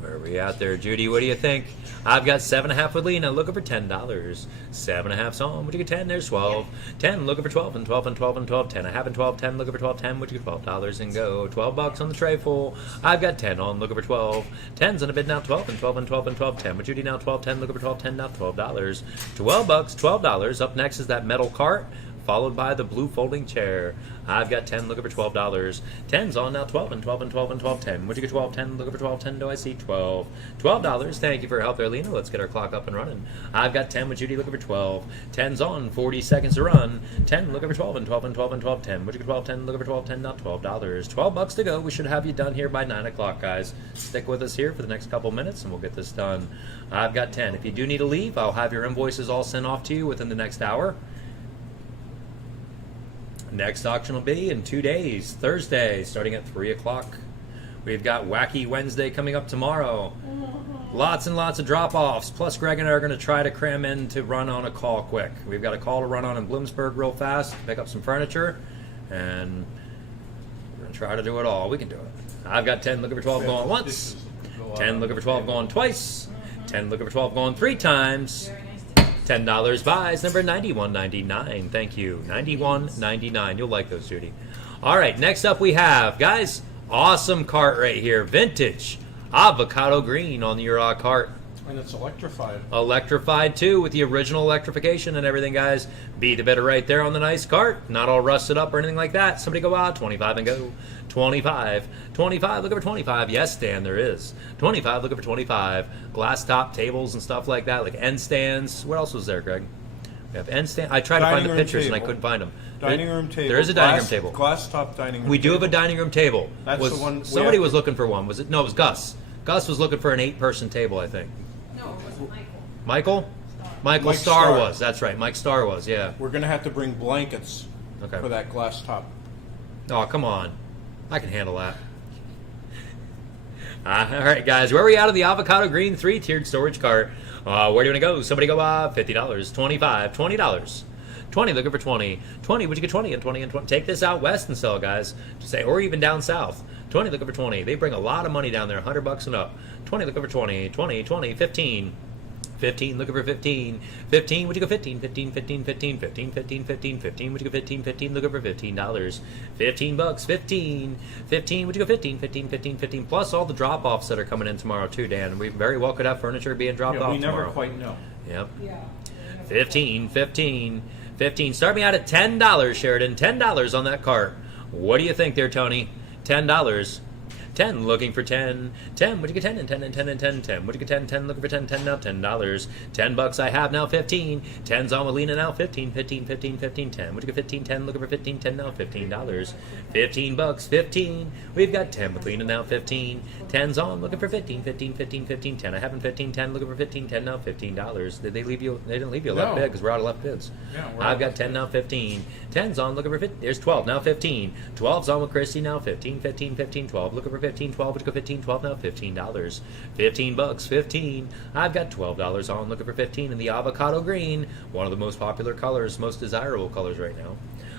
Where are we at there, Judy? What do you think? I've got 7.5 with Lena, looking for $10. 7.5's on. Would you get 10? There's 12. 10, looking for 12 and 12 and 12 and 12. 10.5 and 12. 10, looking for 12. 10, would you get $12 and go? 12 bucks on the tray full. I've got 10 on, looking for 12. 10's on a bid now. 12 and 12 and 12 and 12. 10 with Judy now. 12. 10, looking for 12. 10 now. $12. 12 bucks. $12. Up next is that metal cart, followed by the blue folding chair. I've got 10, looking for $12. 10's on now. 12 and 12 and 12 and 12. 10. Would you get 12? 10, looking for 12. 10, do I see 12? $12. Thank you for your help there, Lena. Let's get our clock up and running. I've got 10 with Judy, looking for 12. 10's on. 40 seconds to run. 10, looking for 12 and 12 and 12 and 12. 10. Would you get 12? 10, looking for 12. 10, now $12. 12 bucks to go. We should have you done here by 9 o'clock, guys. Stick with us here for the next couple minutes and we'll get this done. I've got 10. If you do need to leave, I'll have your invoices all sent off to you within the next hour. Next auction will be in 2 days, Thursday, starting at 3 o'clock. We've got Wacky Wednesday coming up tomorrow. Lots and lots of drop-offs. Plus, Greg and I are going to try to cram in to run on a call quick. We've got a call to run on in Bloomsburg real fast, pick up some furniture, and we're going to try to do it all. We can do it. I've got 10 looking for 12 going once, 10 looking for 12 going twice, 10 looking for 12 going 3 times. $10 buys, number 91.99. Thank you. 91.99. You'll like those, Judy. All right, next up we have, guys, awesome cart right here. Vintage avocado green on your cart. And it's electrified. Electrified too, with the original electrification and everything, guys. Be the bidder right there on the nice cart. Not all rusted up or anything like that. Somebody go out, 25 and go. 25. 25, looking for 25. Yes, Dan, there is. 25, looking for 25. Glass top tables and stuff like that, like end stands. What else was there, Greg? We have end stand. I tried to find the pictures and I couldn't find them. Dining room table. There is a dining room table. Glass top dining room We do have a dining room table. That's the one. Somebody was looking for one. Was it? No, it was Gus. Gus was looking for an 8-person table, I think. No, it wasn't Michael. Michael? Michael Mike Starr Starr. was. That's right. Mike Starr was, yeah. We're going to have to bring blankets Okay. for that glass top. Oh, come on. I can handle that. All right, guys. Where are we out of the avocado green 3-tiered storage cart? Where do you want to go? Somebody go $50, $25, $20. 20, looking for 20. 20, would you get 20 and 20 and 20? Take this out west and sell, guys. Just say, or even down south. 20, looking for 20. They bring a lot of money down there, $100 and up. 20, looking for 20. 20, 20, 15. 15, looking for 15. 15, would you go 15? 15, 15, 15, 15, 15, 15, 15, would you go 15? 15, looking for $15. 15 bucks, 15. 15, would you go 15? 15, 15, 15, plus all the drop-offs that are coming in tomorrow too, Dan. We very well could have furniture being dropped off We never tomorrow. quite know. Yep. Yeah. 15, 15, 15. Start me out at $10, Sheridan. $10 on that cart. What do you think there, Tony? $10. 10, looking for 10. 10, would you get 10 and 10 and 10 and 10 and 10? Would you get 10, 10, looking for 10, 10 now, $10. 10 bucks I have now, 15. 10's on Melina now, 15, 15, 15, 15, 10. Would you get 15, 10, looking for 15, 10 now, $15. 15 bucks, 15. We've got 10 with Lena now, 15. 10's on, looking for 15, 15, 15, 15, 10. I haven't 15, 10, looking for 15, 10 now, $15. Did they leave you? They didn't leave you a left No. bid because we're out of left bids. Yeah, we're I've out. got 10 now, 15. 10's on, looking for 15. There's 12 now, 15. 12's on with Christy now, 15, 15, 15, 12. Looking for 15, 12. Would you go 15, 12 now, $15. 15 bucks, 15. I've got $12 on, looking for 15 in the avocado green, one of the most popular colors, most desirable colors right now.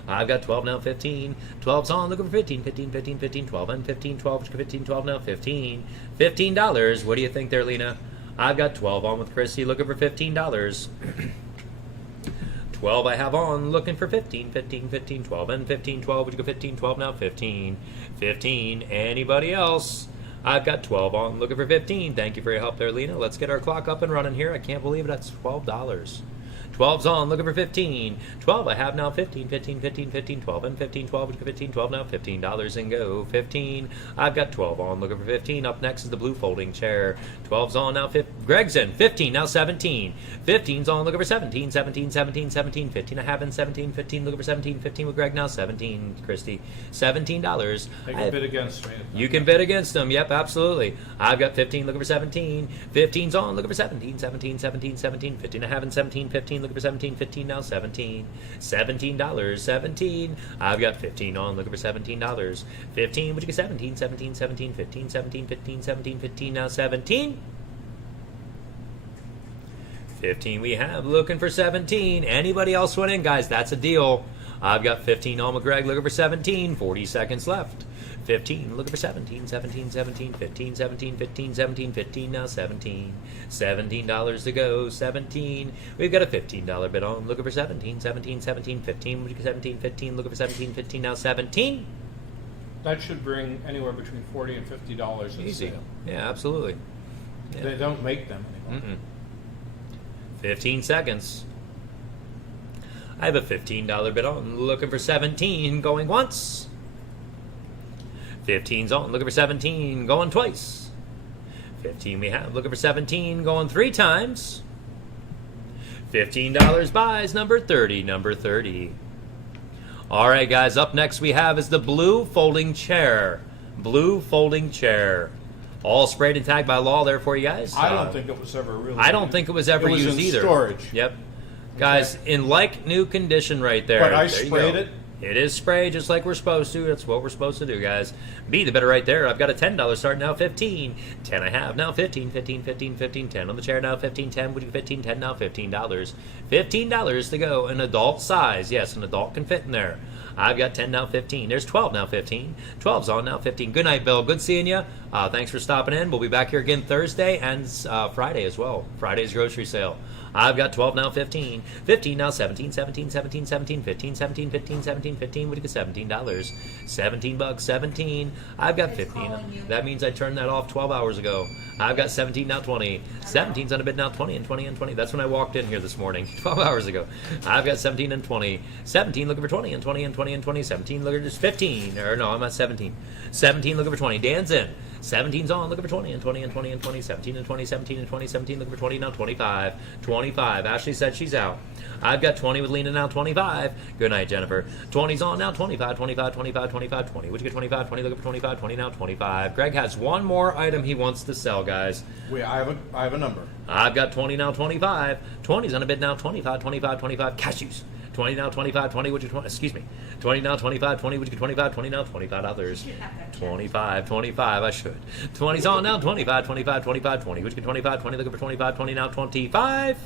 I've got 12 now, 15. 12's on, looking for 15, 15, 15, 15, 12, and 15, 12, 15, 12 now, 15. $15. What do you think there, Lena? I've got 12 on with Christy, looking for $15. 12 I have on, looking for 15, 15, 15, 12, and 15, 12. Would you go 15, 12 now, 15. 15. Anybody else? I've got 12 on, looking for 15. Thank you for your help there, Lena. Let's get our clock up and running here. I can't believe it. That's $12. 12's on, looking for 15. 12 I have now, 15, 15, 15, 15, 12, and 15, 12, would you go 15, 12 now, $15 and go. 15, I've got 12 on, looking for 15. Up next is the blue folding chair. 12's on now, Greg's in. 15, now 17. 15's on, looking for 17, 17, 17, 17, 15. I have in 17, 15, looking for 17, 15 with Greg now, 17, Christy. $17. They can bid against me. You can bid against them. Yep, absolutely. I've got 15, looking for 17. 15's on, looking for 17, 17, 17, 17, 15. I have in 17, 15, looking for 17, 15 now, 17. $17, 17. I've got 15 on, looking for $17. 15, would you get 17, 17, 17, 15, 17, 15, 17, 15 now, 17. 15 we have, looking for 17. Anybody else went in, guys? That's a deal. I've got 15 on McGreg, looking for 17. 40 seconds left. 15, looking for 17, 17, 17, 15, 17, 15, 17, 15, now 17. $17 to go, 17. We've got a $15 bid on, looking for 17, 17, 17, 15, would you get 17, 15, looking for 17, 15, now 17. That should bring anywhere between $40 and $50 at Easy. sale. Yeah, absolutely. Yeah. They don't make them anymore. 15 seconds. I have a $15 bid on, looking for 17, going once. 15's on, looking for 17, going twice. 15 we have, looking for 17, going 3 times. $15 buys, number 30, number 30. All right, guys, up next we have is the blue folding chair. Blue folding chair. All sprayed and tagged by law there for you guys. I don't think it was ever really I don't think it was ever used in either. storage. Yep. Guys, in like new condition right there. But I There you sprayed go. it. It is sprayed just like we're supposed to. That's what we're supposed to do, guys. Be the better right there. I've got a $10 start now, 15. 10 I have now, 15, 15, 15, 15, 10 on the chair now, 15, 10. Would you 15, 10 now, $15. $15 to go. An adult size. Yes, an adult can fit in there. I've got 10 now, 15. There's 12 now, 15. 12's on now, 15. Good night, Bill. Good seeing you. Thanks for stopping in. We'll be back here again Thursday and Friday as well. Friday's grocery sale. I've got 12 now, 15. 15 now, 17, 17, 17, 17, 15, 17, 15, 17, 15. What do you get? $17. 17 bucks, 17. I've got 15. That means I turned that off 12 hours ago. I've got 17 now, 20. 17's on a bid now, 20 and 20 and 20. That's when I walked in here this morning, 12 hours ago. I've got 17 and 20. 17 looking for 20 and 20 and 20 and 20. 17 looking for just 15. Or no, I'm at 17. 17 looking for 20. Dan's in. 17's on, looking for 20 and 20 and 20 and 20, 17 and 20, 17 and 20, 17 looking for 20, now 25, 25. Ashley said she's out. I've got 20 with Lena now, 25. Good night, Jennifer. 20's on now, 25, 25, 25, 25, 20. Would you get 25, 20, looking for 25, 20 now, 25. Greg has one more item he wants to sell, guys. Wait, I have a number. I've got 20 now, 25. 20's on a bid now, 25, 25, 25. Cashews. 20 now, 25, 20, would you 20, excuse me. 20 now, 25, 20, would you get 25, 20 now, $25. 25, 25, I should. 20's on now, 25, 25, 25, 20, would you get 25, 20, looking for 25, 20 now, 25.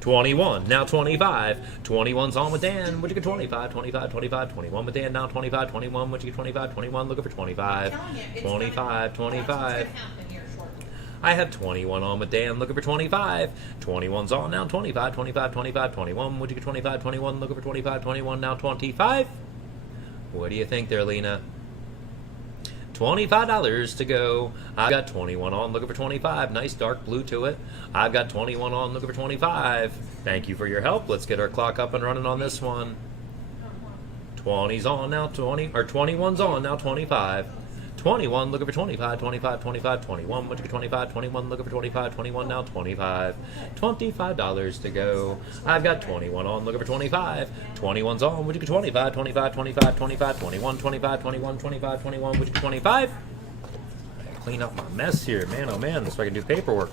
21, now 25. 21's on with Dan, would you get 25, 25, 25, 21 with Dan, now 25, 21, would you get 25, 21, looking for 25. 25, 25. I have 21 on with Dan, looking for 25. 21's on now, 25, 25, 25, 21. Would you get 25, 21, looking for 25, 21, now 25. What do you think there, Lena? $25 to go. I've got 21 on, looking for 25. Nice dark blue to it. I've got 21 on, looking for 25. Thank you for your help. Let's get our clock up and running on this one. 20's on now, 20, or 21's on now, 25. 21, looking for 25, 25, 25, 21, would you get 25, 21, looking for 25, 21, now 25. $25 to go. I've got 21 on, looking for 25. 21's on, would you get 25, 25, 25, 25, 21, 25, 21, 25, 21, would you get 25? I gotta clean up my mess here, man, oh man, so I can do paperwork.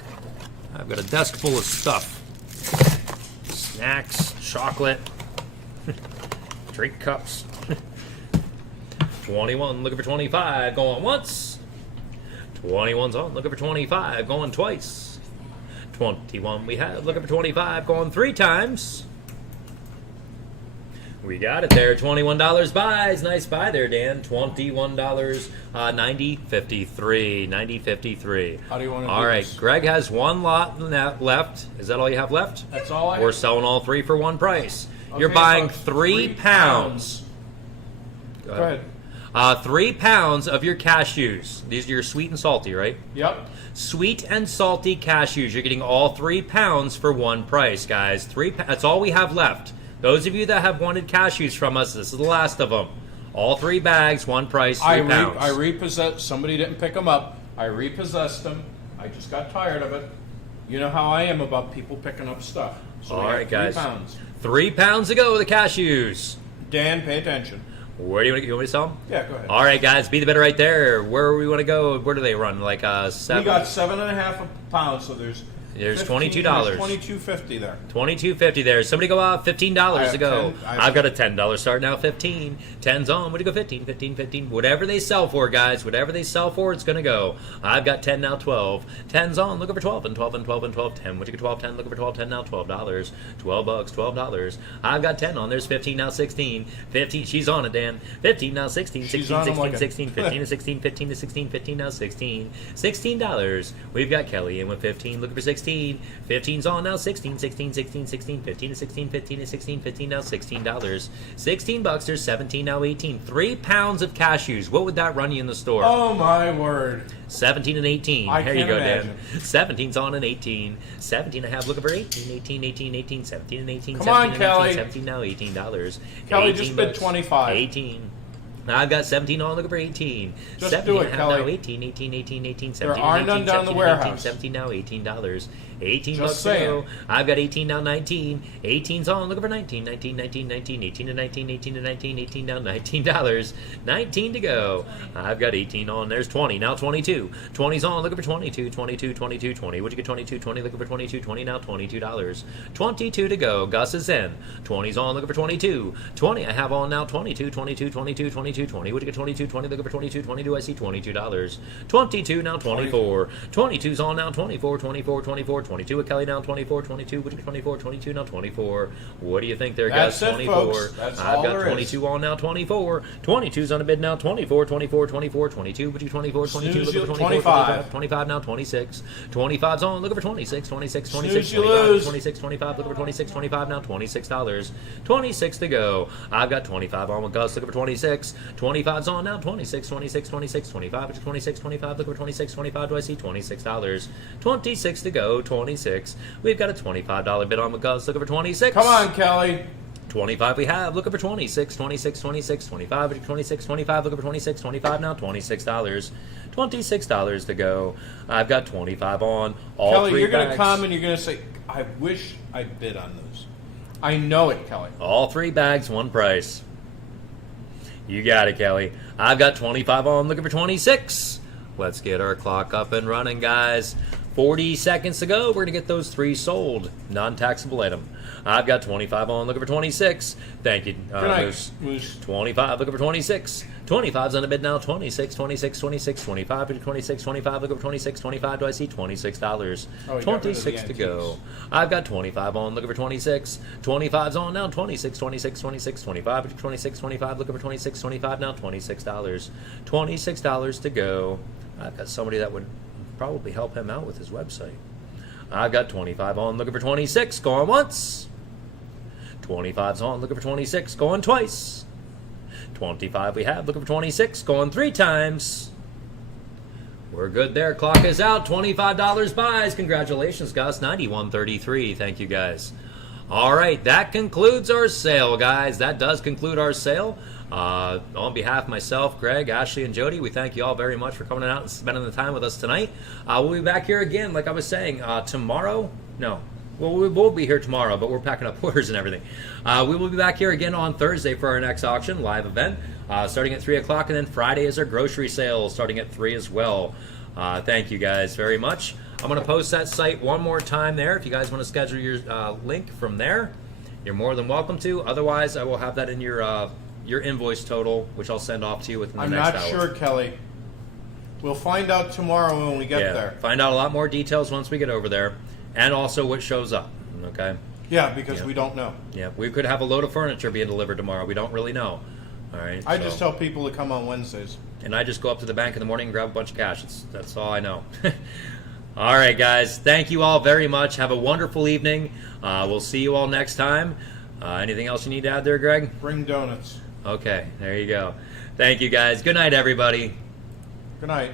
I've got a desk full of stuff. Snacks, chocolate, drink cups. 21, looking for 25, going once. 21's on, looking for 25, going twice. 21 we have, looking for 25, going 3 times. We got it there, $21 buys. Nice buy there, Dan. $21, 90.53, 90.53. How do you want to All do right, this? Greg has one lot left. Is that all you have left? That's all I We're have. selling all 3 for one price. You're Okay, buying folks, 3 pounds. Go ahead. 3 pounds of your cashews. These are your sweet and salty, right? Yep. Sweet and salty cashews. You're getting all 3 pounds for one price, guys. That's all we have left. Those of you that have wanted cashews from us, this is the last of them. All 3 bags, one price, 3 pounds. I repossessed. Somebody didn't pick them up. I repossessed them. I just got tired of it. You know how I am about people picking up stuff. So all right, guys. 3 pounds. 3 pounds to go, the cashews. Dan, pay attention. Where do you want me to sell them? Yeah, go ahead. All right, guys, be the bidder right there. Where we want to go? Where do they run? Like 7? We got 7.5 pounds, so there's There's 15, $22. There's $22.50 there. $22.50 there. Somebody go out $15 to go. I've got a $10 start now. 15. 10's on. What do you go? 15, 15, 15. Whatever they sell for, guys. Whatever they sell for, it's gonna go. I've got 10 now. 12. 10's on. Looking for 12 and 12 and 12 and 12. 10. What do you get? 12, 10. Looking for 12, 10 now. $12. 12 bucks. $12. I've got 10 on. There's 15 now. 16. 15. She's on it, Dan. 15 now. 16. 16. 16. 16. 15 to 16. 15 to 16. 15 now. 16. $16. We've got Kelly in with 15. Looking for 16. 15's on now. 16. 16. 16. 16. 15 to 16. 15 to 16. 15 now. $16. 16 bucks. There's 17 now. 18. 3 pounds of cashews. What would that run you in the store? Oh my word. 17 and 18. I Here you can't go, imagine. Dan. 17's on and 18. 17 I have looking for 18. 18, 18, 18. 17 and 18. Come 17 on, and Kelly. 18. 17 now. $18. Kelly 18 just bid bucks. 25. 18. I've got 17 on looking for 18. Just 17 do it, I have Kelly. now. 18, 18, 18, 18. 17 There and are 18, none down in the 17 and 18, warehouse. 17 now. $18. 18 Just bucks to saying. go. I've got 18 now. 19. 18's on looking for 19. 19, 19, 19. 18 to 19. 18 to 19. 18 now. $19. 19 to go. I've got 18 on. There's 20. Now 22. 20's on looking for 22. 22, 22, 20. What'd you get? 22, 20. Looking for 22. 20 now. $22. 22 to go. Gus is in. 20's on looking for 22. 20 I have on now. 22, 22, 22, 22, 20. What'd you get? 22, 20. Looking for 22. 22 I see $22. 22 now. 24. 22's on now. 24, 24, 24, 22 with Kelly now 24, 22 with 24, 22 now 24. What do you think there, That's guys? it, 24. folks. That's I've all got there 22 on now 24. 22's on the bid now 24, 24, 24, 22 with 24, 22 Snooze looking you, for 24, 25. 25 now 26. 25's on looking for 26, 26, 26, Snooze you 25, lose. 26, 25 looking for 26, 25 now $26. 26 to go. I've got 25 on with Gus looking for 26. 25's on now 26, 26, 26, 25 with 26, 25 looking for 26, 25. Do I see $26? 26 to go. 26. We've got a $25 bid on with Gus looking for 26. Come on, Kelly. 25 we have, looking for 26, 26, 26, 25, 26, 25, looking for 26, 25 now, $26. $26 to go. I've got 25 on all Kelly, three you're going to bags. come and you're going to say, I wish I bid on those. I know it, Kelly. All three bags, one price. You got it, Kelly. I've got 25 on, looking for 26. Let's get our clock up and running, guys. 40 seconds to go. We're going to get those three sold. Non-taxable item. I've got 25 on, looking for 26. Thank you. Good night, Moose. 25, looking for 26. 25's on the bid now. 26, 26, 26, 25, 26, 25, looking for 26, 25. Do I see $26? Oh, you got rid of the 26 to go. antiques. I've got 25 on, looking for 26. 25's on now. 26, 26, 26, 25, 26, 25, looking for 26, 25 now. $26. $26 to go. I've got somebody that would probably help him out with his website. I've got 25 on, looking for 26, going once. 25's on, looking for 26, going twice. 25 we have, looking for 26, going three times. We're good there. Clock is out. $25 buys. Congratulations, Gus. 91.33. Thank you, guys. All right, that concludes our sale, guys. That does conclude our sale. On behalf of myself, Greg, Ashley, and Jody, we thank you all very much for coming out and spending the time with us tonight. We'll be back here again, like I was saying, tomorrow. No. Well, we will be here tomorrow, but we're packing up orders and everything. We will be back here again on Thursday for our next auction, live event, starting at 3 o'clock, and then Friday is our grocery sale, starting at 3 as well. Thank you guys very much. I'm going to post that site one more time there. If you guys want to schedule your link from there, you're more than welcome to. Otherwise, I will have that in your invoice total, which I'll send off to you within the I'm next not hour. sure, Kelly. We'll find out tomorrow when we get there. Find out a lot more details once we get over there, and also what shows up. Okay. Yeah, because we don't know. Yeah, we could have a load of furniture being delivered tomorrow. We don't really know. All right. I just tell people to come on Wednesdays. And I just go up to the bank in the morning and grab a bunch of cash. That's all I know. All right, guys. Thank you all very much. Have a wonderful evening. We'll see you all next time. Anything else you need to add there, Greg? Bring donuts. Okay, there you go. Thank you, guys. Good night, everybody. Good night.